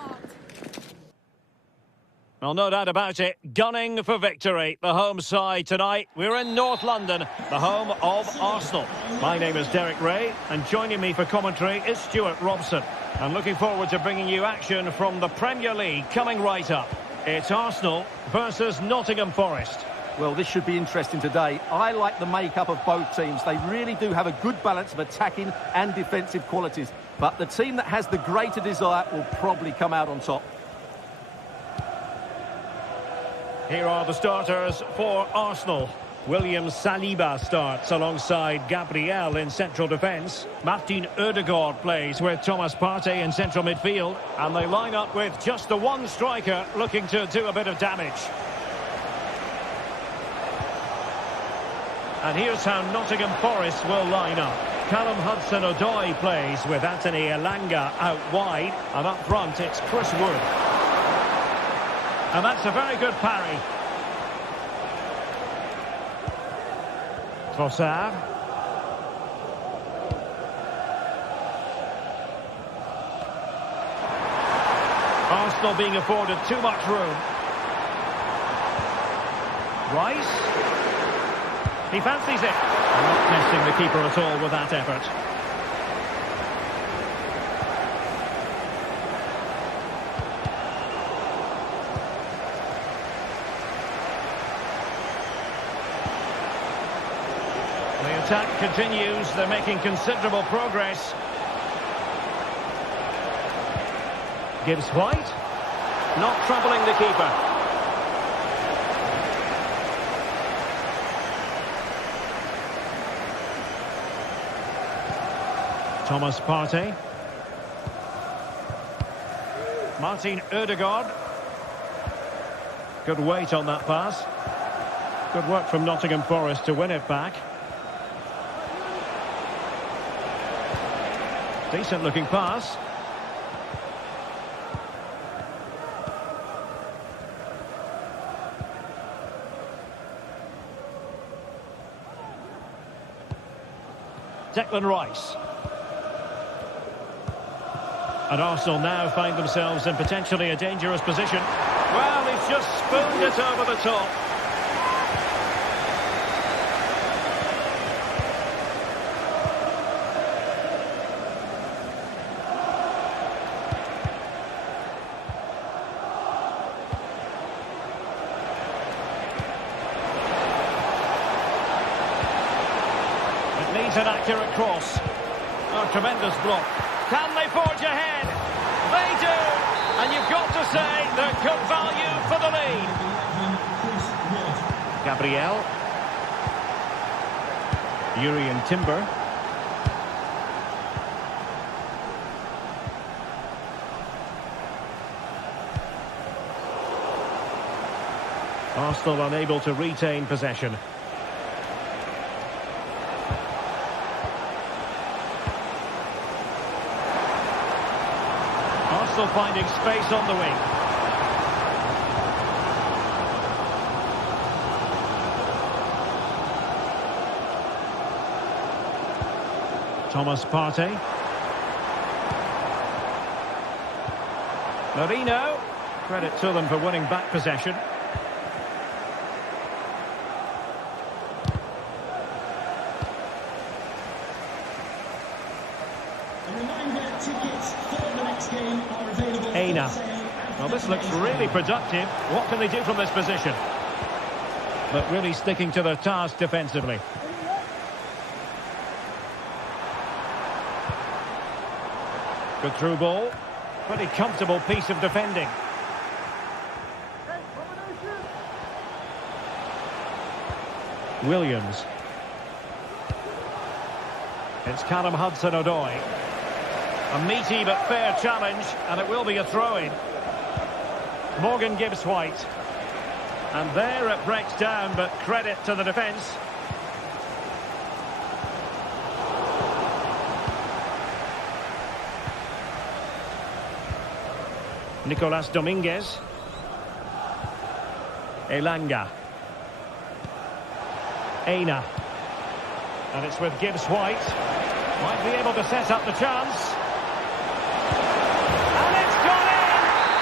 Well, no doubt about it, gunning for victory. The home side tonight, we're in North London, the home of Arsenal. My name is Derek Ray, and joining me for commentary is Stuart Robson. I'm looking forward to bringing you action from the Premier League coming right up. It's Arsenal versus Nottingham Forest. Well, this should be interesting today. I like the makeup of both teams. They really do have a good balance of attacking and defensive qualities. But the team that has the greater desire will probably come out on top. Here are the starters for Arsenal. William Saliba starts alongside Gabriel in central defence. Martin Ødegaard plays with Thomas Partey in central midfield. And they line up with just the one striker looking to do a bit of damage. And here's how Nottingham Forest will line up. Callum Hudson-Odoi plays with Anthony Elanga out wide. And up front, it's Chris Wood. And that's a very good parry. Trossard. Arsenal being afforded too much room. Rice. He fancies it. Not missing the keeper at all with that effort. The attack continues. They're making considerable progress. Gibbs White. Not troubling the keeper. Thomas Partey. Martin Ødegaard. Good weight on that pass. Good work from Nottingham Forest to win it back. Decent looking pass. Declan Rice. And Arsenal now find themselves in potentially a dangerous position. Well, he's just spooned it over the top. It needs an accurate cross. Oh, tremendous block. Can they forge ahead? They do! And you've got to say they're good value for the lead. Gabriel. Urian Timber. Arsenal unable to retain possession. Arsenal finding space on the wing. Thomas Partey. Marino. Credit to them for winning back possession. Well, this looks really productive. What can they do from this position? But really sticking to their task defensively. Good through ball. Pretty comfortable piece of defending. Williams. It's Callum Hudson-Odoi. A meaty but fair challenge, and it will be a throw-in. Morgan Gibbs White. And there it breaks down, but credit to the defence. Nicolas Dominguez. Elanga. Eina. And it's with Gibbs White. Might be able to set up the chance. And it's gone in!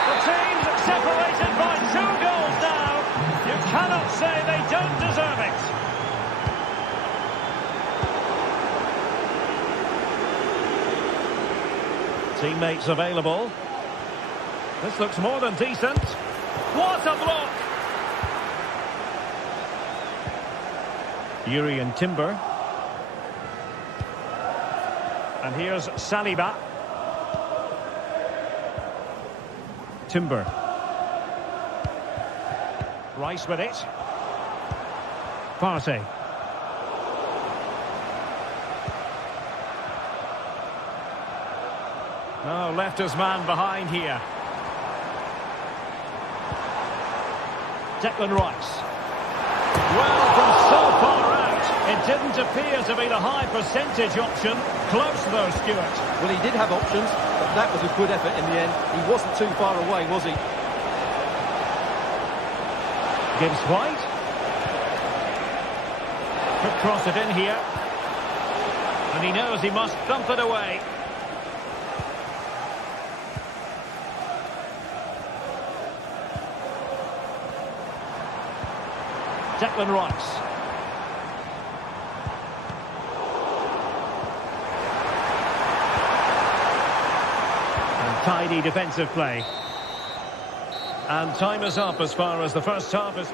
The team's separated by 2 goals now. You cannot say they don't deserve it. Teammates available. This looks more than decent. What a block! Yuri and Timber. And here's Saliba. Timber. Rice with it. Partey. Oh, left his man behind here. Declan Rice. Well, from so far out, it didn't appear to be the high percentage option. Close though, Stuart. Well, he did have options, but that was a good effort in the end. He wasn't too far away, was he? Gibbs White. Could cross it in here. And he knows he must thump it away. Declan Rice. And tidy defensive play. And time is up as far as the first half is...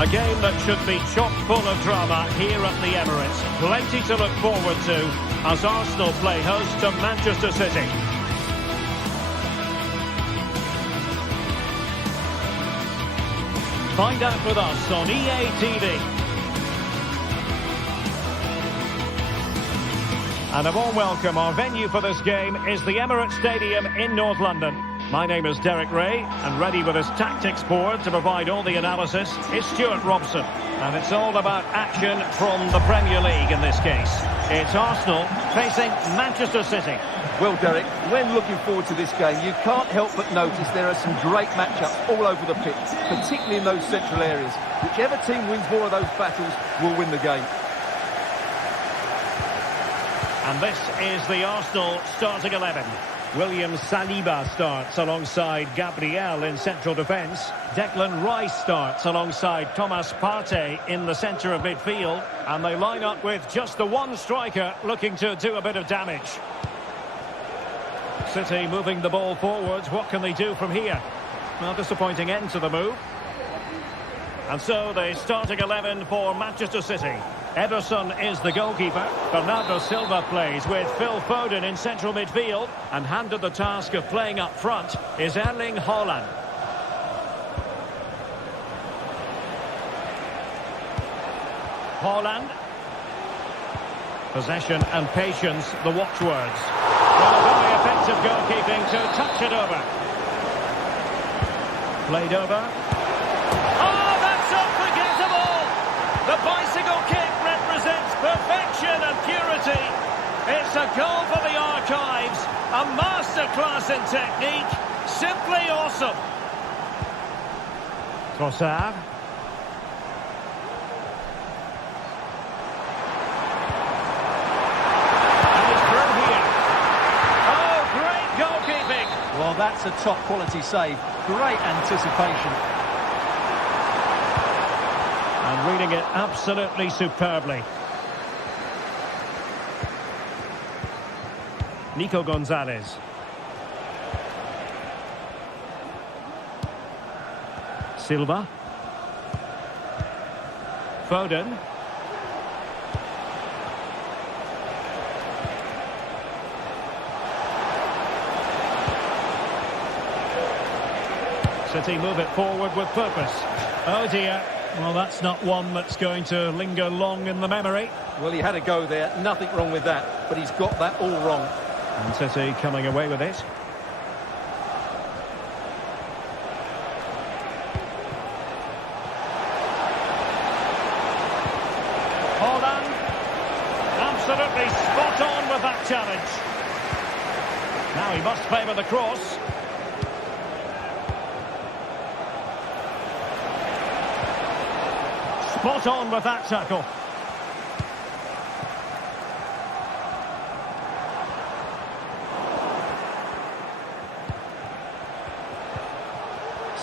A game that should be chock full of drama here at the Emirates. Plenty to look forward to as Arsenal play host to Manchester City. Find out with us on EA TV. And a warm welcome. Our venue for this game is the Emirates Stadium in North London. My name is Derek Ray, and ready with his tactics board to provide all the analysis is Stuart Robson. And it's all about action from the Premier League in this case. It's Arsenal facing Manchester City. Well, Derek, when looking forward to this game, you can't help but notice there are some great matchups all over the pitch, particularly in those central areas. Whichever team wins more of those battles will win the game. And this is the Arsenal starting 11. William Saliba starts alongside Gabriel in central defence. Declan Rice starts alongside Thomas Partey in the centre of midfield. And they line up with just the one striker looking to do a bit of damage. City moving the ball forwards. What can they do from here? Well, disappointing end to the move. And so the starting 11 for Manchester City. Ederson is the goalkeeper. Bernardo Silva plays with Phil Foden in central midfield. And handed the task of playing up front is Erling Haaland. Haaland. Possession and patience, the watchwords. Well, very effective goalkeeping to touch it over. Played over. Oh, that's unforgettable! The bicycle kick represents perfection and purity. It's a goal for the archives. A masterclass in technique. Simply awesome. Trossard. And he's through here. Oh, great goalkeeping. Well, that's a top-quality save. Great anticipation. And reading it absolutely superbly. Nico Gonzalez. Silva. Foden. City move it forward with purpose. Oh dear. Well, that's not one that's going to linger long in the memory. Well, he had a go there. Nothing wrong with that. But he's got that all wrong. And City coming away with it. Haaland. Absolutely spot on with that challenge. Now he must favour the cross. Spot on with that tackle.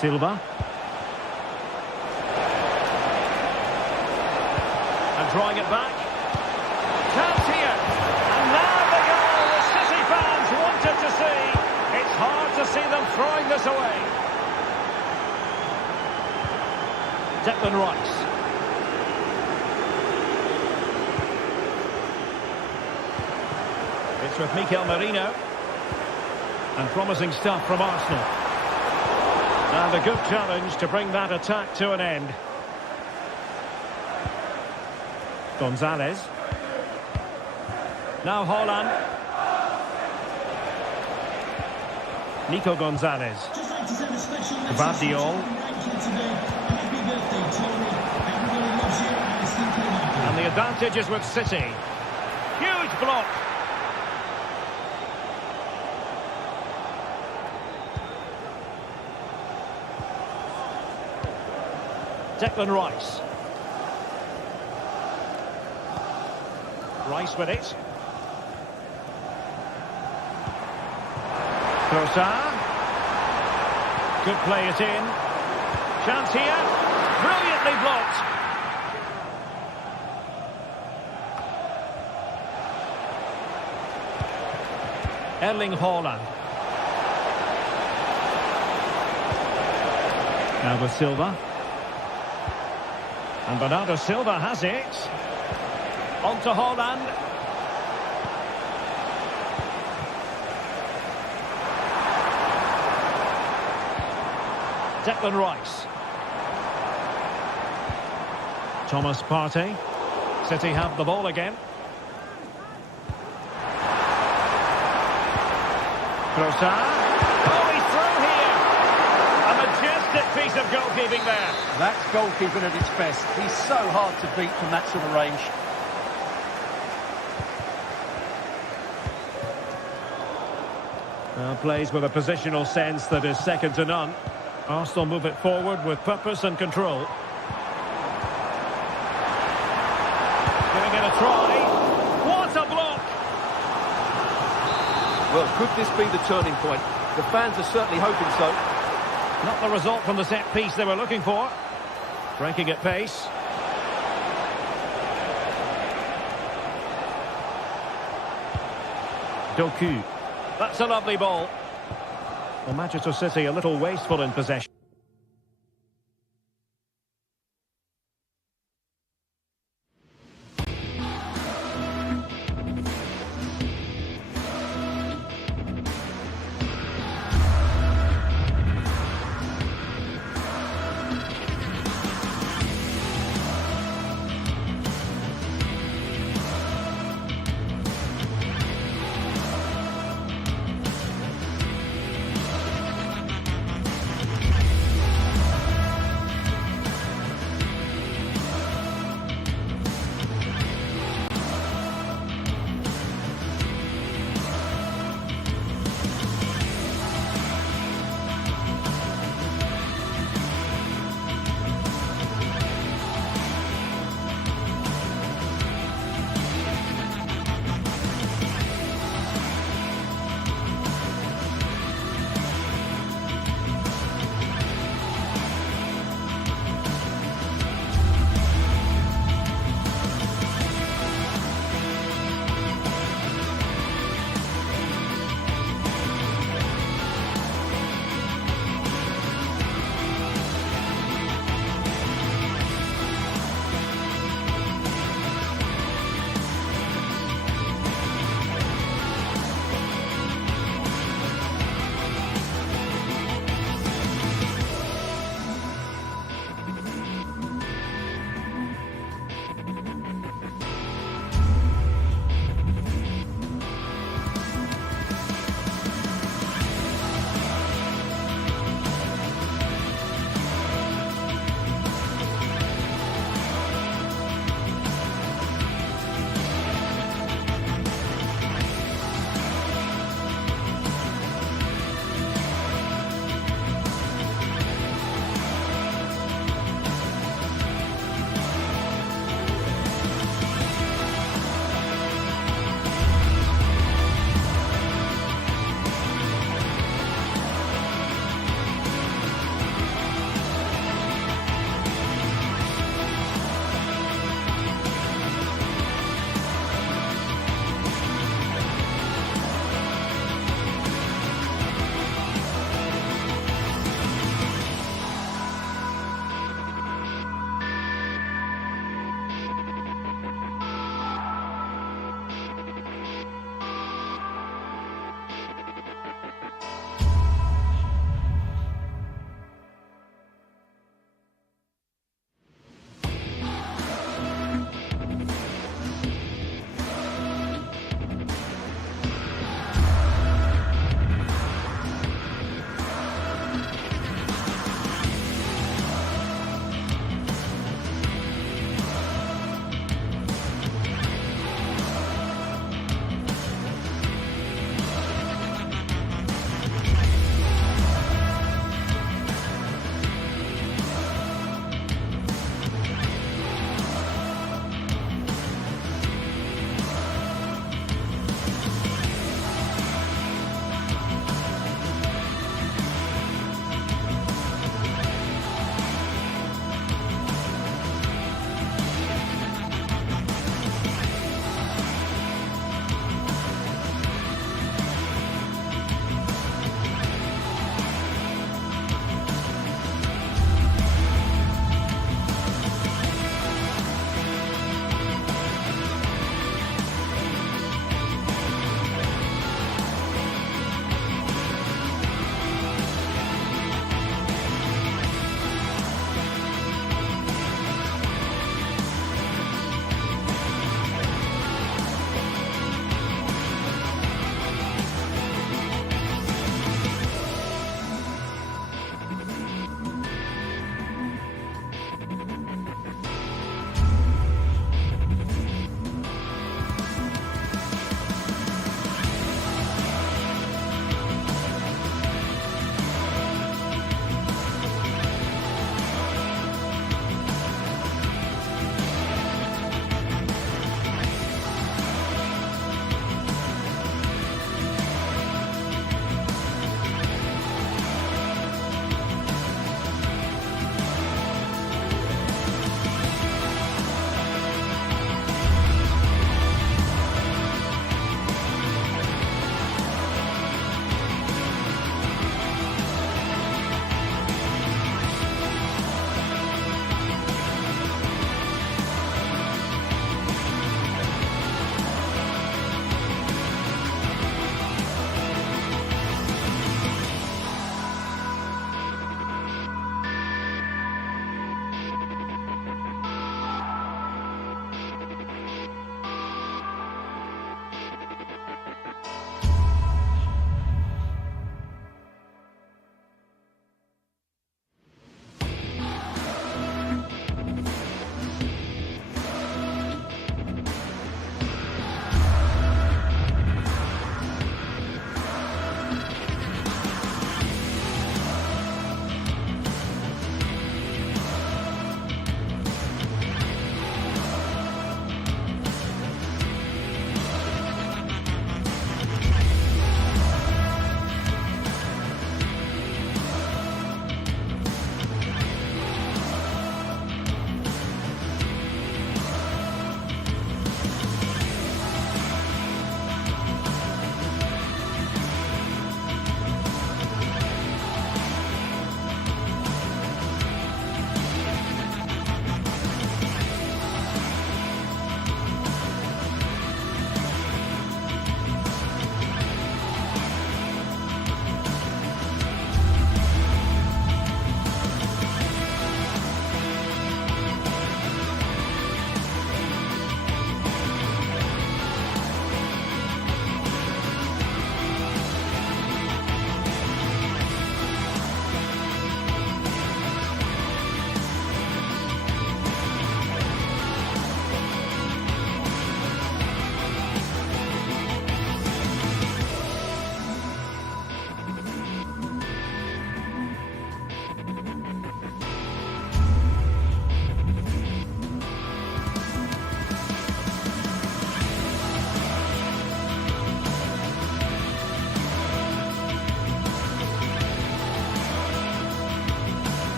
Silva. And drawing it back. Chance here. And now the goal the City fans wanted to see. It's hard to see them throwing this away. Declan Rice. It's with Mikel Merino. And promising stuff from Arsenal. And a good challenge to bring that attack to an end. Gonzalez. Now Haaland. Nico Gonzalez. Vardiol. And the advantage is with City. Huge block. Declan Rice. Rice with it. Trossard. Could play it in. Chance here. Brilliantly blocked. Erling Haaland. Now with Silva. And Bernardo Silva has it. On to Haaland. Declan Rice. Thomas Partey. City have the ball again. Trossard. Oh, he's through here. A majestic piece of goalkeeping there. That's goalkeeping at its best. He's so hard to beat from that sort of range. Well, plays with a positional sense that is second to none. Arsenal move it forward with purpose and control. Giving it a try. What a block! Well, could this be the turning point? The fans are certainly hoping so. Not the result from the set piece they were looking for. Breaking at pace. Doku. That's a lovely ball. Well, Manchester City a little wasteful in possession.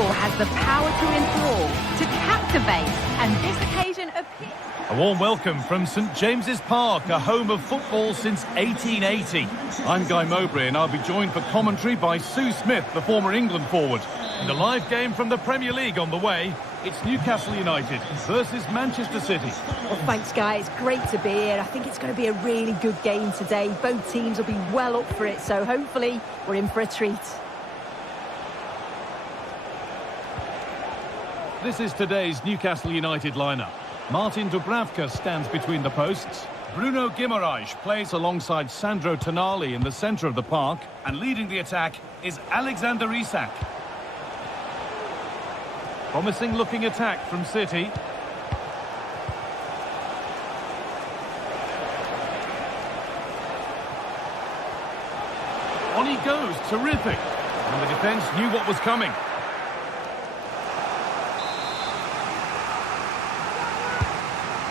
football has the power to enthrall, to captivate, and this occasion appears... A warm welcome from St James's Park, a home of football since 1880. I'm Guy Mowbray and I'll be joined for commentary by Sue Smith, the former England forward. And a live game from the Premier League on the way. It's Newcastle United versus Manchester City. Well, thanks, Guy. It's great to be here. I think it's going to be a really good game today. Both teams will be well up for it, so hopefully we're in for a treat. This is today's Newcastle United lineup. Martin Dubravka stands between the posts. Bruno Guimaraes plays alongside Sandro Tonali in the centre of the park. And leading the attack is Alexander Isak. Promising looking attack from City. On he goes, terrific. And the defence knew what was coming.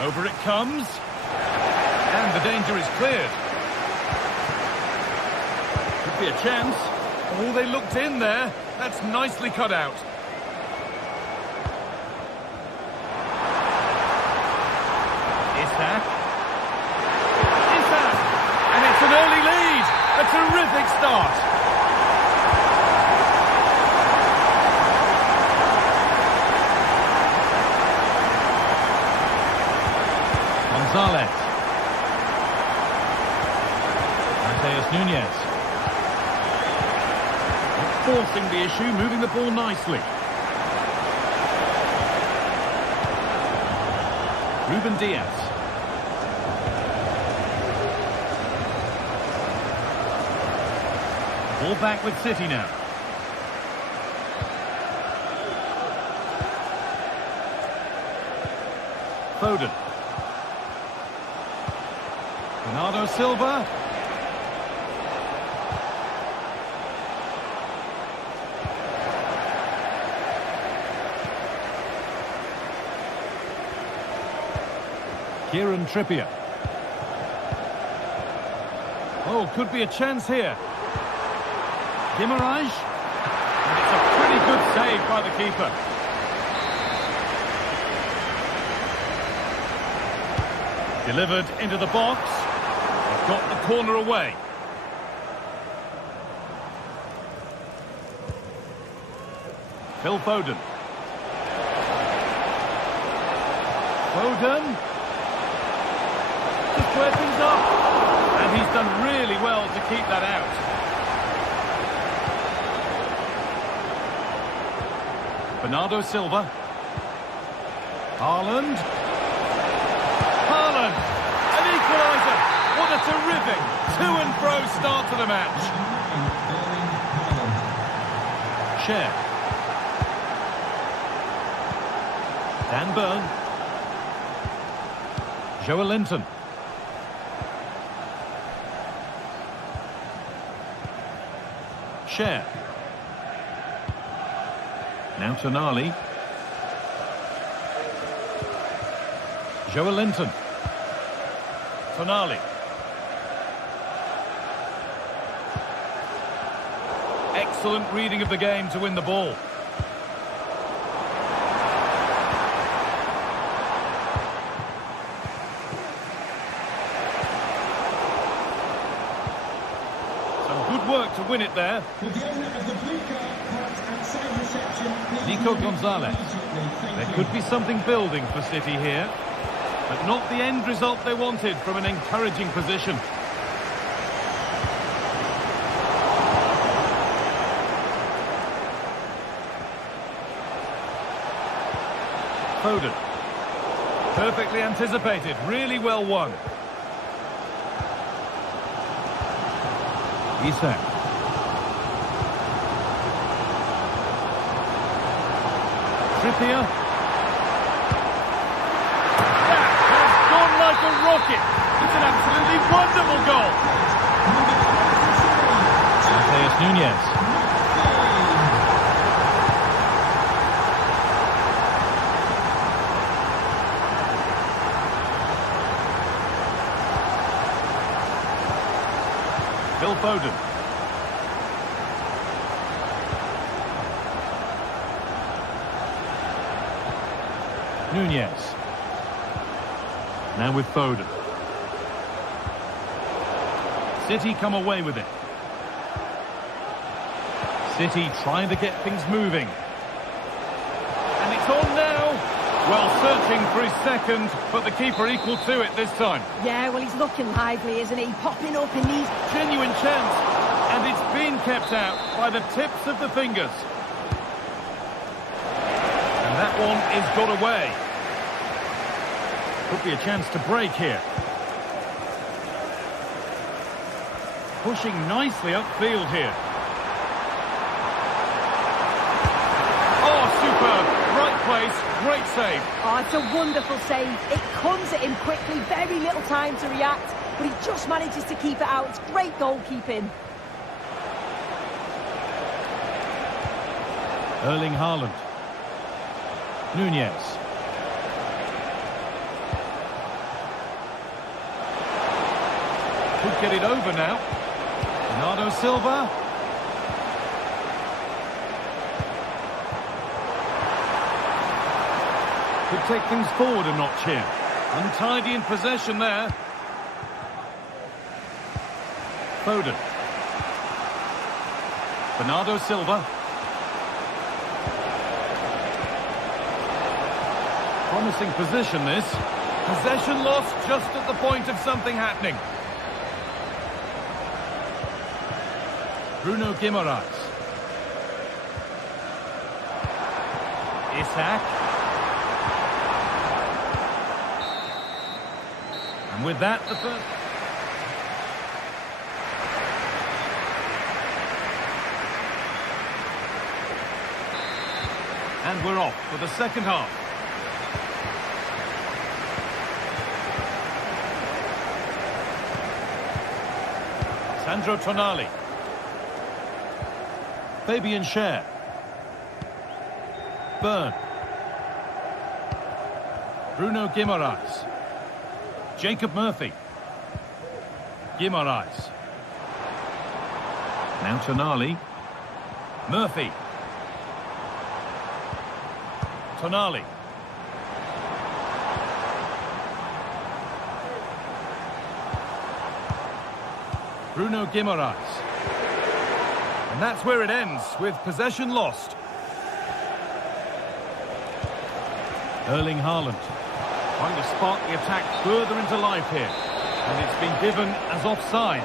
Over it comes. And the danger is cleared. Could be a chance. Oh, they looked in there. That's nicely cut out. Isak. And it's an early lead. A terrific start. Gonzalez. Mateus Nunes. Forcing the issue, moving the ball nicely. Ruben Diaz. Ball back with City now. Foden. Bernardo Silva. Kieran Trippier. Oh, could be a chance here. Guimaraes. And it's a pretty good save by the keeper. Delivered into the box. They've got the corner away. Phil Foden. Foden. To square things up. And he's done really well to keep that out. Bernardo Silva. Haaland. Haaland. An equaliser. What a terrific to-and-fro start to the match. Cher. Dan Burn. Joelinton. Cher. Now Tonali. Joelinton. Tonali. Excellent reading of the game to win the ball. Some good work to win it there. Nico Gonzalez. There could be something building for City here, but not the end result they wanted from an encouraging position. Foden. Perfectly anticipated, really well won. Isak. Trippier. That has gone like a rocket. It's an absolutely wonderful goal. Mateus Nunes. Phil Foden. Nunez. Now with Foden. City come away with it. City trying to get things moving. And it's on now. Well, searching for his second, but the keeper equal to it this time. Yeah, well, he's looking lively, isn't he? Popping up in these... Genuine chance. And it's been kept out by the tips of the fingers. And that one is got away. Could be a chance to break here. Pushing nicely upfield here. Oh, superb. Right place, great save. Oh, it's a wonderful save. It comes at him quickly, very little time to react, but he just manages to keep it out. It's great goalkeeping. Erling Haaland. Nunez. Could get it over now. Bernardo Silva. Could take things forward a notch here. Untidy in possession there. Foden. Bernardo Silva. Promising position this. Possession lost just at the point of something happening. Bruno Guimaraes. Isak. And with that, the first... And we're off for the second half. Sandro Tonali. Fabian Schär. Burn. Bruno Guimaraes. Jacob Murphy. Guimaraes. Now Tonali. Murphy. Tonali. Bruno Guimaraes. And that's where it ends, with possession lost. Erling Haaland. Trying to spark the attack further into life here. And it's been given as offside.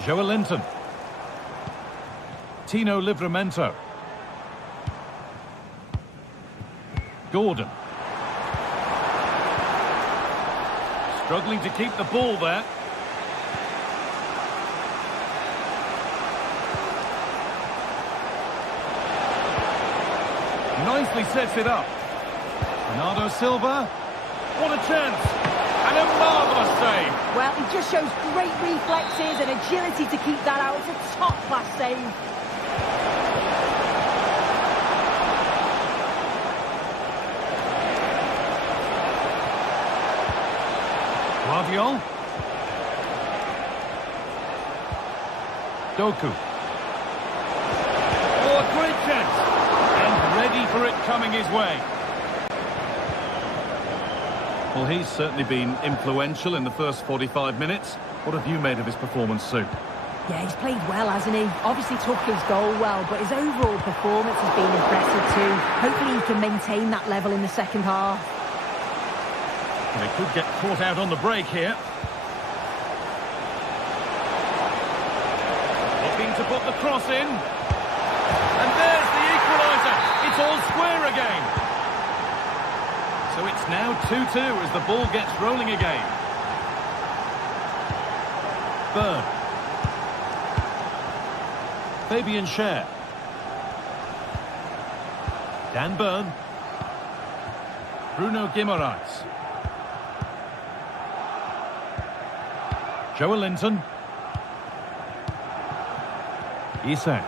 Joelinton. Tino Livramento. Gordon. Struggling to keep the ball there. Nicely sets it up. Bernardo Silva. What a chance. And a marvellous save. Well, he just shows great reflexes and agility to keep that out. It's a top-class save. Guardiol. Doku. Oh, a great chance. And ready for it coming his way. Well, he's certainly been influential in the first 45 minutes. What have you made of his performance, Sue? Yeah, he's played well, hasn't he? Obviously took his goal well, but his overall performance has been impressive too. Hopefully he can maintain that level in the second half. They could get caught out on the break here. Looking to put the cross in. And there's the equaliser. It's all square again. So it's now 2-2 as the ball gets rolling again. Burn. Fabian Schär. Dan Burn. Bruno Guimaraes. Joelinton. Isak.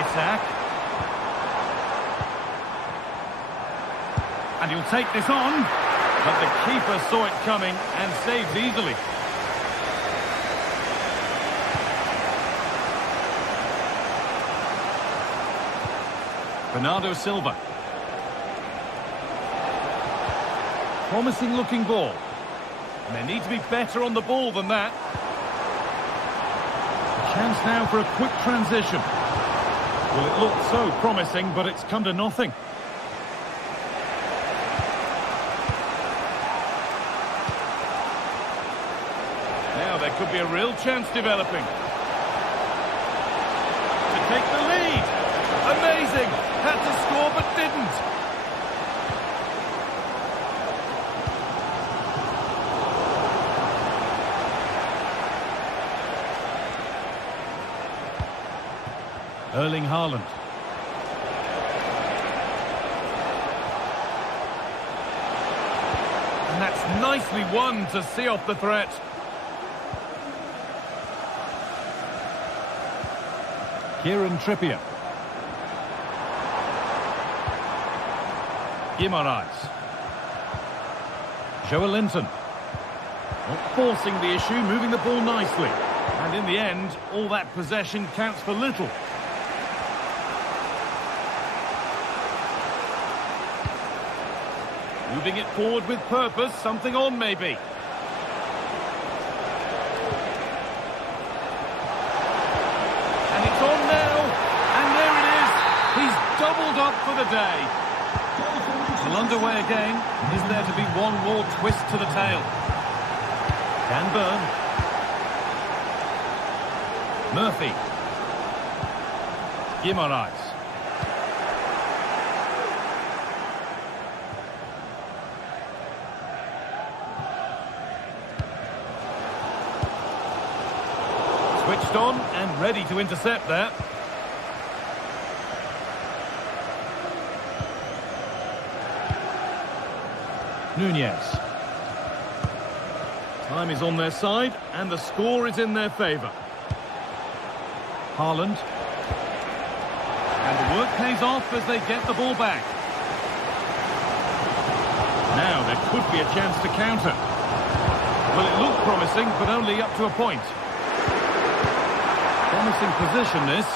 Isak. And he'll take this on. But the keeper saw it coming and saves easily. Bernardo Silva. Promising looking ball. And they need to be better on the ball than that. A chance now for a quick transition. Well, it looked so promising, but it's come to nothing. Now there could be a real chance developing. To take the lead. Amazing! Had to score but didn't. Erling Haaland. And that's nicely won to see off the threat. Kieran Trippier. Guimaraes. Joelinton. Not forcing the issue, moving the ball nicely. And in the end, all that possession counts for little. Moving it forward with purpose, something on maybe. And it's on now, and there it is. He's doubled up for the day. Well, underway again. Is there to be one more twist to the tail? Can burn. Murphy. Guimaraes. Switched on and ready to intercept there. Nunez. Time is on their side and the score is in their favour. Haaland. And the work pays off as they get the ball back. Now there could be a chance to counter. Well, it looked promising, but only up to a point. Promising position, this.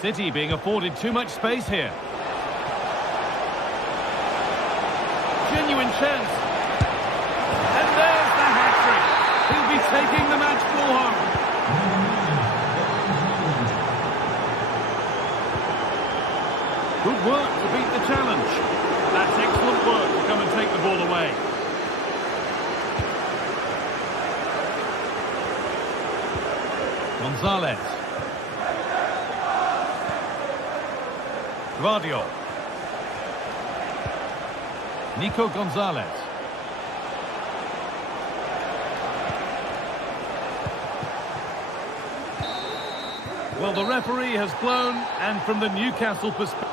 City being afforded too much space here. Genuine chance. And there's the hat-trick. He'll be taking the match ball home. Good work to beat the challenge. That's excellent work to come and take the ball away. Gonzalez. Gvardiol. Nico Gonzalez. Well, the referee has blown, and from the Newcastle perspective...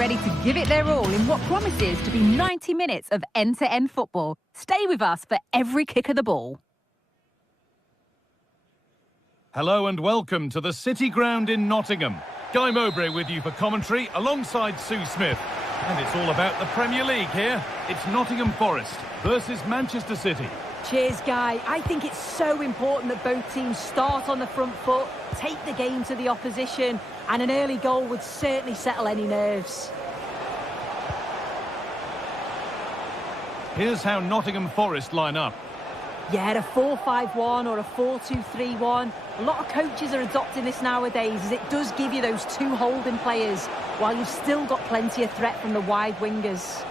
ready to give it their all in what promises to be 90 minutes of end-to-end football. Stay with us for every kick of the ball. Hello and welcome to the City Ground in Nottingham. Guy Mowbray with you for commentary alongside Sue Smith. And it's all about the Premier League here. It's Nottingham Forest versus Manchester City. Cheers, Guy. I think it's so important that both teams start on the front foot, take the game to the opposition, and an early goal would certainly settle any nerves. Here's how Nottingham Forest line up. Yeah, a 4-5-1 or a 4-2-3-1. A lot of coaches are adopting this nowadays as it does give you those two holding players while you've still got plenty of threat from the wide wingers.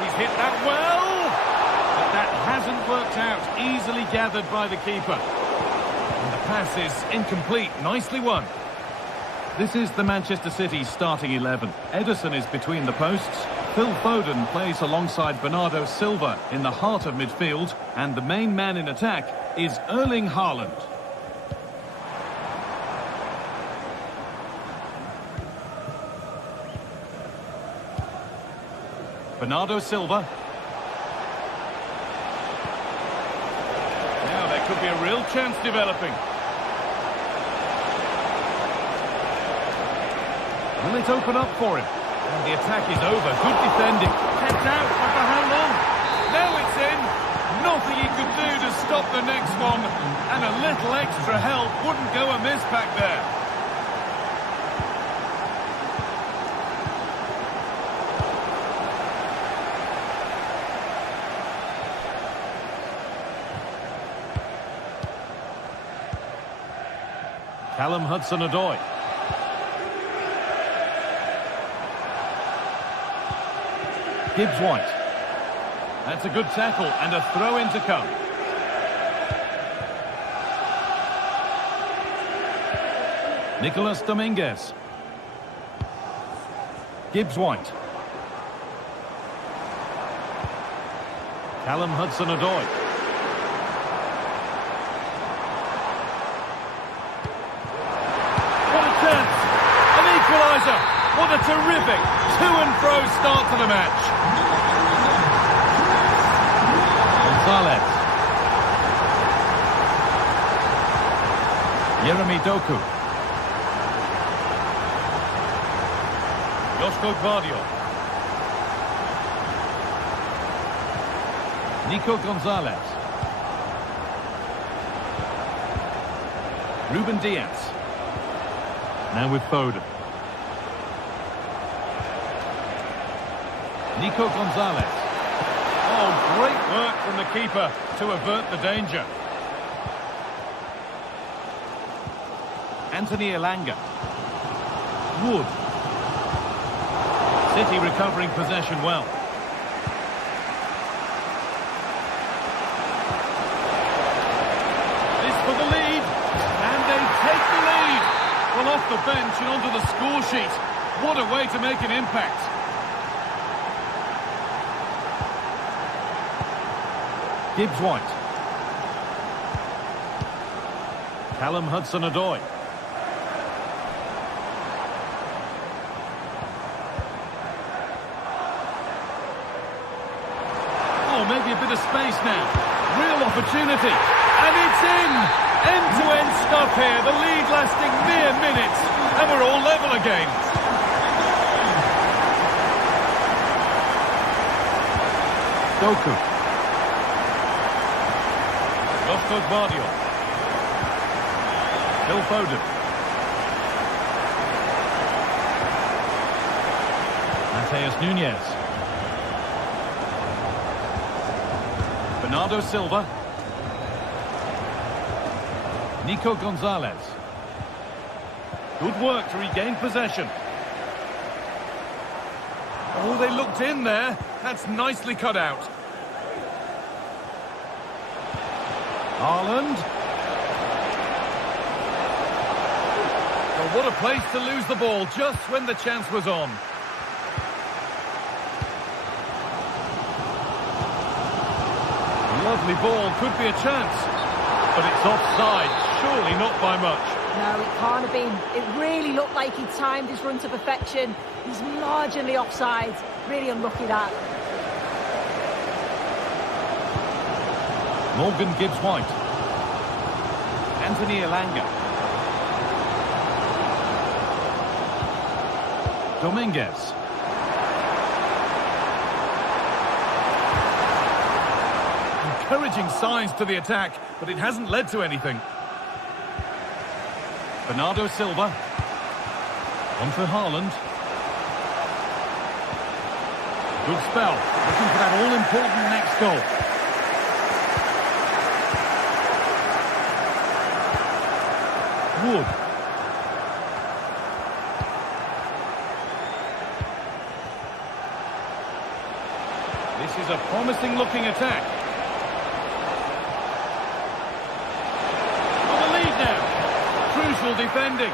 He's hit that well! But that hasn't worked out. Easily gathered by the keeper. And the pass is incomplete. Nicely won. This is the Manchester City starting 11. Ederson is between the posts. Phil Foden plays alongside Bernardo Silva in the heart of midfield. And the main man in attack is Erling Haaland. Bernardo Silva. Now there could be a real chance developing. Will it open up for him? And the attack is over. Good defending. Kept out, but for how long? Now it's in. Nothing he could do to stop the next one. And a little extra help wouldn't go amiss back there. Callum Hudson-Odoi. Gibbs-White. That's a good tackle and a throw-in to come. Nicolas Dominguez. Gibbs-White. Callum Hudson-Odoi. What a chance! An equaliser! What a terrific to-and-fro start to the match. Gonzalez. Jeremy Doku. Josko Gvardiol. Nico Gonzalez. Ruben Diaz. Now with Foden. Nico Gonzalez. Oh, great work from the keeper to avert the danger. Anthony Elanga. Wood. City recovering possession well. This for the lead. And they take the lead. Well, off the bench and onto the score sheet. What a way to make an impact. Gibbs-White. Callum Hudson-Odoi. Oh, maybe a bit of space now. Real opportunity. And it's in! End-to-end stuff here. The lead lasting mere minutes. And we're all level again. Doku. Josko Gvardiol. Phil Foden. Mateus Nunes. Bernardo Silva. Nico Gonzalez. Good work to regain possession. Oh, they looked in there. That's nicely cut out. Haaland. Well, what a place to lose the ball just when the chance was on. Lovely ball, could be a chance. But it's offside, surely not by much. No, it can't have been. It really looked like he timed his run to perfection. He's marginally offside. Really unlucky that. Morgan gives White. Anthony Elanga. Dominguez. Encouraging signs to the attack, but it hasn't led to anything. Bernardo Silva. On for Haaland. Good spell. Looking for that all-important next goal. Wood. This is a promising-looking attack. On the lead now. Crucial defending.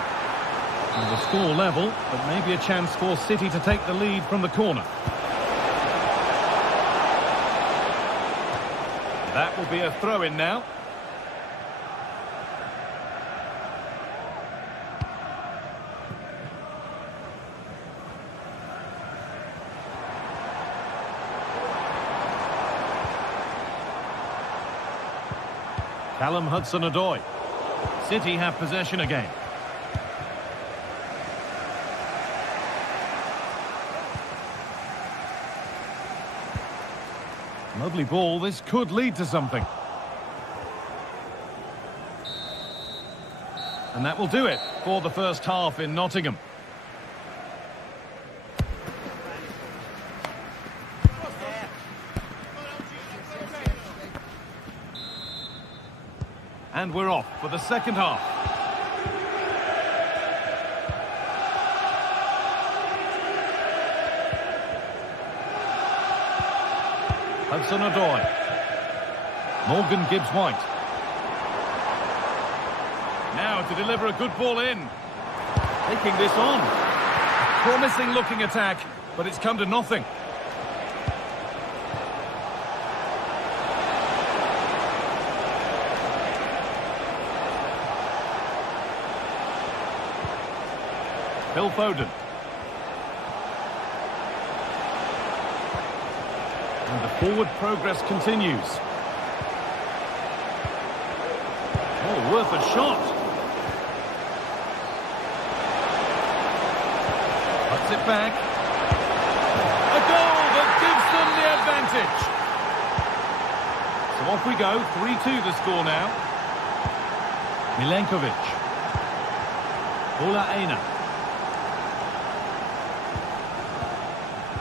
And the score level, but maybe a chance for City to take the lead from the corner. That will be a throw-in now. Callum Hudson-Odoi. City have possession again. Lovely ball. This could lead to something. And that will do it for the first half in Nottingham. And we're off for the second half. Hudson-Odoi. Morgan gives White. Now to deliver a good ball in. Taking this on. Promising looking attack, but it's come to nothing. Phil Foden. And the forward progress continues. Oh, worth a shot. Puts it back. A goal that gives them the advantage. So off we go. 3-2 the score now. Milenkovic. Ola Aina.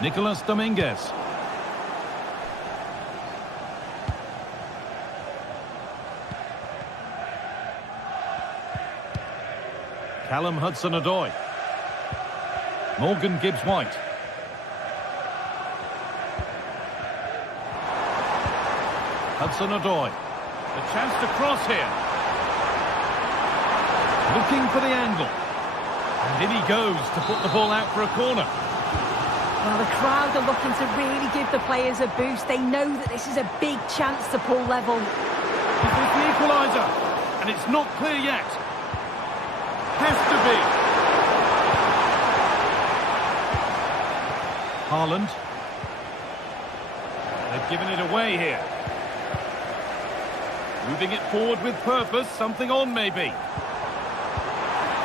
Nicolas Dominguez. Callum Hudson-Odoi. Morgan gives White. Hudson-Odoi. A chance to cross here. Looking for the angle. And in he goes to put the ball out for a corner. Well, the crowd are looking to really give the players a boost. They know that this is a big chance to pull level. This is the equaliser. And it's not clear yet. Has to be. Haaland. They've given it away here. Moving it forward with purpose. Something on, maybe.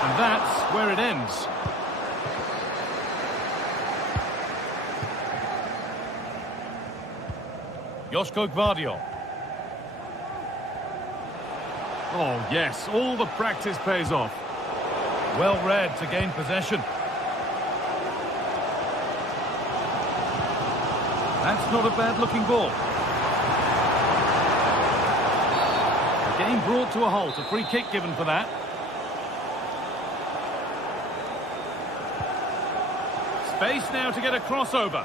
And that's where it ends. Joško Gvardiol. Oh, yes, all the practice pays off. Well read to gain possession. That's not a bad-looking ball. The game brought to a halt. A free kick given for that. Space now to get a crossover.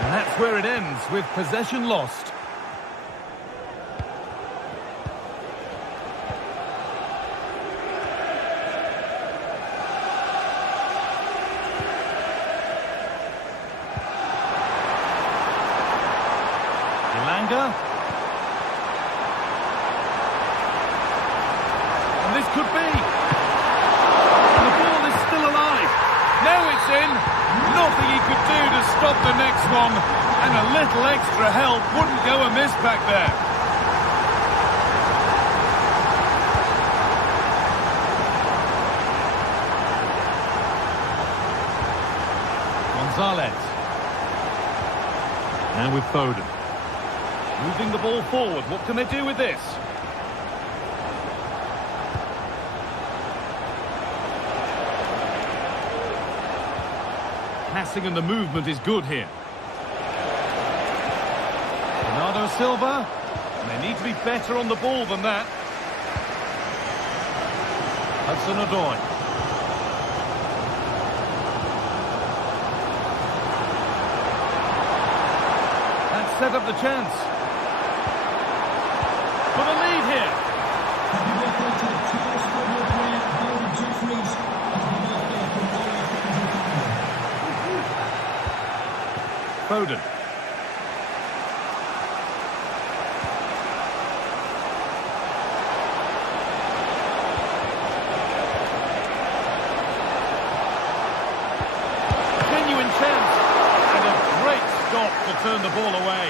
And that's where it ends, with possession lost. stop the next one, and a little extra help wouldn't go amiss back there. Gonzalez. And with Foden. Moving the ball forward, what can they do with this? Passing and the movement is good here. Bernardo Silva. And they need to be better on the ball than that. Hudson-Odoi. That set up the chance. For the lead here. Happy birthday to the tallest football player, Golden Jeffries. Happy birthday from Foden. Genuine chance. And a great stop to turn the ball away.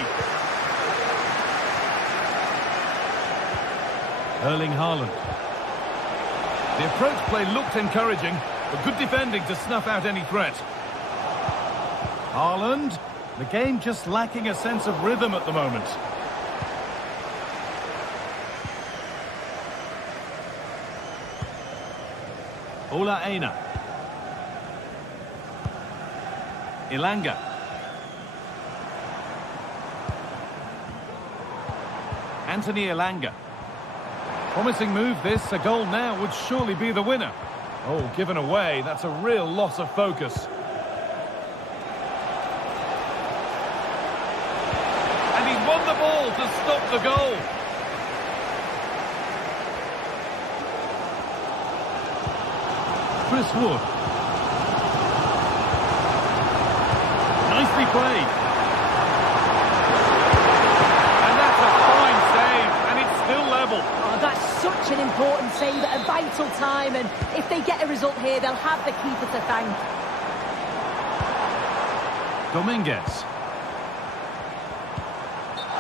Erling Haaland. The approach play looked encouraging, but good defending to snuff out any threat. Haaland. The game just lacking a sense of rhythm at the moment. Ola Aina. Ilanga. Anthony Ilanga. Promising move this, a goal now would surely be the winner. Oh, given away, that's a real loss of focus. And he's won the ball to stop the goal. Chris Wood. Nicely played. And that's a fine save, and it's still level. Oh, that's such an important save at a vital time, and if they get a result here, they'll have the keeper to thank. Dominguez.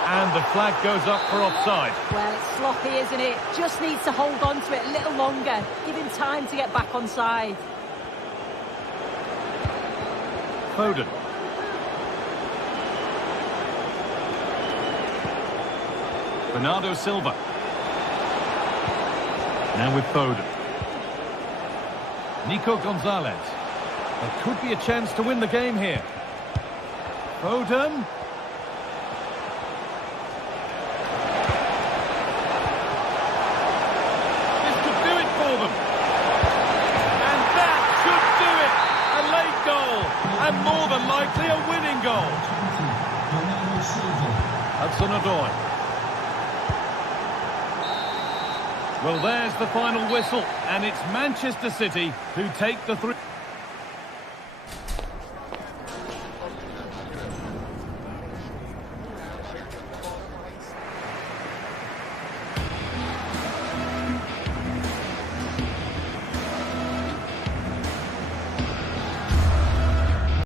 And the flag goes up for offside. Well, it's sloppy, isn't it? Just needs to hold on to it a little longer. Give him time to get back on side. Foden. Bernardo Silva. Now with Foden. Nico Gonzalez. There could be a chance to win the game here. Foden. This could do it for them. And that should do it. A late goal. And more than likely a winning goal. Hudson-Odoi. Well, there's the final whistle, and it's Manchester City who take the 3